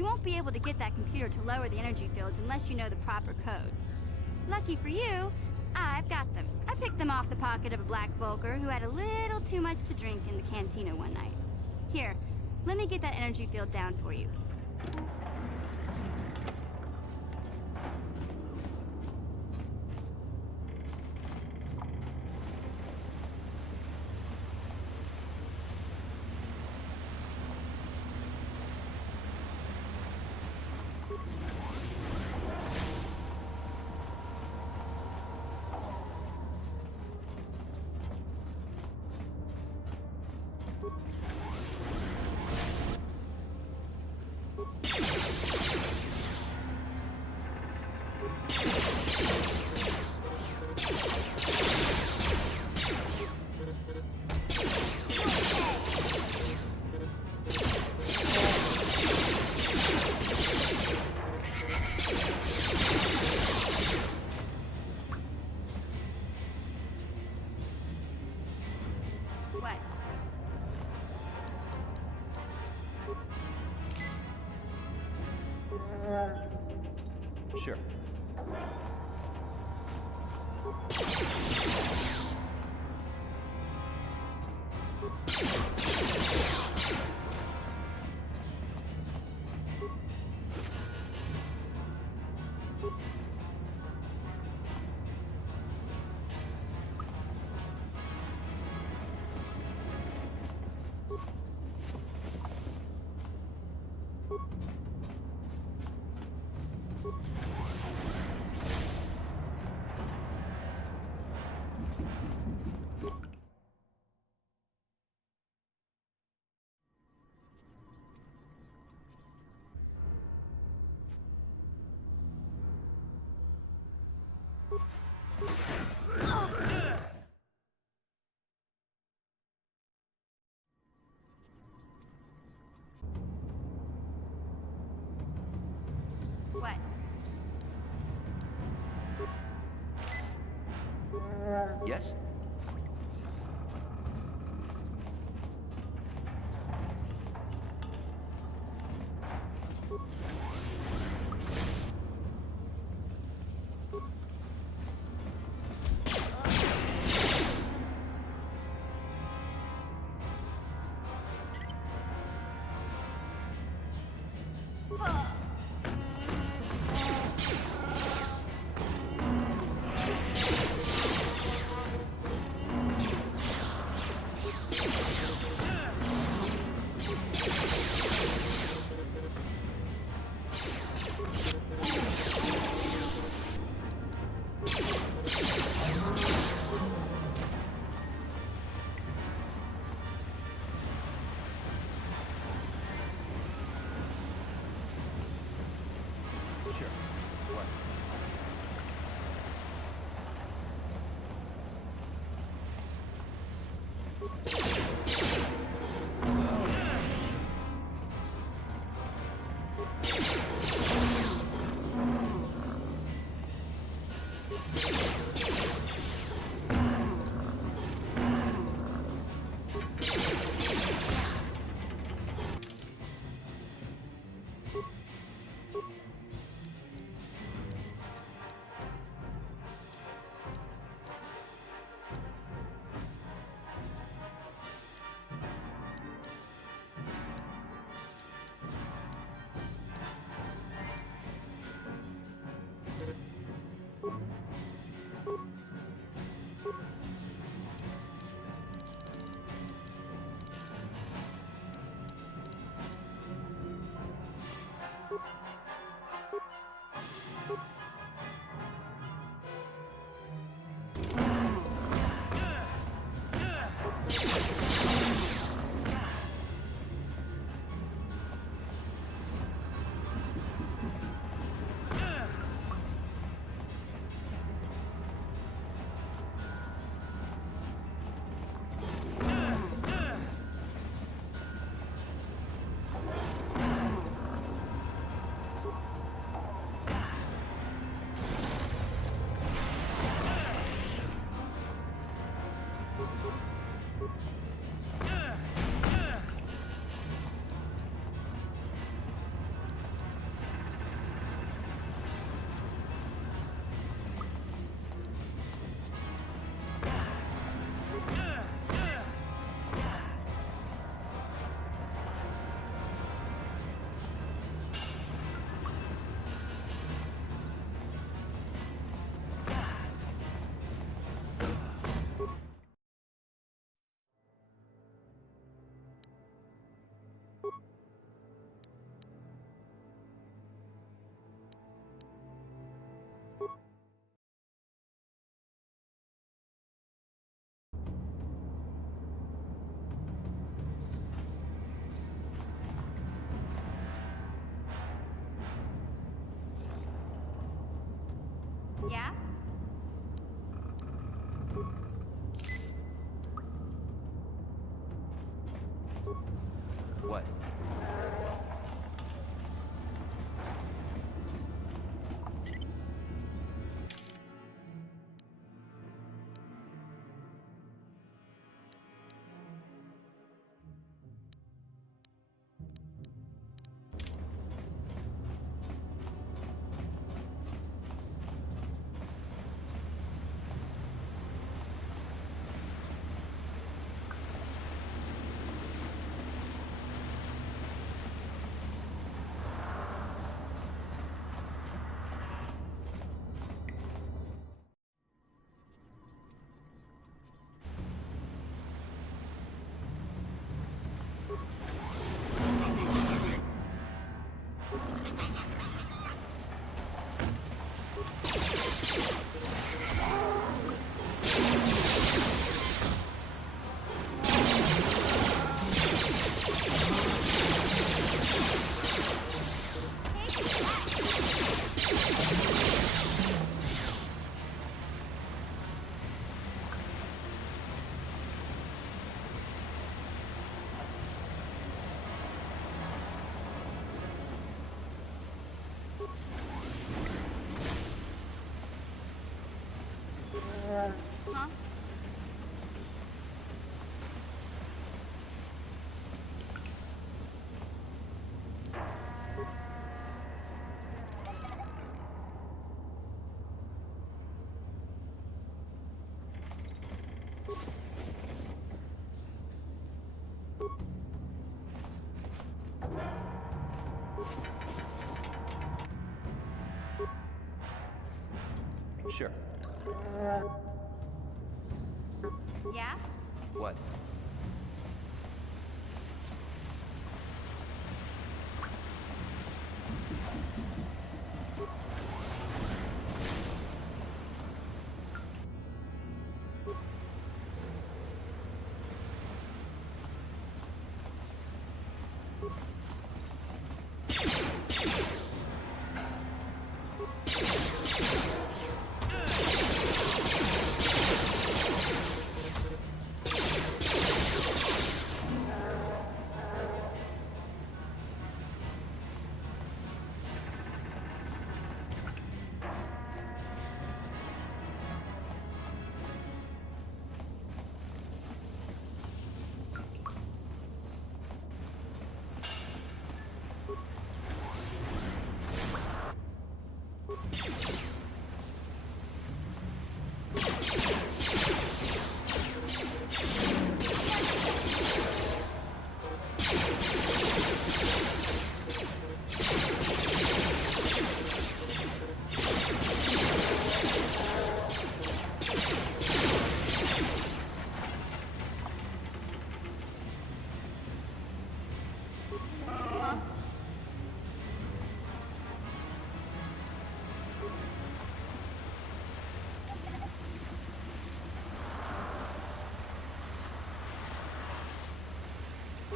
You won't be able to get that computer to lower the energy fields unless you know the proper codes. Lucky for you, I've got them. I picked them off the pocket of a black Volker who had a little too much to drink in the cantina one night. Here, let me get that energy field down for you. Sure. What? Yes? What? Huh? Sure. Yeah? What?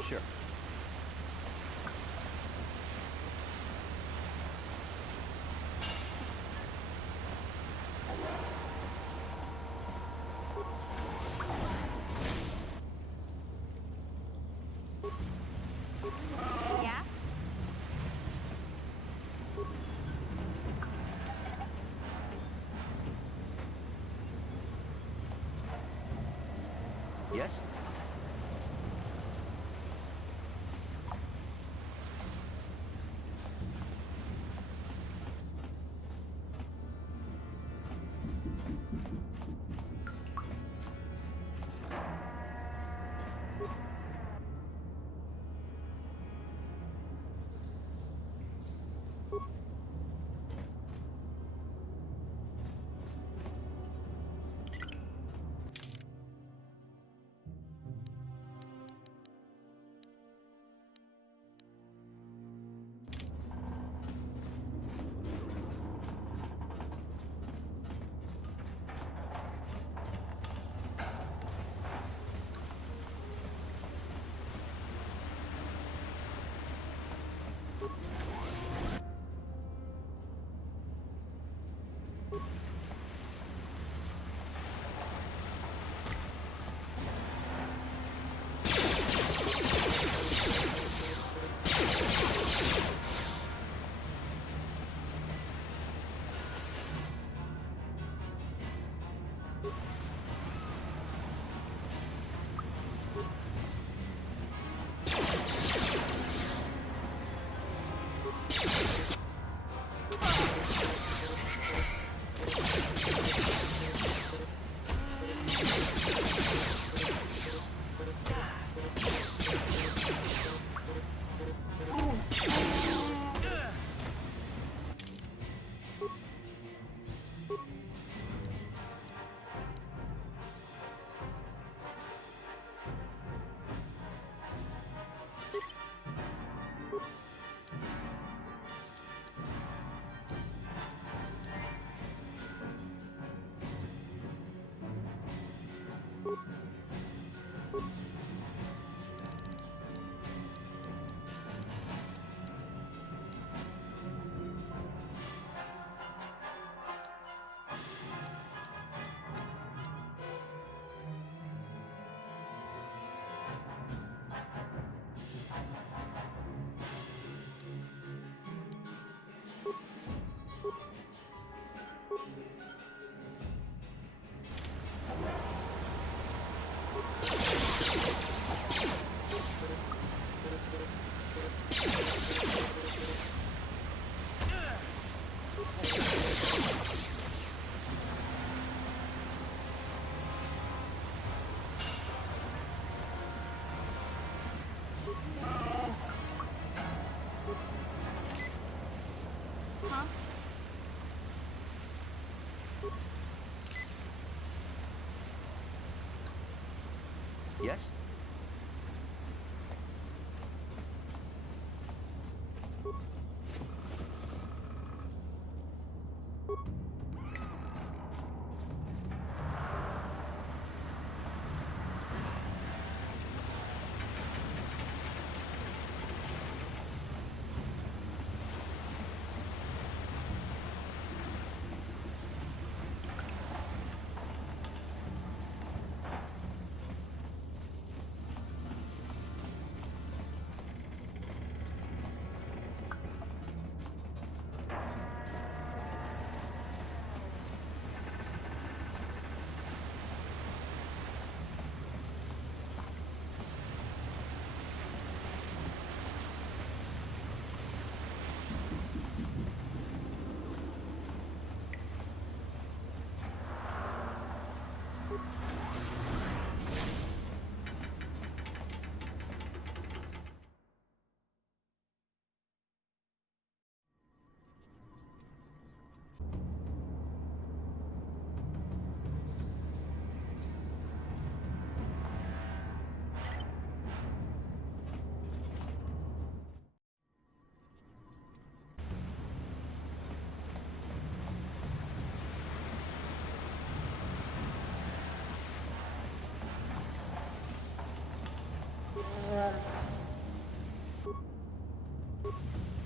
Sure. Yeah? Yes? Huh? Yes?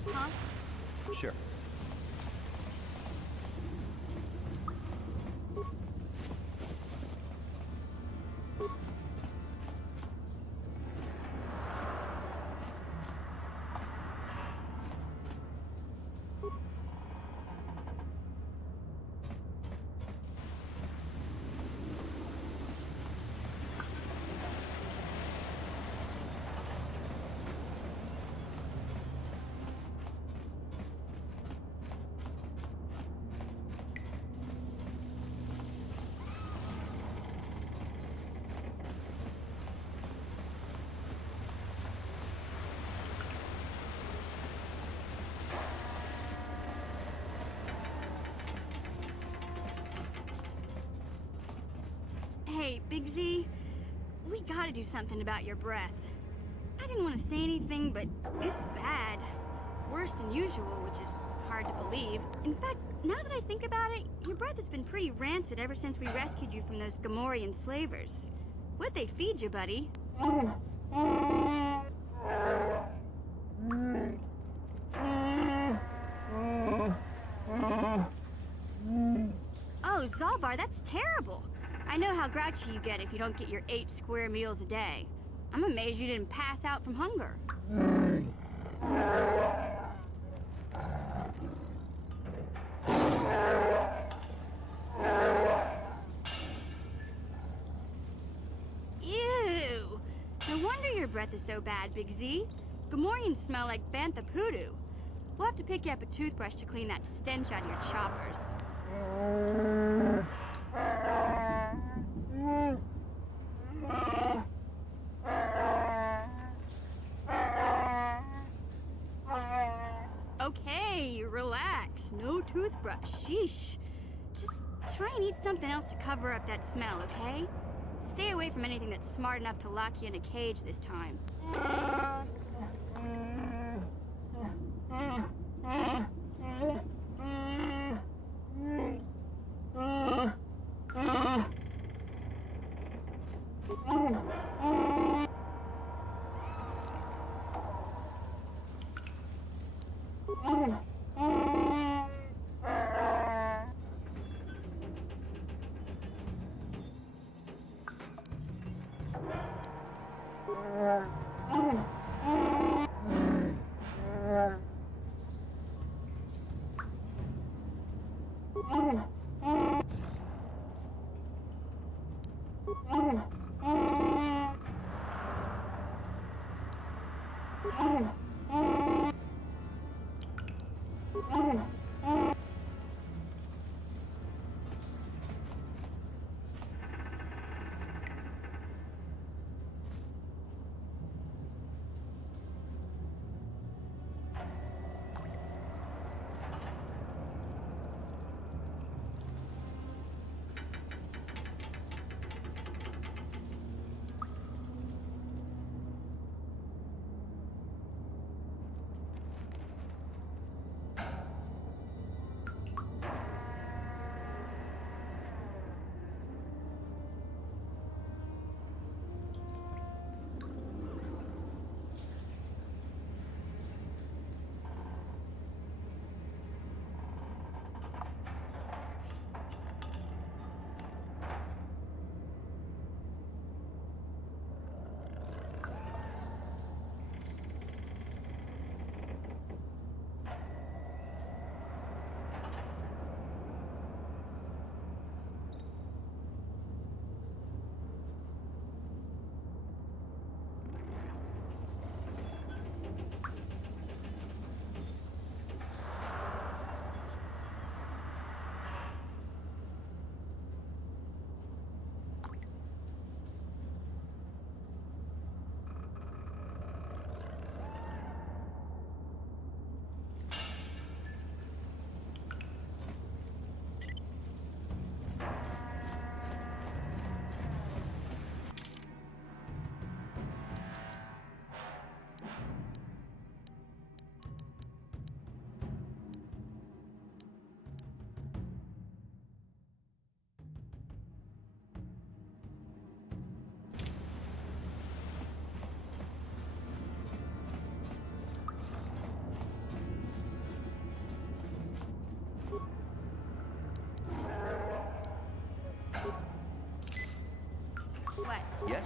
Huh? Sure. Hey, Big Z, we gotta do something about your breath. I didn't want to say anything, but it's bad. Worse than usual, which is hard to believe. In fact, now that I think about it, your breath has been pretty rancid ever since we rescued you from those Gamorrean slavers. What'd they feed you, buddy? Oh, Zalbar, that's terrible. I know how grouchy you get if you don't get your 8 square meals a day. I'm amazed you didn't pass out from hunger. Ew! No wonder your breath is so bad, Big Z. Gamorreans smell like bantha poodoo. We'll have to pick you up a toothbrush to clean that stench out of your choppers. Okay, relax. No toothbrush. Sheesh. Just try and eat something else to cover up that smell, okay? Stay away from anything that's smart enough to lock you in a cage this time. What? Yes?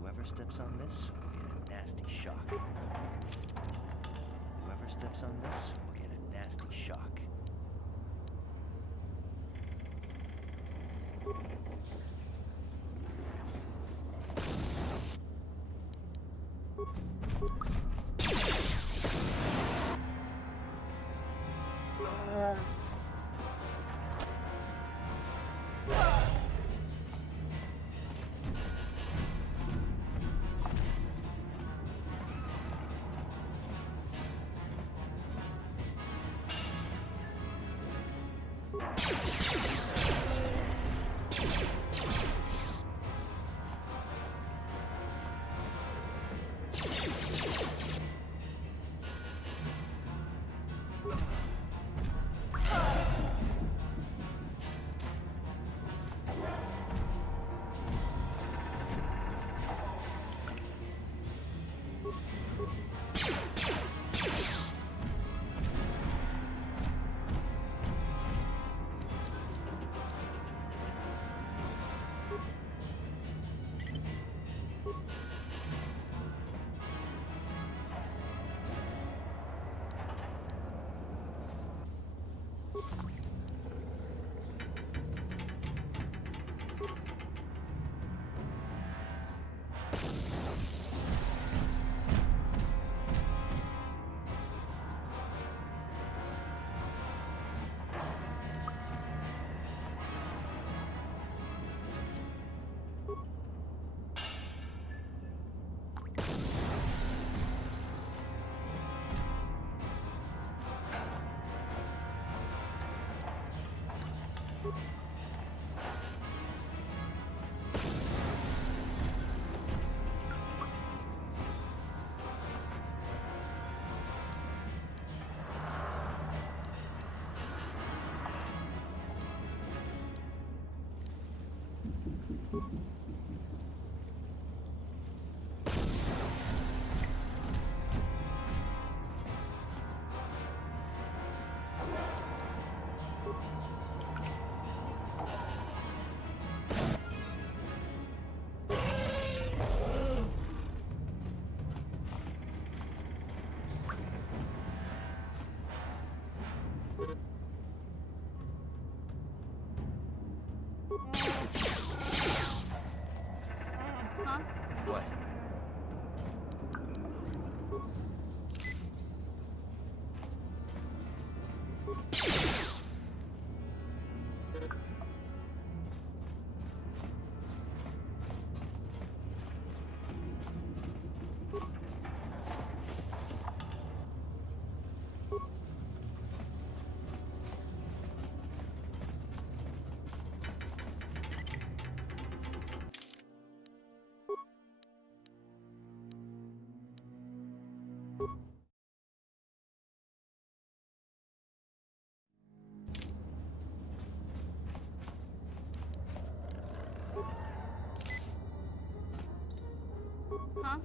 Whoever steps on this will get a nasty shock. Whoever steps on this will get a nasty shock. Huh? What? Huh?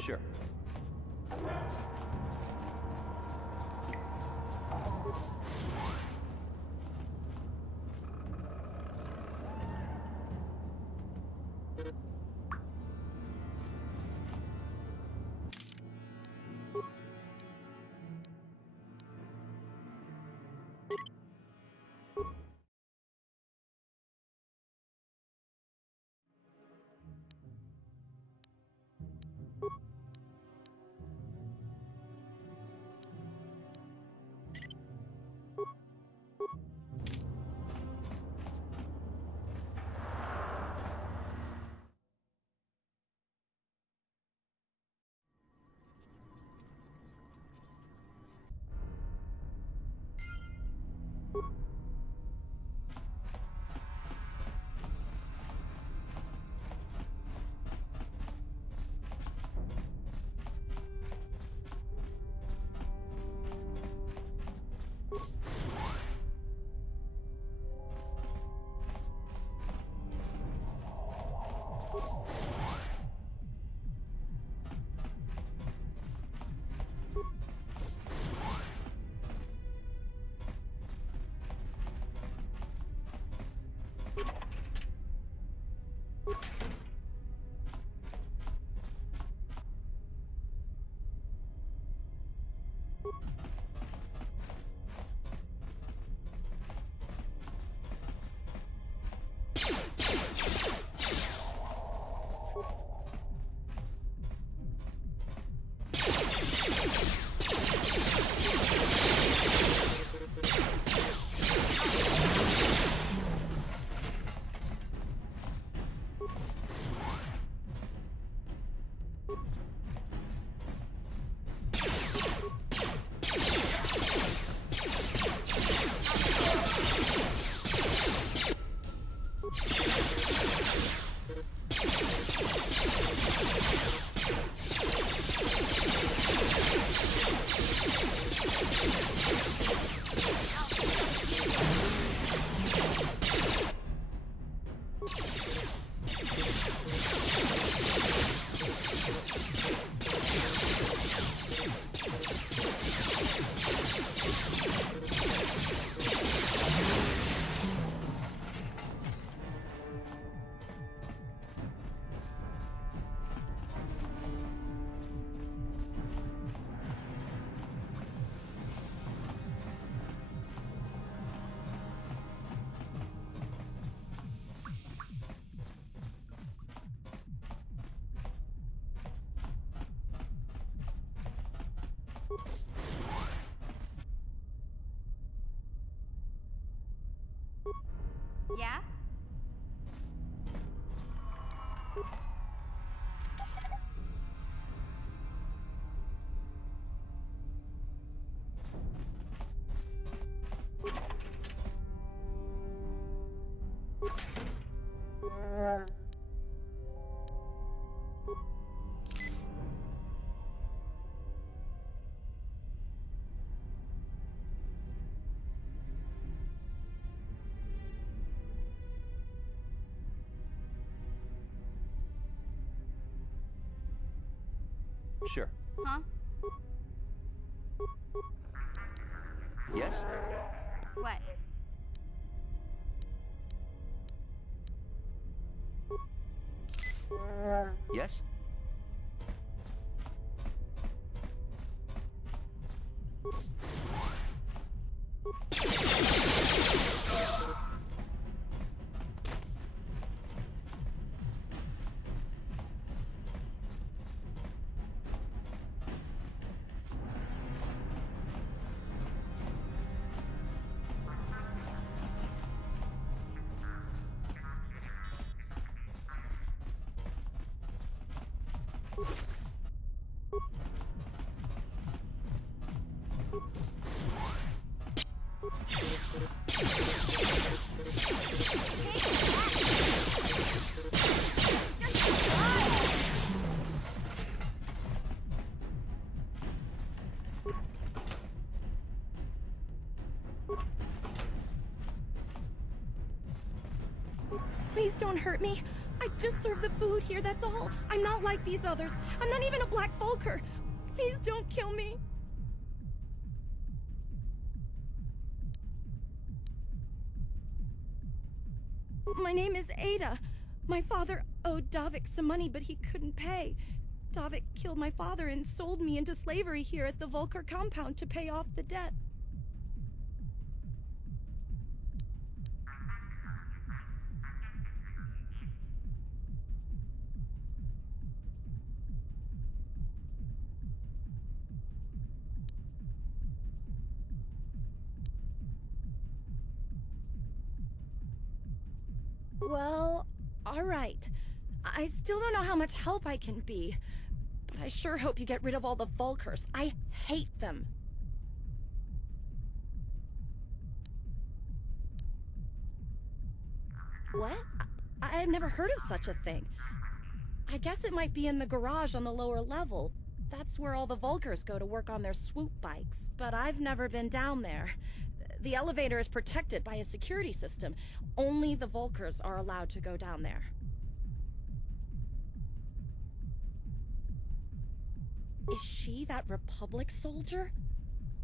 Sure. Yeah? Sure. Huh? Yes? What? Yes? Please don't hurt me. I just serve the food here, that's all. I'm not like these others. I'm not even a Black Vulker. Please don't kill me. My name is Ada. My father owed Davik some money, but he couldn't pay. Davik killed my father and sold me into slavery here at the Vulker compound to pay off the debt. Well, all right. I still don't know how much help I can be, but I sure hope you get rid of all the Vulkers. I hate them. What? I've never heard of such a thing. I guess it might be in the garage on the lower level. That's where all the Vulkers go to work on their swoop bikes. But I've never been down there. The elevator is protected by a security system. Only the Vulkers are allowed to go down there. Is she that Republic soldier?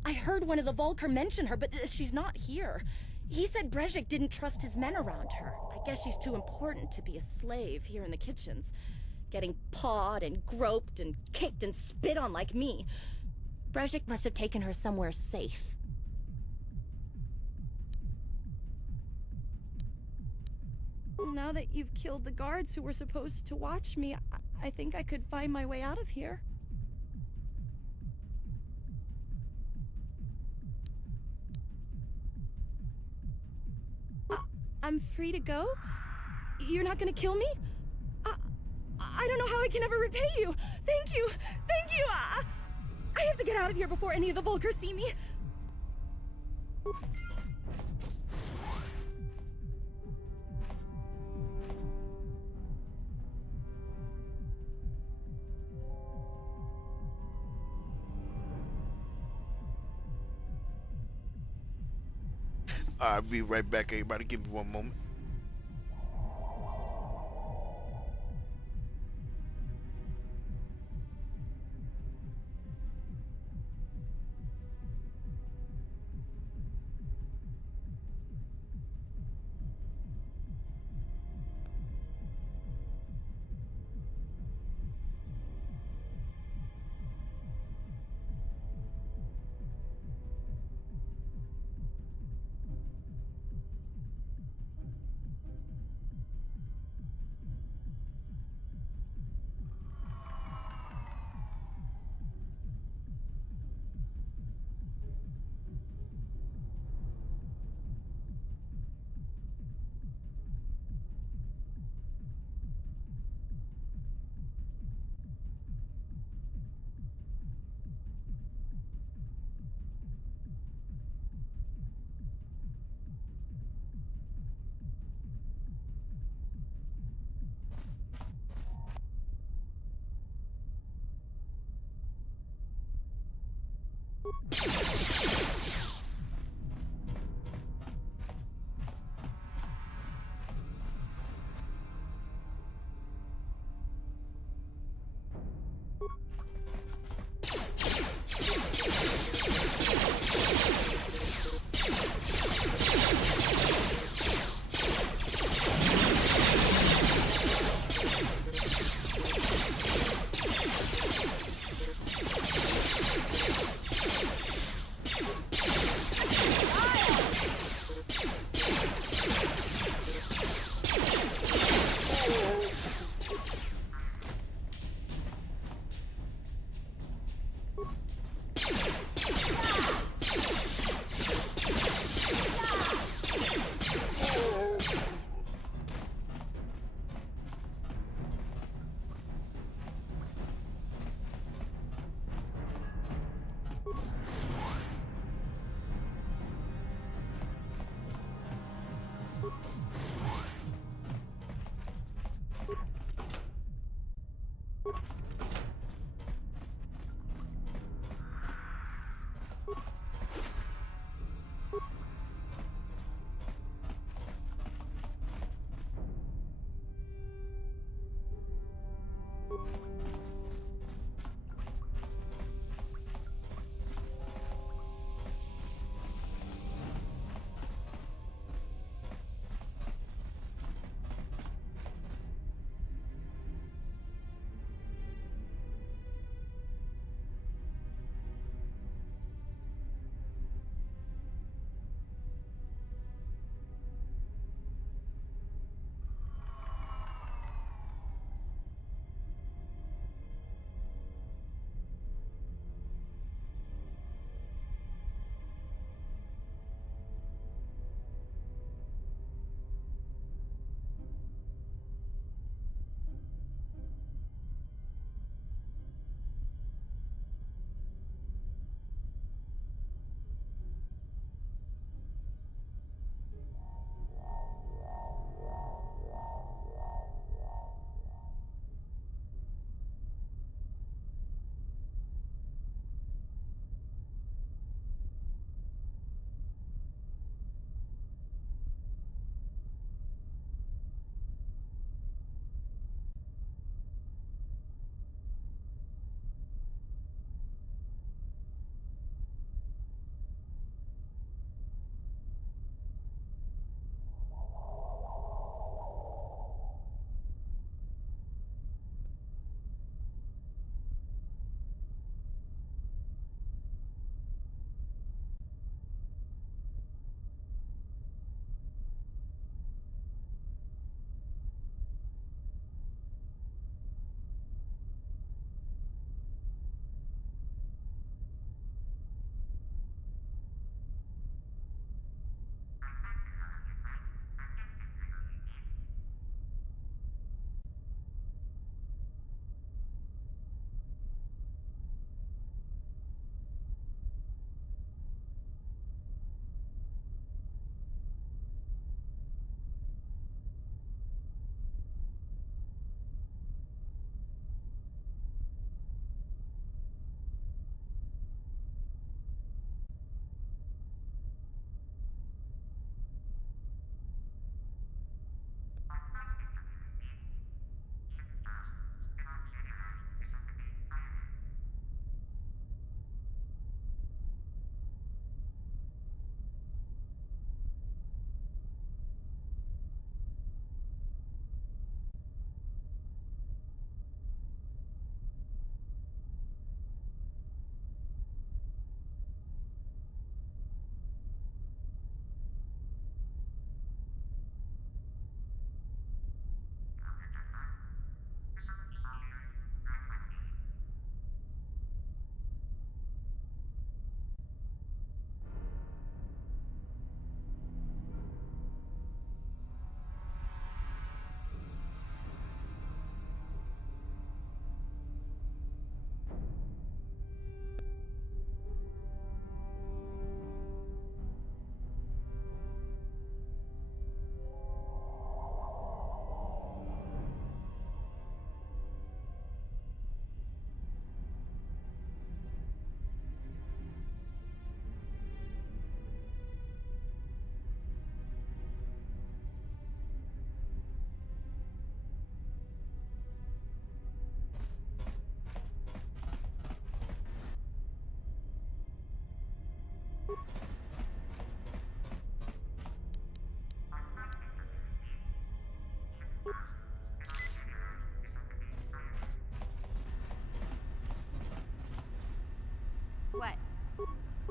I heard one of the Vulker mention her, but she's not here. He said Brejik didn't trust his men around her. I guess she's too important to be a slave here in the kitchens. Getting pawed and groped and kicked and spit on like me. Brejik must have taken her somewhere safe. Now that you've killed the guards who were supposed to watch me, I think I could find my way out of here. I'm free to go? You're not gonna kill me? I don't know how I can ever repay you. Thank you. Thank you. I have to get out of here before any of the Vulkers see me. I'll be right back, everybody. Give me one moment.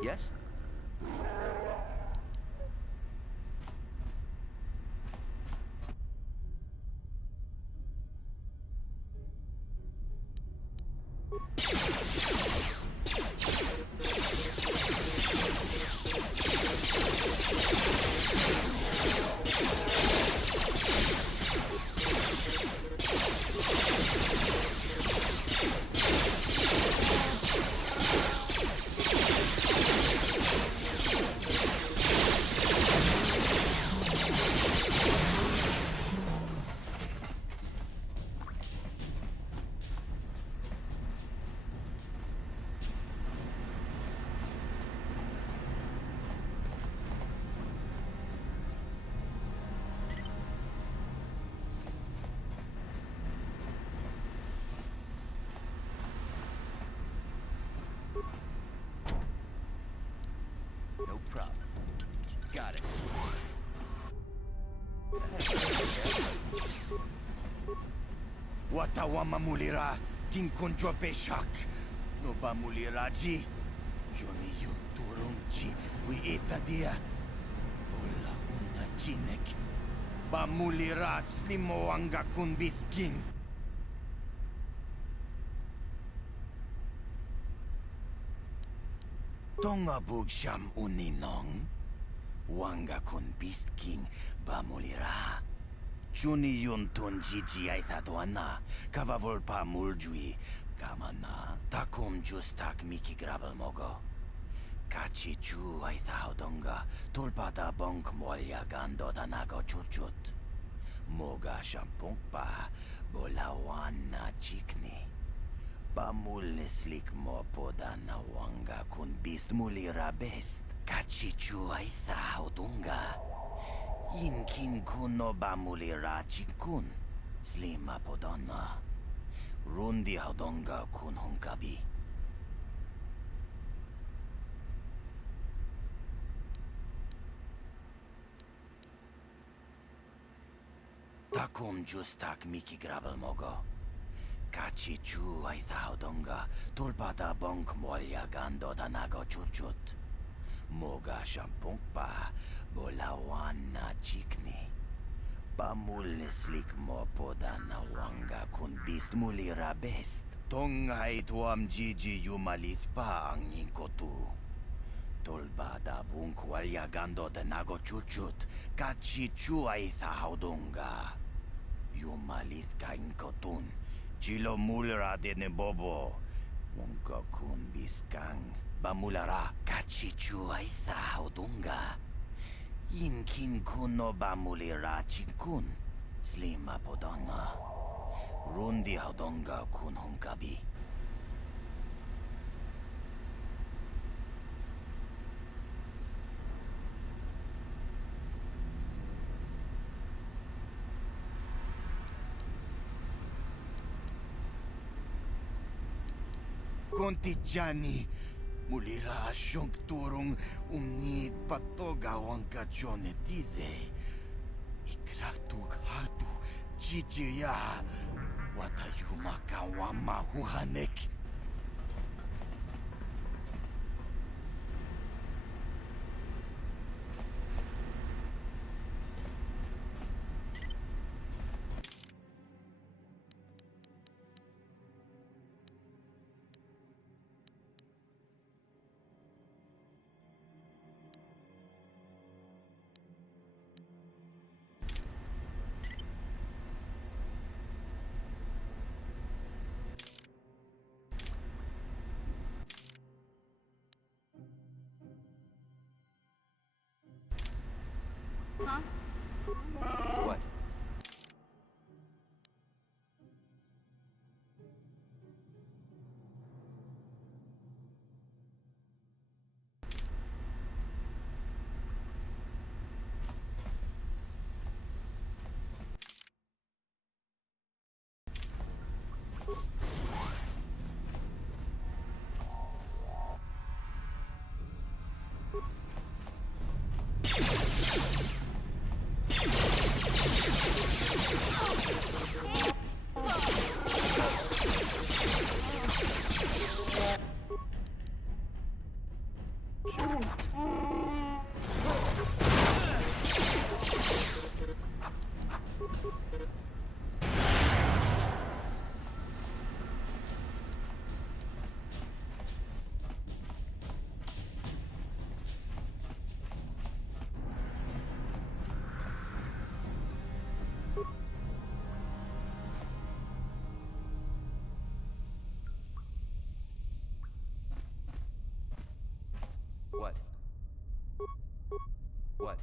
Yes? No problem. Got it. Watawama mulira, kinkonjo beshak. No ba muliraji. Joni yu turunchi, wi etadia. Bola una chinek. Ba mulirat slimo anga kun biskin. Tonga bugsham uninong. Wanga kun biskin ba mulira. Chuni yun tun jiji aithaduana, kavavol muljui, kamana, takum justak miki grabel mogo. Kachi chu aithaudonga, tulpada bonk molya gando danago chuchut. Moga shampunkpa, bolawana chikni. Bamul neslik mo podana wanga kun bist mulira best. Kachi chu aithaudunga. Inkin kuno bamulira chikun, slima podana. Rundi haudonga kun hunkabi. Takum justak miki grabel mogo. Kachi chu aitha haudonga, tulpada bonk molya gando danago chuchut. Moga shampunkpa, bolawana chikni. Bamul neslik mo podana wanga kun bist mulira best. Tonga ituam jiji yumalith pa ang inkotu. Tolbada bunk walya gando danago chuchut. Kachi chu aitha haudonga. Yumalith ka inkotun. Chilo mulira de nebobo. Munka kun biskang. Bamulara kachichu aitha haudunga. Inkin kuno bamulira chinkun. Slima podana. Rundi haudonga kun hunkabi. Kontijani. Mulira shunk turung umnid patoga wanka chone tize. Ikratuk hatu chichiya. Watayuma kawama huhanek. Huh? What? What? What?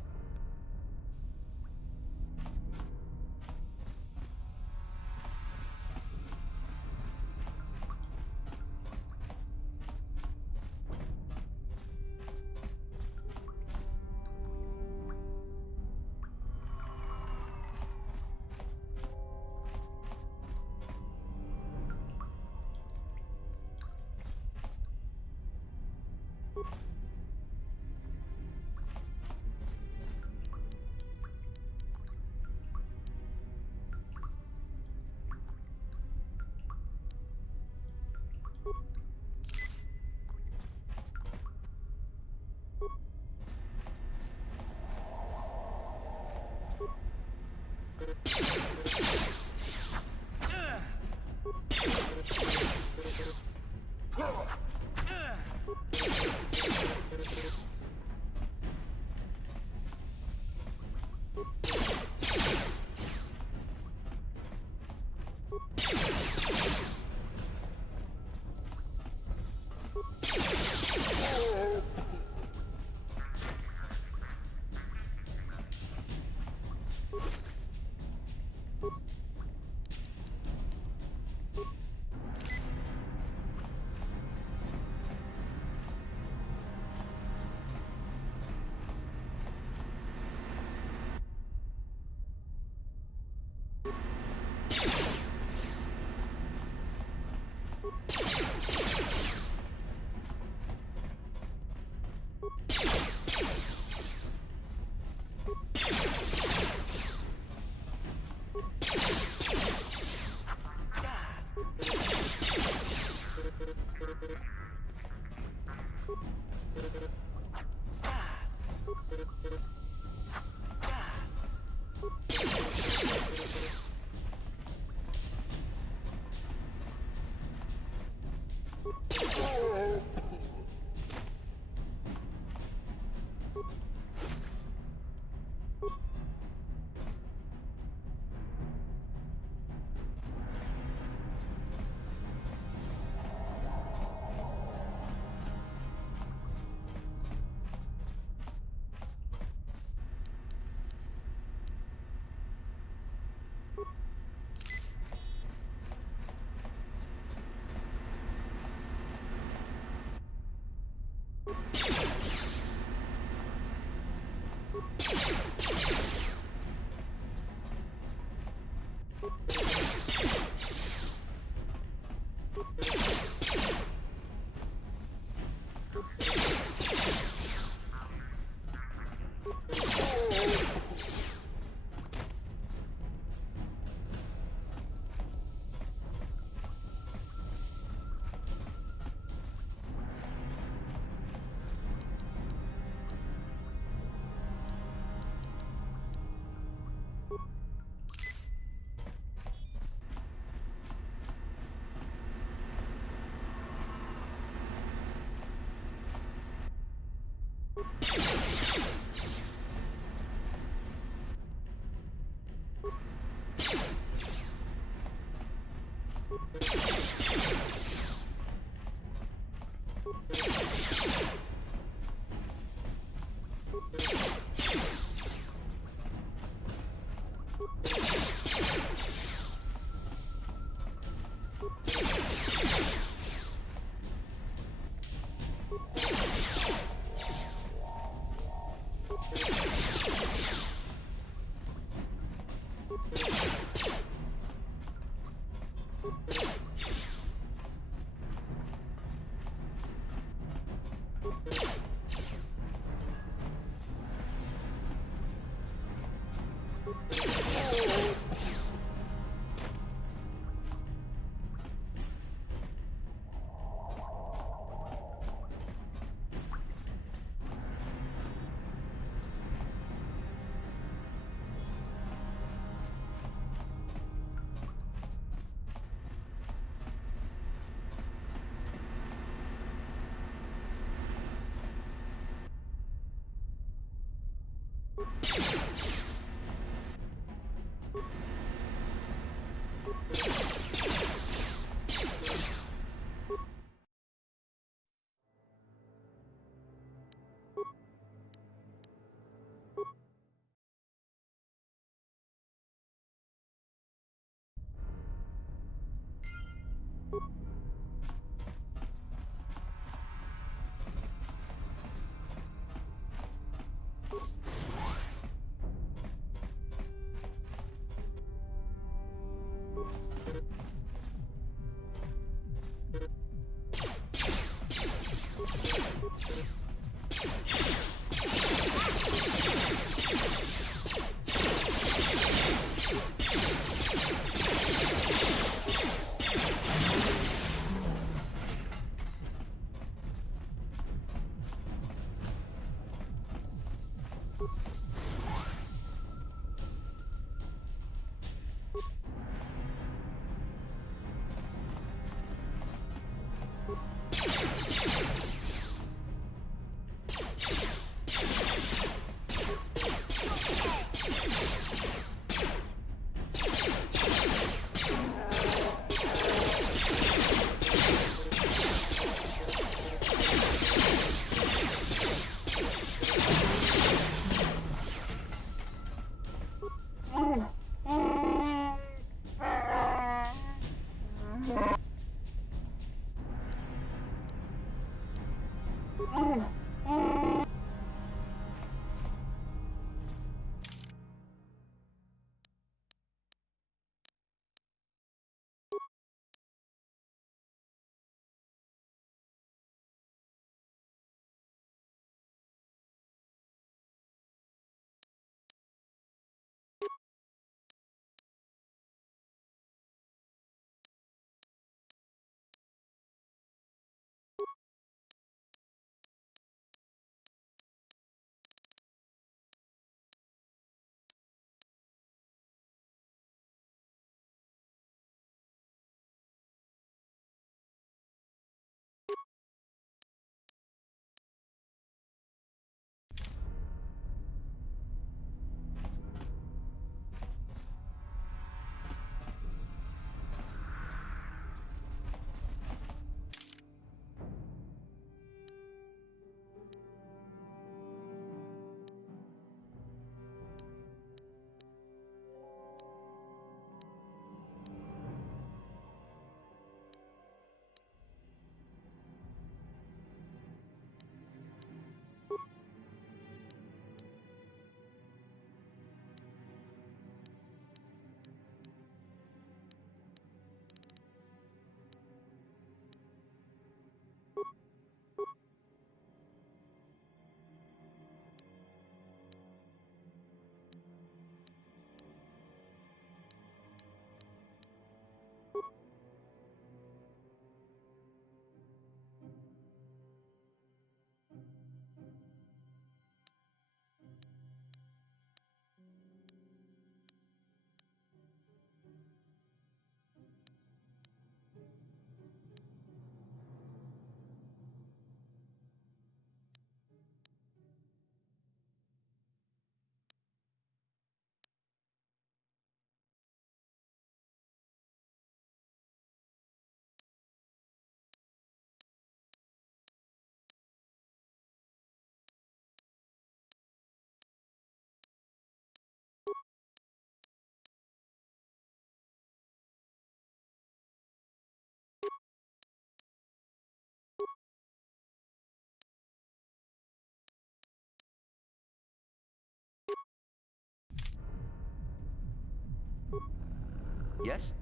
Yes?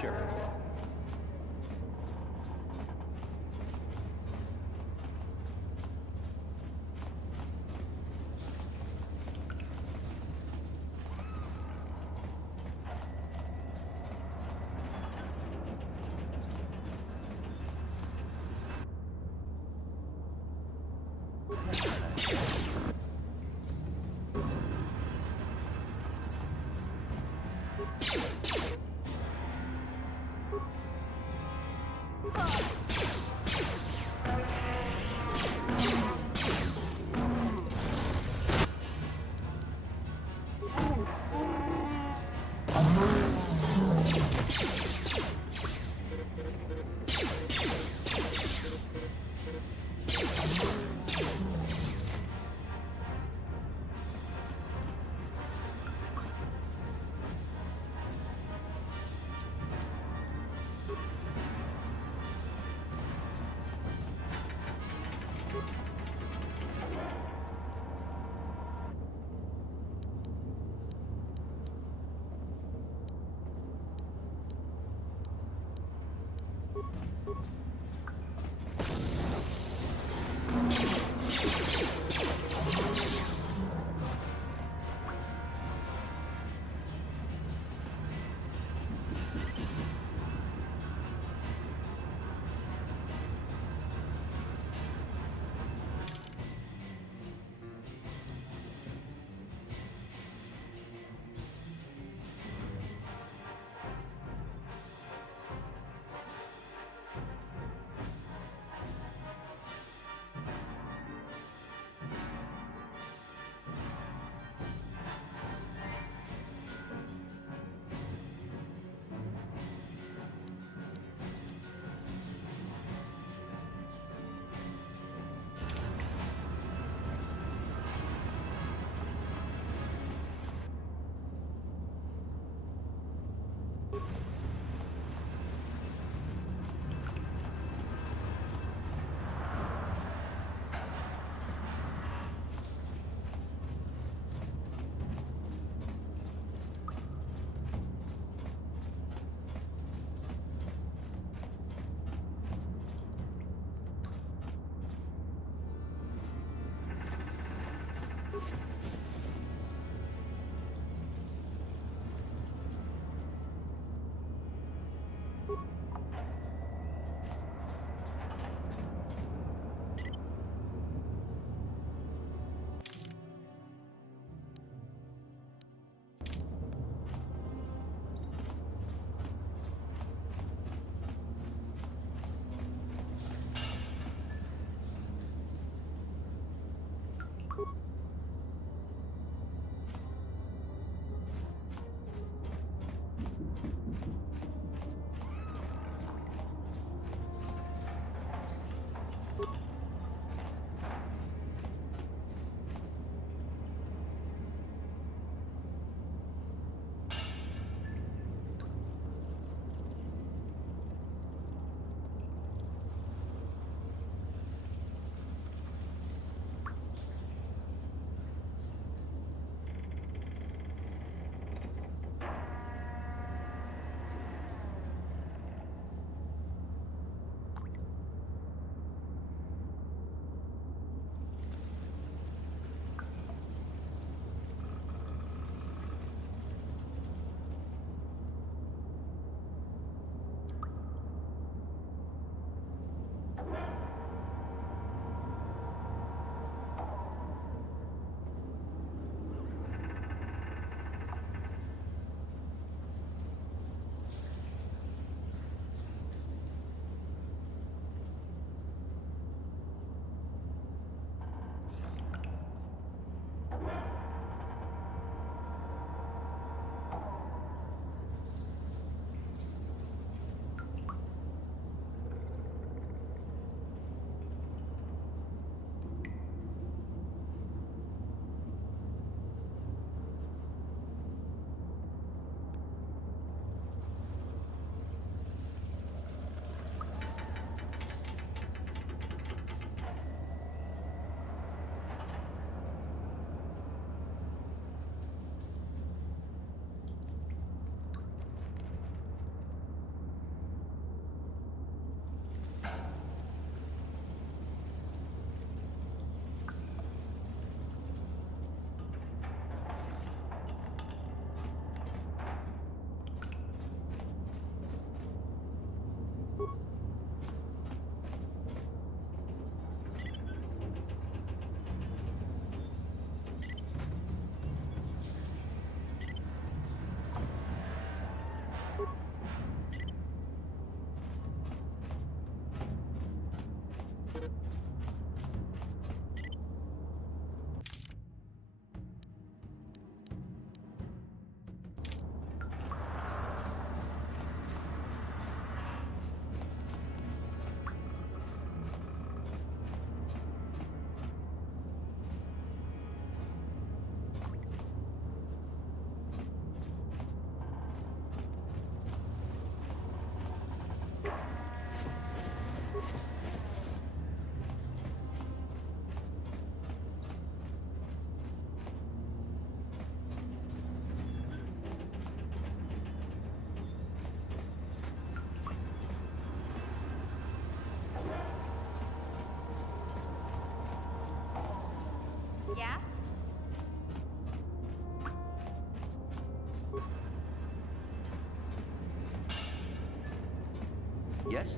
Sure. Yeah? Yes?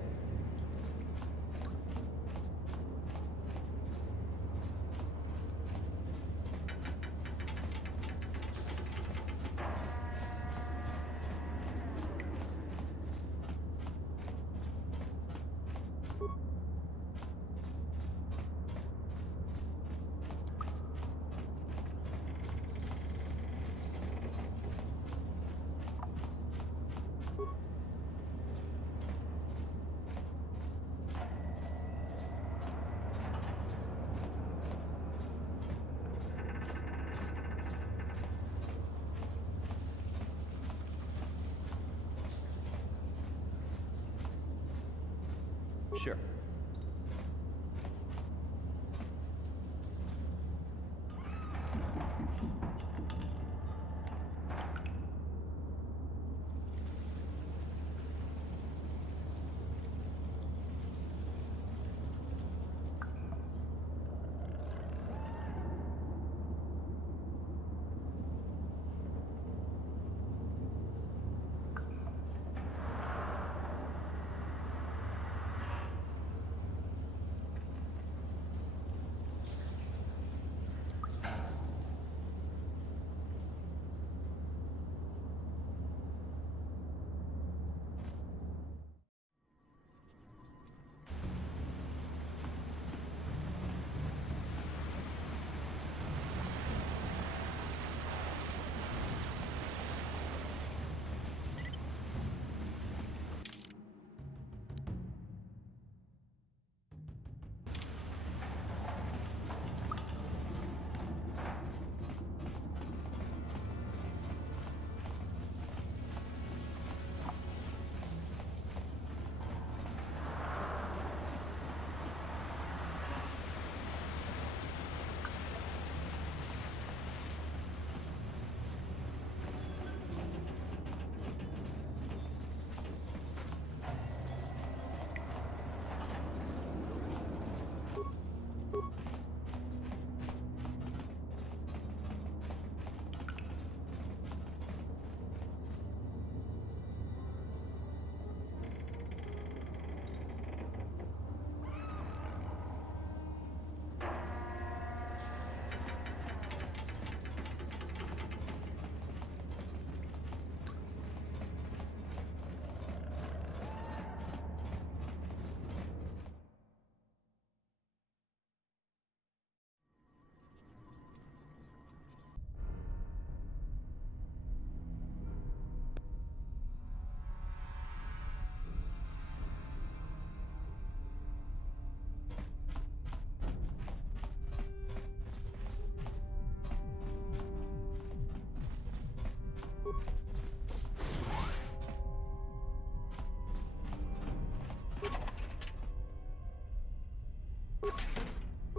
Sure.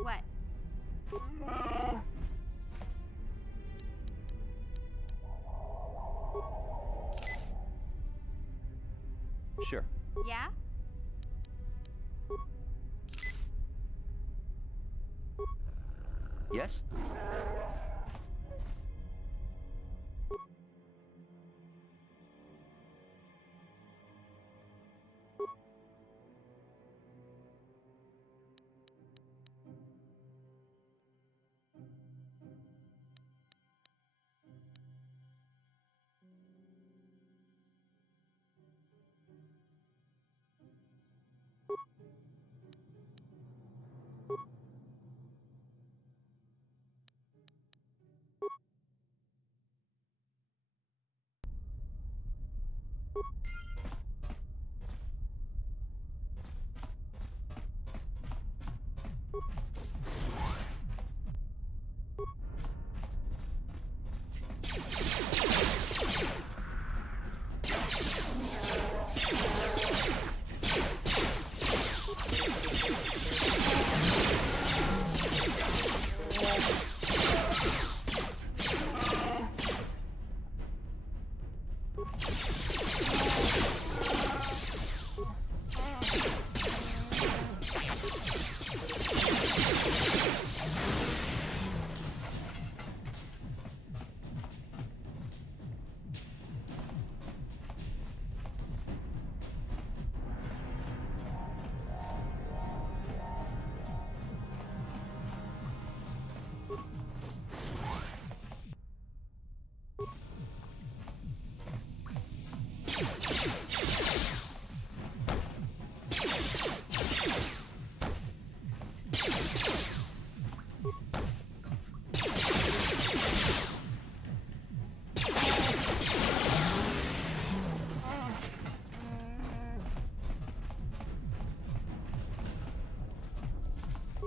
What? Sure. Yeah? Yes?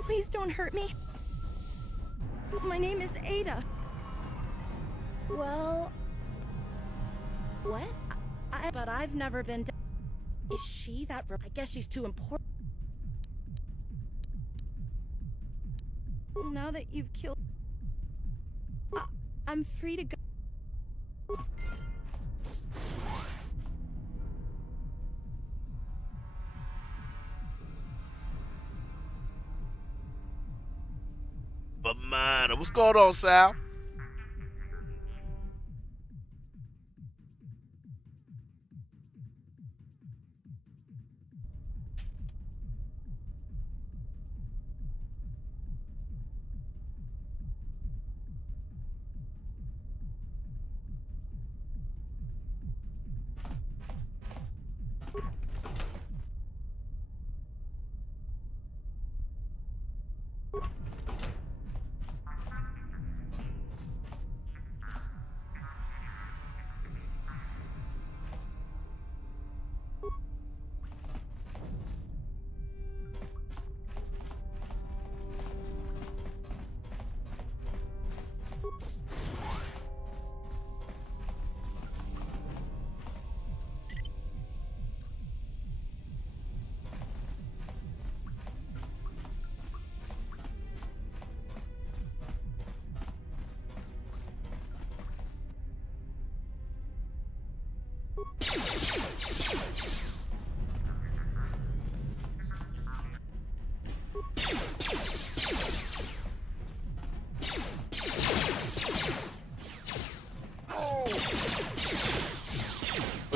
Please don't hurt me. My name is Ada. Well... What? But I've never been... Is she that... I guess she's too important. Now that you've killed... I'm free to go. But man, what's going on, Sal?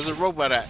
Where's the robot at?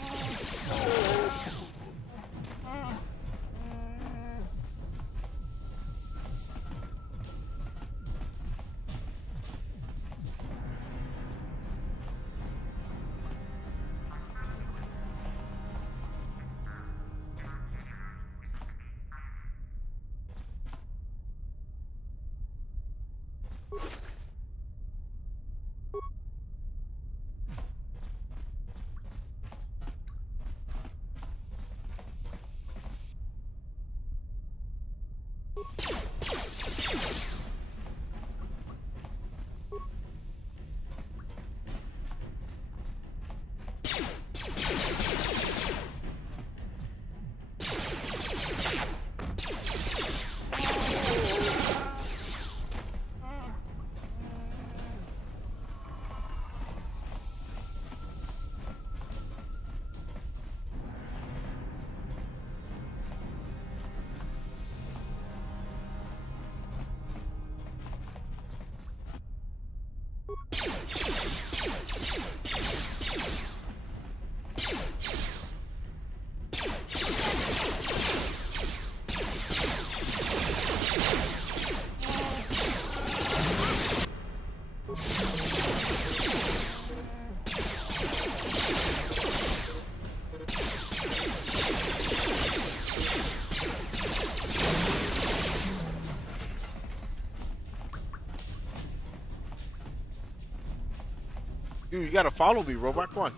You gotta follow me, robot. Come on.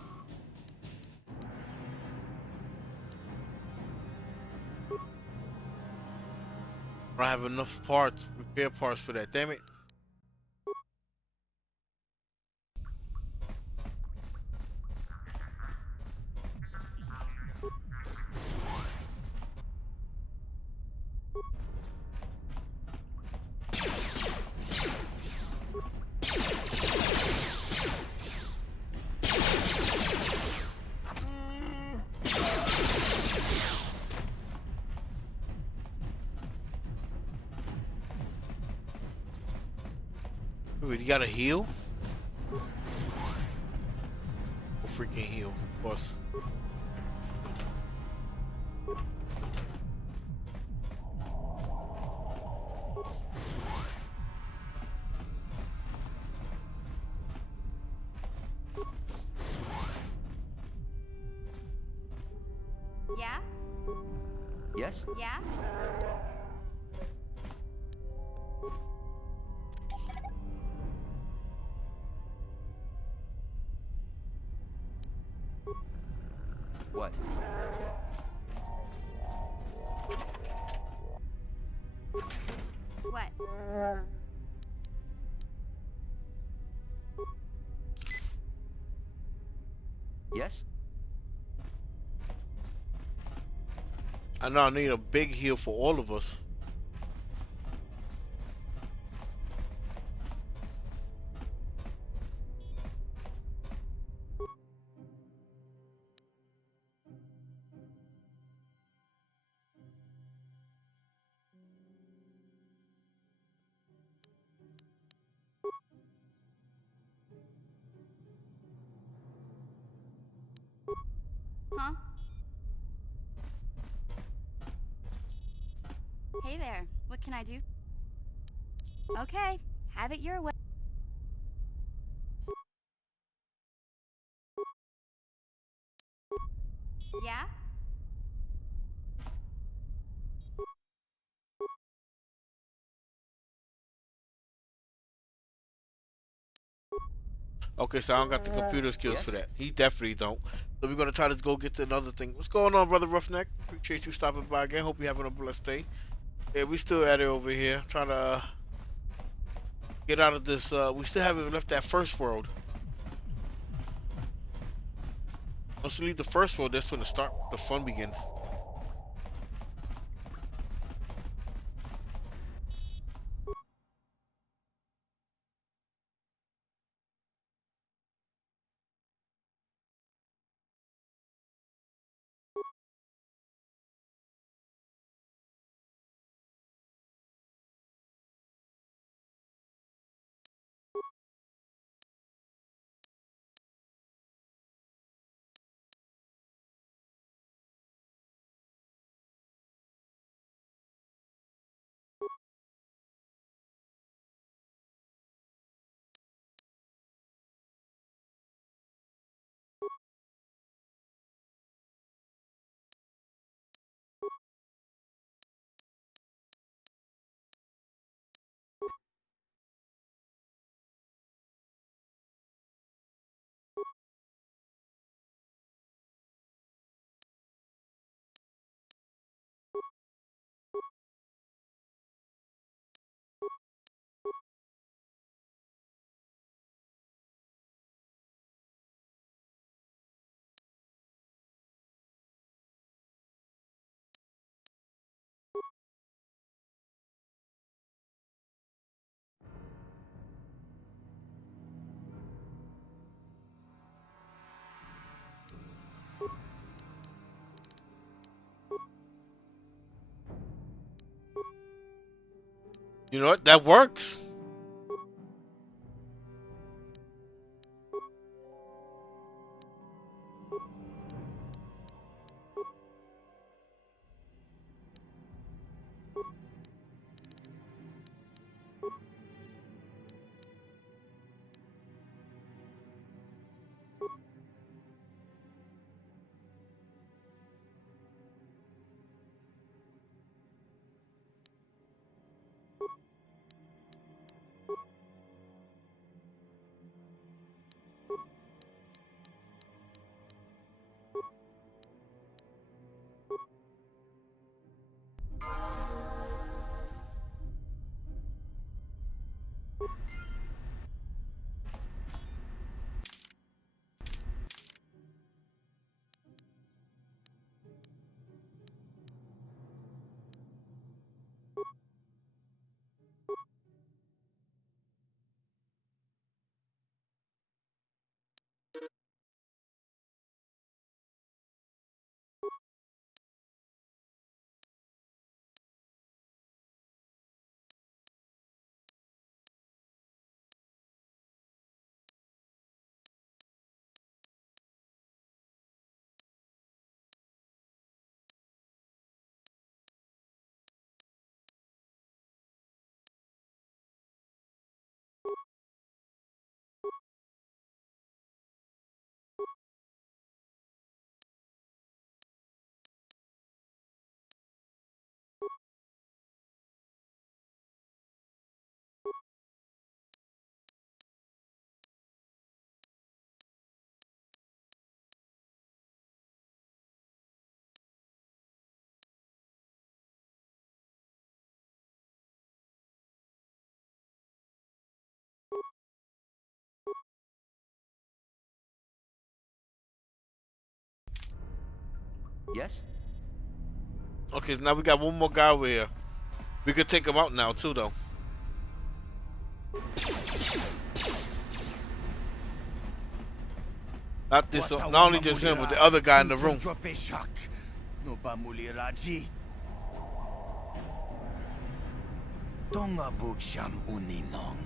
don't have enough parts, repair parts for that. Damn it. Wait, you gotta heal? Oh, freaking heal, of course. Yeah? Yes? Yeah? What? What? Yes? I know I need a big heal for all of us. Huh? Hey there, what can I do? Okay, have it your way. Yeah? Okay, so I don't got the computer skills Yes? for that. He definitely don't. So we're gonna try to go get to another thing. What's going on, brother Roughneck? Appreciate you stopping by again. Hope you're having a blessed day. Yeah, we still at it over here, trying to get out of this. We still haven't left that first world. Once we leave the first world, that's when the fun begins. You know what? That works. Yes? Okay, now we got one more guy over here. We could take him out now too, though. Not this, not only just him, but the other guy in the room. No bamuliraji. Tonga buksham uninong.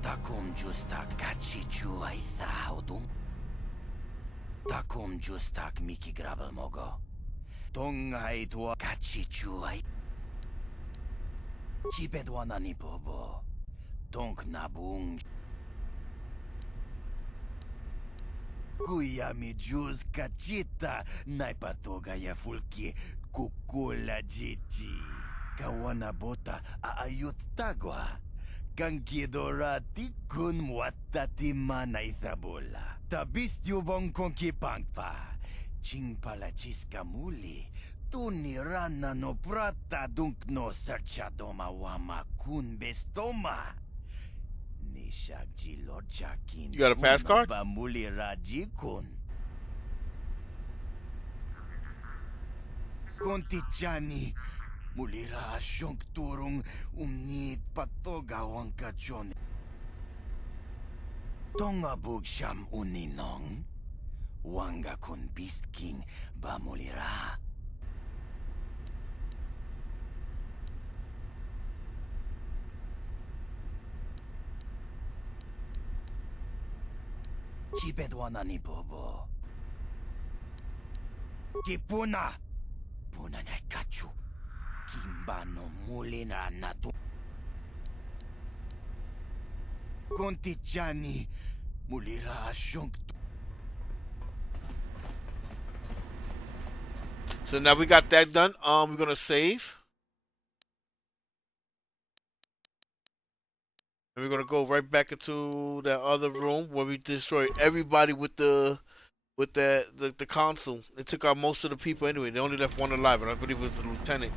Takum justak kachichu aitha haudum. Takum justak miki grabel mogo. Tonga itua kachichu ai. Chipedwana ni bobo. Tonk nabung. Kuyami juz kachita naipatoga ya fulki kukula jiji. Kawana bota aayut tagwa. Kankidorati kun watati mana ithabola. Tabistyo bong konki pangpa. Chingpala chiska muli. Tuni rana no prata dunk no serchadoma wama kun bestoma. You got a pass card? Kontichani mulira shonk turung umni patoga wankachone. Tonga bugsham uninong. Wanga kun beast king ba mulira. Chipedwana ni bobo. Kipuna. Puna na kachu. Kimbano mulina na tu. Kontichani mulira shonk. So now we got that done. We're gonna save. And we're gonna go right back into that other room where we destroyed everybody with the console. It took out most of the people anyway. They only left one alive, and I believe it was the lieutenant.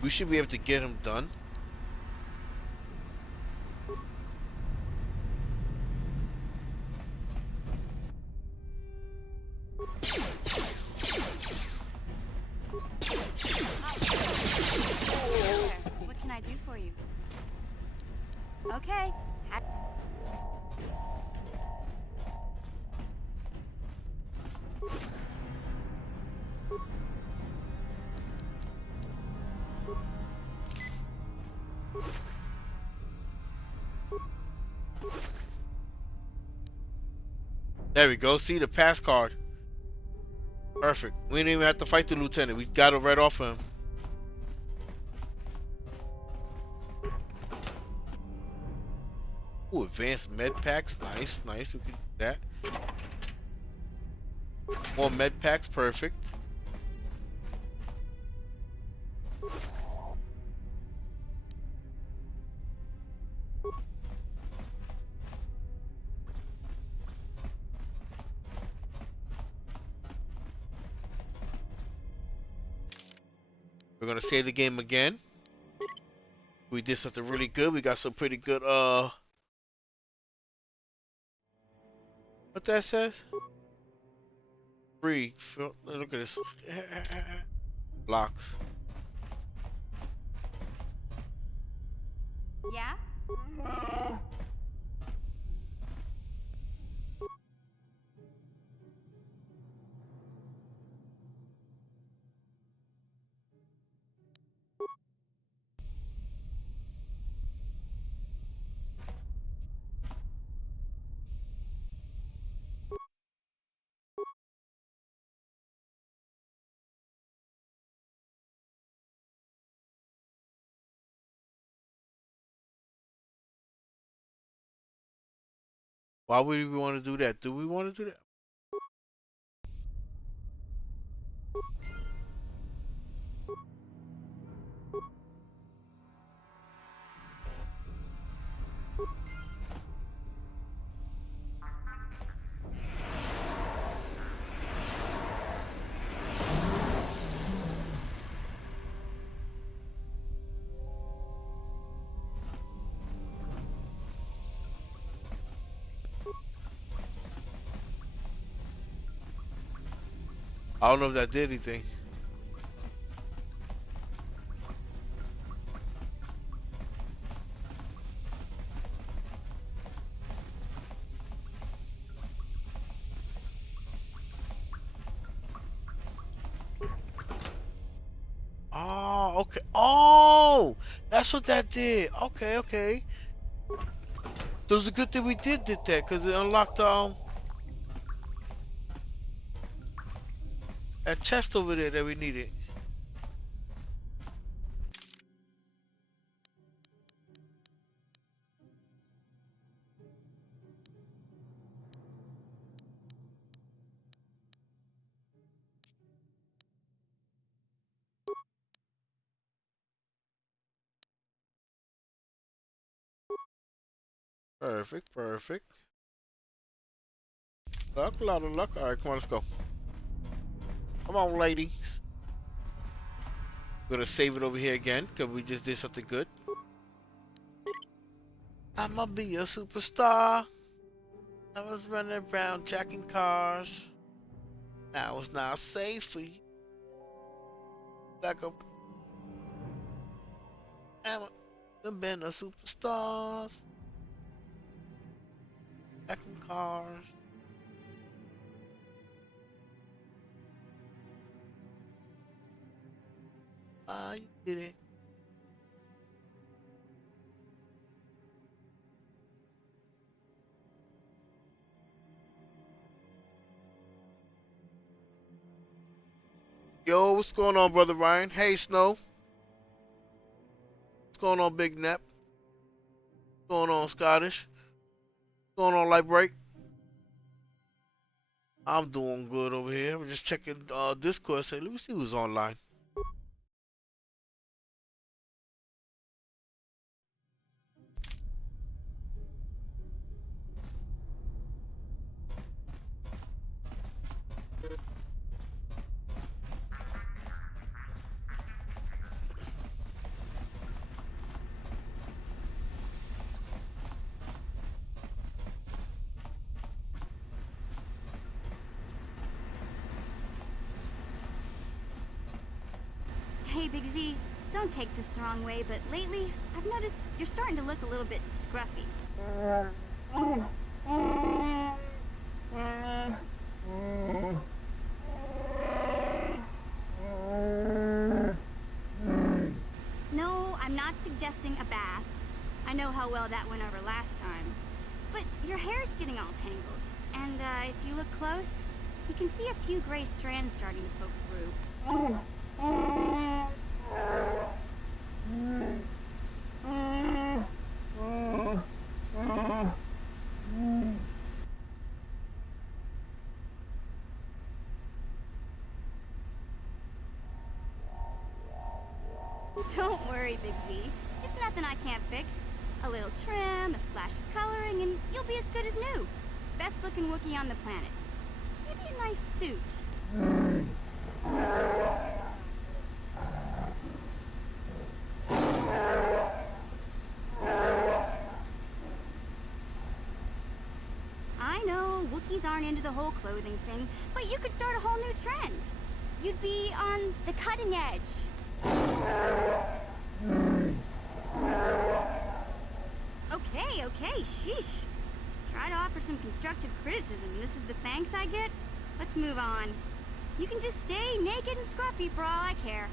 We should be able to get him done. What can I do for you? Okay. There we go. See the pass card. Perfect. We didn't even have to fight the lieutenant. We got it right off him. Ooh, advanced med packs. Nice, nice. We can do that. More med packs. Perfect. We're gonna save the game again. We did something really good. We got some pretty good what that says? Free. Look at this. Blocks. Yeah? Why would we want to do that? Do we want to do that? I don't know if that did anything. Okay. Oh, that's what that did. Okay, okay. So it was a good thing we did that, because it unlocked that chest over there that we needed. Perfect, perfect. Luck, a lot of luck. Alright, come on, let's go. Come on, ladies. We're gonna save it over here again, because we just did something good. I'ma be a superstar. I was running around jacking cars. Now it's not safe for you. Like I've been a superstar. Jacking cars. You did it. Yo, what's going on, brother Ryan? Hey, Snow. What's going on, Big Nep? What's going on, Scottish? What's going on, Lightbreak? I'm doing good over here. I'm just checking Discord. Say, let me see who's online. Hey, Big Z, don't take this the wrong way, but lately, I've noticed you're starting to look a little bit scruffy. No, I'm not suggesting a bath. I know how well that went over last time. But your hair's getting all tangled. And, if you look close, you can see a few gray strands starting to poke through. Don't worry, Big Z. It's nothing I can't fix. A little trim, a splash of coloring, and you'll be as good as new. Best looking Wookiee on the planet. Maybe a nice suit. I know, Wookiees aren't into the whole clothing thing, but you could start a whole new trend. You'd be on the cutting edge. Okay, sheesh. Try to offer some constructive criticism, and this is the thanks I get? Let's move on. You can just stay naked and scruffy for all I care.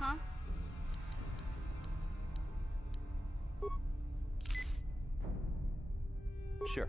Huh? Sure.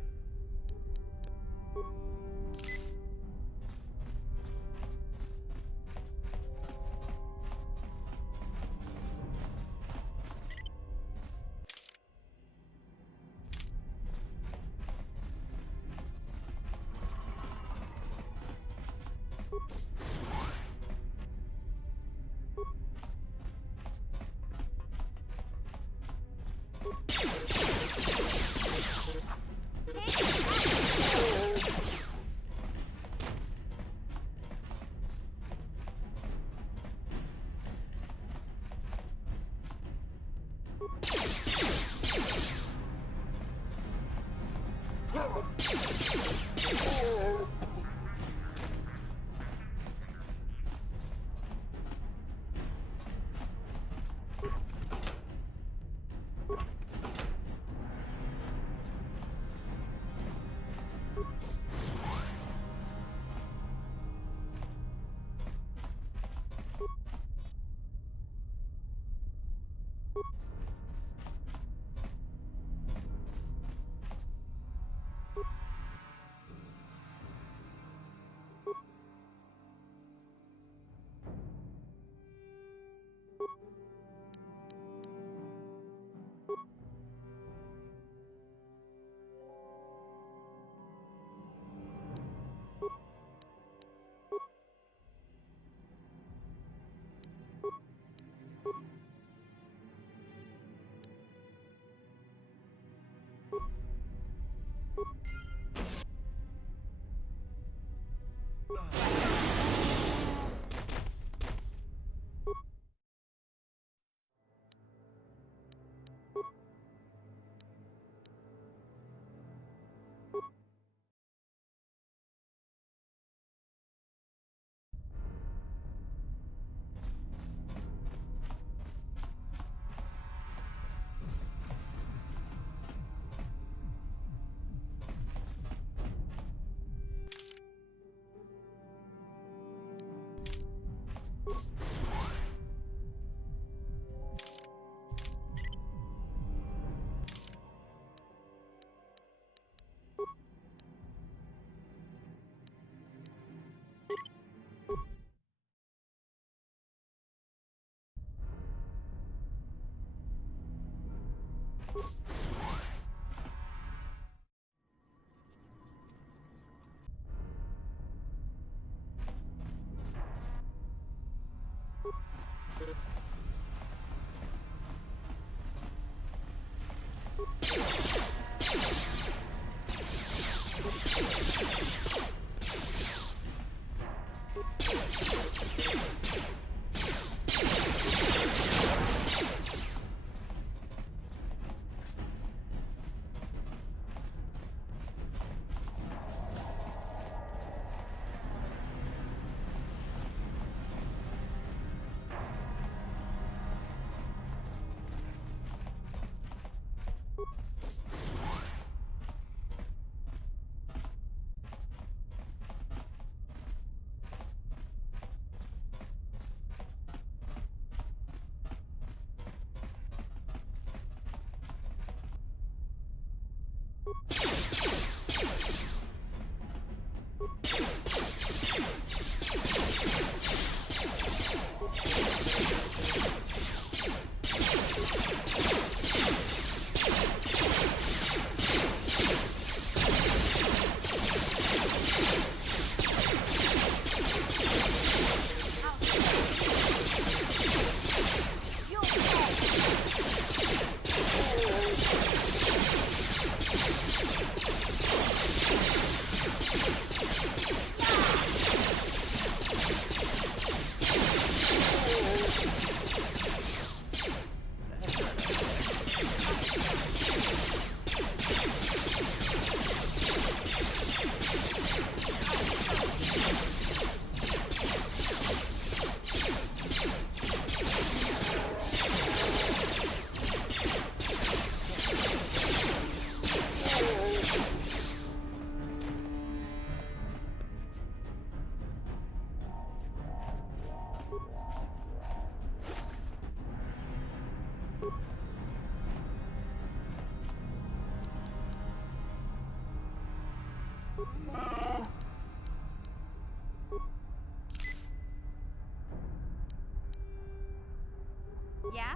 Yeah?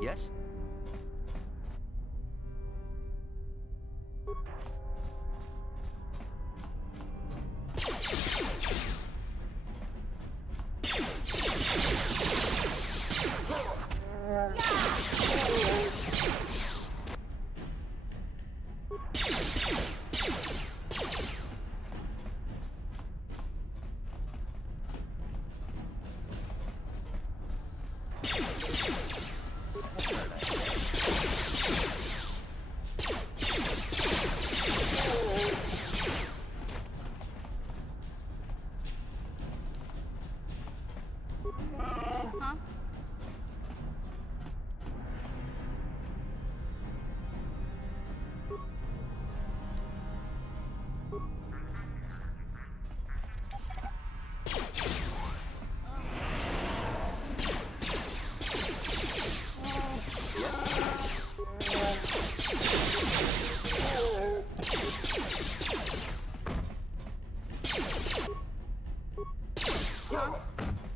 Yes? Huh?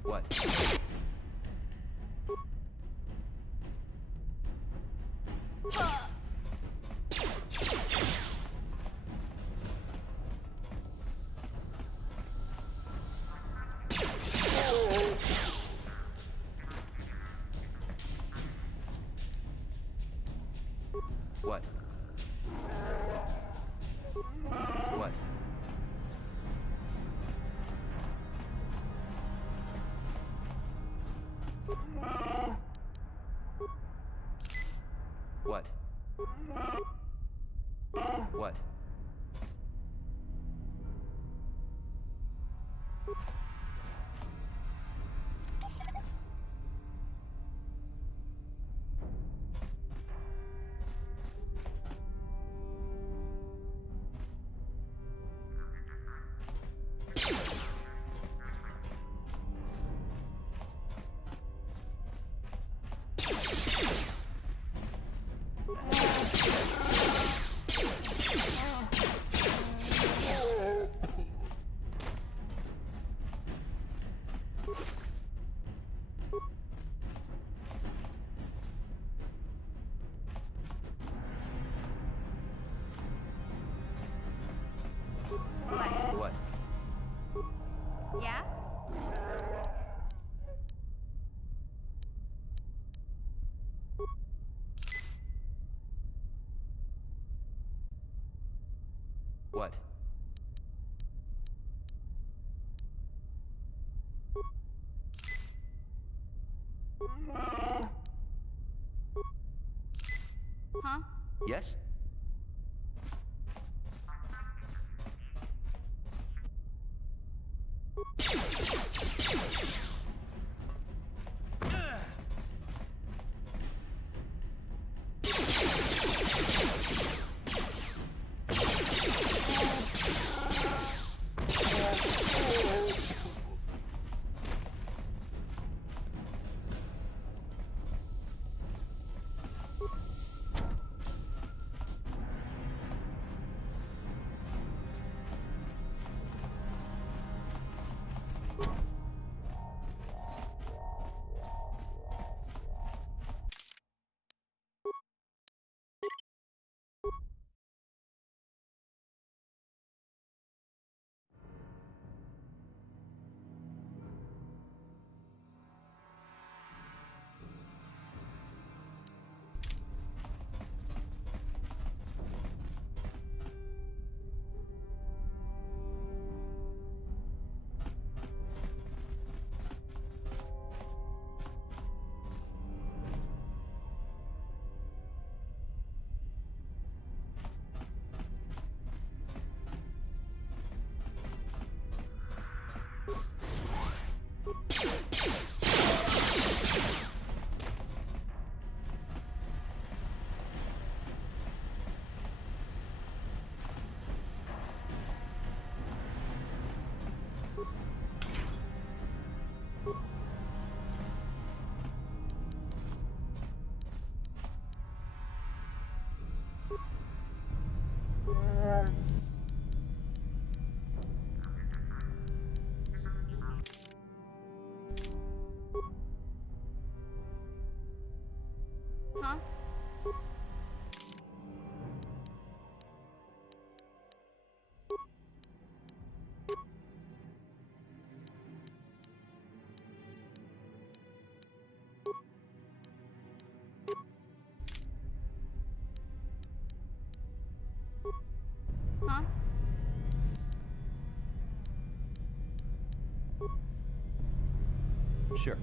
What? What? What? What? What? What? Yeah? What? Huh? Yes? Sure.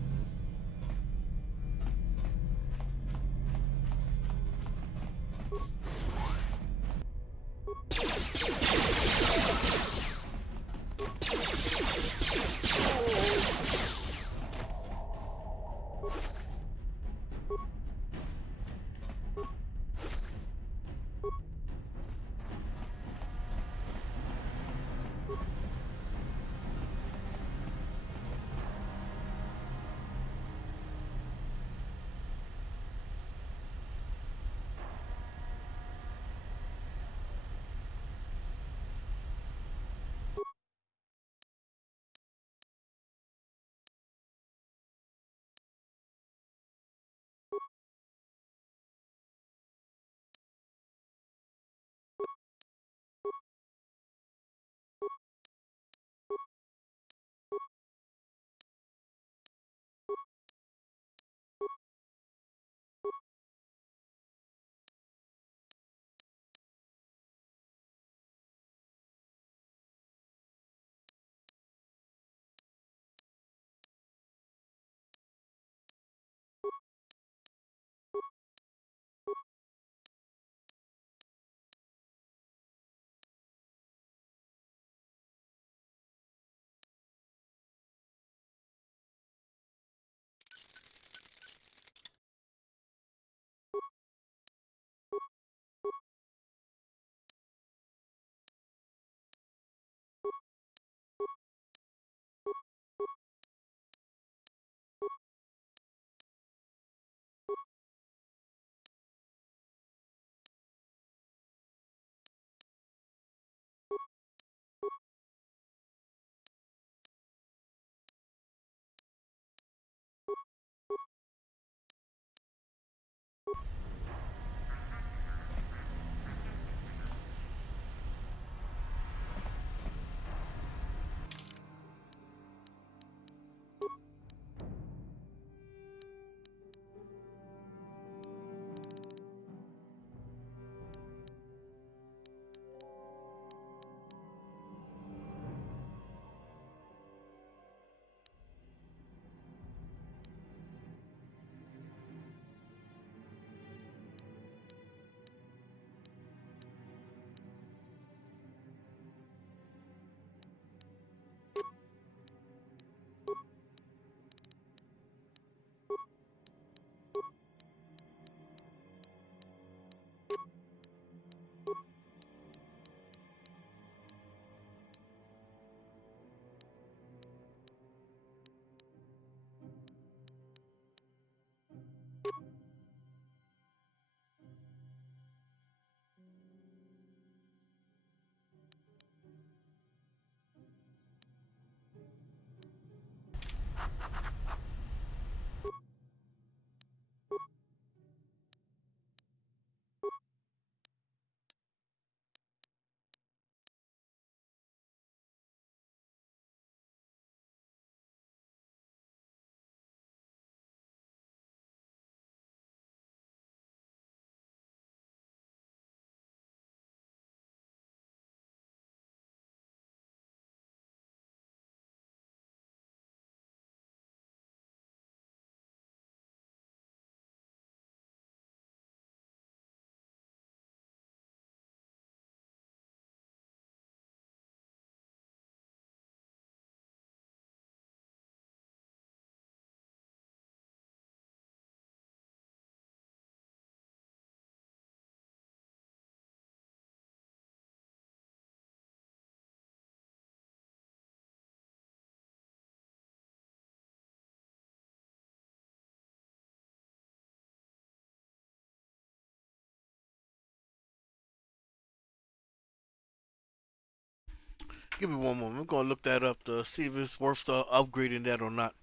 Give me one moment. I'm gonna look that up to see if it's worth upgrading that or not.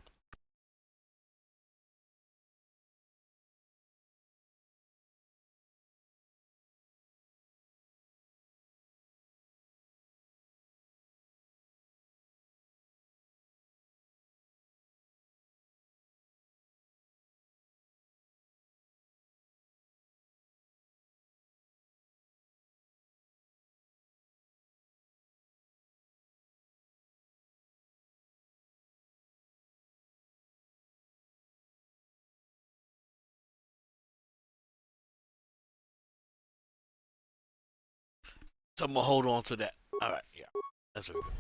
So I'm gonna hold on to that. All right, yeah, that's very good.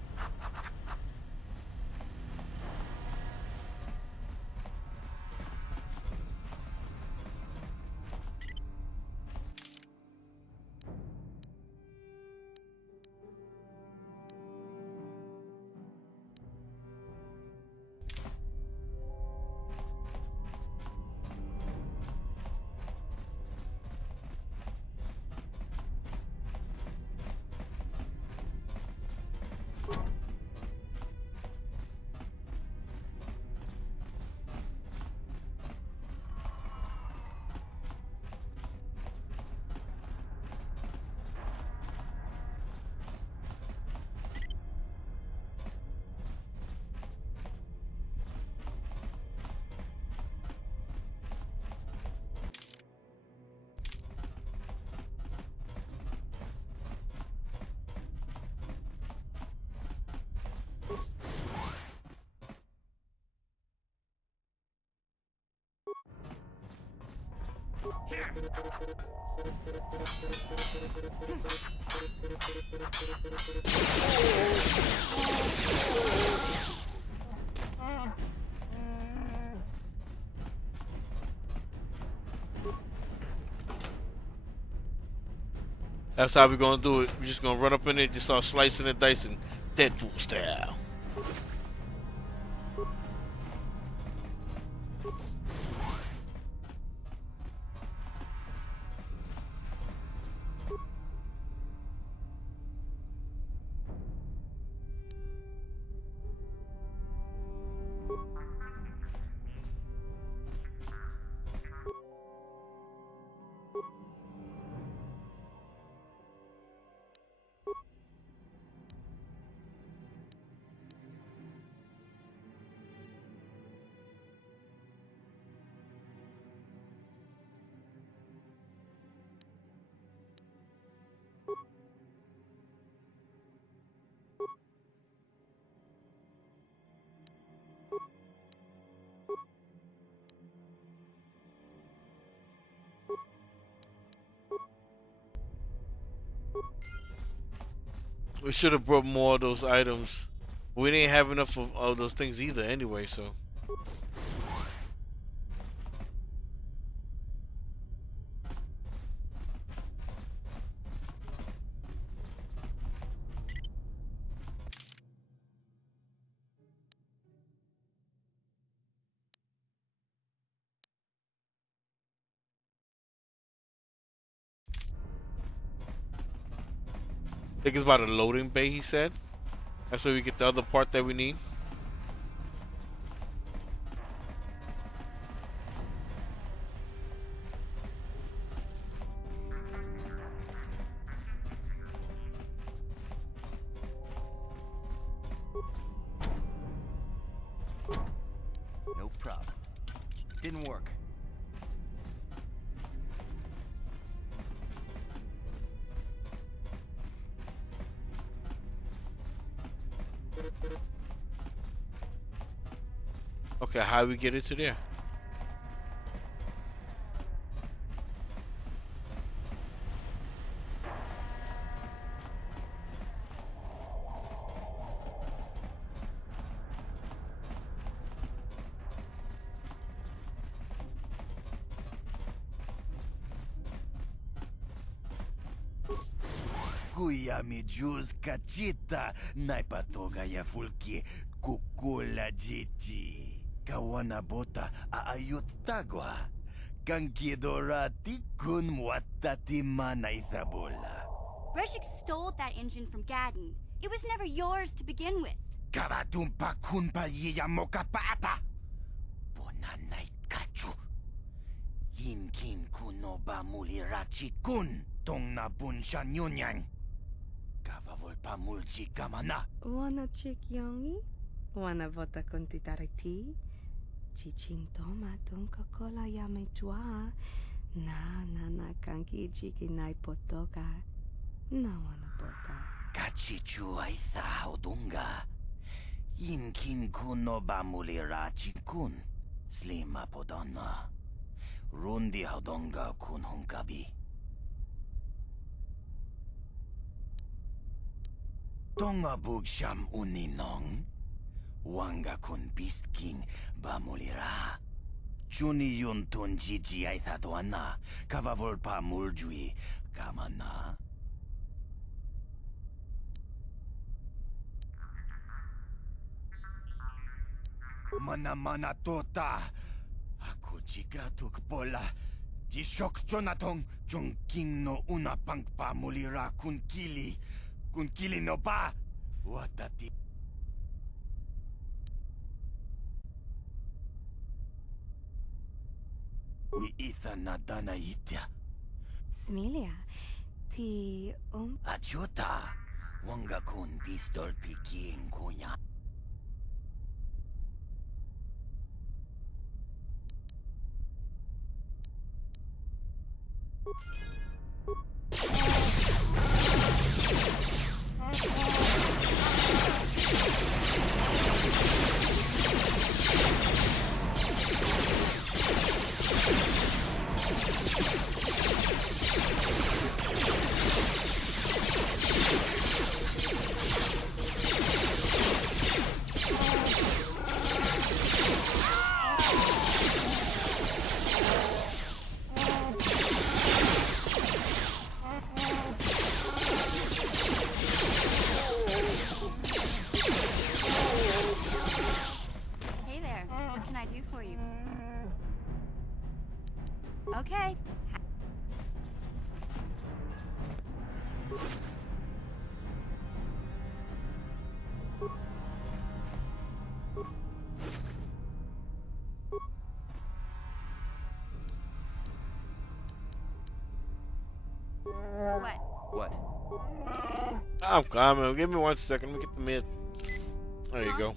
That's how we're gonna do it. We're just gonna run up in there, just start slicing and dicing, Deadpool style. We should have brought more of those items. We didn't have enough of those things either anyway, so. I think it's about a loading bay, he said. That's where we get the other part that we need. No problem. Didn't work. Okay, how we get it to there? Kuya mi juz kachita naipatoga ya fulki kukula jiti. Kawana bota aayot tagwa. Kankidorati kun muatati mana ithabola. Breshik stole that engine from Gadden. It was never yours to begin with. Karatumpa kun pa yiyamoka paata. Bonanay kachu. Yinkin kunoba mulirachi kun. Tong na bunsha nyunyang. Kavavol pa mulchi kamana. Wanna chick yongi? Wanna vota con titariti? Chichintoma tunka kola yame jua. Na kanki chiki nai potoka. Na wanna bota. Kachichu aitha odunga. Yinkin kuno ba mulira chikun. Slima podonna. Rundi hodonga kun hunkabi. Tonga Bugsham Uninong. Wanga kun Beast King Bamulira. Juni yun tun Gigi ay thadwana. Kavavol muljui. Kamana. Mana tota. Aku jigratuk bola. Jishok Jonatong. Jung King no una pangpa mulira kun kili. Kun kili no ba. Watati. Ui itha nadana itya. Smilia, ti Ajuta. Wanga kun pistol piking kunya. Hey there, what can I do for you? Okay. What? I'm coming. Give me 1 second. Let me get the mid. There you go.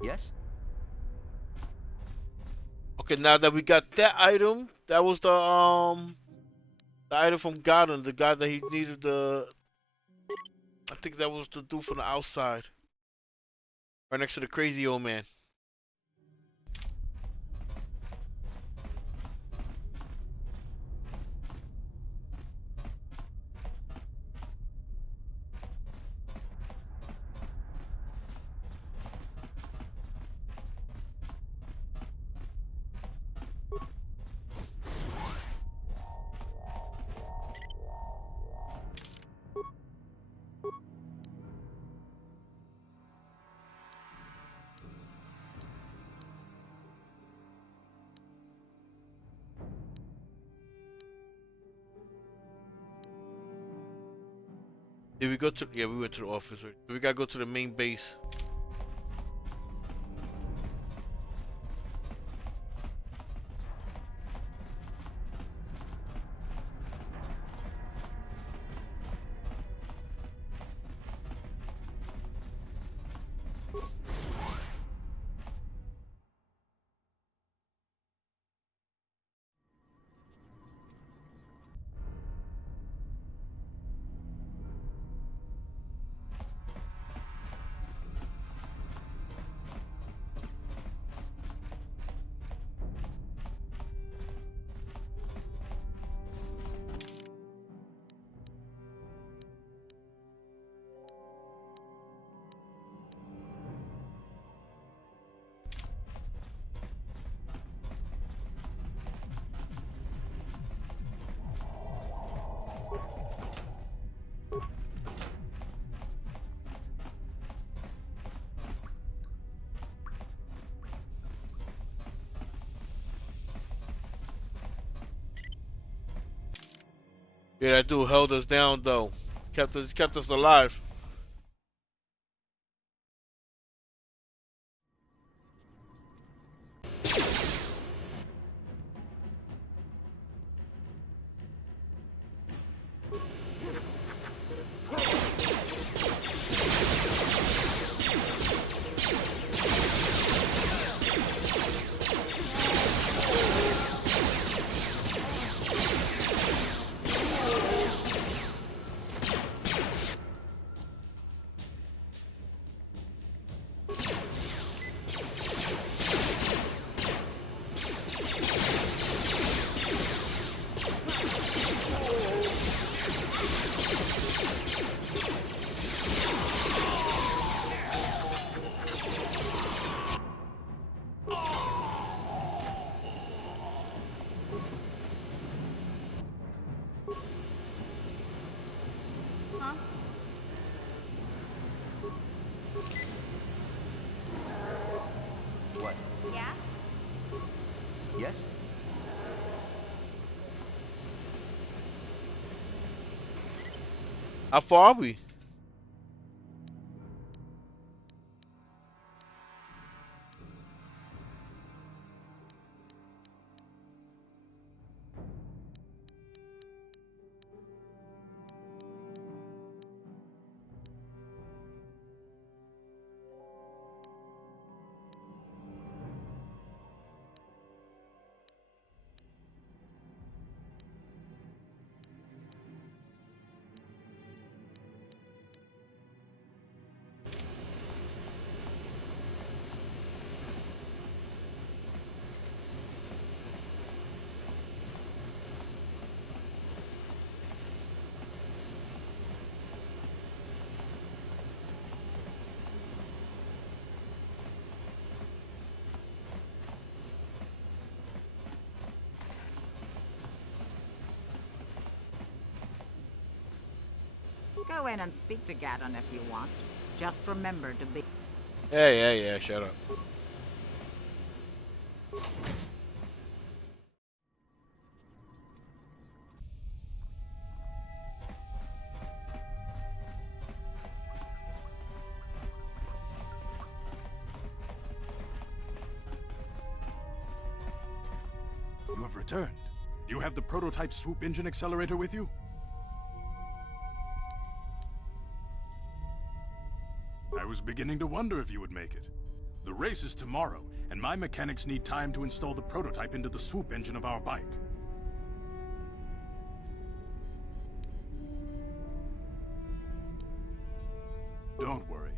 Yes? Okay, now that we got that item, that was the item from Garden, the guy that he needed I think that was the dude from the outside. Right next to the crazy old man. Did we go to? Yeah, we went to the office. Right? We gotta go to the main base. Yeah, that dude held us down though. Kept us alive. How far are we? Go in and speak to Gaddon if you want. Just remember to be... Yeah, shut up. You have returned. You have the prototype swoop engine accelerator with you? I was beginning to wonder if you would make it. The race is tomorrow, and my mechanics need time to install the prototype into the swoop engine of our bike. Don't worry.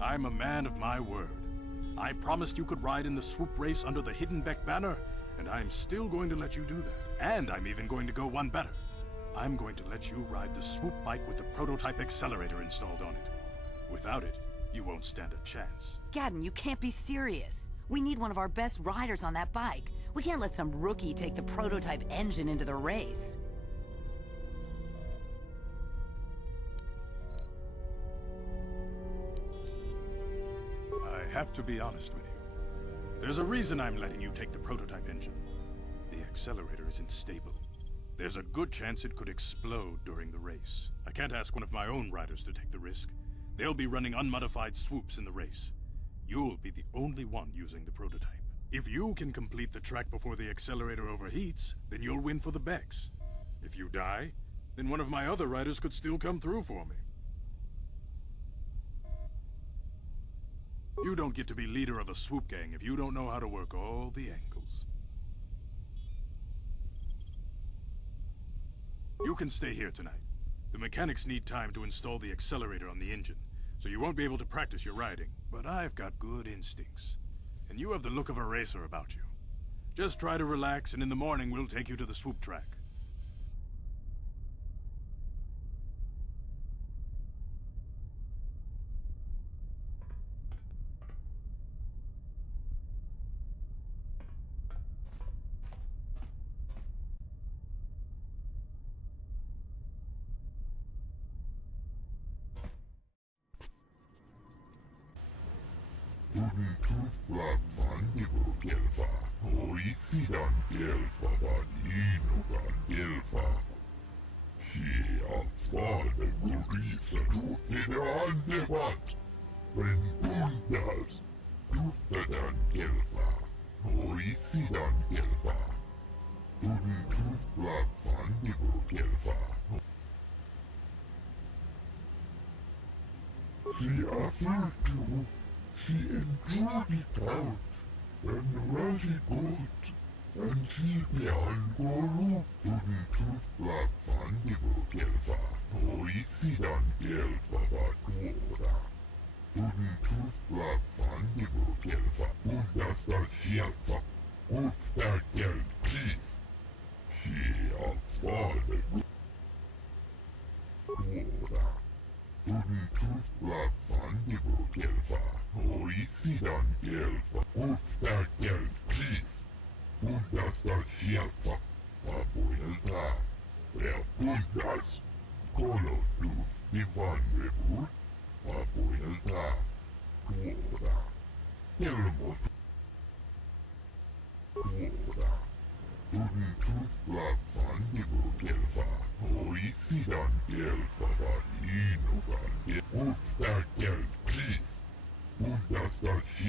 I'm a man of my word. I promised you could ride in the swoop race under the Hidden Beck banner, and I'm still going to let you do that. And I'm even going to go one better. I'm going to let you ride the swoop bike with the prototype accelerator installed on it. Without it, you won't stand a chance. Gaddon, you can't be serious. We need one of our best riders on that bike. We can't let some rookie take the prototype engine into the race. I have to be honest with you. There's a reason I'm letting you take the prototype engine. The accelerator isn't stable. There's a good chance it could explode during the race. I can't ask one of my own riders to take the risk. They'll be running unmodified swoops in the race. You'll be the only one using the prototype. If you can complete the track before the accelerator overheats, then you'll win for the Becks. If you die, then one of my other riders could still come through for me. You don't get to be leader of a swoop gang if you don't know how to work all the angles. You can stay here tonight. The mechanics need time to install the accelerator on the engine, so you won't be able to practice your riding. But I've got good instincts, and you have the look of a racer about you. Just try to relax, and in the morning we'll take you to the swoop track.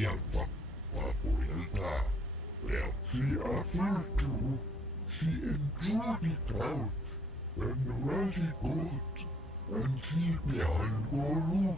sieltä vapuilta. Well, she offered to. She enjoyed it out. And really good. And she behind Golu.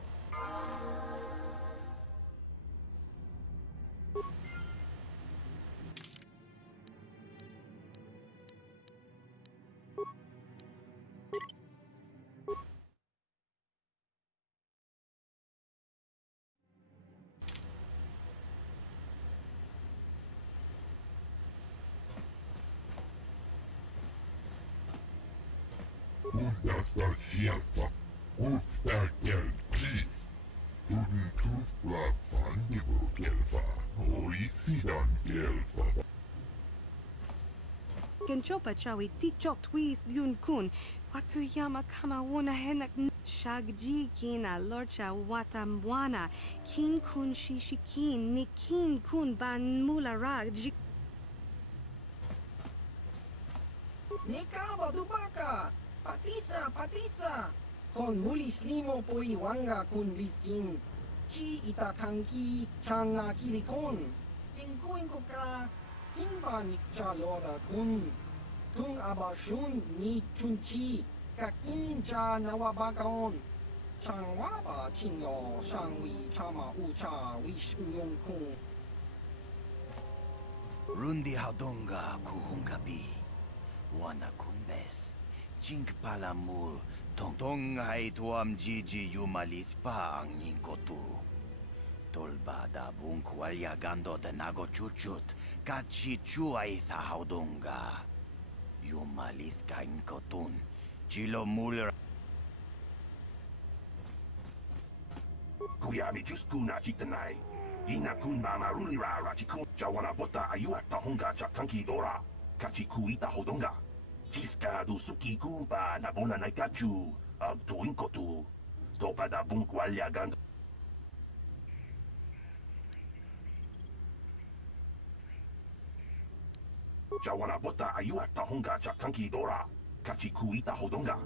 Tästä sieltä uutta kelpii. Tunnin tuplaa fannivukelpaa. Oli sidan kelpaa. Kenchopa chawi tichok twis yun kun. Watuyama kama wuna henak shagji kina lorcha watamwana. Kin kun shishikin ni kin kun ban mularag. Nika badubaka! Patisa, patisa! Kon mulis limo poi wanga kun biskin. Chi itakanki changa kilikon. Tingkuin ko ka. Hingba nikcha loda kun. Kung abashun ni chunchi. Kakin cha nawabakaon. Changwaba chinyo shangwi chama ucha wish uyong kung. Rundi haudonga kuhungabi. Wana kunbes. Jink palamul. Tong hai tuam jiji yumalit pa ang ningkotu. Tolba da bunkwalya gando de nago chuchut. Kachi chuay tha haudonga. Yumalit ka inkotun. Chilo mul. Kuyami juskuna chitanai. Ina kun mama rulira rachikun. Jawana bota ayuata honga chakanki dora. Kachi kuita hodonga. Chiska du suki kumpa na bona na kachu. Ag tuinkotu. Topa da bunkwalya gando. Jawana bota ayuata honga chakanki dora. Kachi kuita hodonga.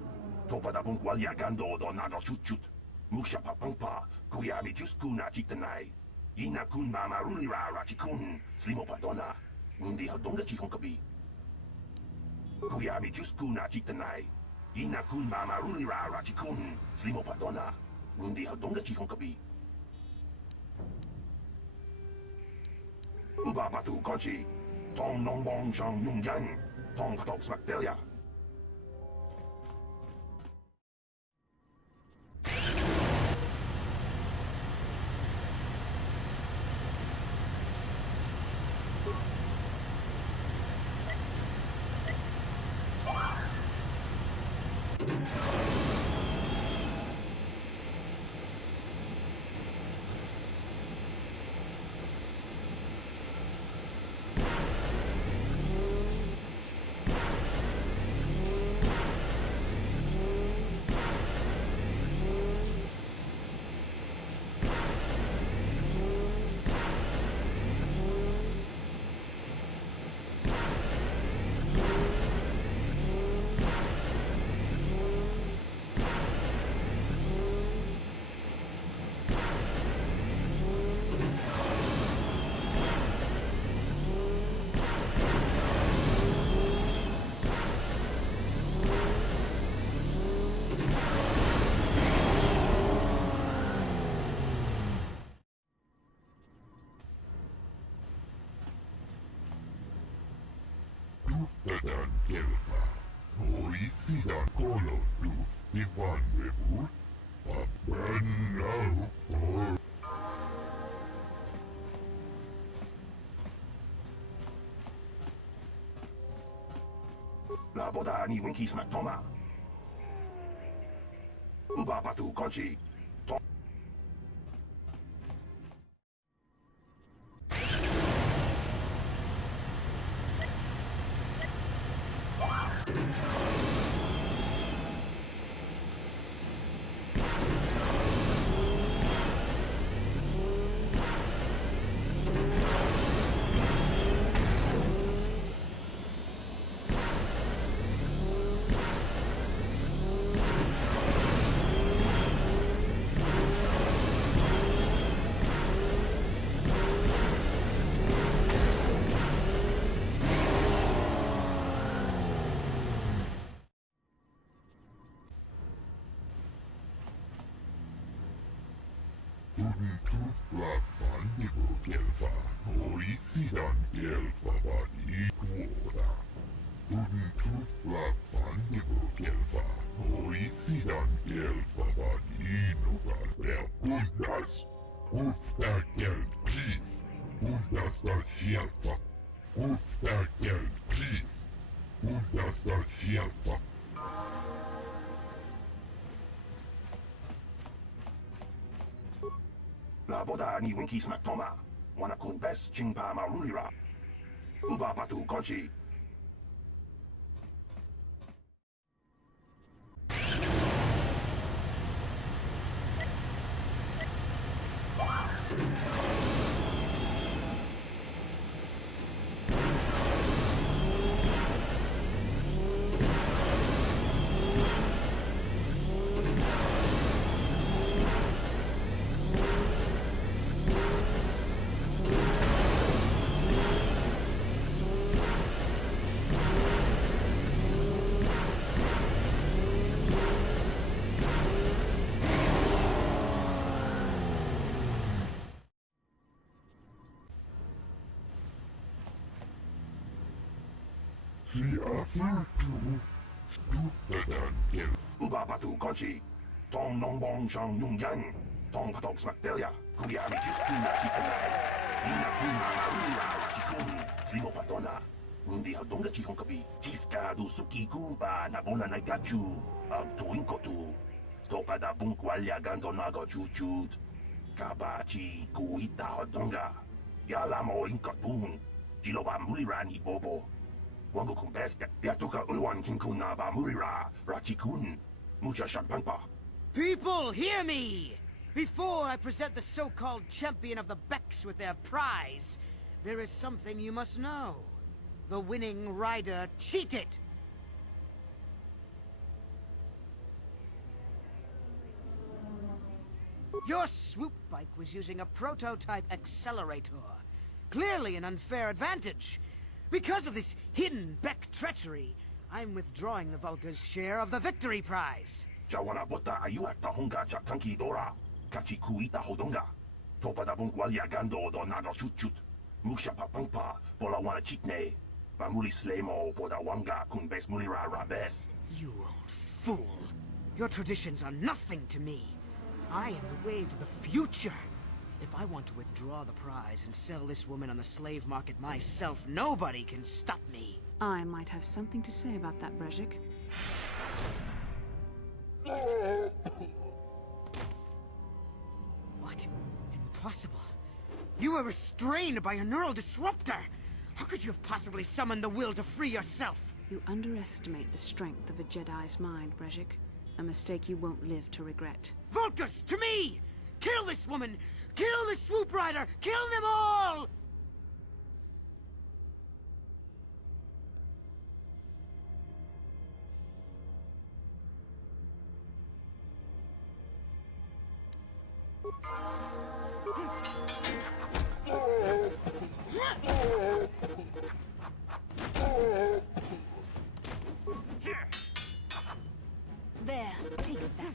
Topa da bunkwalya gando do nago chuchut. Musha papangpa. Kuyami juskuna chitanai. Ina kun mama rulira rachikun. Slimo padona. Mundi hodonga chihonkabi. Kuyami juskuna chitanai. Ina kun mama rulira rachikun. Slimo padona. Mundi hodonga chihonkabi. Uba batu konchi. Tong nong bong shang yung yan. Tong katok smaktelia. Tätän kelpaa. Oli sidan kolotus ivan vevut. Apennau for. La boda ni winki smack toma. Uba batu konchi. Tuden tufla fandibo gelfa, oisidan gelfa bani kuora. Tuden tufla fandibo gelfa, oisidan gelfa bani nogal. Der Bundas, ufta gel tief, Bundas dar gelfa, ufta gel tief, Bundas dar gelfa. La boda ni winki smack toma. Wana kun bes chingpa marulira. Uba batu kochi. Uba batu kochi. Tong nong bong shang yung yang. Tong patok smack delia. Kuya mi just kuna chikanai. Ina kuna marulira wachikun. Slimo patona. Hindi hadonga chikong kapi. Chiska du suki kumpa na bona na gachu. Ang tuwing ko tu. Topa da bungkwalya gando nago chuchut. Kabachi kuita hadonga. Yala mo inkatun. Jiloba mulirani bobo. Wango kumpeska. Yatuka ulwan kinkuna ba mulira. Rachikun. Mucha shampangpa. People, hear me! Before I present the so-called champion of the Becks with their prize, there is something you must know. The winning rider cheated! Your swoop bike was using a prototype accelerator. Clearly an unfair advantage. Because of this hidden Beck treachery, I'm withdrawing the Vulca's share of the victory prize. Jawana bota ayuata honga cha kanki dora. Kachi kuita hodonga. Topa da bungwalia gando do nago chut. Musha papangpa, pola wana chitne. Bamuli slemo, poda wanga kun bes mulira rabes. You old fool. Your traditions are nothing to me. I am the wave of the future. If I want to withdraw the prize and sell this woman on the slave market myself, nobody can stop me. I might have something to say about that, Brejik. What? Impossible. You were restrained by a neural disruptor. How could you have possibly summoned the will to free yourself? You underestimate the strength of a Jedi's mind, Brejik. A mistake you won't live to regret. Vulcus, to me! Kill this woman! Kill the swoop rider! Kill them all! There, take that.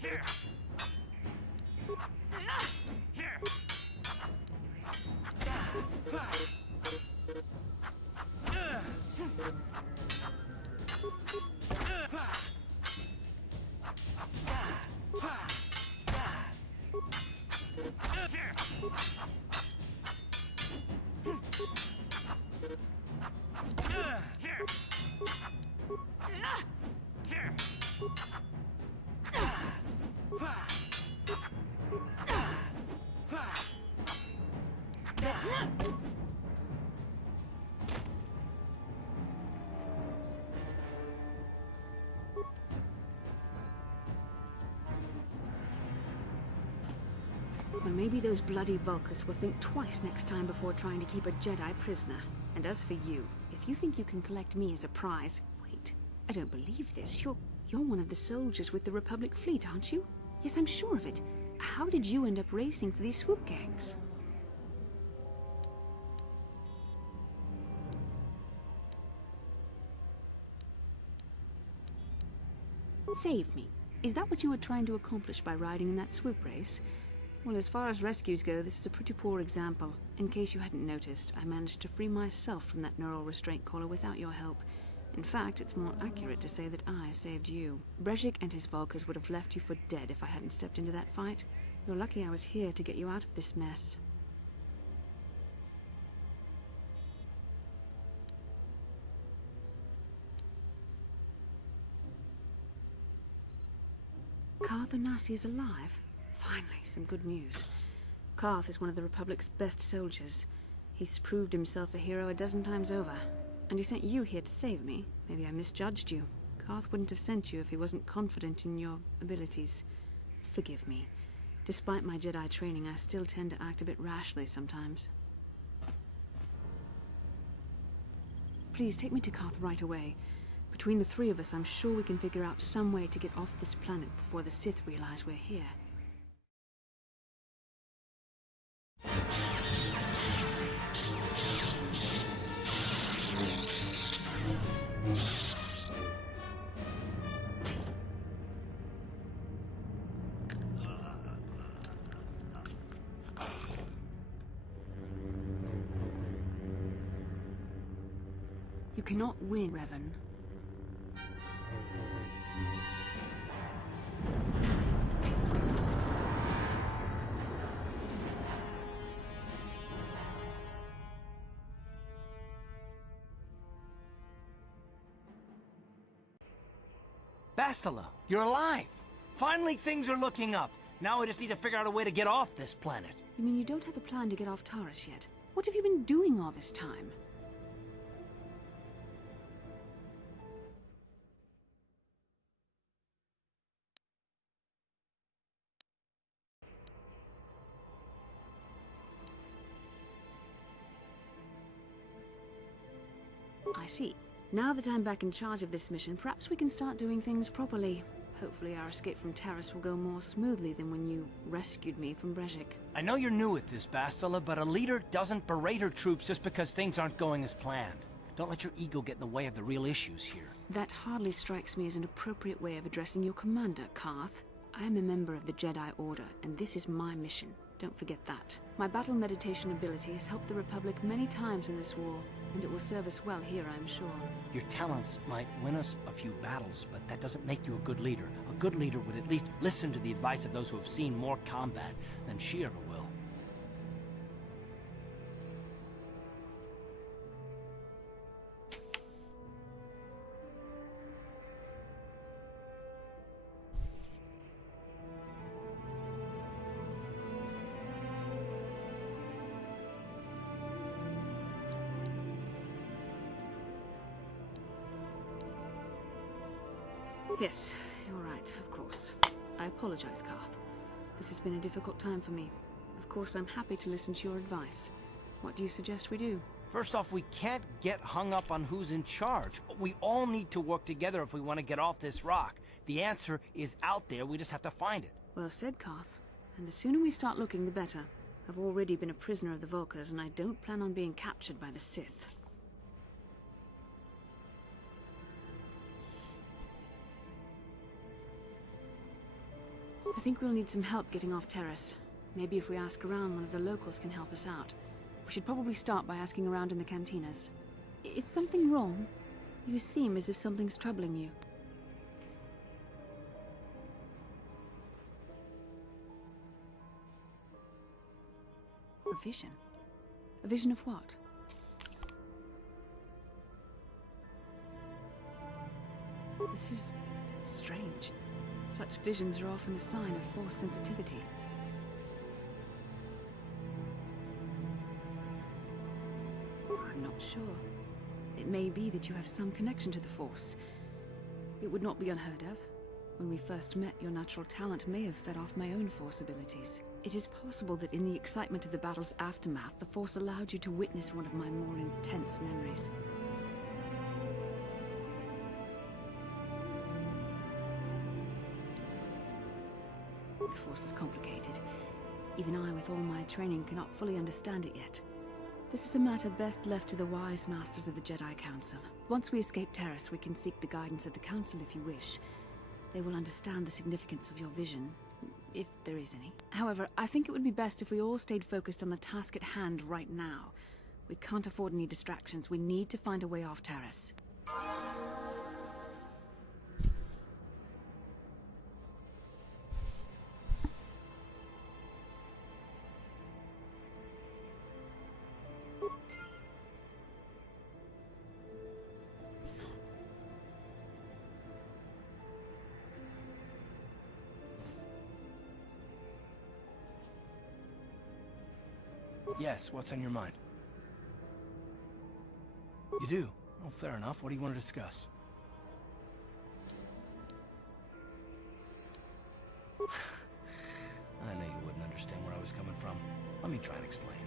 Here. Well, maybe those bloody Vulcans will think twice next time before trying to keep a Jedi prisoner. And as for you, if you think you can collect me as a prize... Wait, I don't believe this. You're one of the soldiers with the Republic fleet, aren't you? Yes, I'm sure of it. How did you end up racing for these swoop gangs? Save me. Is that what you were trying to accomplish by riding in that swoop race? Well, as far as rescues go, this is a pretty poor example. In case you hadn't noticed, I managed to free myself from that neural restraint collar without your help. In fact, it's more accurate to say that I saved you. Brezhik and his Volkers would have left you for dead if I hadn't stepped into that fight. You're lucky I was here to get you out of this mess. Karth Onasi is alive? Finally, some good news. Karth is one of the Republic's best soldiers. He's proved himself a hero a dozen times over. And he sent you here to save me. Maybe I misjudged you. Karth wouldn't have sent you if he wasn't confident in your abilities. Forgive me. Despite my Jedi training, I still tend to act a bit rashly sometimes. Please, take me to Karth right away. Between the three of us, I'm sure we can figure out some way to get off this planet before the Sith realize we're here. You cannot win, Revan. Bastila, you're alive! Finally, things are looking up. Now I just need to figure out a way to get off this planet. You mean you don't have a plan to get off Taris yet? What have you been doing all this time? I see. Now that I'm back in charge of this mission, perhaps we can start doing things properly. Hopefully our escape from Taris will go more smoothly than when you rescued me from Brezhik. I know you're new at this, Bastila, but a leader doesn't berate her troops just because things aren't going as planned. Don't let your ego get in the way of the real issues here. That hardly strikes me as an appropriate way of addressing your commander, Karth. I am a member of the Jedi Order, and this is my mission. Don't forget that. My battle meditation ability has helped the Republic many times in this war, and it will serve us well here, I'm sure. Your talents might win us a few battles, but that doesn't make you a good leader. A good leader would at least listen to the advice of those who have seen more combat than she ever will. Yes, you're right, of course. I apologize, Karth. This has been a difficult time for me. Of course, I'm happy to listen to your advice. What do you suggest we do? First off, we can't get hung up on who's in charge. We all need to work together if we want to get off this rock. The answer is out there, we just have to find it. Well said, Karth. And the sooner we start looking, the better. I've already been a prisoner of the Volkers, and I don't plan on being captured by the Sith. I think we'll need some help getting off Taris. Maybe if we ask around, one of the locals can help us out. We should probably start by asking around in the cantinas. Is something wrong? You seem as if something's troubling you. A vision? A vision of what? This is strange. Such visions are often a sign of Force sensitivity. I'm not sure. It may be that you have some connection to the Force. It would not be unheard of. When we first met, your natural talent may have fed off my own Force abilities. It is possible that in the excitement of the battle's aftermath, the Force allowed you to witness one of my more intense memories. The Force is complicated. Even I, with all my training, cannot fully understand it yet. This is a matter best left to the wise masters of the Jedi Council. Once we escape Taris, we can seek the guidance of the Council if you wish. they will understand the significance of your vision, if there is any. However, I think it would be best if we all stayed focused on the task at hand right now. We can't afford any distractions. We need to find a way off Terrace. Yes, what's on your mind? You do? Well, fair enough. What do you want to discuss? I knew you wouldn't understand where I was coming from. Let me try and explain.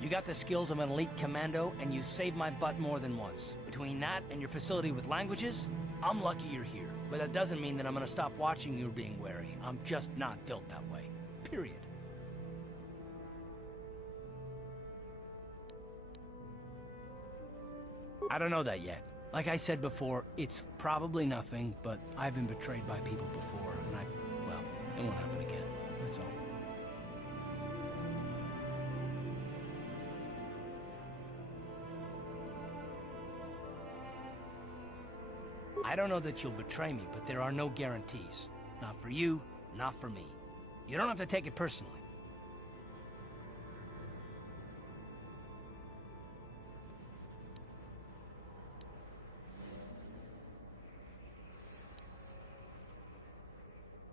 You got the skills of an elite commando, and you saved my butt more than once. Between that and your facility with languages, I'm lucky you're here. But that doesn't mean that I'm gonna stop watching you being wary. I'm just not built that way. Period. I don't know that yet. Like I said before, it's probably nothing, but I've been betrayed by people before, and well, it won't happen again. That's all. I don't know that you'll betray me, but there are no guarantees. Not for you, not for me. You don't have to take it personally.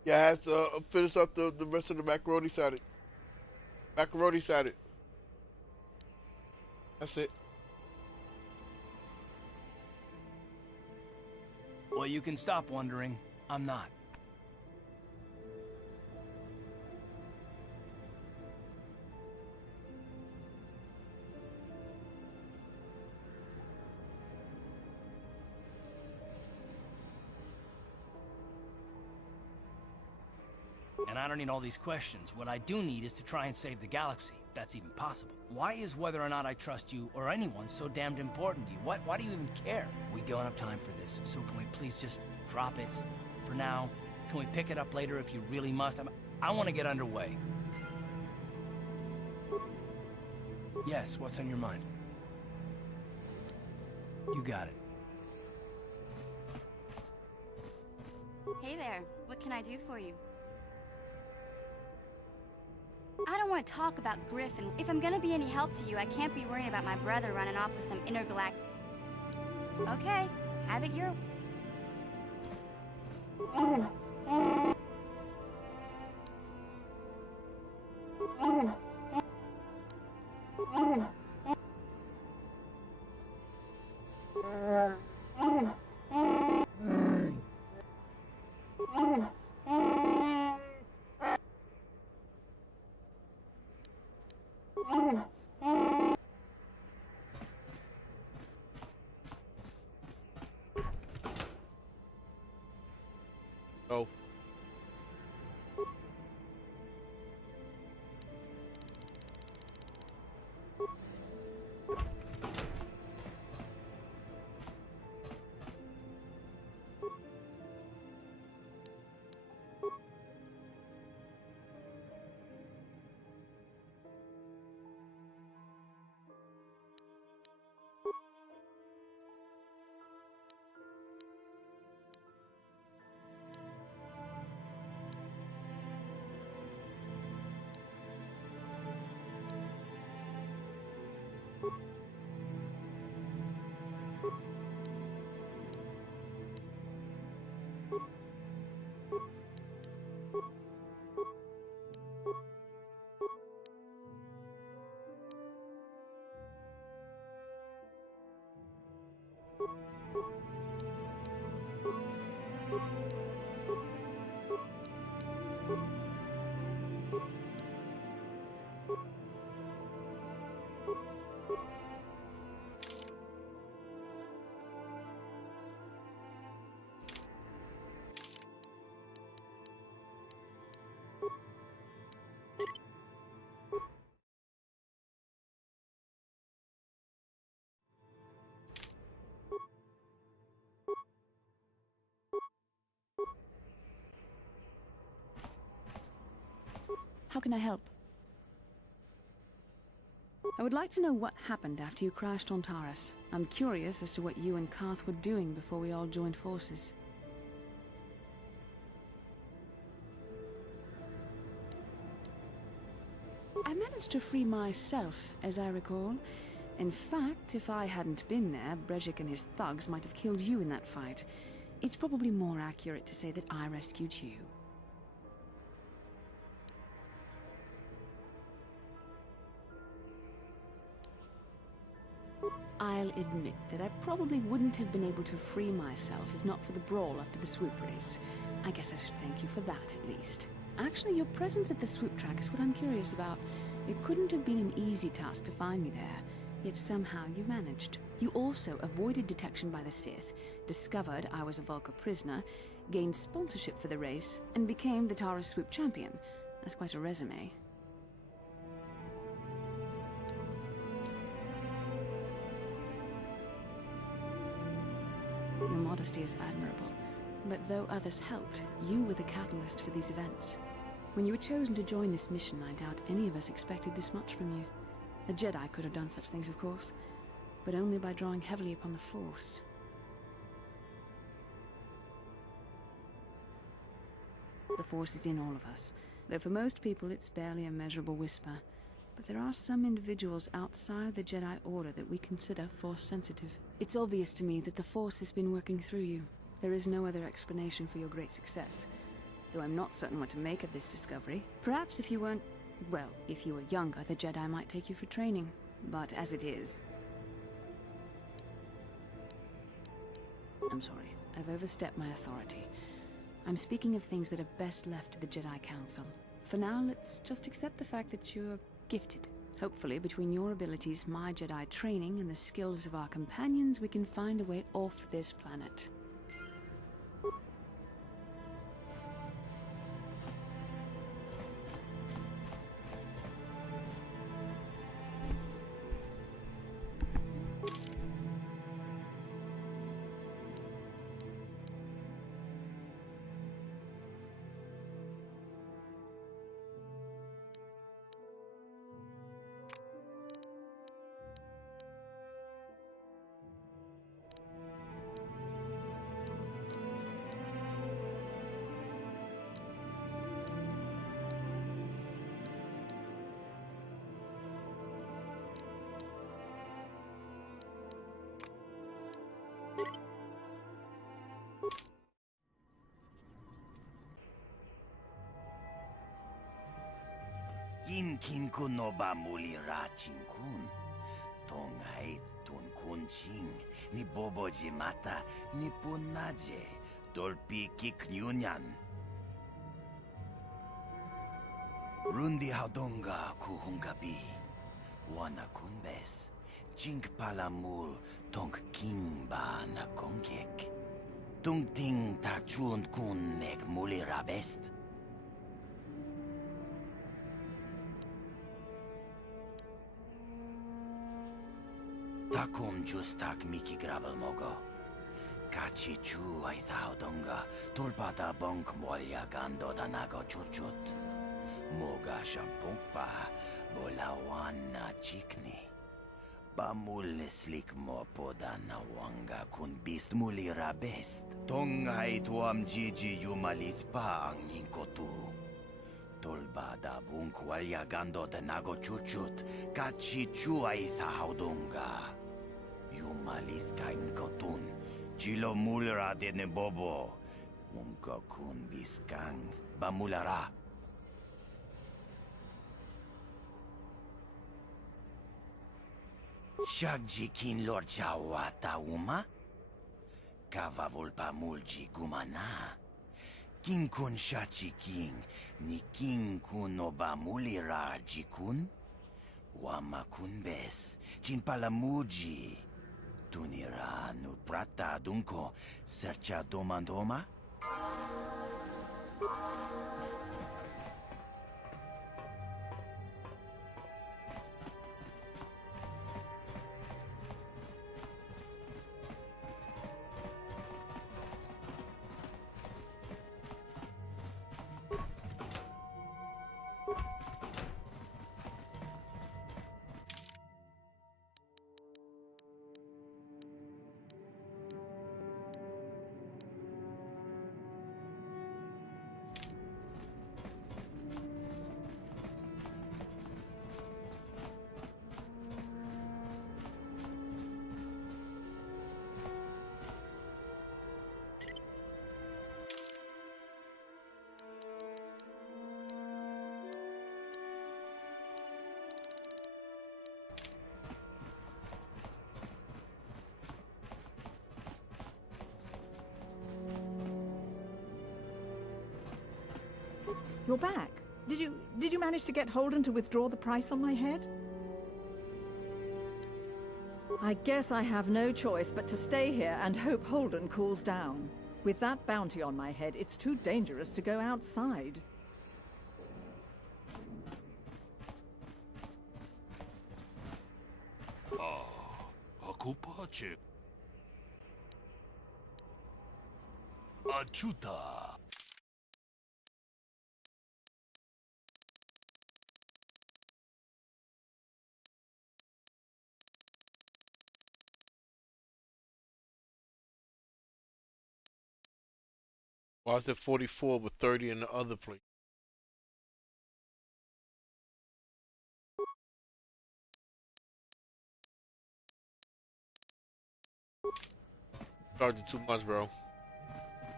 Yeah, I have to finish up the rest of the macaroni salad. Macaroni salad. That's it. Well, you can stop wondering. I'm not. And I don't need all these questions. What I do need is to try and save the galaxy, if that's even possible. Why is whether or not I trust you or anyone so damned important to you? Why do you even care? We don't have time for this, so can we please just drop it for now? Can we pick it up later if you really must? I want to get underway. Yes, what's on your mind? You got it. Hey there, what can I do for you? I don't want to talk about Griffin. If I'm gonna be any help to you, I can't be worrying about my brother running off with some intergalactic... Okay, have it your... Oh. can I help? I would like to know what happened after you crashed on Taurus. I'm curious as to what you and Karth were doing before we all joined forces. I managed to free myself, as I recall. In fact, if I hadn't been there, Brejik and his thugs might have killed you in that fight. It's probably more accurate to say that I rescued you. I'll admit that I probably wouldn't have been able to free myself if not for the brawl after the swoop race. I guess I should thank you for that, at least. Actually, your presence at the swoop track is what I'm curious about. It couldn't have been an easy task to find me there, yet somehow you managed. You also avoided detection by the Sith, discovered I was a Vulkar prisoner, gained sponsorship for the race, and became the Taurus swoop champion. That's quite a resume. Your modesty is admirable. But though others helped, you were the catalyst for these events. When you were chosen to join this mission, I doubt any of us expected this much from you. A Jedi could have done such things, of course, but only by drawing heavily upon the Force. The Force is in all of us, though for most people it's barely a measurable whisper. But there are some individuals outside the Jedi Order that we consider Force-sensitive. It's obvious to me that the Force has been working through you. There is no other explanation for your great success, though I'm not certain what to make of this discovery. Perhaps if you weren't... well, if you were younger, the Jedi might take you for training. But as it is... I'm sorry. I've overstepped my authority. I'm speaking of things that are best left to the Jedi Council. For now, let's just accept the fact that you're gifted. Hopefully, between your abilities, my Jedi training, and the skills of our companions, we can find a way off this planet. Kin kun no ba muli ra chinkun. Tongai tun kun ching. Ni boboji mata ni punaje. Dolpi kiknyunyan. Rundi haudonga kuhungabi. Wana kunbes. Chink palamul tong king ba na kongek. Tung ting ta chun kun nek muli rabest. Takum justak miki grabel mogo. Kachi chu ay thaudonga. Tulpada bonk molya gando danago chuchut. Moga shampungpa. Bolawan na chikni. Bamul slik mo poda na wanga kun bist muli rabest. Tongay tuam jiji yumalit pa ang yinkotu. Tulbada bunk walya gando danago chuchut. Kachi chu ay thaudonga. Yumalit kain kotun, chilo mulra de nebobo, munka kun biskang, bamulara. Shagji kin lord chawata uma? Kavavulpa mulji gumana. Kin kun shachi king, ni king kun oba mulira jikun? Wama kun bes, chin palamuji. Tunira nu prata dunko, sercha domandoma? You're back. Did you manage to get Holden to withdraw the price on my head? I guess I have no choice but to stay here and hope Holden cools down. With that bounty on my head, it's too dangerous to go outside. Akupache. Achuta. Why is it 44 with 30 in the other place? Charging too much, bro.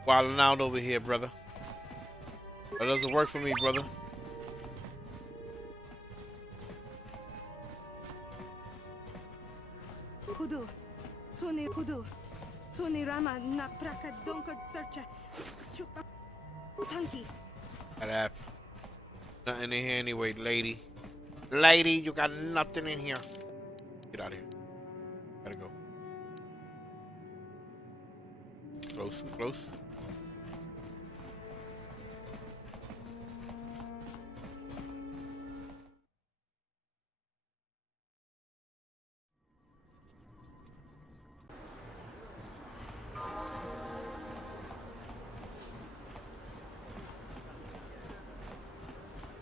Wilding out over here, brother. That doesn't work for me, brother. Hudu. Tuni Rama Napraka Donko Searcha. Chupa Punky. That happened. Nothing in here anyway, lady. Lady, you got nothing in here. Get out of here. Gotta go. Close, close.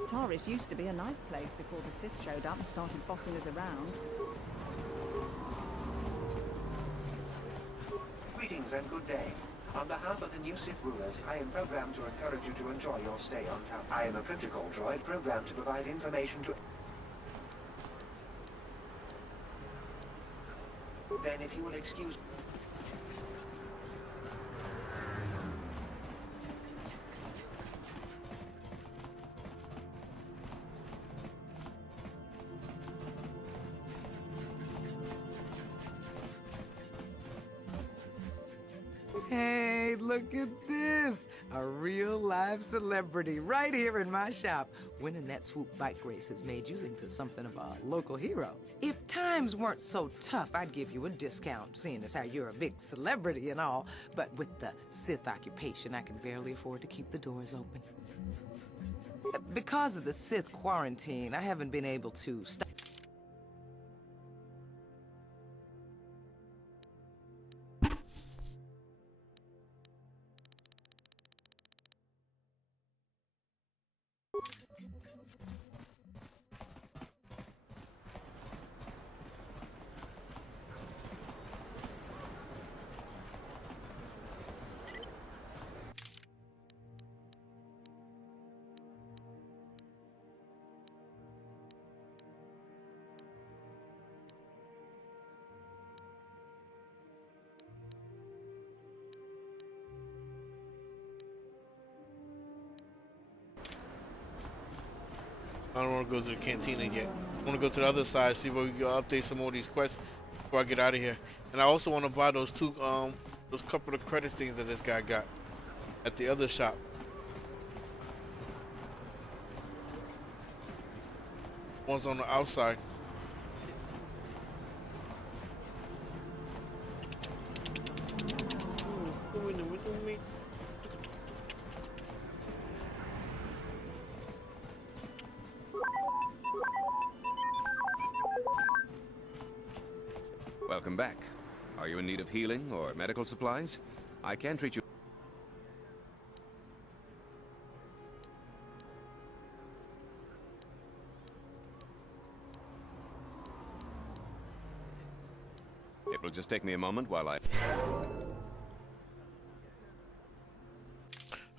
Taris used to be a nice place before the Sith showed up and started bossing us around. Greetings and good day. On behalf of the new Sith rulers, I am programmed to encourage you to enjoy your stay on town. I am a protocol droid programmed to provide information to... Then if you will excuse... Hey, look at this! A real live celebrity right here in my shop. Winning that swoop bike race has made you into something of a local hero. If times weren't so tough, I'd give you a discount, seeing as how you're a big celebrity and all. But with the Sith occupation, I can barely afford to keep the doors open. Because of the Sith quarantine, I haven't been able to stop. I don't want to go to the cantina yet. I want to go to the other side, see if we can update some more of these quests before I get out of here. And I also want to buy those those couple of credit things that this guy got at the other shop. One's on the outside. Welcome back. Are you in need of healing or medical supplies? I can treat you. It will just take me a moment while I...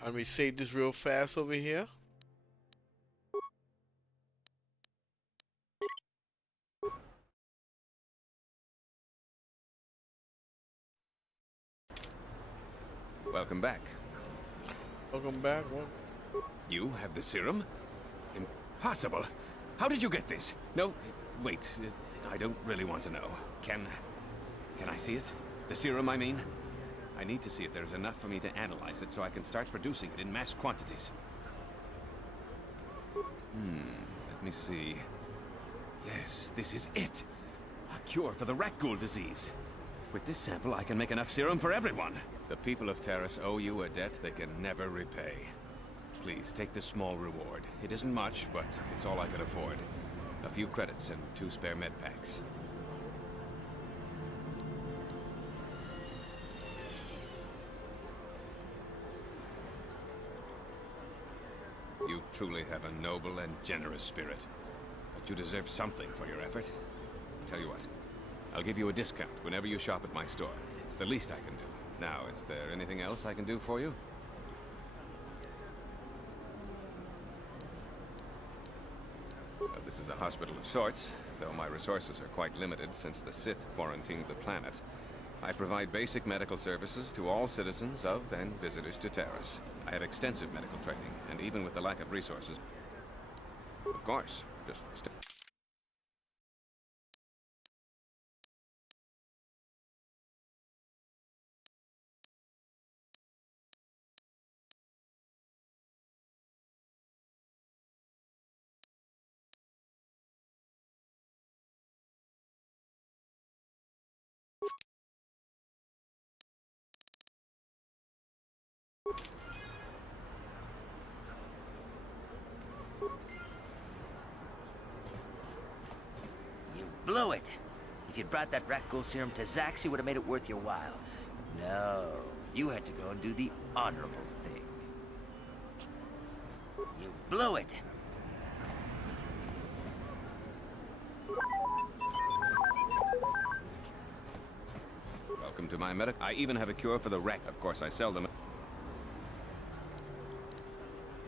Let me save this real fast over here. Welcome back. Welcome back. What? You have the serum? Impossible. How did you get this? No, wait. I don't really want to know. Can I see it? The serum, I mean? I need to see if there's enough for me to analyze it so I can start producing it in mass quantities. Let me see. Yes, this is it. A cure for the rat ghoul disease. With this sample, I can make enough serum for everyone. The people of Terrace owe you a debt they can never repay. Please, take this small reward. It isn't much, but it's all I could afford. A few credits and 2 spare med packs. You truly have a noble and generous spirit. But you deserve something for your effort. Tell you what, I'll give you a discount whenever you shop at my store. It's the least I can do. Now, is there anything else I can do for you? This is a hospital of sorts, though my resources are quite limited since the Sith quarantined the planet. I provide basic medical services to all citizens of and visitors to Terrace. I have extensive medical training, and even with the lack of resources... Of course, just... You blew it. If you'd brought that rat ghoul serum to Zax, you would have made it worth your while. No, you had to go and do the honorable thing. You blew it. Welcome to my medic. I even have a cure for the rat. Of course, I sell them.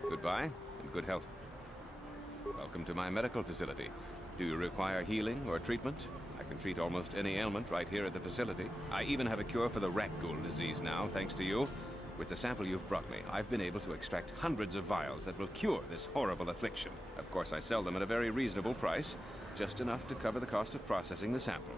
Goodbye, and good health. Welcome to my medical facility. Do you require healing or treatment? I can treat almost any ailment right here at the facility. I even have a cure for the rat ghoul disease now, thanks to you. With the sample you've brought me, I've been able to extract hundreds of vials that will cure this horrible affliction. Of course, I sell them at a very reasonable price, just enough to cover the cost of processing the sample.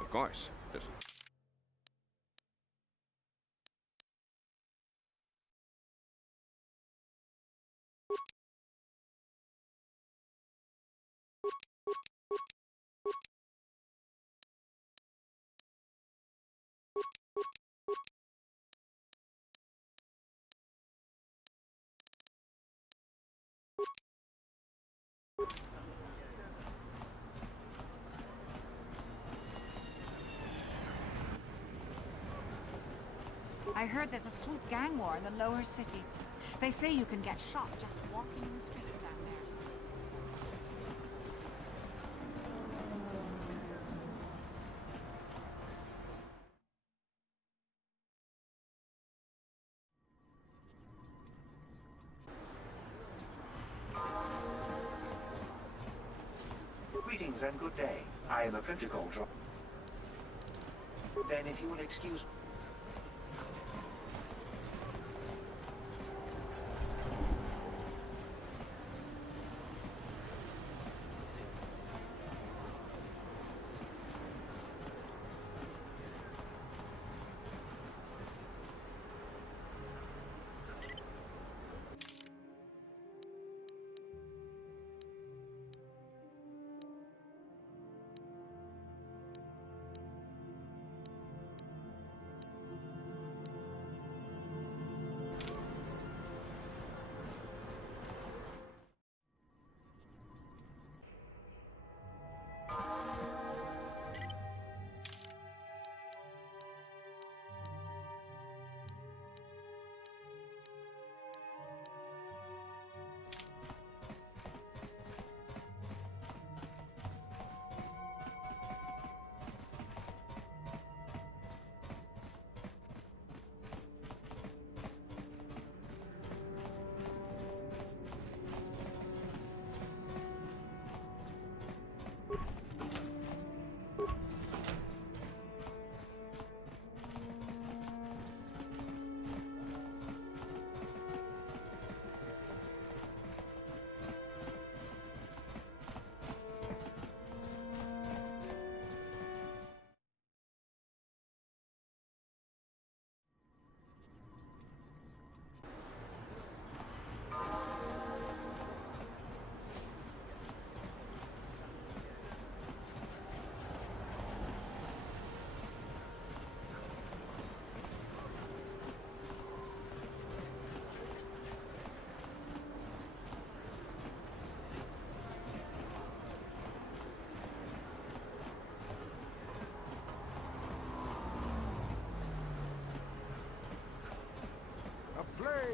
Of course. Just... I heard there's a swoop gang war in the lower city. They say you can get shot just walking in the streets down there. Greetings and good day. I am a protocol drop. Then if you will excuse...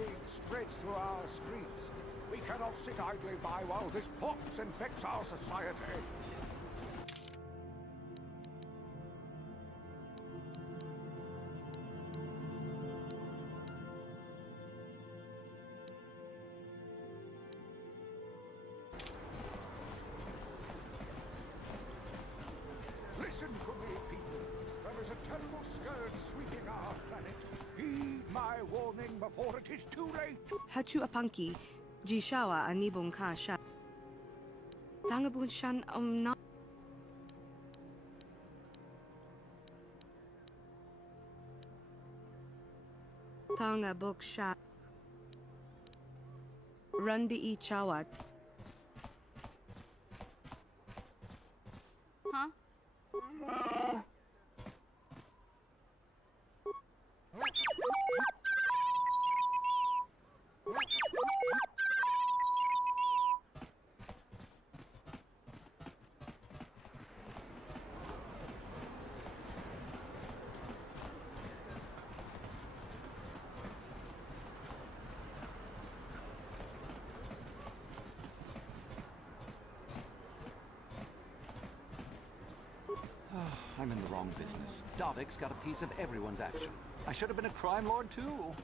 plague spreads through our streets. We cannot sit idly by while this pox infects our society. Listen to me, people. There is a terrible scourge sweeping our planet. Heed my warning before it is too late. Hachu apanki, Jishawa anibong ka sha. Tangabun shan na. Tanga bok sha. Rundi I chawat. Huh? I'm in the wrong business. Davik's got a piece of everyone's action. I should have been a crime lord too.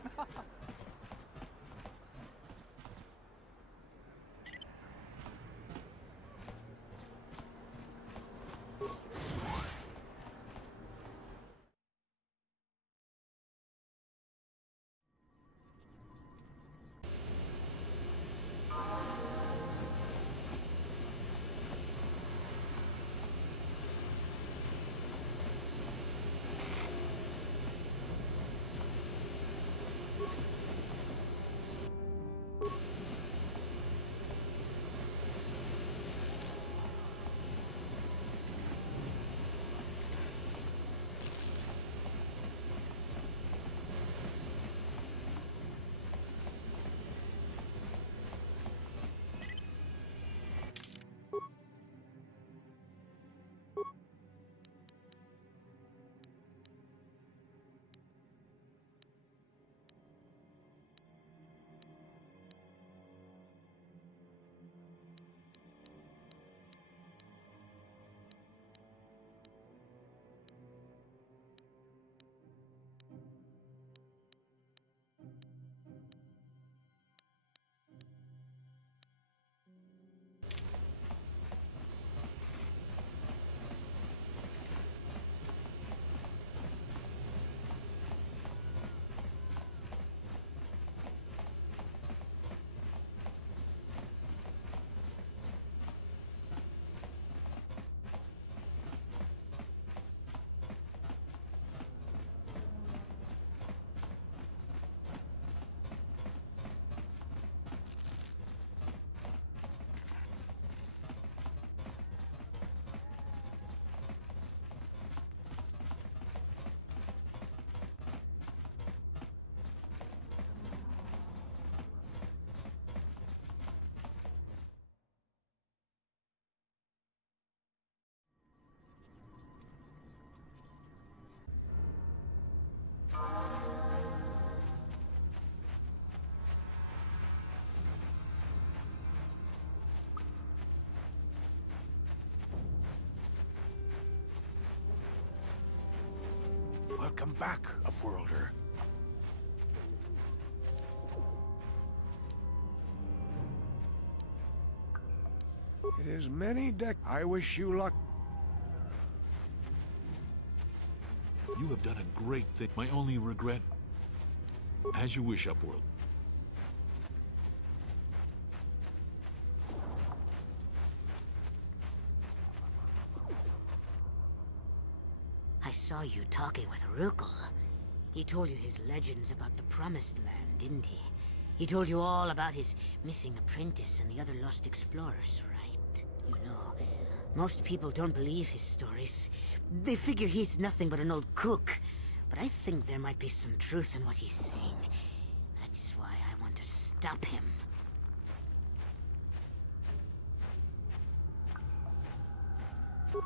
Welcome back, Upworlder. It is many I wish you luck. You have done a great thing. My only regret... As you wish, Upworld. I saw you talking with Rukel. He told you his legends about the Promised Land, didn't he? He told you all about his missing apprentice and the other lost explorers, right? You know, most people don't believe his stories. They figure he's nothing but an old cook. But I think there might be some truth in what he's saying. That's why I want to stop him.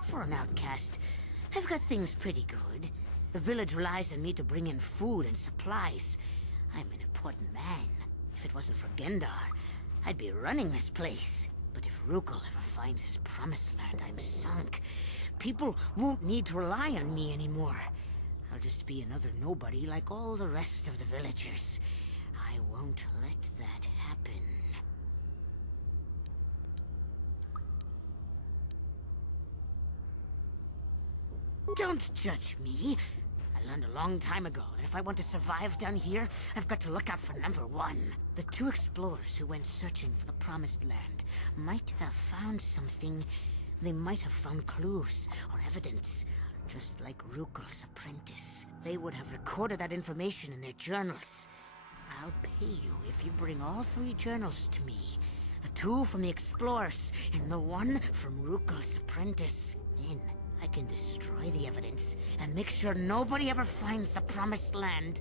For an outcast, I've got things pretty good. The village relies on me to bring in food and supplies. I'm an important man. If it wasn't for Gendar, I'd be running this place. But if Rukul ever finds his promised land, I'm sunk. People won't need to rely on me anymore. I'll just be another nobody like all the rest of the villagers. I won't let that happen. Don't judge me. I learned a long time ago that if I want to survive down here, I've got to look out for number one. The two explorers who went searching for the Promised Land might have found something. They might have found clues or evidence, just like Rukul's apprentice. They would have recorded that information in their journals. I'll pay you if you bring all 3 journals to me. The 2 from the explorers, and the 1 from Rukul's apprentice. Then I can destroy the evidence and make sure nobody ever finds the Promised Land.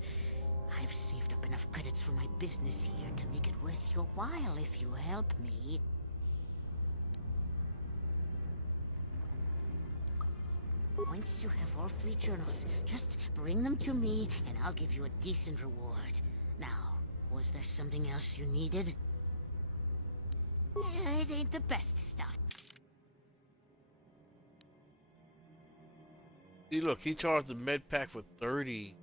I've saved up enough credits for my business here to make it worth your while if you help me. Once you have all 3 journals, just bring them to me and I'll give you a decent reward. Now, was there something else you needed? It ain't the best stuff. See, look, he charged the med pack for 30.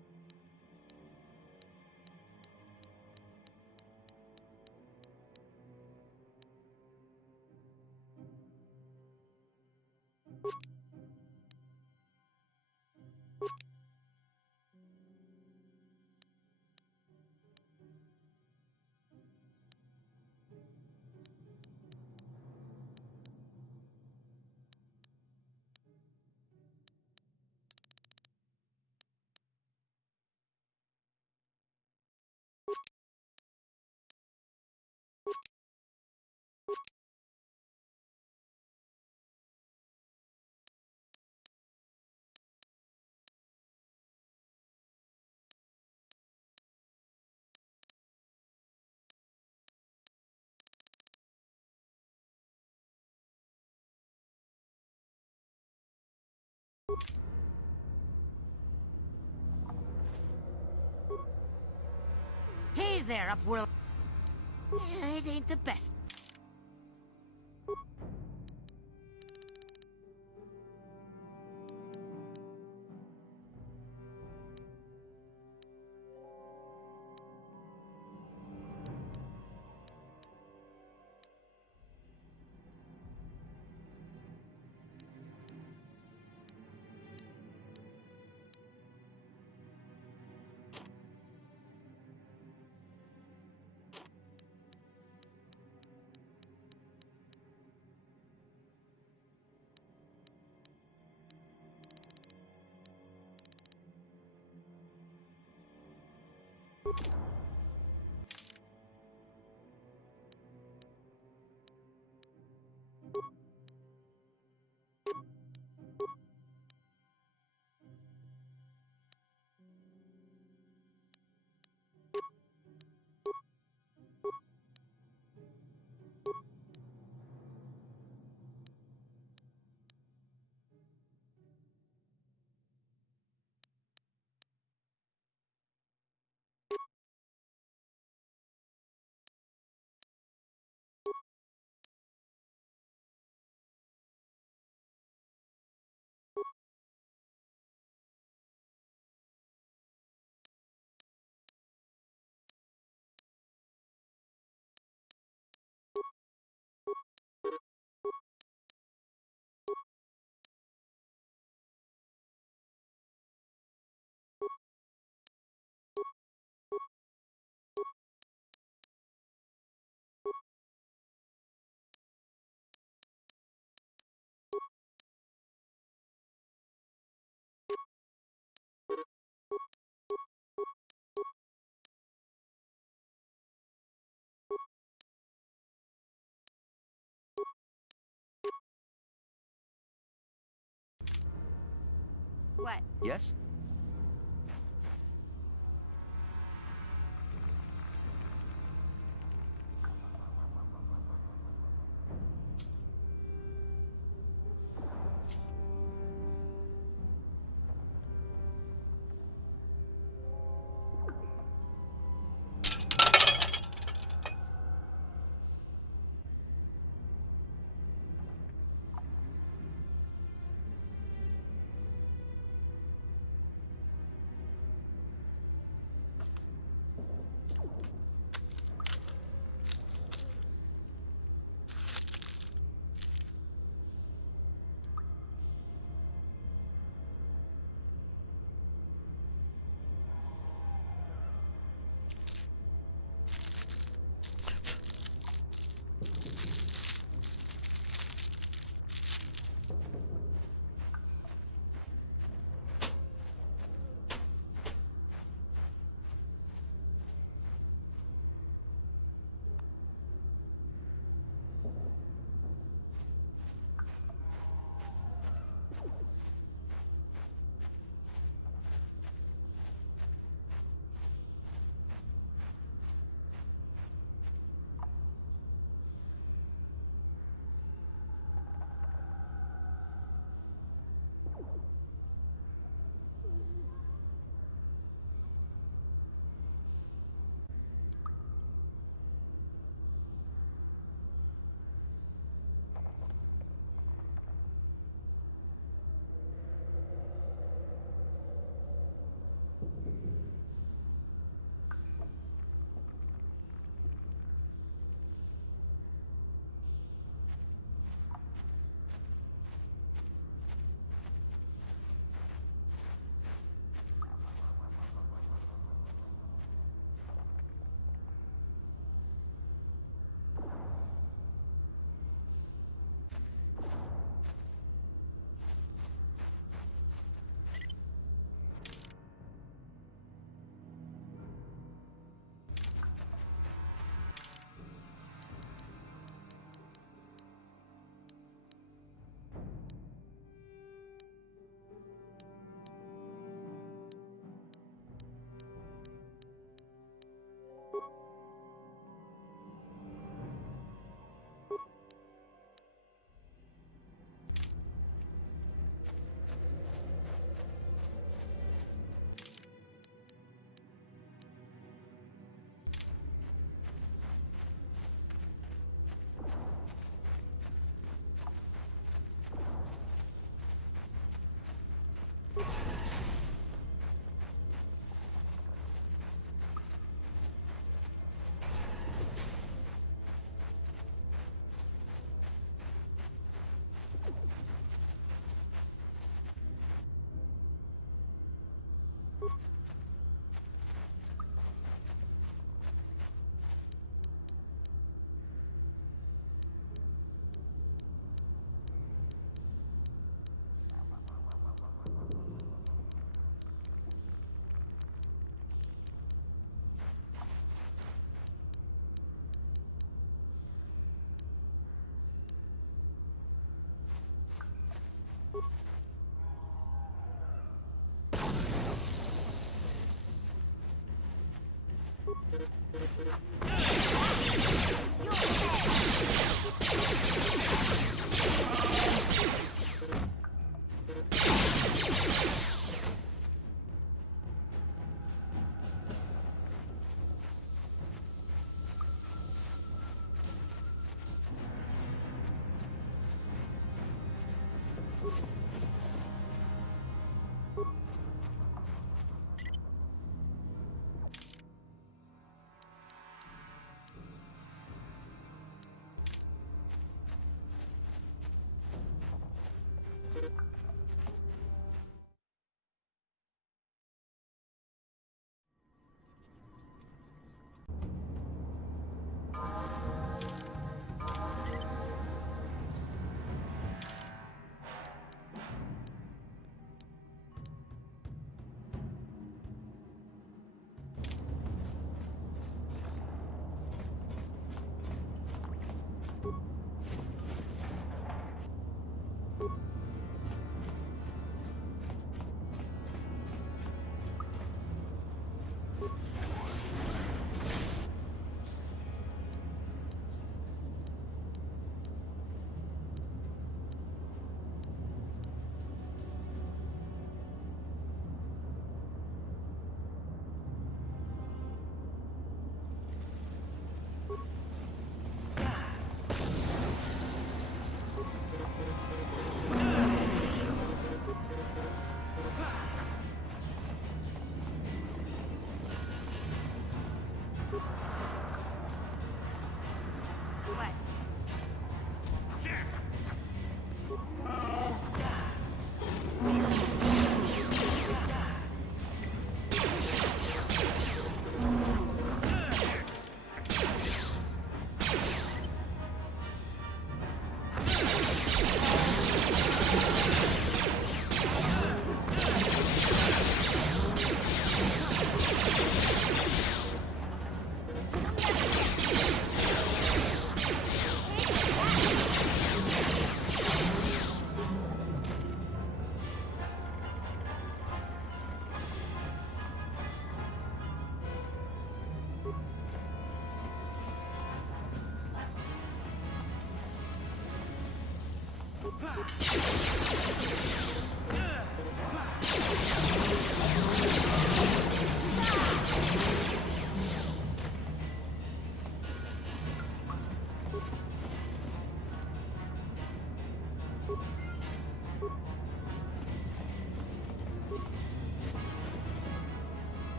Hey there, Upworld. It ain't the best. What? Yes?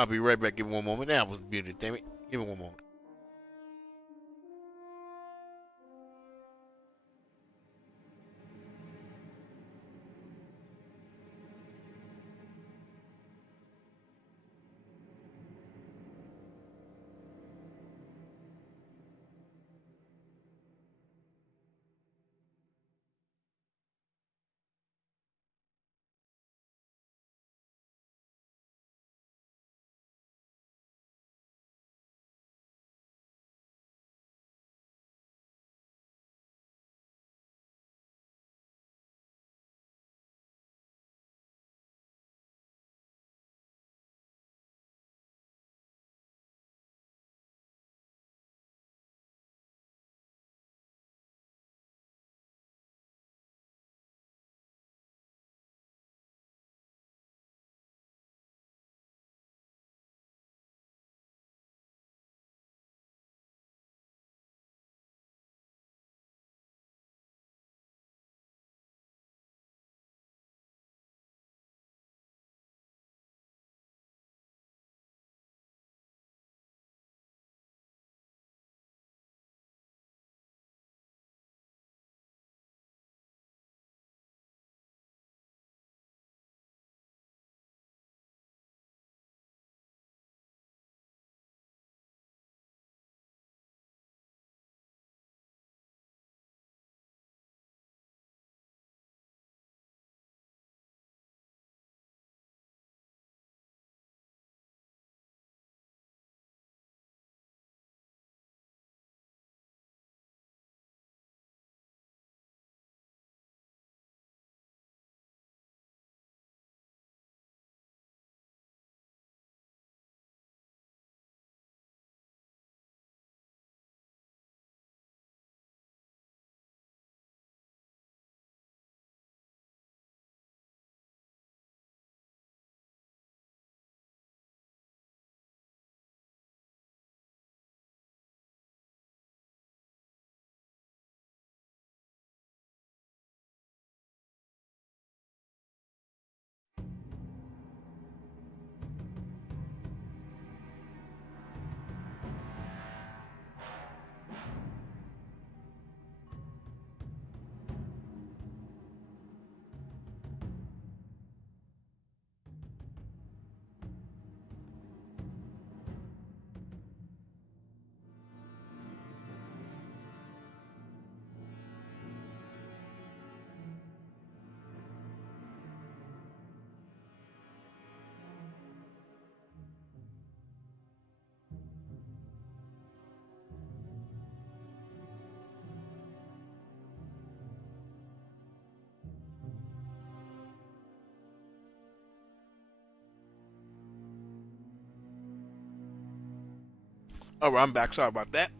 I'll be right back. Give me one moment. That was muted. Damn it. Give me one moment. All right, I'm back. Sorry about that.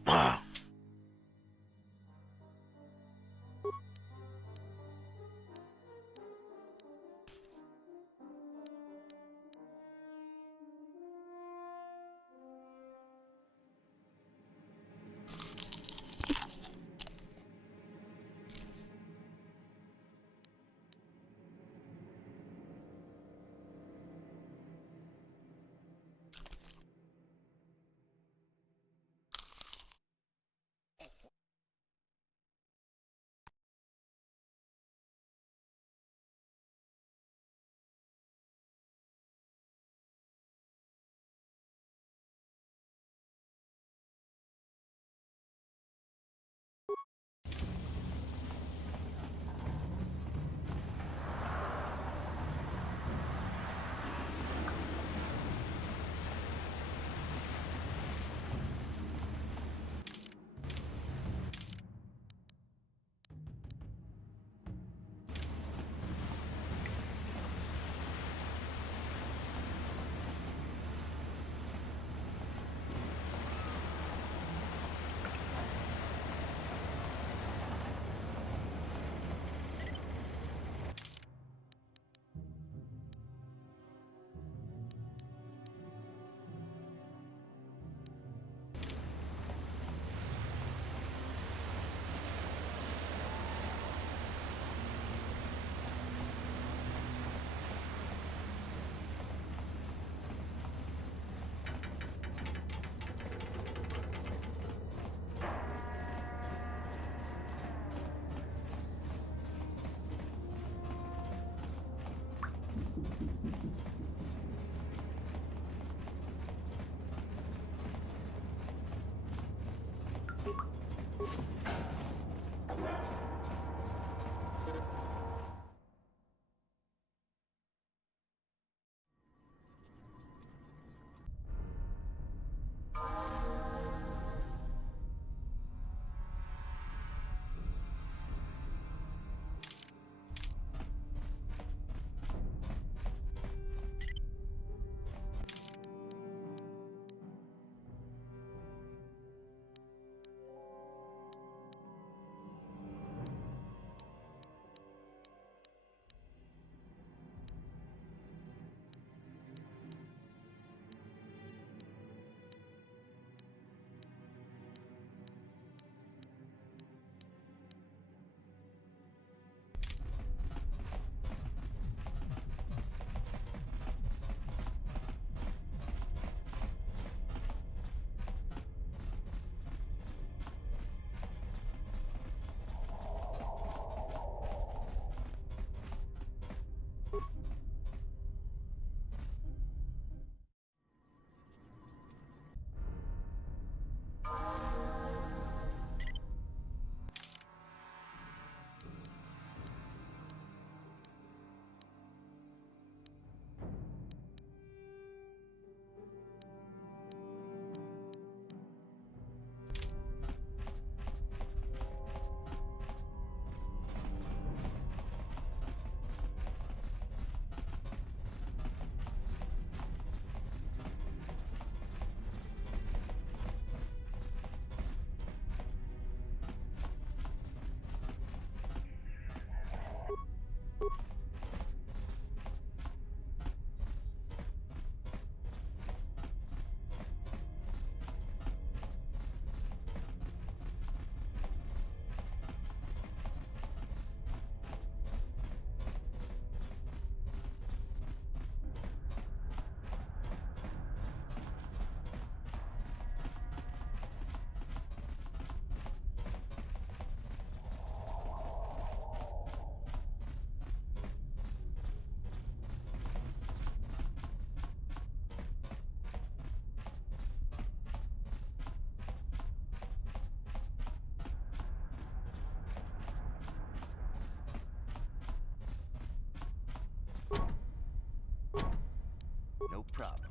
No problem.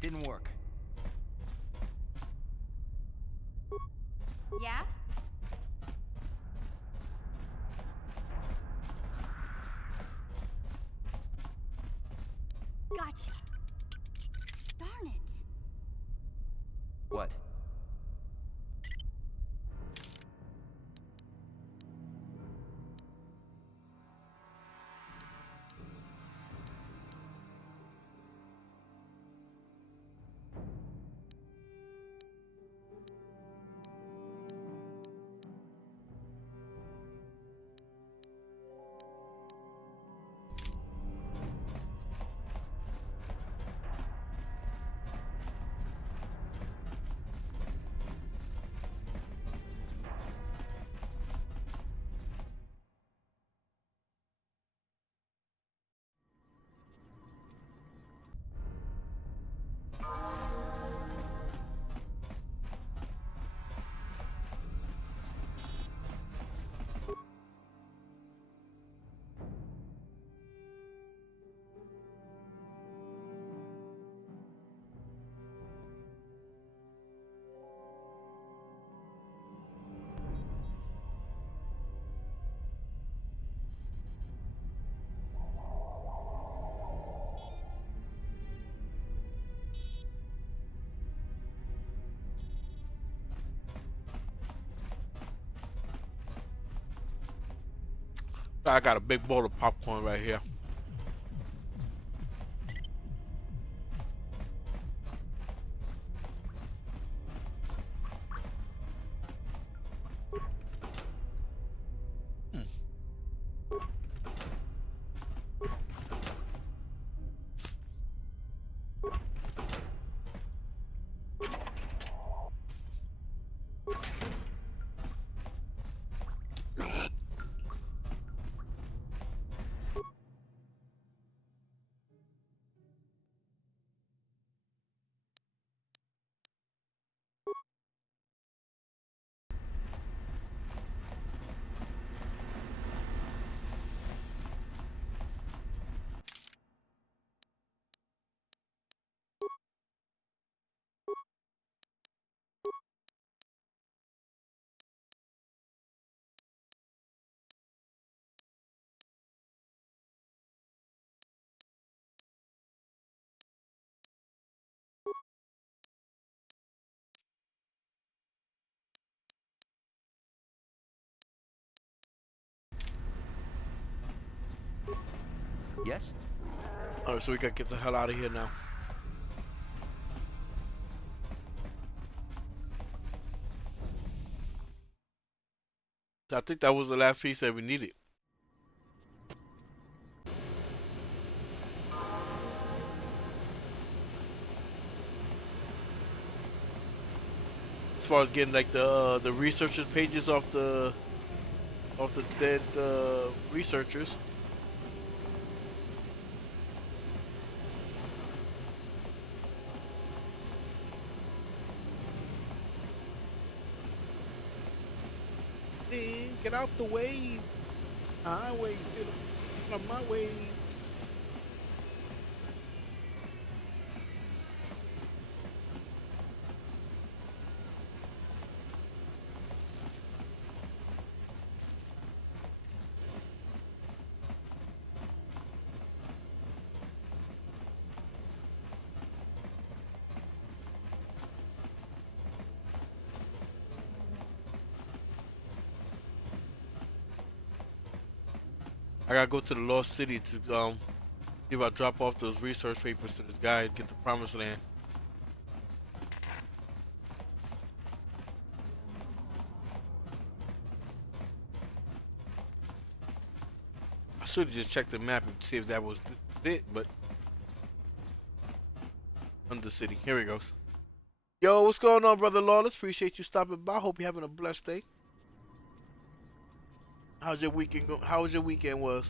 Didn't work. Yeah? Gotcha. Darn it. What? I got a big bowl of popcorn right here. Yes? Alright, so we gotta get the hell out of here now. I think that was the last piece that we needed. As far as getting like the researchers pages off the dead researchers. Get out the way. Highway, get out of my way. I gotta go to the Lost City to see if I drop off those research papers to this guy and get the Promised Land. I should have just checked the map and see if that was it, but Under City. Here he goes. Yo, what's going on, brother Lawless? Appreciate you stopping by. Hope you're having a blessed day. How's your weekend go? How was your weekend was?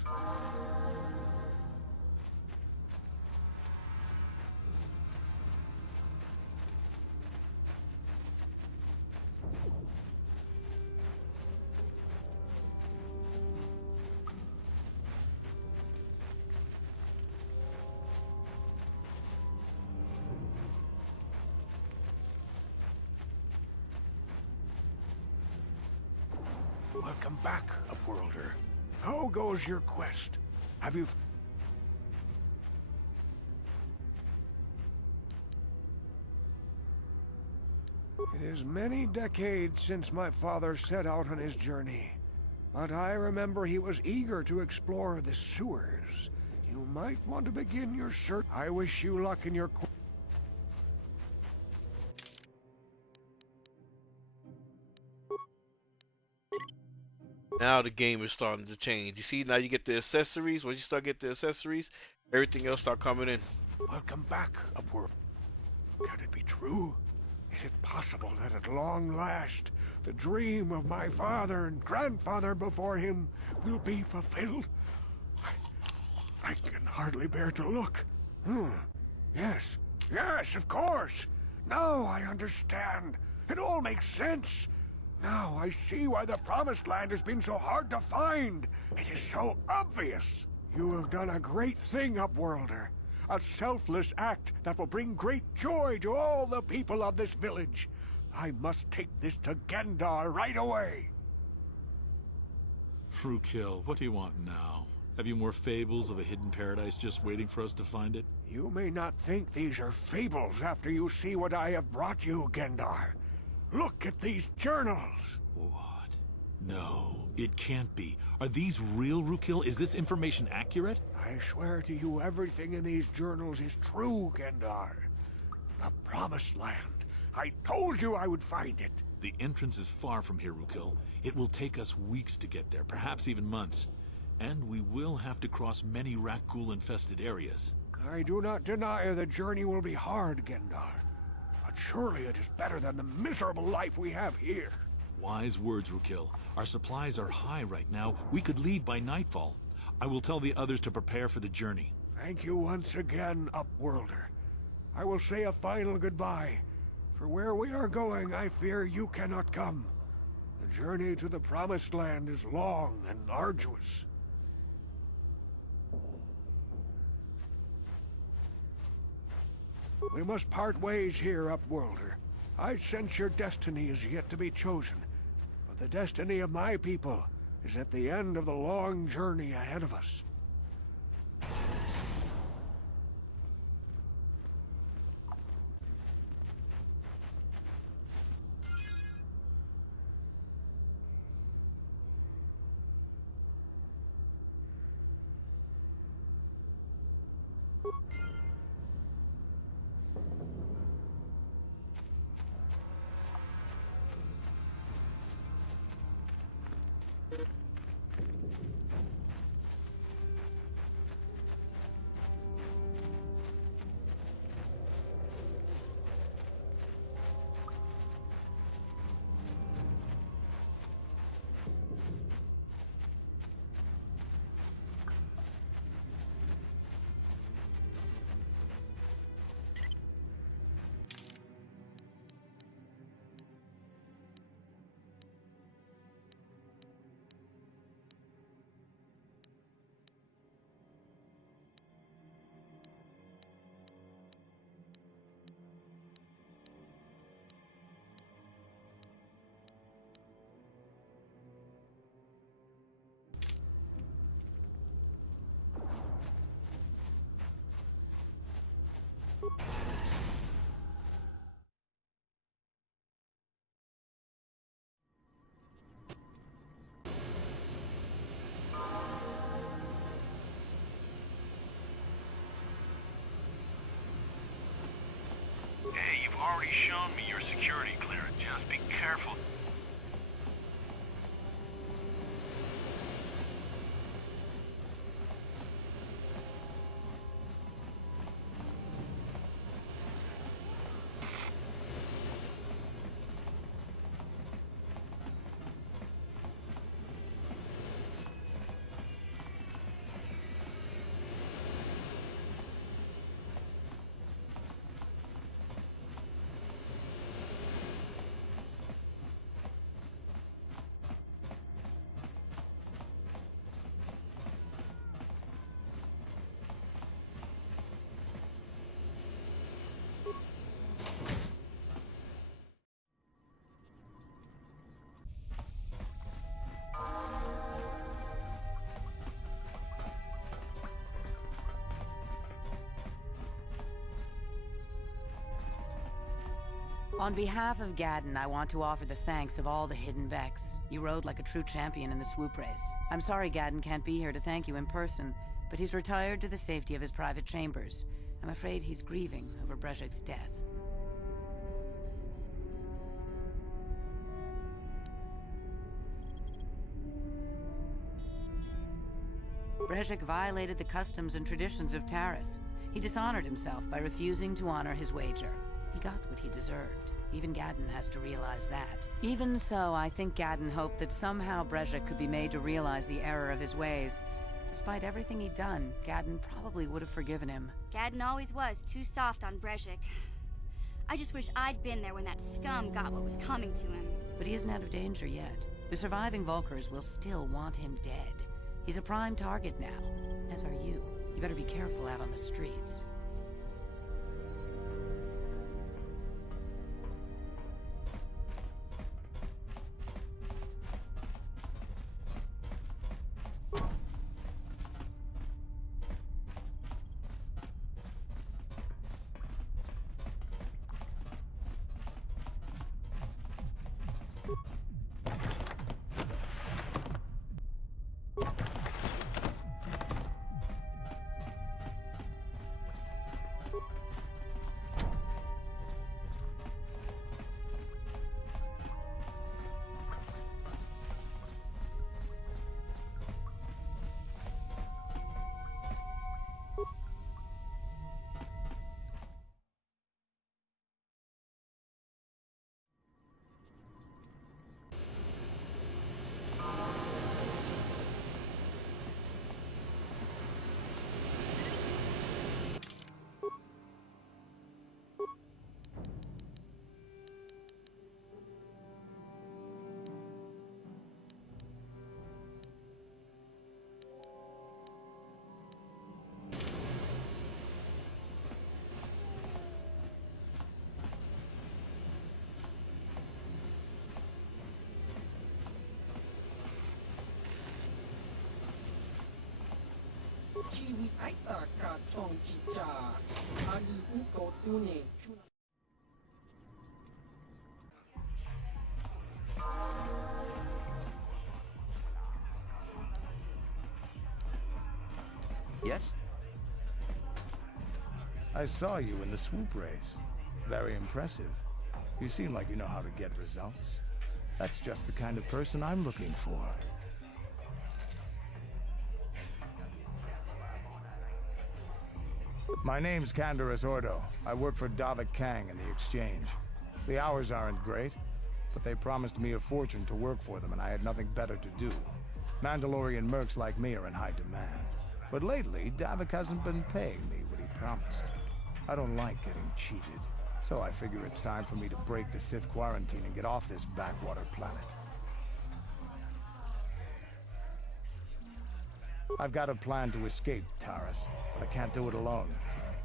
Welcome back, Upworlder. How goes your quest? Have you... It is many decades since my father set out on his journey, but I remember he was eager to explore the sewers. You might want to begin your search. I wish you luck in your quest. Now the game is starting to change. You see, now you get the accessories. When you start getting the accessories, everything else start coming in. Welcome back, Upworld. Can it be true? Is it possible that at long last, the dream of my father and grandfather before him will be fulfilled? I can hardly bear to look. Yes, of course. Now I understand. It all makes sense. Now I see why the Promised Land has been so hard to find. It is so obvious. You have done a great thing, Upworlder. A selfless act that will bring great joy to all the people of this village. I must take this to Gendar right away. Fruitkill, what do you want now? Have you more fables of a hidden paradise just waiting for us to find it? You may not think these are fables after you see what I have brought you, Gendar. Look at these journals. What? No, it can't be. Are these real, Rukil? Is this information accurate? I swear to you, everything in these journals is true, Gendar. The Promised Land. I told you I would find it. The entrance is far from here, Rukil. It will take us weeks to get there, perhaps even months. And we will have to cross many Rakghoul-infested areas. I do not deny the journey will be hard, Gendar. But surely it is better than the miserable life we have here. Wise words, Rukil. Our supplies are high right now. We could leave by nightfall. I will tell the others to prepare for the journey. Thank you once again, Upworlder. I will say a final goodbye. For where we are going, I fear you cannot come. The journey to the Promised Land is long and arduous. We must part ways here, Upworlder. I sense your destiny is yet to be chosen, but the destiny of my people is at the end of the long journey ahead of us. Hey, you've already shown me your security clearance. Just be careful. On behalf of Gaddon, I want to offer the thanks of all the Hidden Becks. You rode like a true champion in the swoop race. I'm sorry Gaddon can't be here to thank you in person, but he's retired to the safety of his private chambers. I'm afraid he's grieving over Brejik's death. Brejik violated the customs and traditions of Taris. He dishonored himself by refusing to honor his wager. He got what he deserved. Even Gaddon has to realize that. Even so, I think Gaddon hoped that somehow Brejik could be made to realize the error of his ways. Despite everything he'd done, Gaddon probably would have forgiven him. Gaddon always was too soft on Brejik. I just wish I'd been there when that scum got what was coming to him. But he isn't out of danger yet. The surviving Volkers will still want him dead. He's a prime target now, as are you. You better be careful out on the streets. Yes? I saw you in the swoop race. Very impressive. You seem like you know how to get results. That's just the kind of person I'm looking for. My name's Canderous Ordo. I work for Davik Kang in the Exchange. The hours aren't great, but they promised me a fortune to work for them and I had nothing better to do. Mandalorian mercs like me are in high demand. But lately, Davik hasn't been paying me what he promised. I don't like getting cheated, so I figure it's time for me to break the Sith quarantine and get off this backwater planet. I've got a plan to escape, Taris, but I can't do it alone.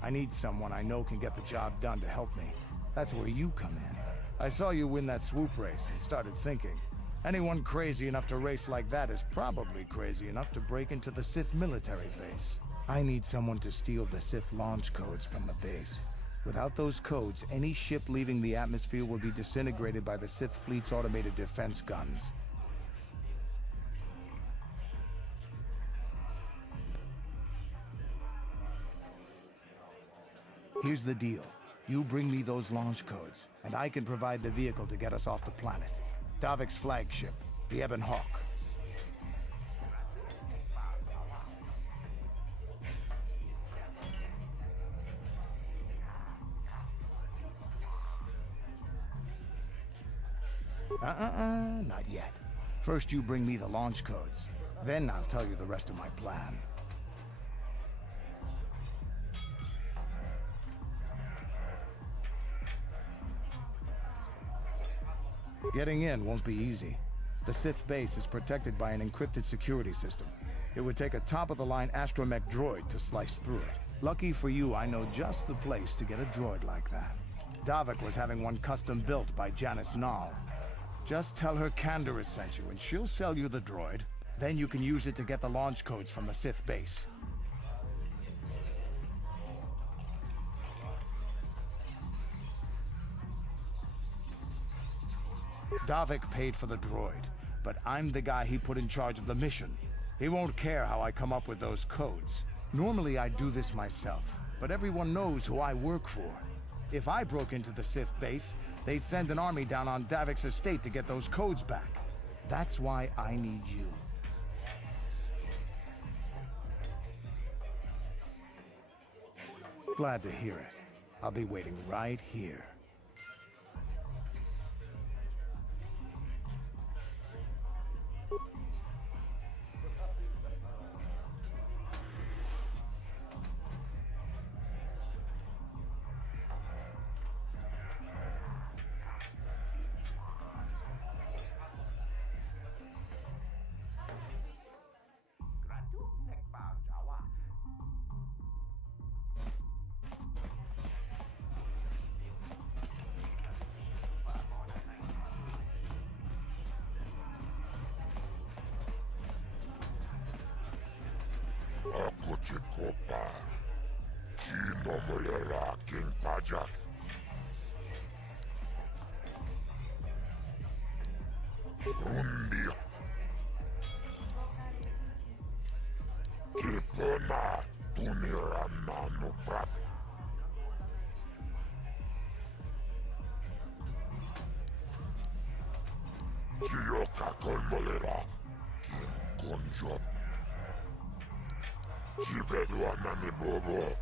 I need someone I know can get the job done to help me. That's where you come in. I saw you win that swoop race and started thinking, anyone crazy enough to race like that is probably crazy enough to break into the Sith military base. I need someone to steal the Sith launch codes from the base. Without those codes, any ship leaving the atmosphere will be disintegrated by the Sith fleet's automated defense guns. Here's the deal. You bring me those launch codes, and I can provide the vehicle to get us off the planet. Davik's flagship, the Ebon Hawk. Not yet. First you bring me the launch codes. Then I'll tell you the rest of my plan. Getting in won't be easy. The Sith base is protected by an encrypted security system. It would take a top-of-the-line astromech droid to slice through it. Lucky for you, I know just the place to get a droid like that. Davik was having one custom-built by Janice Nall. Just tell her Canderous sent you, and she'll sell you the droid. Then you can use it to get the launch codes from the Sith base. Davik paid for the droid, but I'm the guy he put in charge of the mission. He won't care how I come up with those codes. Normally I'd do this myself, but everyone knows who I work for. If I broke into the Sith base, they'd send an army down on Davik's estate to get those codes back. That's why I need you. Glad to hear it. I'll be waiting right here. Ako Chikopa, Chino Mulera King Pajak. Rundi. Kipona Tunirana Prat. Chiyoka Kolmolera King Konjop. Chibedwa Nani Bobo.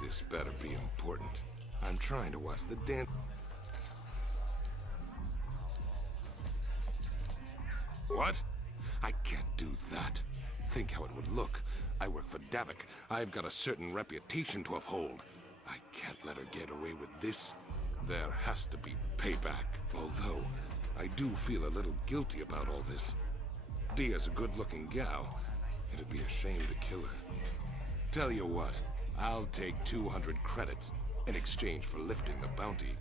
This better be important. I'm trying to watch the dance. What? I can't do that. Think how it would look. I work for Davik. I've got a certain reputation to uphold. I can't let her get away with this. There has to be payback. Although, I do feel a little guilty about all this. Dia's a good-looking gal. It'd be a shame to kill her. Tell you what, I'll take 200 credits in exchange for lifting the bounty.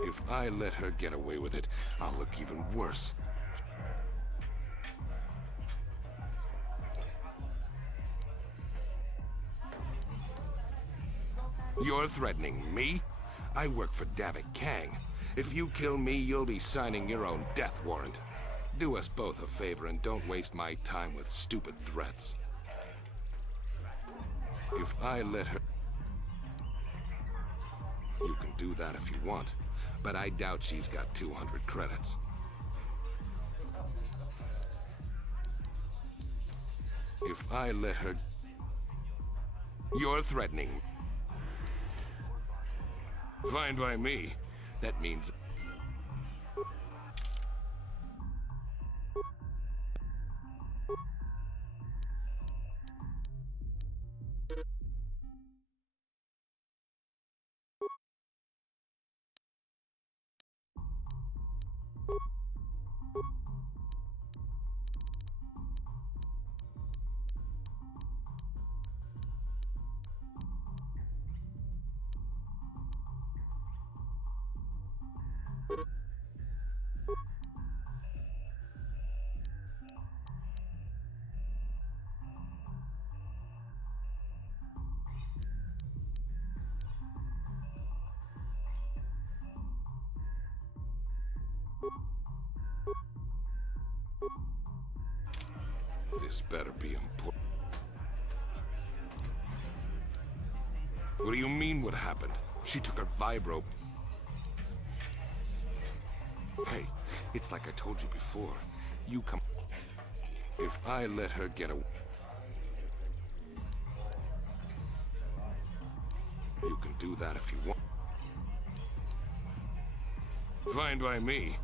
If I let her get away with it, I'll look even worse. You're threatening me? I work for Davik Kang. If you kill me, you'll be signing your own death warrant. Do us both a favor and don't waste my time with stupid threats. If I let her... You can do that if you want, but I doubt she's got 200 credits. If I let her... You're threatening. Fine by me. That means... This better be important. What do you mean what happened? She took her vibro. Hey, it's like I told you before. You come... If I let her get away... You can do that if you want. Fine by me.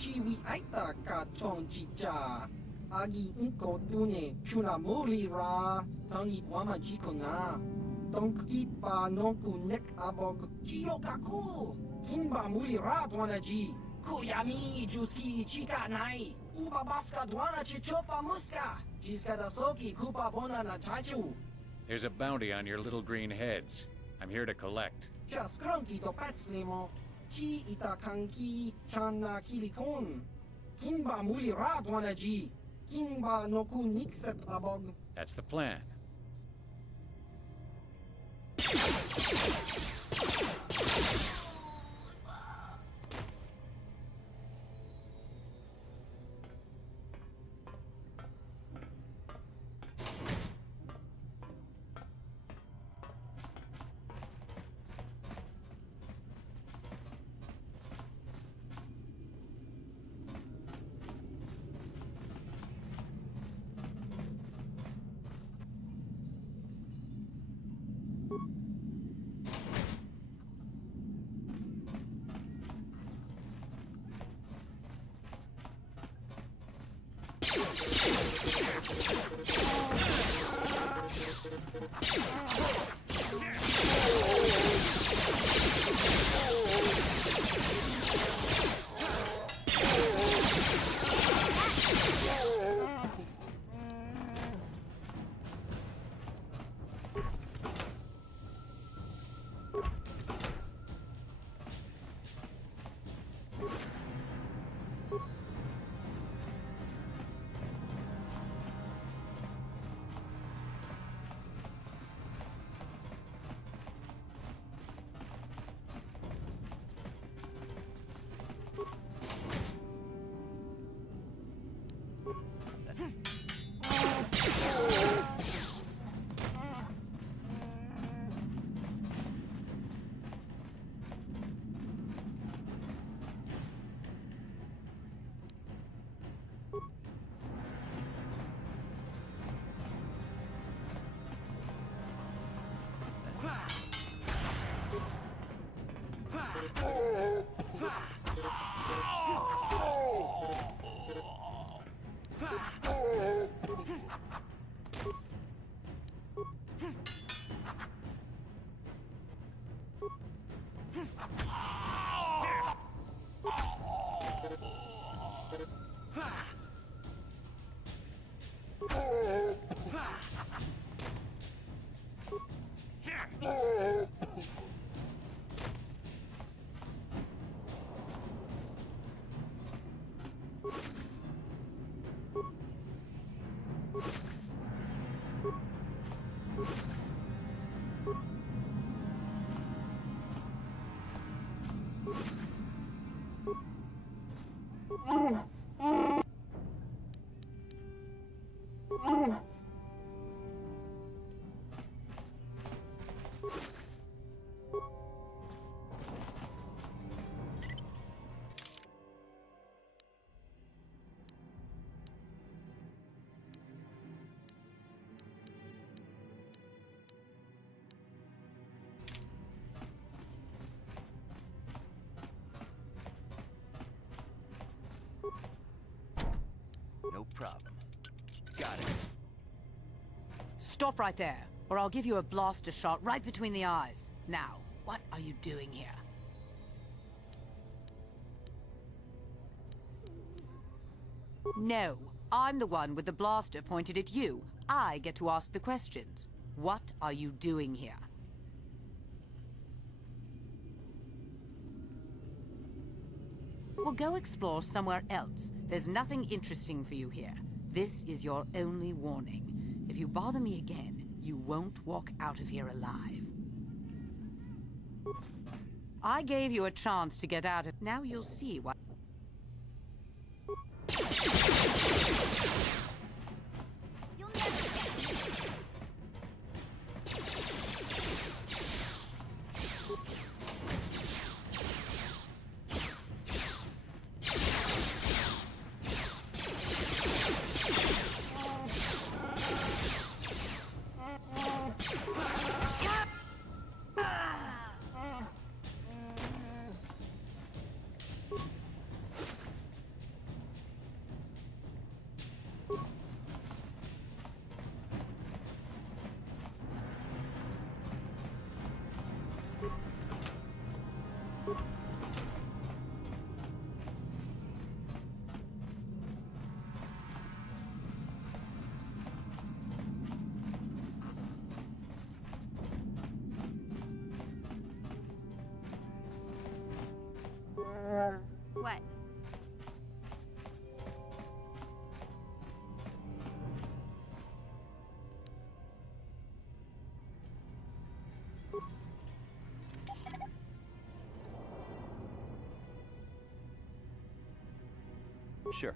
Chiwi aita ka chong chicha. Agi inko tune chunamuri ra. Tangi wama jikona. Tonki pa nonku nek abog. Jiyokaku. Kinba muri ra tuanaji. Kuyami juski chika nai. Uba baska dwana chichopa muska. Jiska da soki kupa bona na chachu. There's a bounty on your little green heads. I'm here to collect. Just crunky to patslimo. Chi ita kanki chana kilikon. Kinba muli ra dwana ji. Kinba noku nikset abog. That's the plan. No problem. Got it. Stop right there, or I'll give you a blaster shot right between the eyes. Now, what are you doing here? No, I'm the one with the blaster pointed at you. I get to ask the questions. What are you doing here? Well, go explore somewhere else. There's nothing interesting for you here. This is your only warning. If you bother me again, you won't walk out of here alive. I gave you a chance to get out of... Now you'll see what... What? Sure.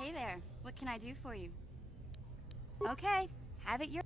Hey there, what can I do for you? Okay, have it your...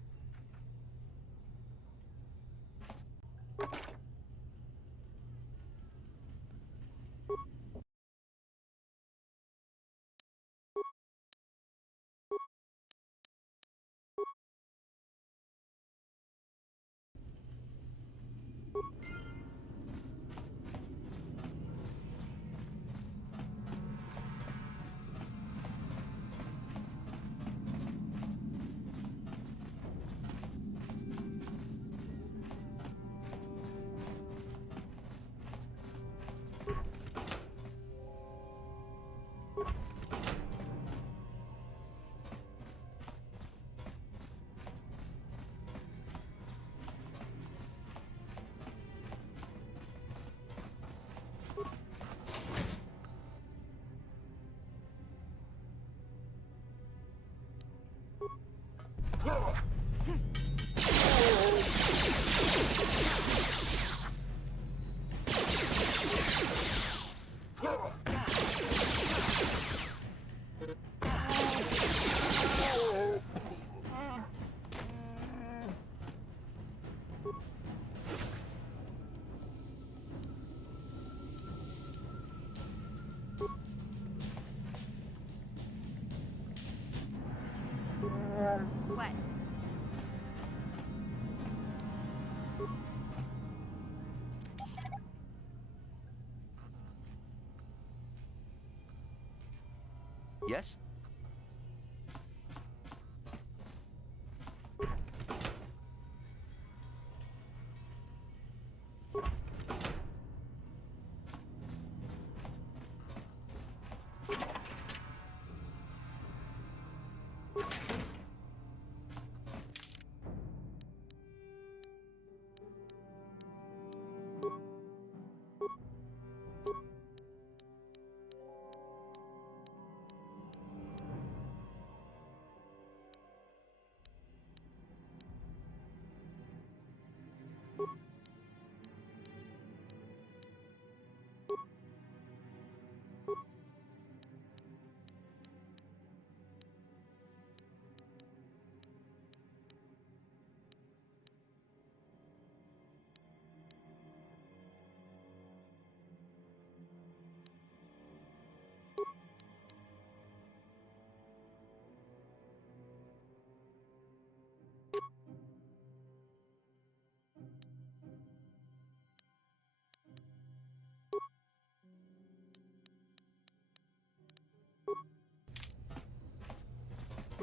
What? Yes?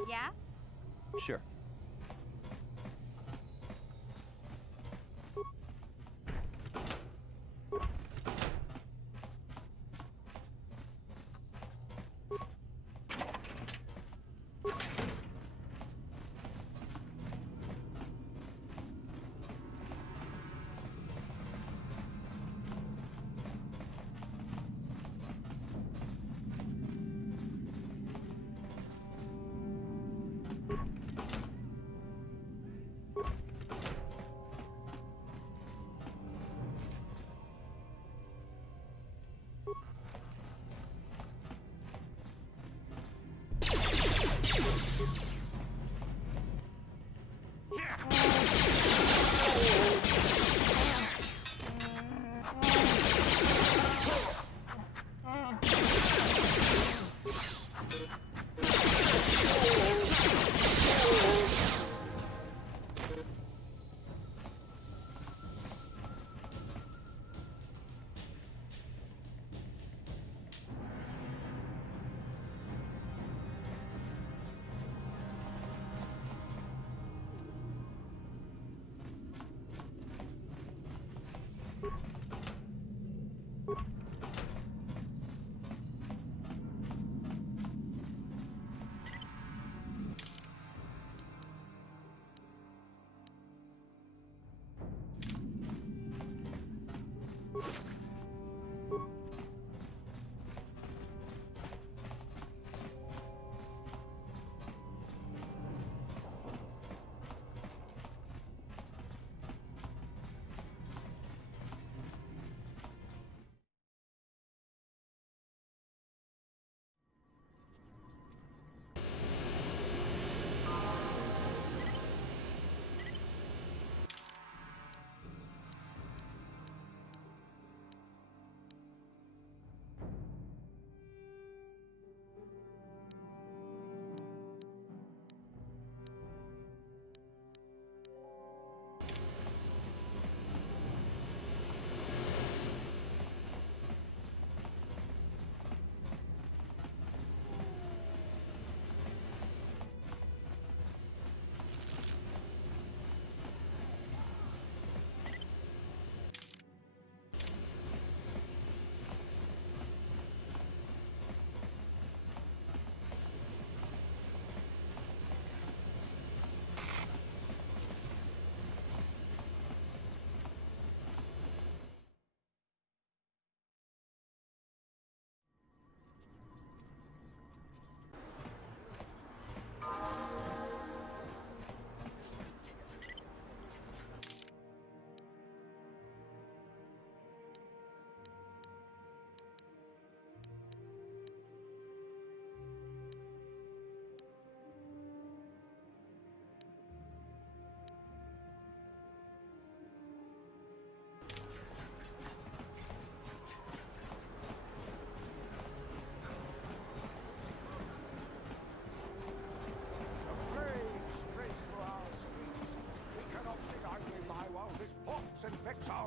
Yeah? Sure.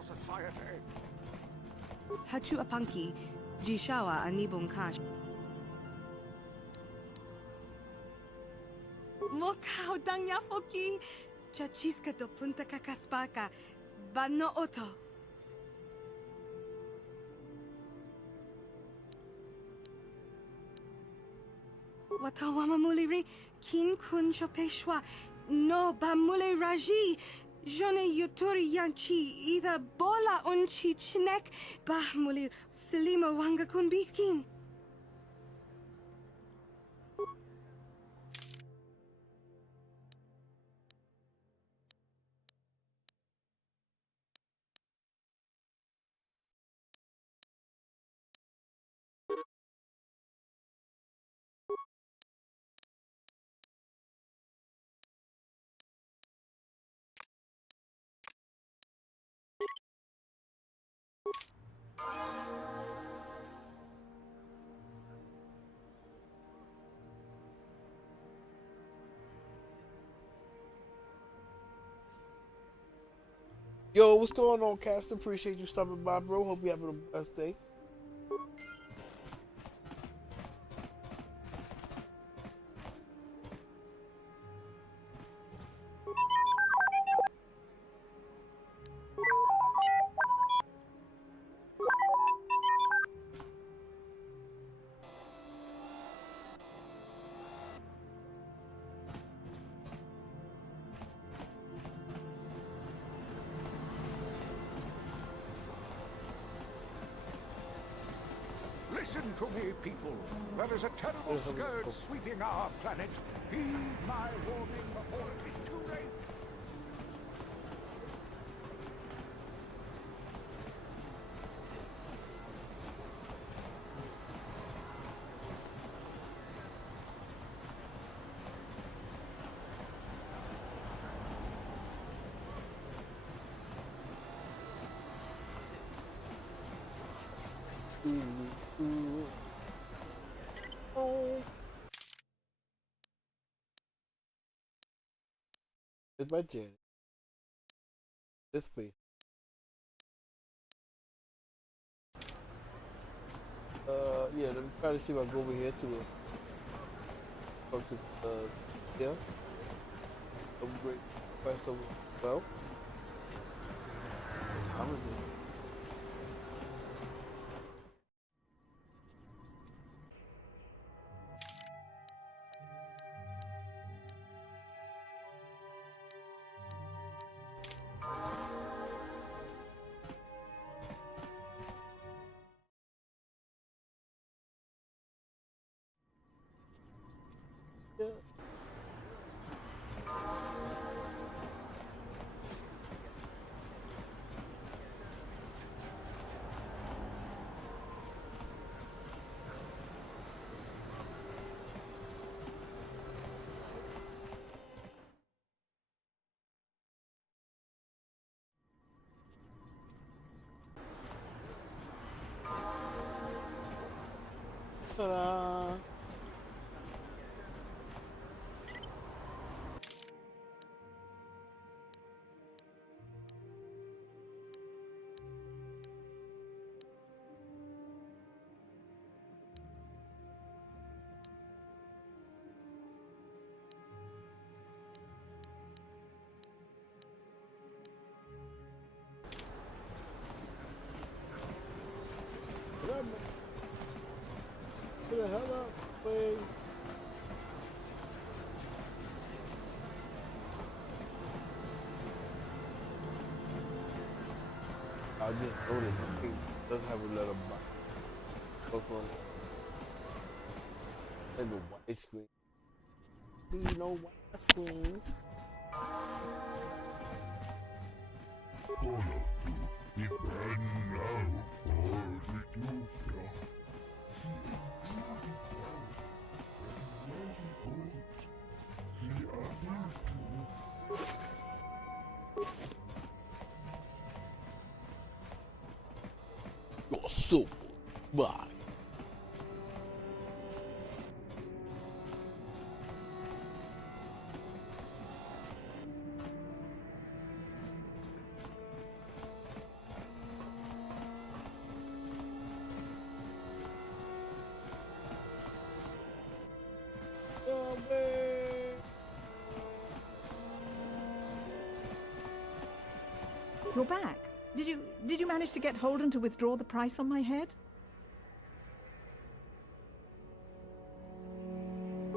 society. Hachu apanki, jishawa anibong kash. Mokao dangya foki, chachiska to punta kakaspaka, bano oto. Watawama muliri, kin kun shopeshwa, no bamule raji. Jone yuturi yanchi either bola unchi chinek bahmuli selima wanga kun bikin. Yo, what's going on, Cast? Appreciate you stopping by, bro. Hope you having a blessed day. Listen to me, people. There is a terrible scourge sweeping our planet. Heed my warning before it is too late. Oh. It's my Jen. This place. Yeah, let me try to see if I go over here to the talk to yeah. Upgrade price over well. What time is it? Ta-da! Get the hell up, please. I just noticed this thing does have a little book on it. And the white screen. See no white screen. You're so bye. You're back. Did you manage to get Holden to withdraw the price on my head?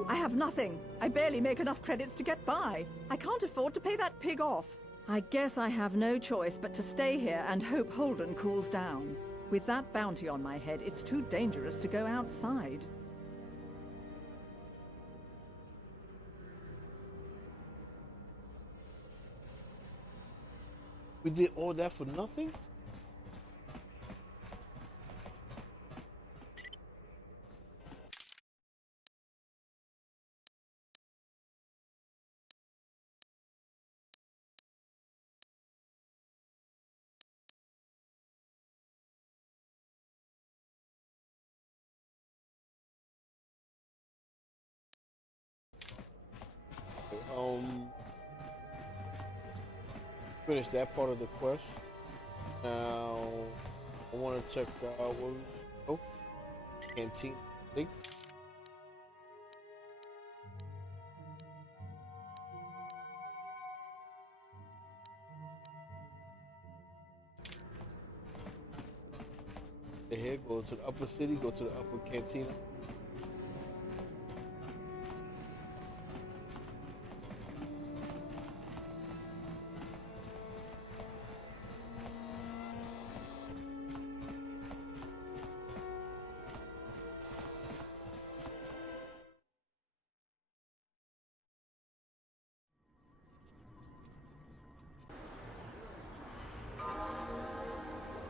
I have nothing. I barely make enough credits to get by. I can't afford to pay that pig off. I guess I have no choice but to stay here and hope Holden cools down. With that bounty on my head, it's too dangerous to go outside. We did all that for nothing? Finish that part of the quest. Now I want to check out where we go. Canteen, I think. Here, go to the upper city, go to the upper cantina.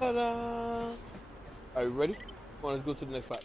Ta-da! Are you ready? Come on, let's go to the next spot.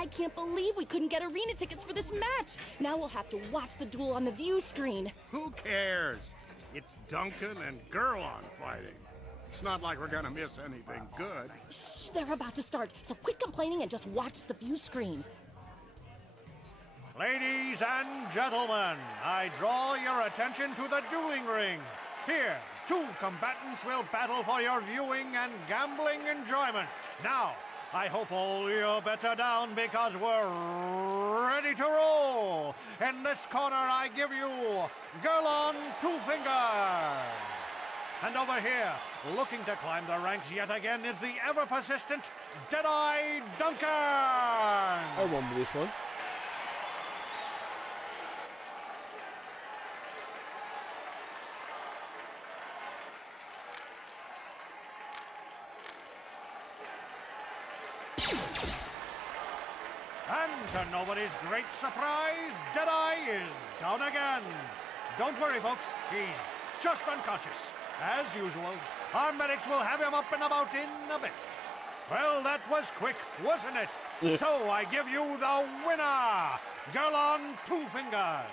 I can't believe we couldn't get arena tickets for this match. Now we'll have to watch the duel on the view screen. Who cares? It's Duncan and Gerlon fighting. It's not like we're gonna miss anything good. Shh, they're about to start, so quit complaining and just watch the view screen. Ladies and gentlemen, I draw your attention to the dueling ring. Here, two combatants will battle for your viewing and gambling enjoyment. Now, I hope all your bets are down because we're ready to roll. In this corner, I give you Gerlon Two Fingers. And over here, looking to climb the ranks yet again, is the ever-persistent Deadeye Duncan. I remember this one. And to nobody's great surprise, Deadeye is down again. Don't worry, folks. He's just unconscious. As usual, our medics will have him up and about in a bit. Well, that was quick, wasn't it? So I give you the winner, Gerlon Two Fingers.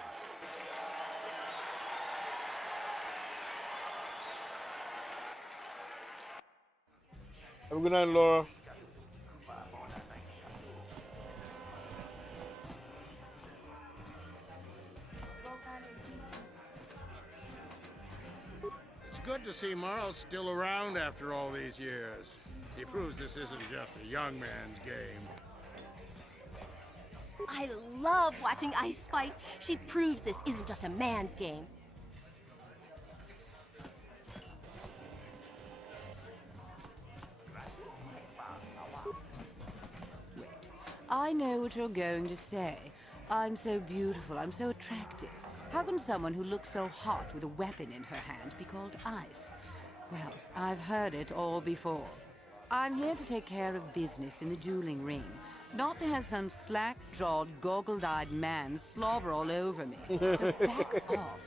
Have a good night, Laura. It's good to see Marl still around after all these years. He proves this isn't just a young man's game. I love watching Ice fight. She proves this isn't just a man's game. Wait. I know what you're going to say. I'm so beautiful, I'm so attractive. How can someone who looks so hot with a weapon in her hand be called Ice? Well, I've heard it all before. I'm here to take care of business in the dueling ring, not to have some slack-jawed, goggled-eyed man slobber all over me. So back off.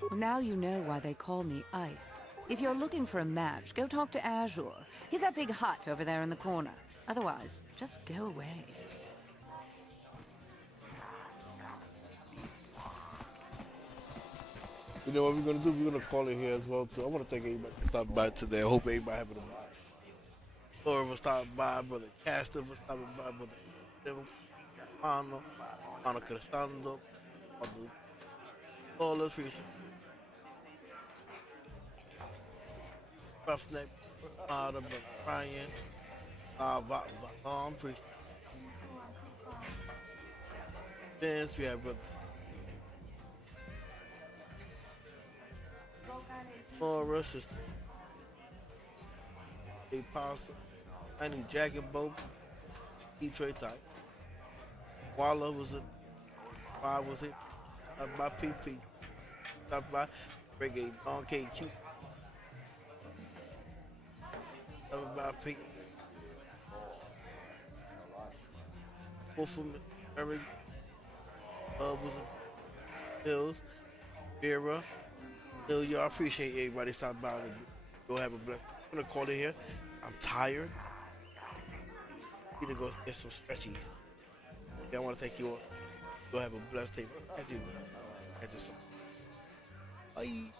Well, now you know why they call me Ice. If you're looking for a match, go talk to Azure. He's that big hut over there in the corner. Otherwise, just go away. You know what we're gonna do? We're gonna call it here as well too. I want to thank everybody for stopping by today. I hope everybody having a Laura for stopping by, brother Caster for stopping by, brother Mano, Mano Cristando, brother Paula, appreciate Roughneck, brother Brian, appreciate Vince, we have brother Laura, sister Apostle, I need Jack and Boat, Detroit type. Walla was it? Why was it? Stop by PP. Stop by Brigade on KQ. Stop by P. Wolfman, Eric, was it? Hills, Vera. Yo, I appreciate everybody stopping by. Go have a blessed. I'm gonna call it here. I'm tired. Need to go get some stretchies. Yeah, I want to thank you all. Go have a blessed day. Catch you soon. Bye.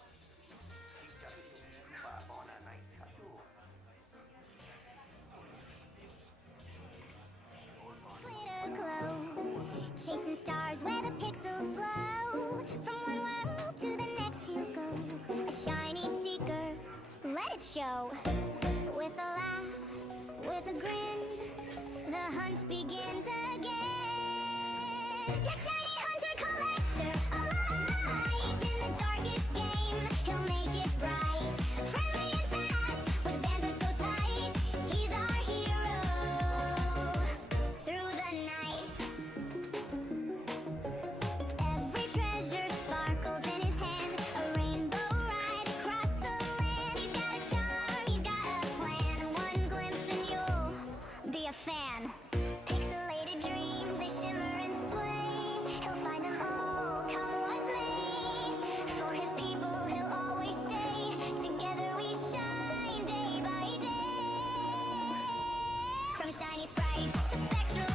Chasing stars where the pixels flow. From one world to the next you go. A shiny seeker, let it show. With a laugh, with a grin, the hunt begins again. The shiny hunter collector, a light in the darkest game. He'll make it bright, friendly and fast, with banter so tight. He's our hero through the night. Every treasure sparkles in his hand, a rainbow ride across the land. He's got a charm, he's got a plan. One glimpse and you'll be a fan. Pixelated dreams, they shimmer and sway. He'll find them all, come what may. For his people, he'll always stay. Together we shine day by day. From shiny sprites to spectral